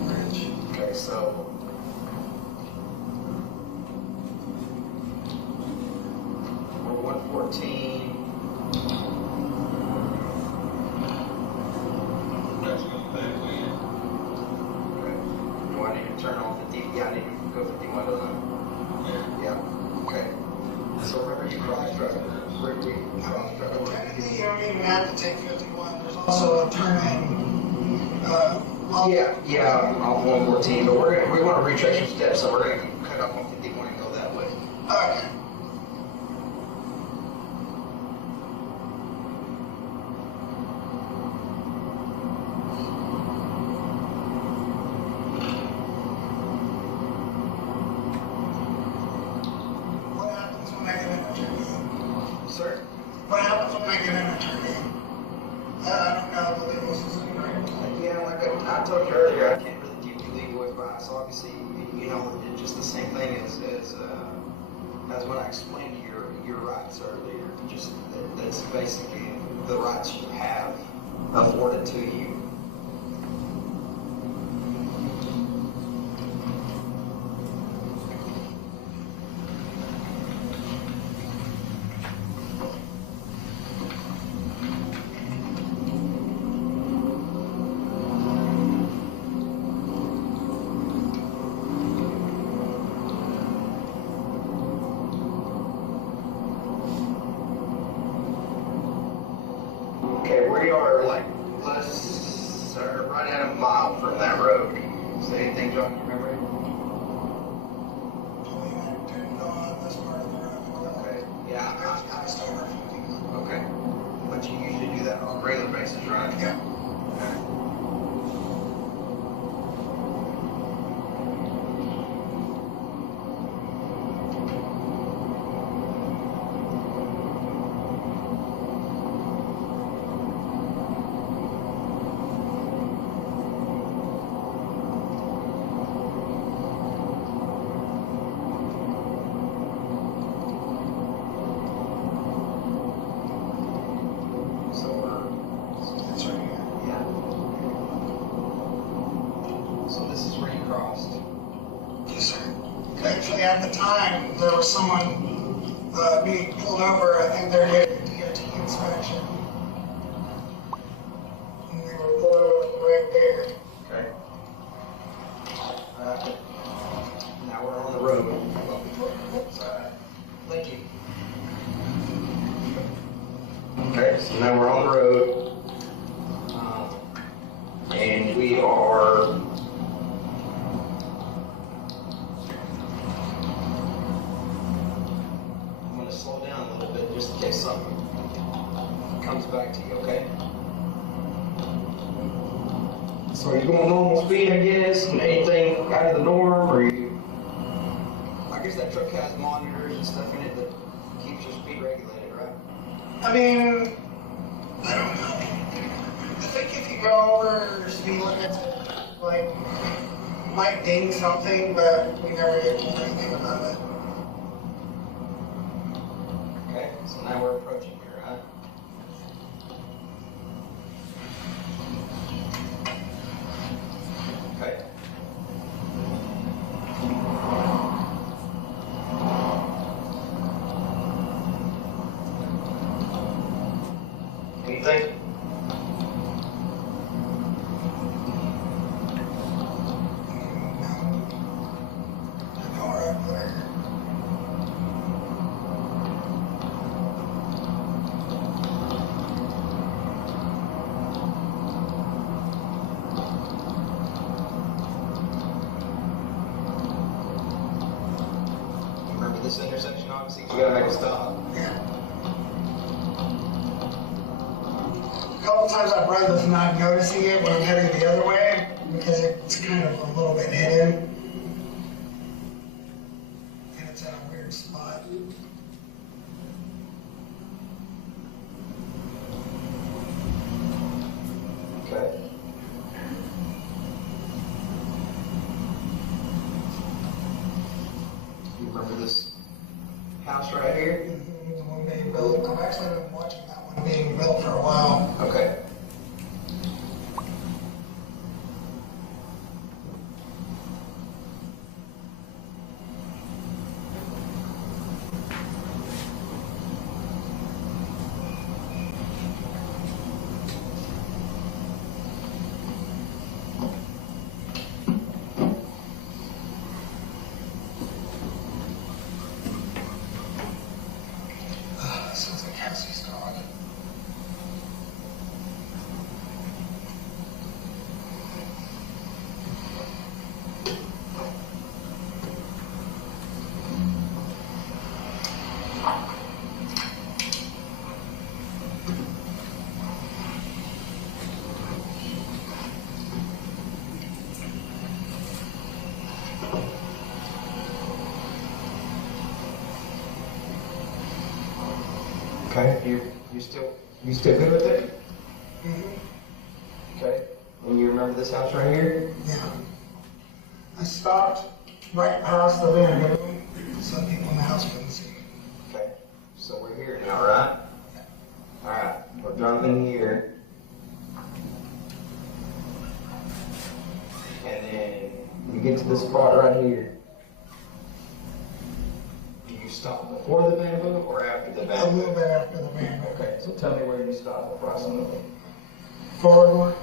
bridge. Okay, so. We're 114. That's going back in. Okay. Do I need to turn on 50? Yeah, I need to go 51, don't I? Yeah. Okay. So remember you cross-track. Technically, you don't even have to take 51. There's also a turn in. Yeah, off 114, but we want to retrace your steps, so we're going to cut off 151 and go that way. Okay. What happens when I get an attorney? Sir? What happens when I get an attorney? I don't know the legal system, right? Yeah, like I told you earlier, I can't really give you legal advice. Obviously, you know, it's just the same thing as when I explained to you your rights earlier. Just that's basically the rights you have afforded to you. Okay, we are like right at a mile from that road. Is there anything, John, you remember? Okay, yeah, I started. Okay, but you usually do that on a regular basis, right? Yeah. Actually, at the time, there was someone being pulled over. I think they're getting a DOT inspection. And they were pulled over right there. Okay. Now we're on the road. Thank you. Okay, so now we're on the road. And we are. Slow down a little bit just in case something comes back to you, okay? So are you going normal speed, I guess? Anything out of the norm, or you? I guess that truck has monitors and stuff in it that keeps your speed regulated, right? I mean, I don't know. I think if you go over speed limits, like, might ding something, but we never get anything about it. Okay, so now we're approaching here, right? Okay. Anything? This intersection, obviously, you gotta make a stop. A couple times I've run with not noticing it when I'm heading the other way because it's kind of a little bit hidden. And it's at a weird spot. Okay. You remember this house right here? The one they built. I've actually been watching that one being built for a while. Okay. Sounds like Cassie's dog. Okay. You still good with it? Mm-hmm. Okay. And you remember this house right here? Yeah. I stopped right past the van so people in the house couldn't see. Okay. So we're here now, right? Yeah. Alright. We're driving here. And then you get to this spot right here. Do you stop before the van move or after the van A move? little bit after the van. Okay, so tell me where you stop before I move. Forward one.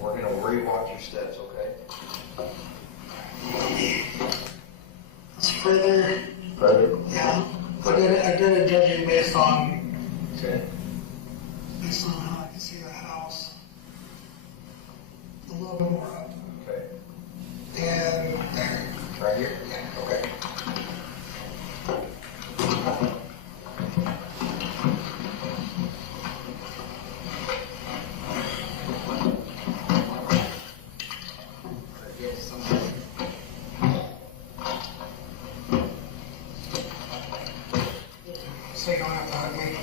We're gonna rewatch your steps, okay? It's further. Further? Yeah. I did a judging based on Okay. how I can see the house. A little bit more up. Okay. And there. Right here? Yeah. Okay. So you don't have to hug me.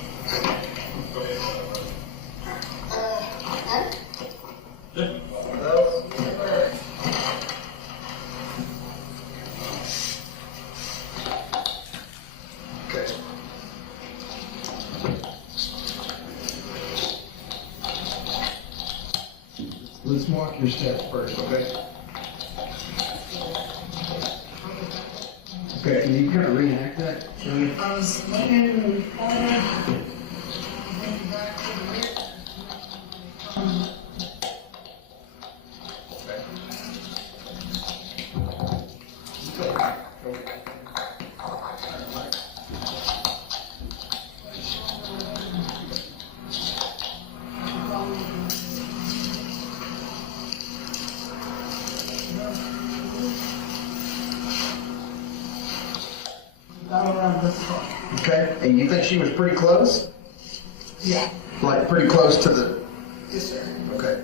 Okay. Let's walk your steps first, okay? Okay, can you kind of reenact that? Show me. I was looking in the corner, looking back to the rear. Down around this part. Okay, and you think she was pretty close? Yeah. Like pretty close to the. Yes, sir. Okay.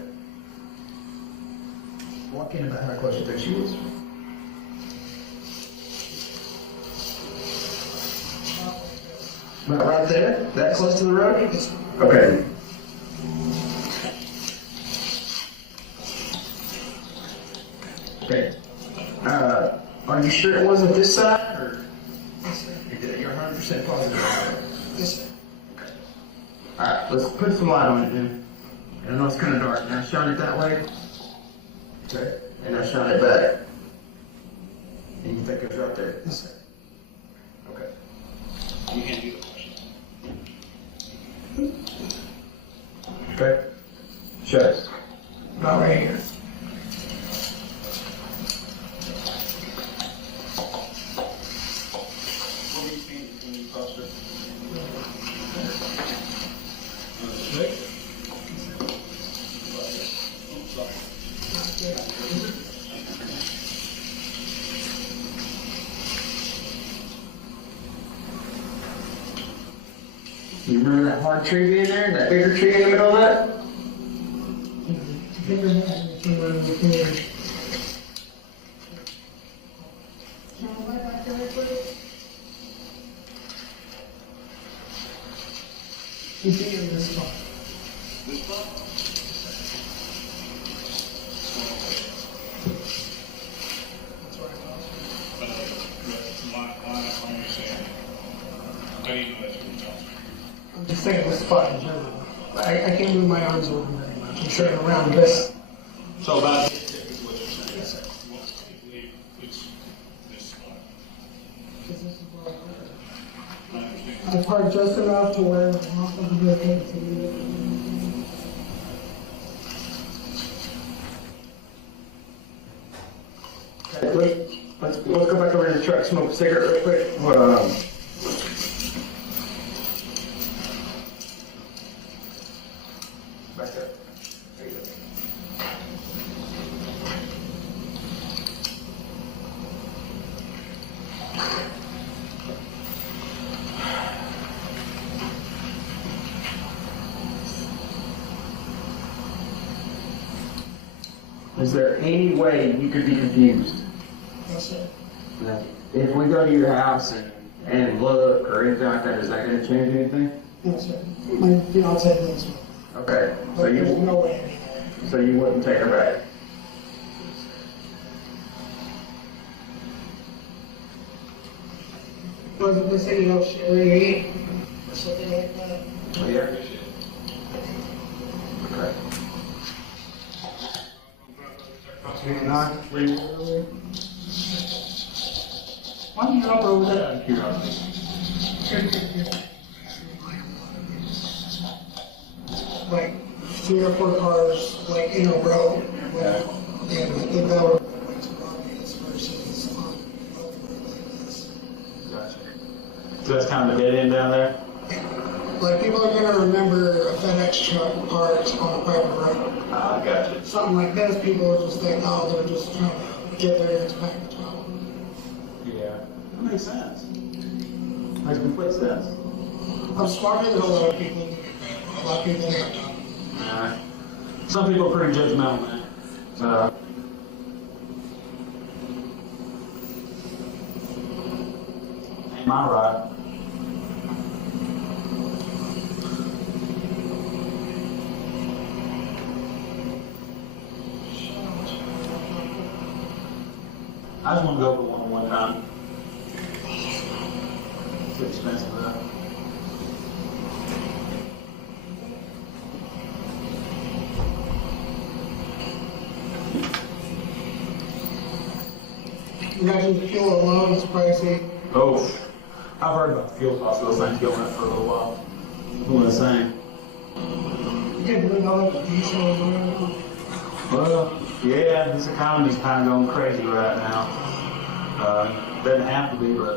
Walk in about how close you think she was. About right there? That close to the road? Okay. Okay. Are you sure it wasn't this side? Or Yes, sir. you're 100% positive? Yes, sir. Alright, let's put some light on it then. I know it's kind of dark. Now shine it that way. Okay. And now shine it back. And you think it's right there? Yes, sir. Okay. You can do the question. Okay. Shut it. About right here. You remember that hard tree being there? That bigger tree in the middle of that? Bigger than that, came out of the corner. Can I go back there, please? You see in this spot. This spot? That's where I was. How do you know that's what you're talking I'm just saying this spot in general. I can't move my arms over very much. I'm sitting around this. So about this tip is what you're saying. Yes, sir. You want to believe it's this spot. I understand. I park just enough to where I'm off of the vehicle to move it. Let's go back over to the truck, smoke a cigarette real quick. Back up. There you go. Is there any way you could be confused? Yes, sir. That if we go to your house and look or anything like that, is that going to change anything? No, sir. My fiance lives with me. Okay, But there's no way anymore. so you wouldn't take her back? Wasn't this any old shit really? Or something like that? Oh, yeah. Okay. Why don't you hop over there out of curiosity? Like 3 or 4 cars, like in a row. And I think that would be too obvious versus on a road like this. Gotcha. So that's kind of a dead end down there? Like people are gonna remember a FedEx truck parked on a private road. Ah, gotcha. Something like this, people will just think, oh, they're just trying to get their next package out. Yeah. That makes sense. Makes complete sense. I'm smarter than a lot of people. A lot of people have done. Alright. Some people are pretty judgmental, man. Ain't my right. I just want to go for one time. It's expensive though. Imagine the fuel alone is pricey. Oh, I've heard about the fuel costs of those things going up for a little while. What was I saying? You can't believe all the diesel and whatever. Well, yeah, this economy's kind of going crazy right now. Doesn't have to be, but...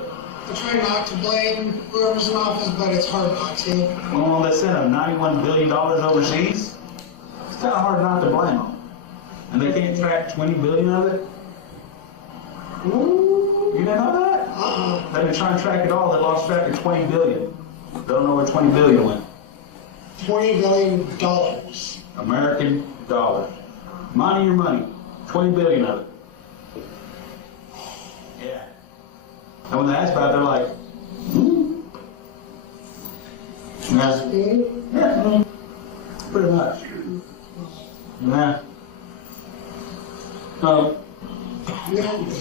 I try not to blame whoever's in office, but it's hard not to. Well, they sent them $91 billion overseas. It's kind of hard not to blame them. And they can't track $20 billion of it? Ooh, you didn't know that? They've been trying to track it all. They lost track of $20 billion. They don't know where $20 billion went. $20 billion. American dollars. Money your money. $20 billion of it. Yeah. And when they ask about it, they're like, yeah, pretty much. Yeah.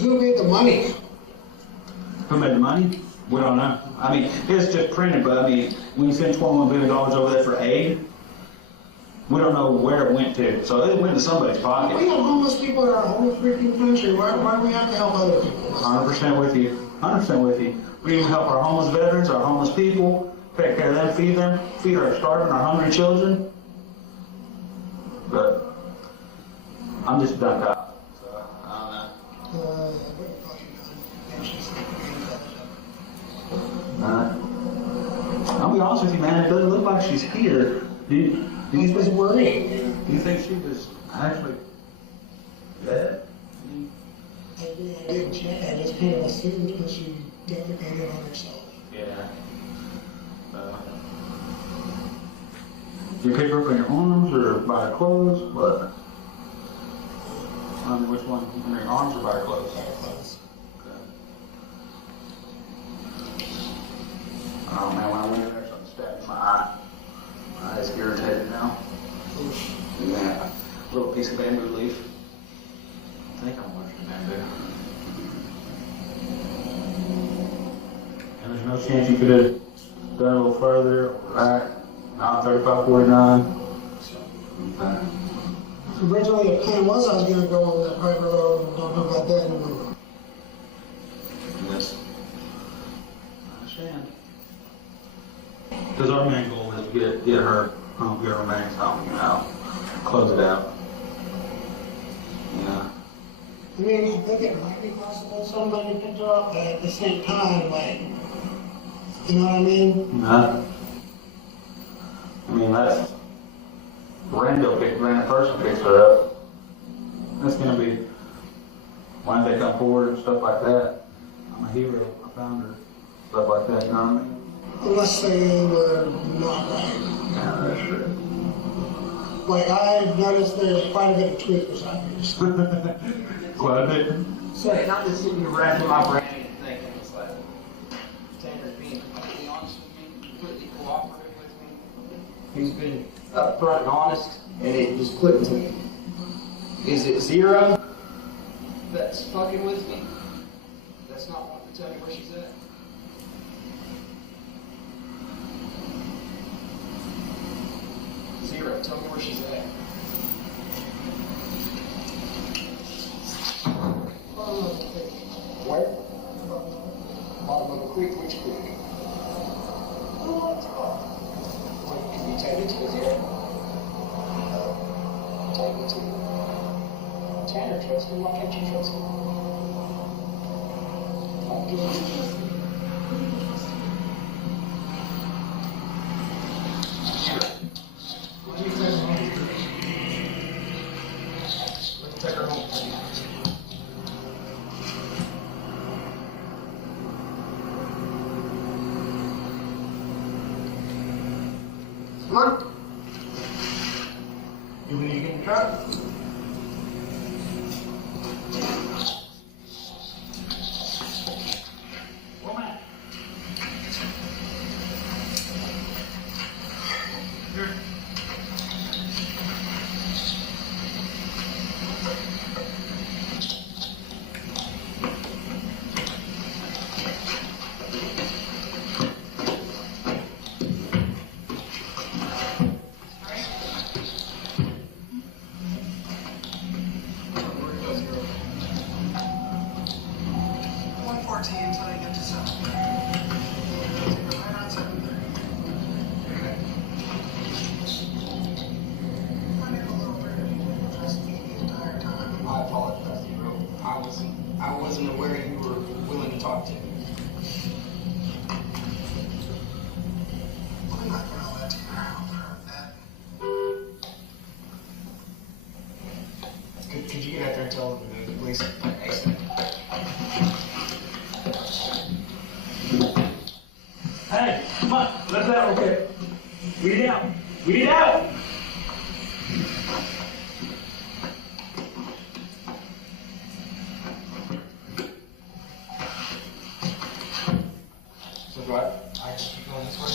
Who made the money? Who made the money? We don't know. I mean, it's just printed, but I mean, when you send $21 billion over there for aid, we don't know where it went to. So it went to somebody's pocket. We have homeless people in our whole freaking country. Why do we have to help other people? 100% with you. 100% with you. We need to help our homeless veterans, our homeless people, take care of them, feed our starving, our hungry children. But I'm just ducked out. So I don't know. I'll be honest with you, man. It doesn't look like she's here. Do you was worried. Do you think she was actually dead? I didn't check. I just kind of assumed because she defecated on herself. Yeah. Do you pick her up in your arms or by her clothes? What? I mean, which one? In your arms or by her clothes? By her clothes. Oh man, when I went in there, something stabbed in my eye. My eye's irritated now. Yeah. A little piece of bamboo leaf. I think I'm allergic to bamboo. And there's no chance you could have done a little further, back, now 3549. Originally, the plan was I was gonna go on that private road, and don't know about that anymore. Yes. I understand. Because our main goal is to get her remains home, you know, close it out. Yeah. I mean, I think it might be possible somebody picked her up, but at the same time, like, you know what I mean? I mean, that's random person picks her up. That's gonna be when they come forward and stuff like that. I'm a hero. I found her. Stuff like that. You know what I mean? Unless they were not right. Yeah, that's true. Like, I've noticed there's quite a bit of truth beside these. Quite a bit. So, and I'm just sitting here racking my brain and thinking, it's like, Tanner's being completely honest with me, completely cooperative with me. He's been upfront and honest, and it just clicked to me. Is it Zero that's fucking with me? That's not wanting to tell me where she's at? Zero, tell me where she's at. Where? Bottom of a creek, which creek? Wait, can you take me to it yet? Take me to it. Tanner trusts me, why can't you trust me? I'll give you let me take her home. Let me take her home. Come on. You ready to get in the truck? Woman. Here. Until I get to 7. Take her right on 7:30. Okay. I need a little bit of you to trust me the entire time. I apologize, bro. I wasn't aware you were willing to talk to me. I'm not gonna let you out that. Could you get out there and tell them to move, please? Hey, come on, let's out real quick. Weed it out. Weed it out. So do I just keep going this way?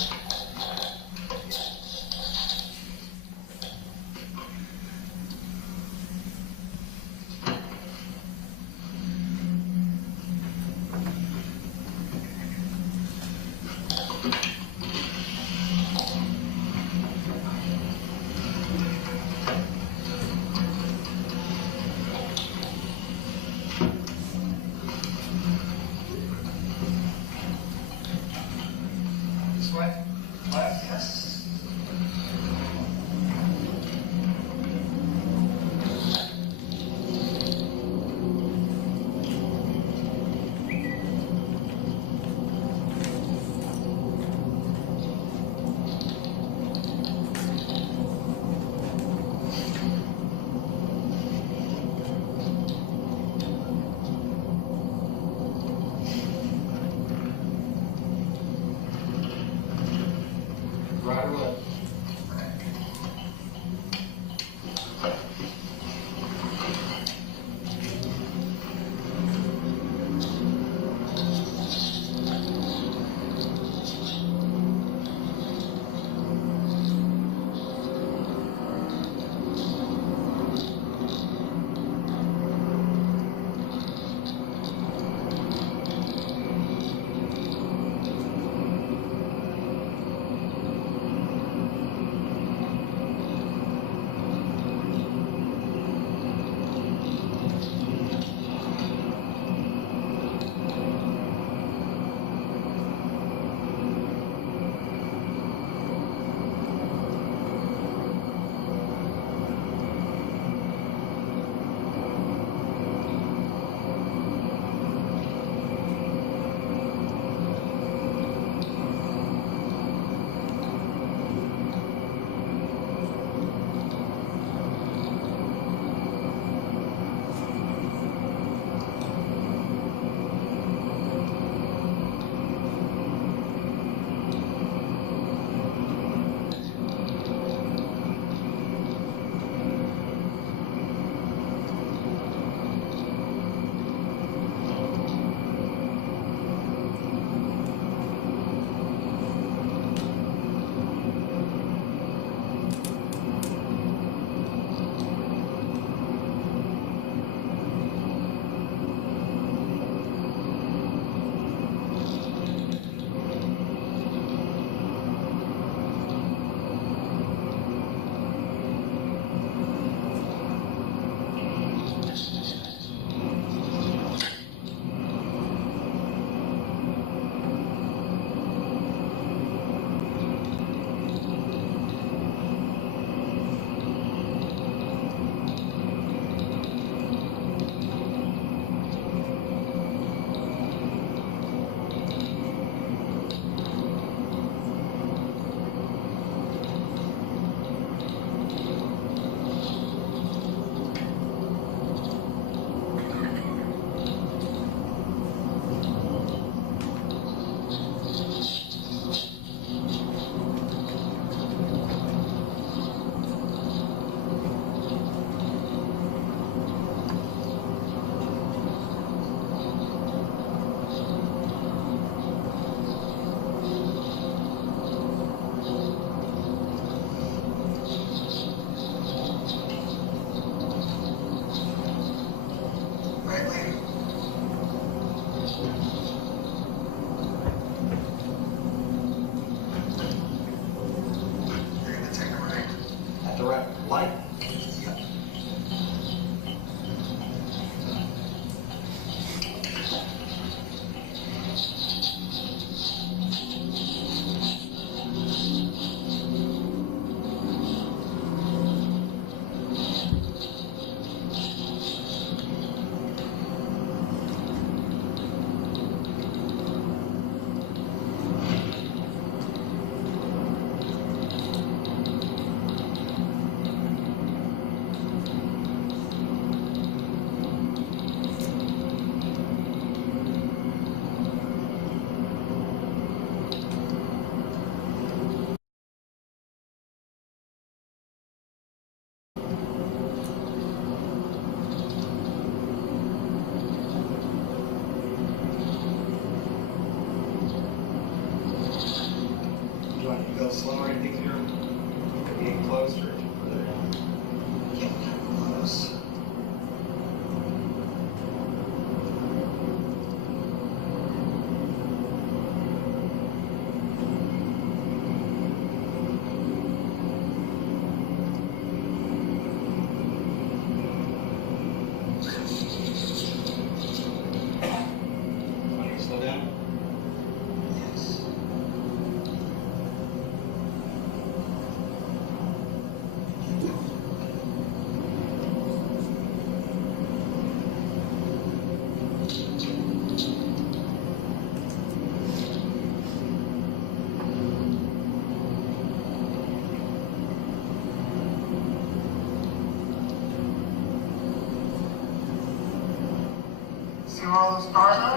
Farther?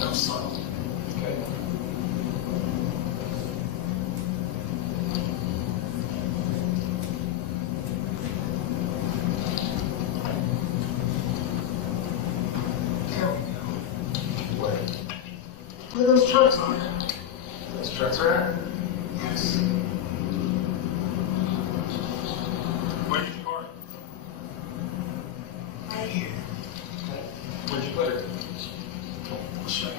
No subtle. Okay. There we go. Where those trucks are? Those trucks are at? Yes. Where did you park? Right here. Where'd you put it? I'll show you.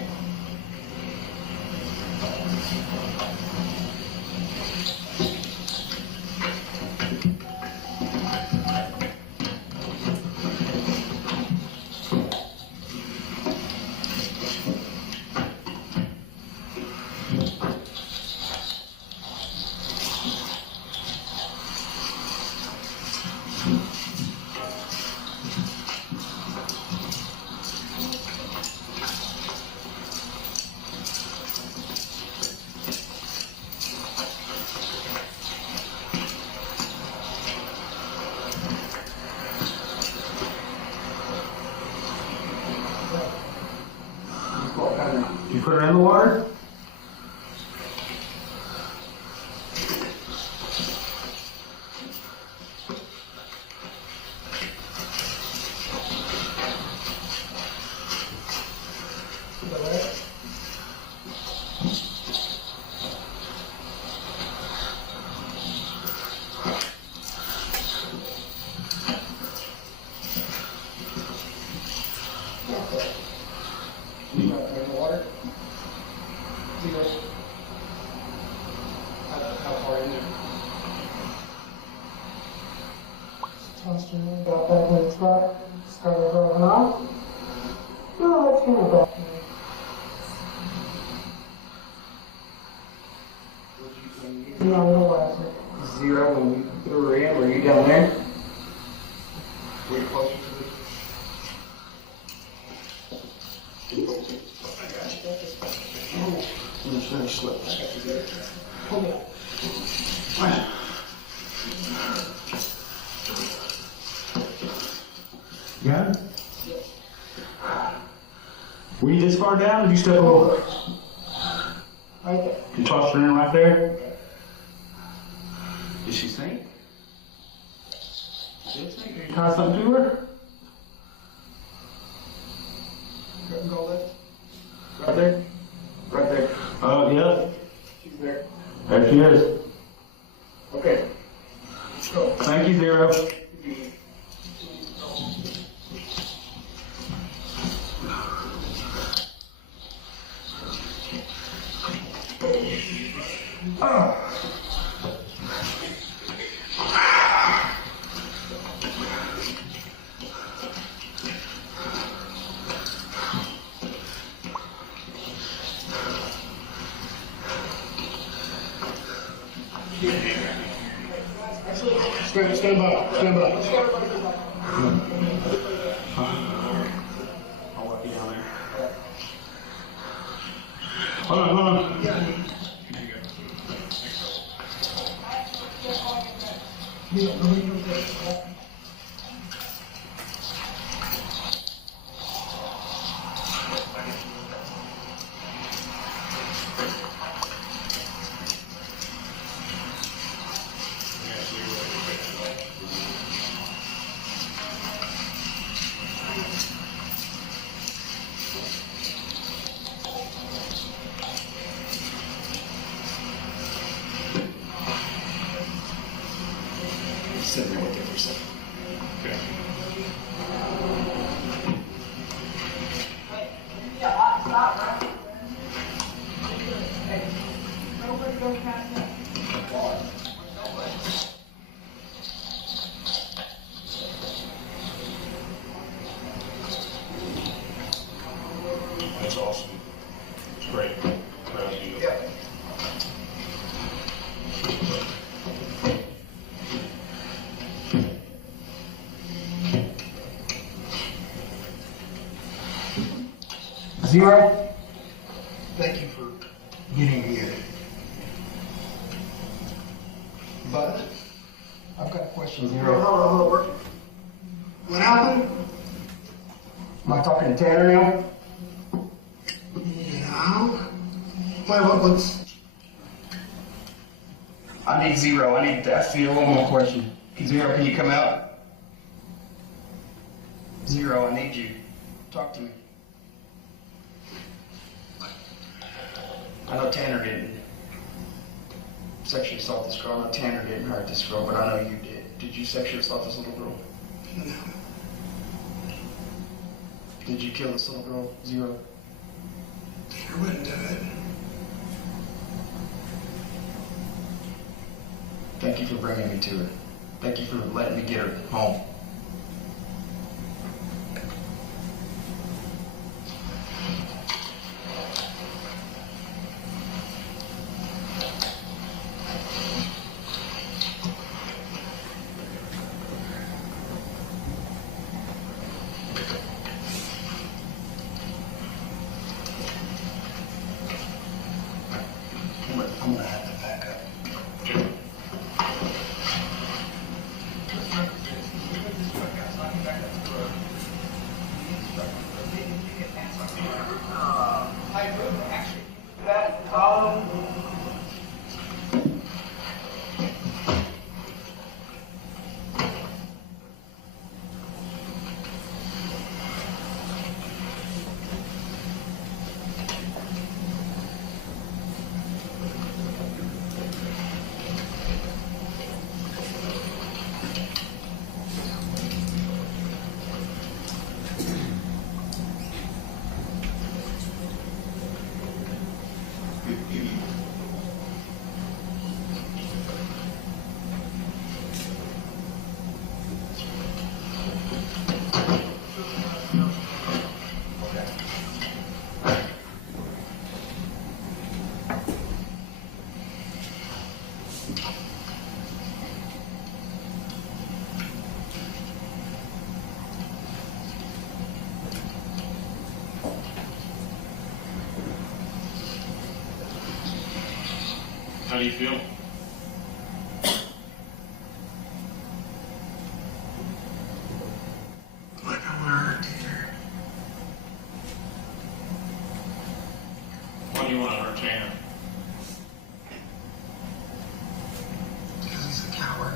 You put her in the water? Tossed her in, got back in the truck, started driving off. No, let's get her back in. No, no, wasn't. Zero when we threw her in. Were you down there? Were you closer to the... I'm just gonna slip. I got you there. Hold it. Yeah? Were you this far down or did you step over? Right there. You tossed her in right there? Did she sink? She did sink? Did you tie something to her? Right there? Right there. Oh, yeah. She's there. There she is. Okay. Let's go. Thank you, Zero. Stand by. Stand by. I'll walk you down there. Hold on, hold on. Sit there with it for a second. Okay. That's awesome. It's great. Proud of you. Yep. Zero, thank you for getting here. But I've got a question, Zero. Hold on. What happened? Am I talking to Tanner now? Yeah. What's... I need Zero. I need to ask you one more question. Zero, can you come out? Zero, I need you. Talk to me. I know Tanner didn't sexually assault this girl. I know Tanner didn't hurt this girl, but I know you did. Did you sexually assault this little girl? No. Did you kill this little girl, Zero? I wouldn't do it. Thank you for bringing me to her. Thank you for letting me get her home. I'm gonna have to back up. How do you feel? Like I'm gonna hurt Tanner. Why do you want to hurt Tanner? Because he's a coward.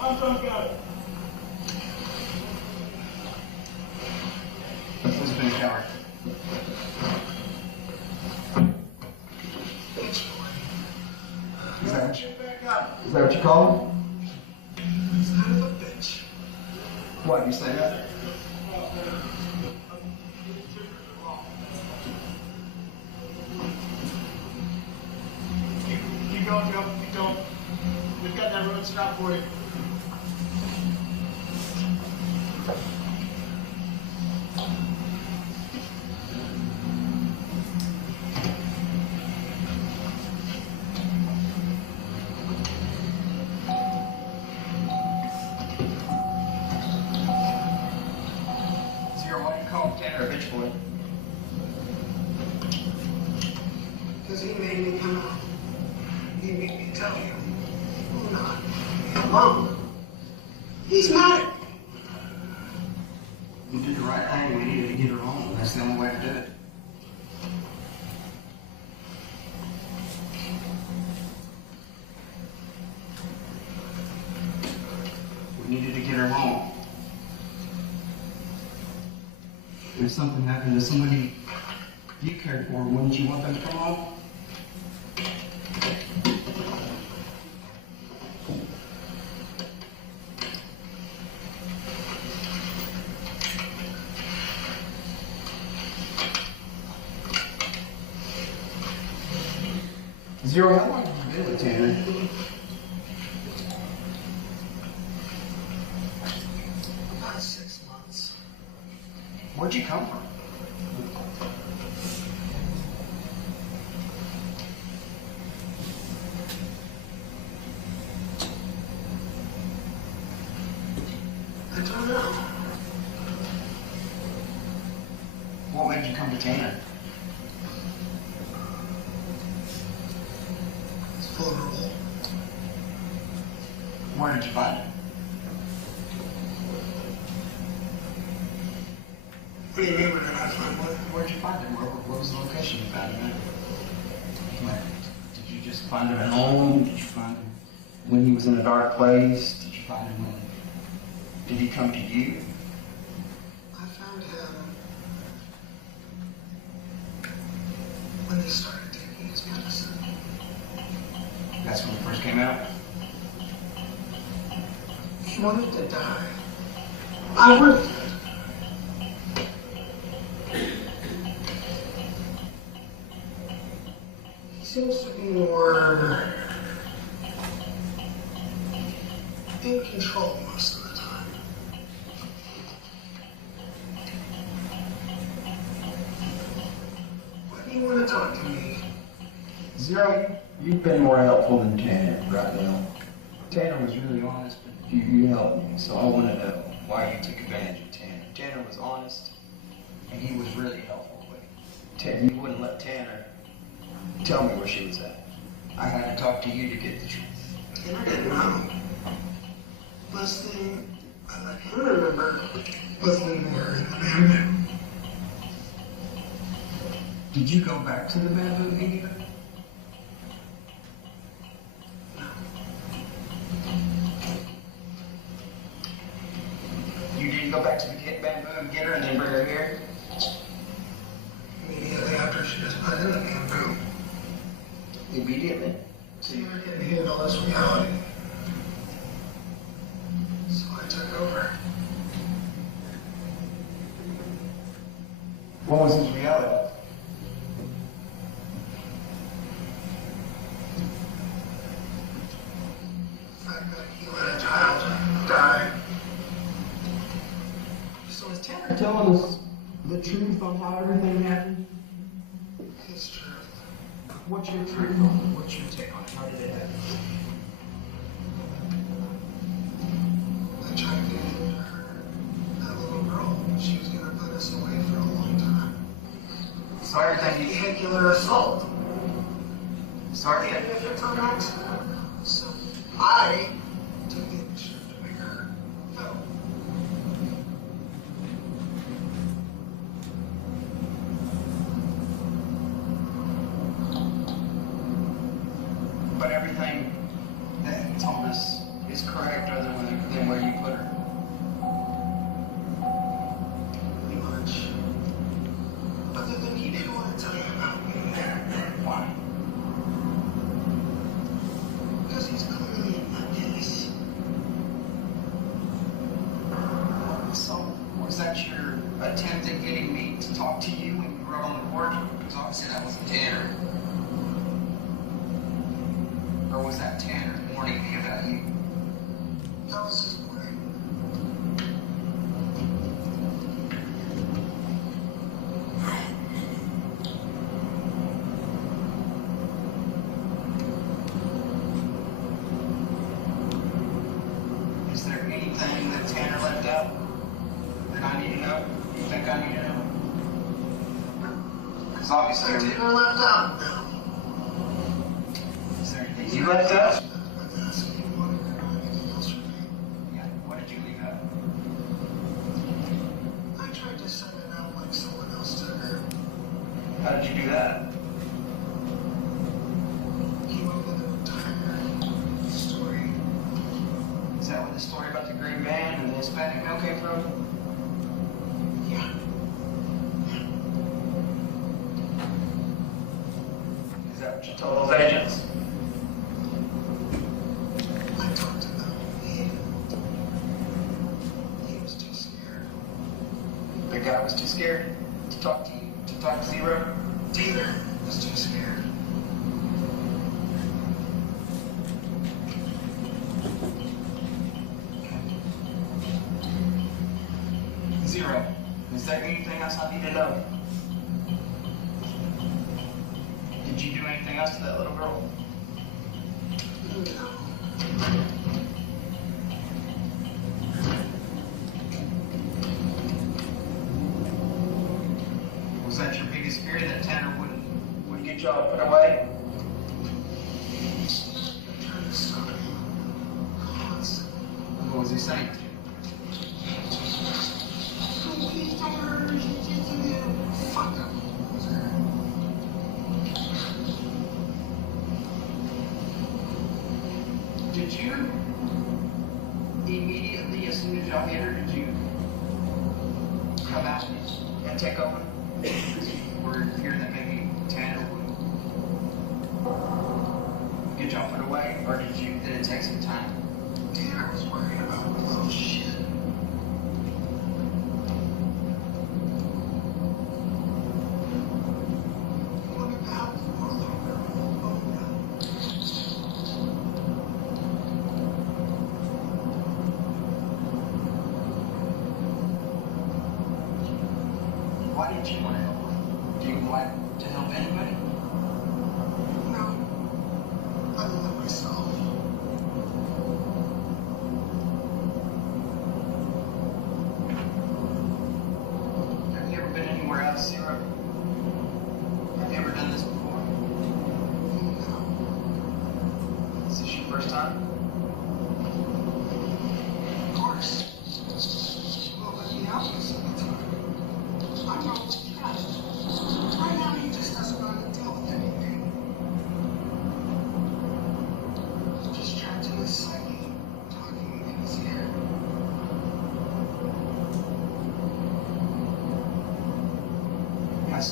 I'm so good. He's been a coward. Is that what you call him? Son of a bitch. What, you say that? Keep going, Joe. Keep going. We've got that road stopped for you. Zero, why do you call Tanner a bitch boy? Because he made me come out. He made me tell you. I'm not. Mom. He's mad. We did the right thing. We needed to get her home. That's the only way to do it. We needed to get her home. If something happened to somebody you cared for, wouldn't you want them to come home? Zero, how long have you been with Tanner? Where'd you come from? I don't know. What made you come to Tanner? It's vulnerable. Where did you find it? What do you mean we're gonna find one? Where'd you find it? What was the location you found him at? Did you just find him at home? Did you find him when he was in a dark place? Did you find him when? Did he come to you? I found him when he started taking his medicine. That's when he first came out? He wanted to die. I wanted to. He seems to be more in control most of the time. When you want to talk to me, Zero, you've been more helpful than Tanner right now. Tanner was really honest, but you helped me, so I want to know why you took advantage of Tanner. Tanner was honest, and he was really helpful. But you wouldn't let Tanner tell me where she was at. I had to talk to you to get the truth. and I didn't know. Last thing I can remember was Lynn Horner in the bamboo. Did you go back to the bamboo either? You didn't go back to the bamboo and get her and then bring her here? Immediately after she was put in the bamboo. Immediately? Tanner didn't handle this reality. So I took over. What was his reality? The fact that he let a child die. So is Tanner telling us the truth on how everything happened? His truth. What's your truth on it? What's your take on it? How did it happen? I tried to get into her. That little girl. She was gonna put us away for a long time. Sorry that you... Vehicular assault. Sorry Even that... if it's an accident. So I took the initiative to make her know. But everything that he told us is correct other than where you put her. Pretty much. But the thing he didn't want to tell you about me. Why? Because he's clearly in that case. So, was that your attempt at getting me to talk to you when you were on the board? Because obviously that wasn't Tanner. Or was that Tanner warning me about you? That was his warning. Is there anything that Tanner left out that I need to know? You think I need to know? Because obviously... Tanner left out. Is there anything you left out? I'm asking you what if there anything else from me. Yeah, what did you leave out? I tried to send it out like someone else took her. How did you do that? Came up with an entire story. Is that where the story about the green van and the Hispanic male came from? Yeah. Is that what you told those agents? I talked to them. He was too scared. The guy was too scared to talk to you, to talk to Zero? Tanner was too scared. Zero, is there anything else I need to know? Did you do anything else to that little girl? Was that your biggest fear, that Tanner would get y'all put away? What was he saying to you? Did you immediately, as soon as y'all hit her, did you come out and take over? Or fear that maybe Tanner would get y'all put away? Or did it take some time? Tanner was worried about little shit. Why didn't you want to help her? Do you want to help anybody? No. Other than myself. Have you ever been anywhere else, Zero? Have you ever done this before? No. Is this your first time? Of course. Well, let me help you sometime. I know what you got. Right now, he just doesn't want to deal with anything. Just trapped in his psyche, talking in his ear. Yes.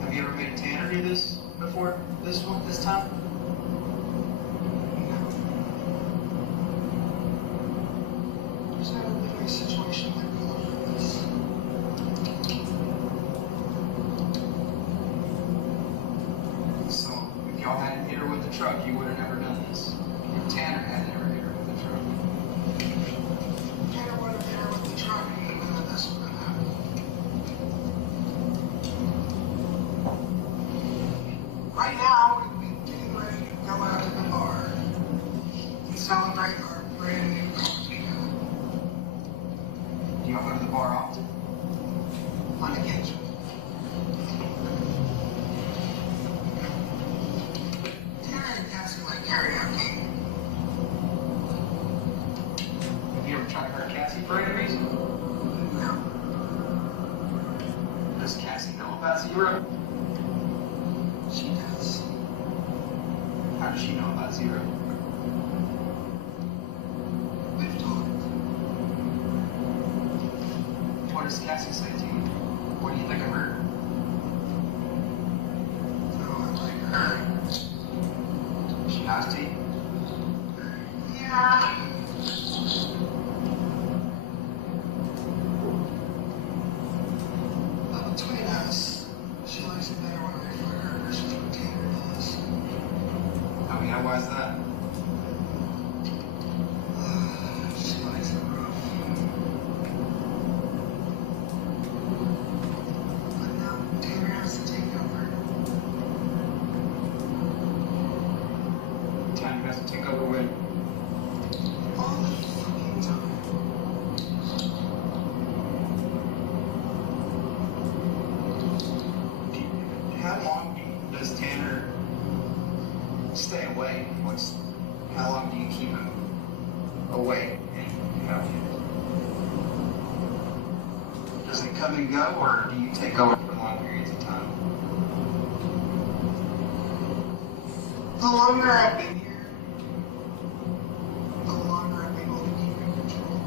Have you ever made Tanner do this before? This time? No. There's never been a situation like this. So, if y'all hadn't hit her with the truck, you would have never done this. If Tanner hadn't ever hit her with the truck. Tanner would have hit her with the truck, and none of this would have happened. Right now, we're getting ready to go out to the bar and celebrate our brand new coffee. Do y'all go to the bar often? On occasion. Tanner and Cassie like karaoke. Have you ever tried to hurt Cassie for any reason? No. Does Cassie know about Zero? She does. How does she know about Zero? We've talked. What does Cassie say to you? What do you think of her? Oh, I like her. She nice to you? Yeah. But between us, she likes it better when I fuck her versus what Tanner does. Oh yeah, why is that? She likes it rough. But now Tanner has to take over. Tanner has to take over when? All the fucking time. How long does Tanner stay away? How long do you keep him away? Does it come and go, or do you take over for long periods of time? The longer I've been here, the longer I'm able to keep in control.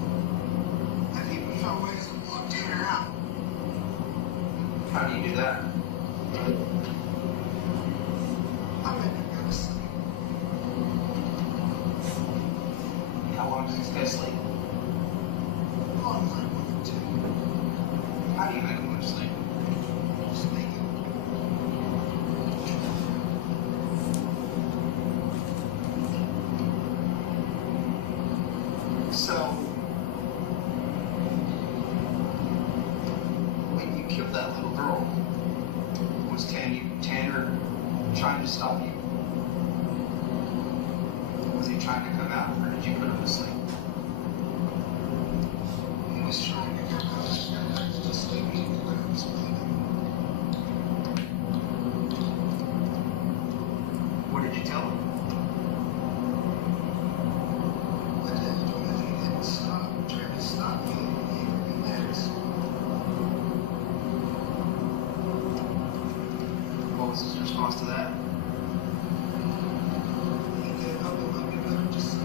I've even found ways to block Tanner out. How do you do that? I make him go to sleep. How long does he stay asleep? Long like 1 or 2. How do you make him go to sleep? Just make him. So, when you killed that little trying to come out, or did you put him to sleep? He was trying to come out. I was just sleeping when I was bleeding. What did you tell him? I didn't do anything. He didn't stop. Trying to stop me. He really matters. What was his response to that? He did help him up. He let him just sleep.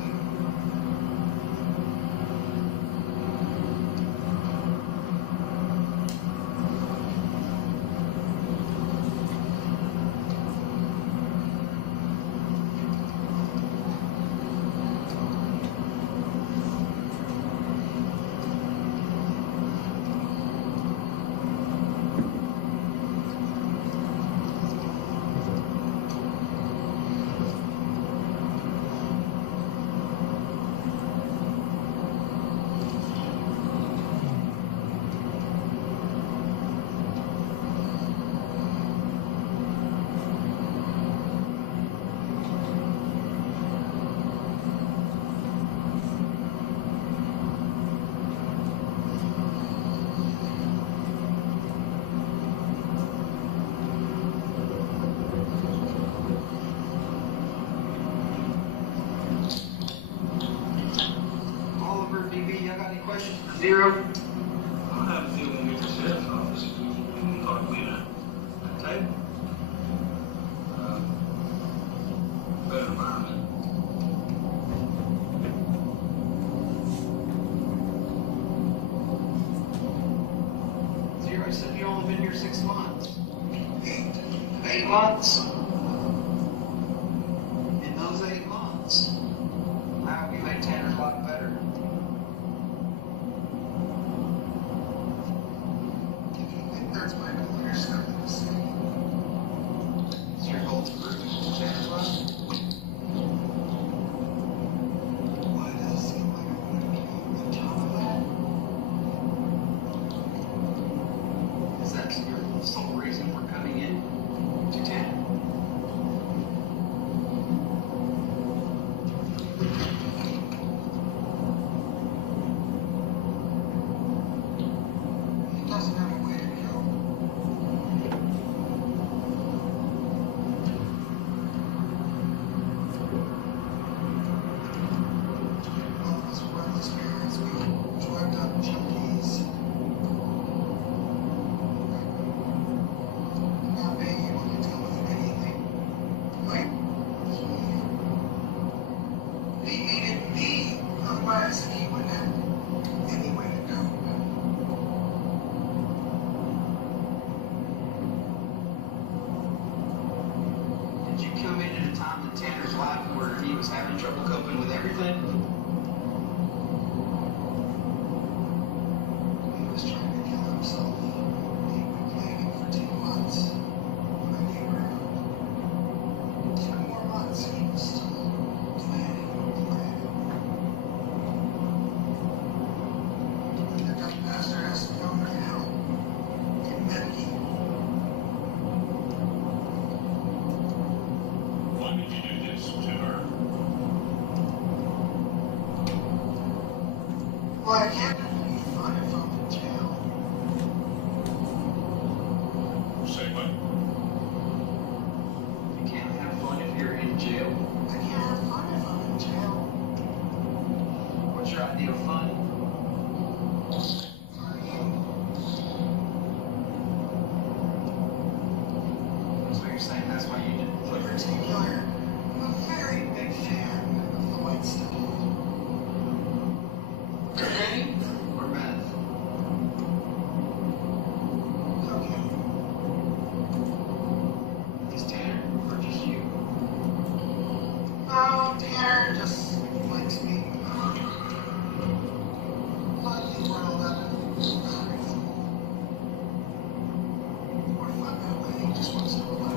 Oliver, DB, y'all got any questions for Zero? I don't have to see when we get to the sheriff's office. We can talk to me at a table. Better environment. Zero, you said you only been here 6 months. 8 months? In those 8 months, how have you made Tanner's life better? If you think that's my goal, you're starting to see. Is your goal to improve Tanner's life? Why does it seem like I want to be on top of that? Is that your sole reason for coming in to Tanner? He doesn't have a way to go. All of us worthless parents, we drugged up junkies. Not being able to deal with anything. Like, he needed me, otherwise he wouldn't have anywhere to go. Did you come in at a time in Tanner's life where he was having trouble coping with everything? He was trying to kill himself. He'd been planning for 2 months. When I came around, 2 more months, he was still planning. The dumb bastard has to go right now. Get medicated. Why did you do this to her? Well, I can't have any fun if I'm in jail. Say what? You can't have fun if you're in jail. I can't have fun if I'm in jail. What's your idea of fun? So you're saying that's why you did In Liberty? particular, I'm a very big fan of the white stuff. Cocaine or meth? Cocaine. Is Tanner or just you? No, Tanner just likes me. Let the world out of crazy. More fun that way. He just wants to relax.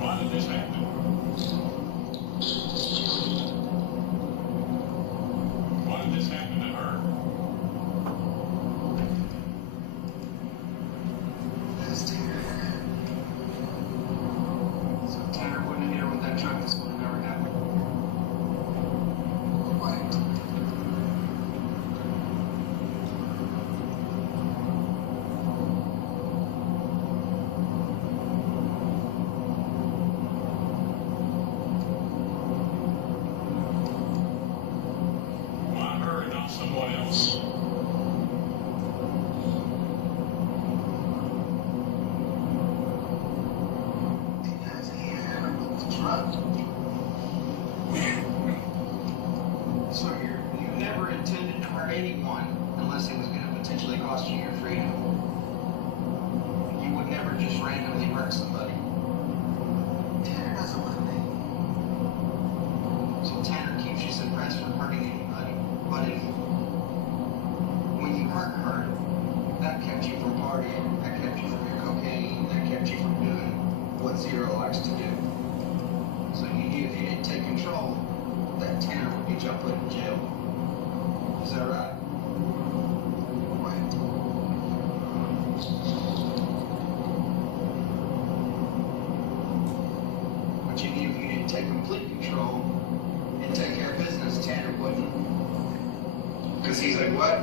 Why did this happen? Why did this happen to her? interrupt. So you never intended to hurt anyone unless it was going to potentially cost you your freedom. You would never just randomly hurt somebody. Tanner doesn't let me. So Tanner keeps you suppressed from hurting anybody. But if when you weren't hurt, that kept you from partying, that kept you from your cocaine, that kept you from doing what Zero likes to do. So you knew if you didn't take control, that Tanner would get you put in jail. Is that right? But you knew if you didn't take complete control and take care of business, Tanner wouldn't. Because he's like, what?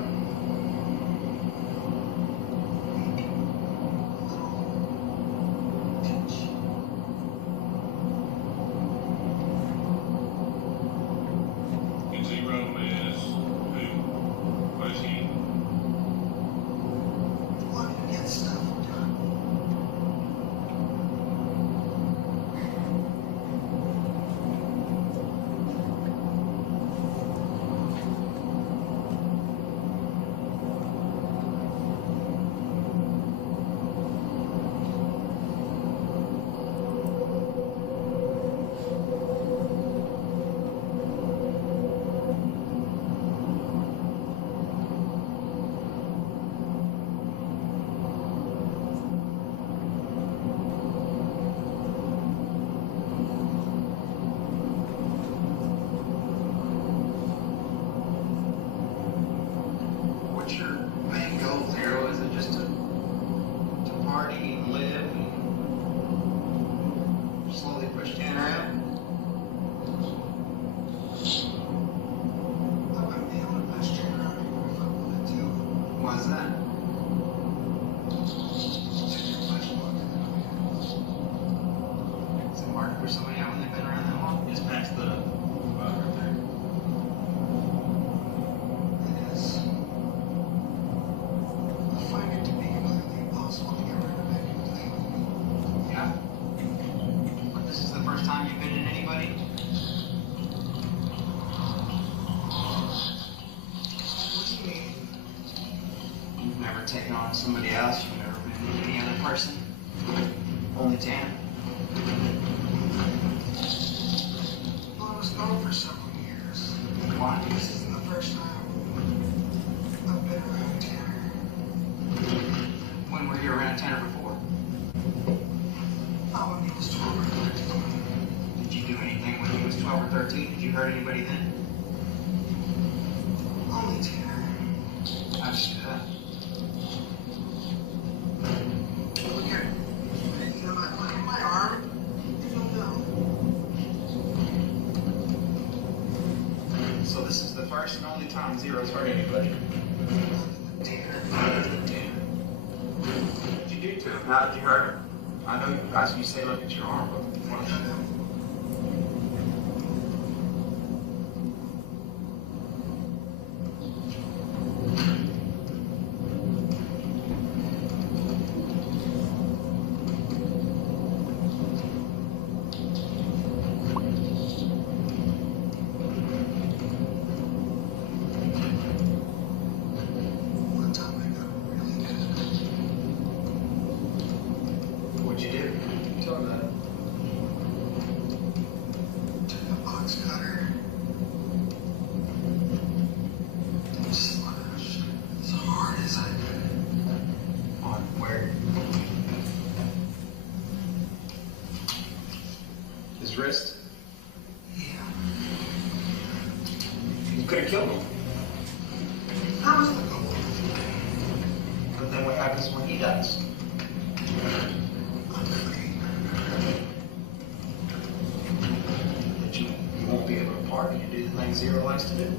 What's your main goal, Zero? Is it just to party and live and slowly push Tanner out? I wouldn't be able to push Tanner out even if I wanted to. Why is that? Is it hard to push somebody out when they've been around that long? Just past the right there. It is. I find it to be completely impossible to get rid of anything. Yeah. But this is the first time you've been in anybody? What do you mean? You've never taken on somebody else? You've never been with any other person? Only Tanner? Well, I was gone for several years. Why? This isn't the first time I've been around Tanner. When were you around Tanner before? Not when he was 12 or 13. Did you do anything when he was 12 or 13? Did you hurt anybody then? Only Tanner. How'd you do that? Look at, look at my arm. You don't know. So this is the first and only time Zero's hurt anybody? Tanner. What'd you do to him? How did you hurt him? I know you say look at your arm, but what did you do? One time I got really good. What'd you do? Tell me that. Took a box cutter. Slashed as hard as I could. On where? His wrist? Yeah. You could have killed him. That was the goal. But then what happens when he dies? I'm free. That you won't be able to party and do the things Zero likes to do.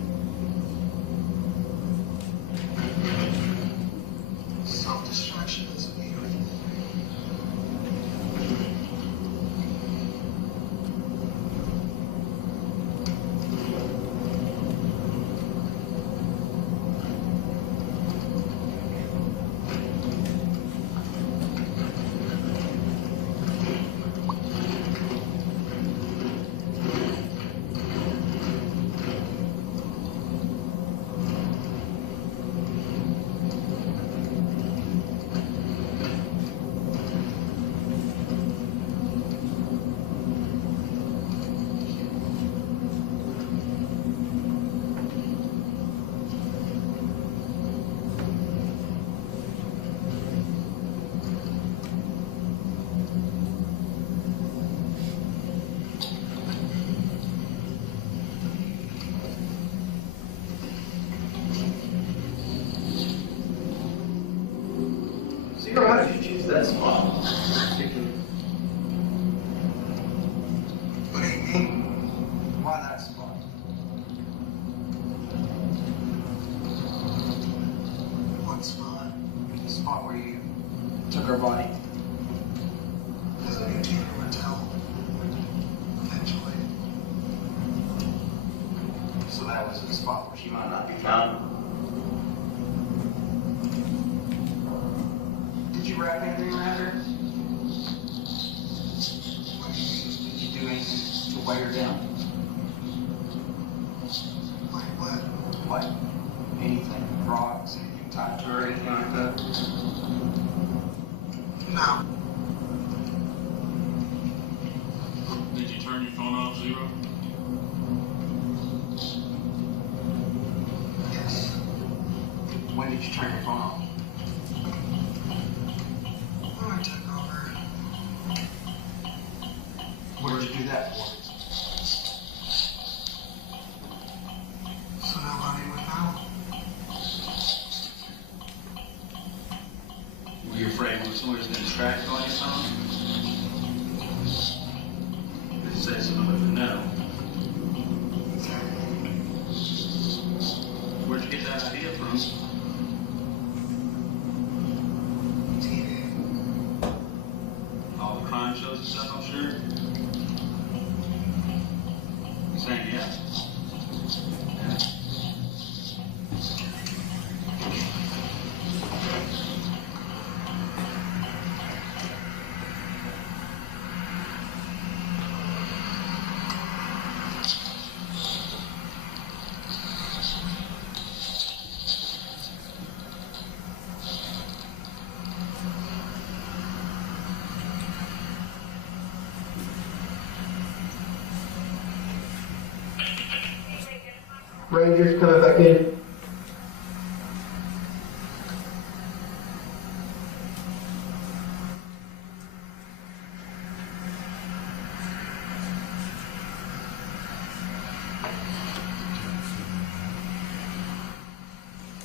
Self-destruction is beautiful. spot? What do you mean? Why that spot? What spot? The spot where you took her body. Doesn't mean Tanner would tell. Eventually. So that was the spot where she might not be found. Did you wrap anything around her? Did you do anything to weigh her down? Like what? Like anything, rocks, anything tied to her, anything like that? No. Did you turn your phone off, Zero? Yes. When did you turn your phone off? When I took over. What did you do that for? So nobody would know. Were you afraid when somebody's been distracted on your phone? Did you say somebody would know? Where'd you get that idea from? TV. All the crime shows and stuff, I'm sure? You saying yes? Yeah. Rangers coming back in.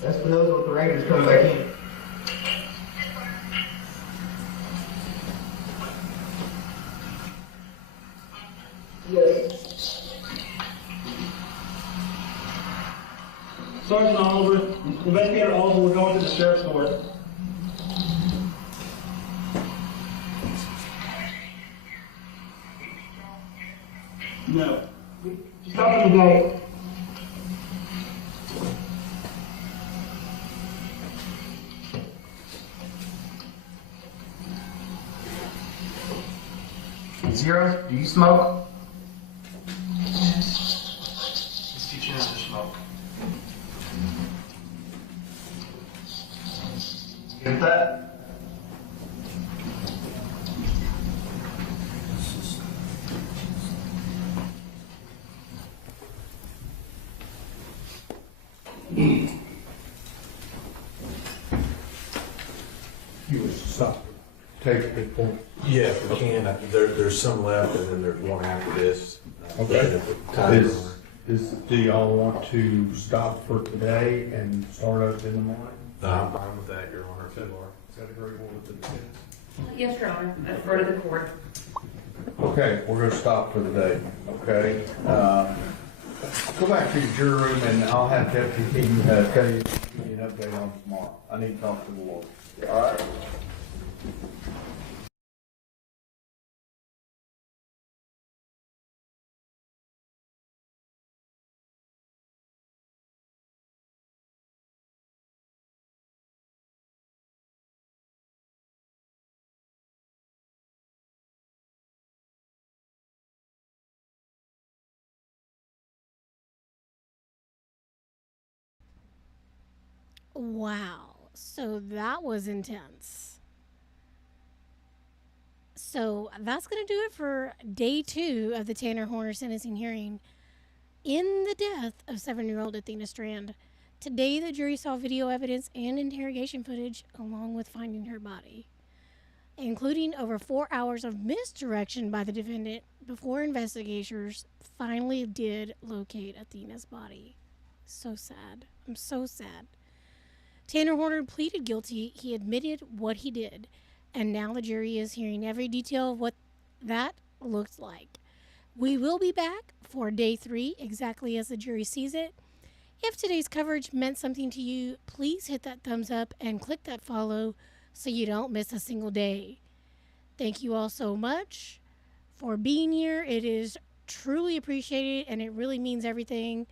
Espinosa with the Rangers coming back in. Yes. Sergeant Oliver, Investigator Oliver, we're going to the sheriff's court. No. Stop at the gate. Zero, do you smoke? Let's teach you how to smoke. Get that? You would stop, take it for. Yeah, if we can. There's some left, and then there's one after this. Okay. Time. Do y'all want to stop for today and start up in the morning? I'm fine with that, Your Honor. Is that agreeable with the defense? Yes, Your Honor. I defer to the court. Okay, we're gonna stop for the day, okay? Go back to your jury room and I'll have Deputy Keaton, tell you, give you an update on tomorrow. I need to talk to the lawyer. All right? Wow. So that was intense. So that's going to do it for day 2 of the Tanner Horner sentencing hearing in the death of 7-year-old Athena Strand. Today, the jury saw video evidence and interrogation footage along with finding her body, including over 4 hours of misdirection by the defendant before investigators finally did locate Athena's body. So sad. I'm so sad. Tanner Horner pleaded guilty. He admitted what he did. And now the jury is hearing every detail of what that looks like. We will be back for day 3, exactly as the jury sees it. If today's coverage meant something to you, please hit that thumbs up and click that follow so you don't miss a single day. Thank you all so much for being here. It is truly appreciated and it really means everything.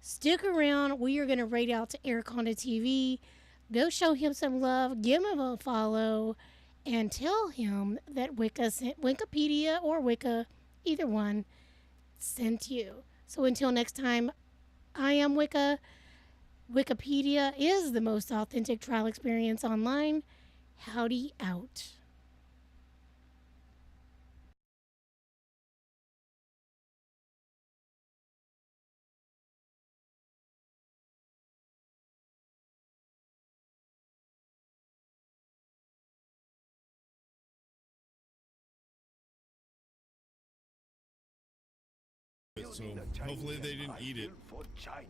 Stick around. We are going to raid out to Eric on the TV. Go show him some love. Give him a follow. And tell him that WYCCAPEDIA or Wicca, either one, sent you. So until next time, I am Wicca. WYCCAPEDIA is the most authentic trial experience online. Howdy out. So hopefully they didn't eat it. For China.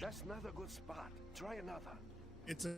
That's not a good spot. Try another. It's a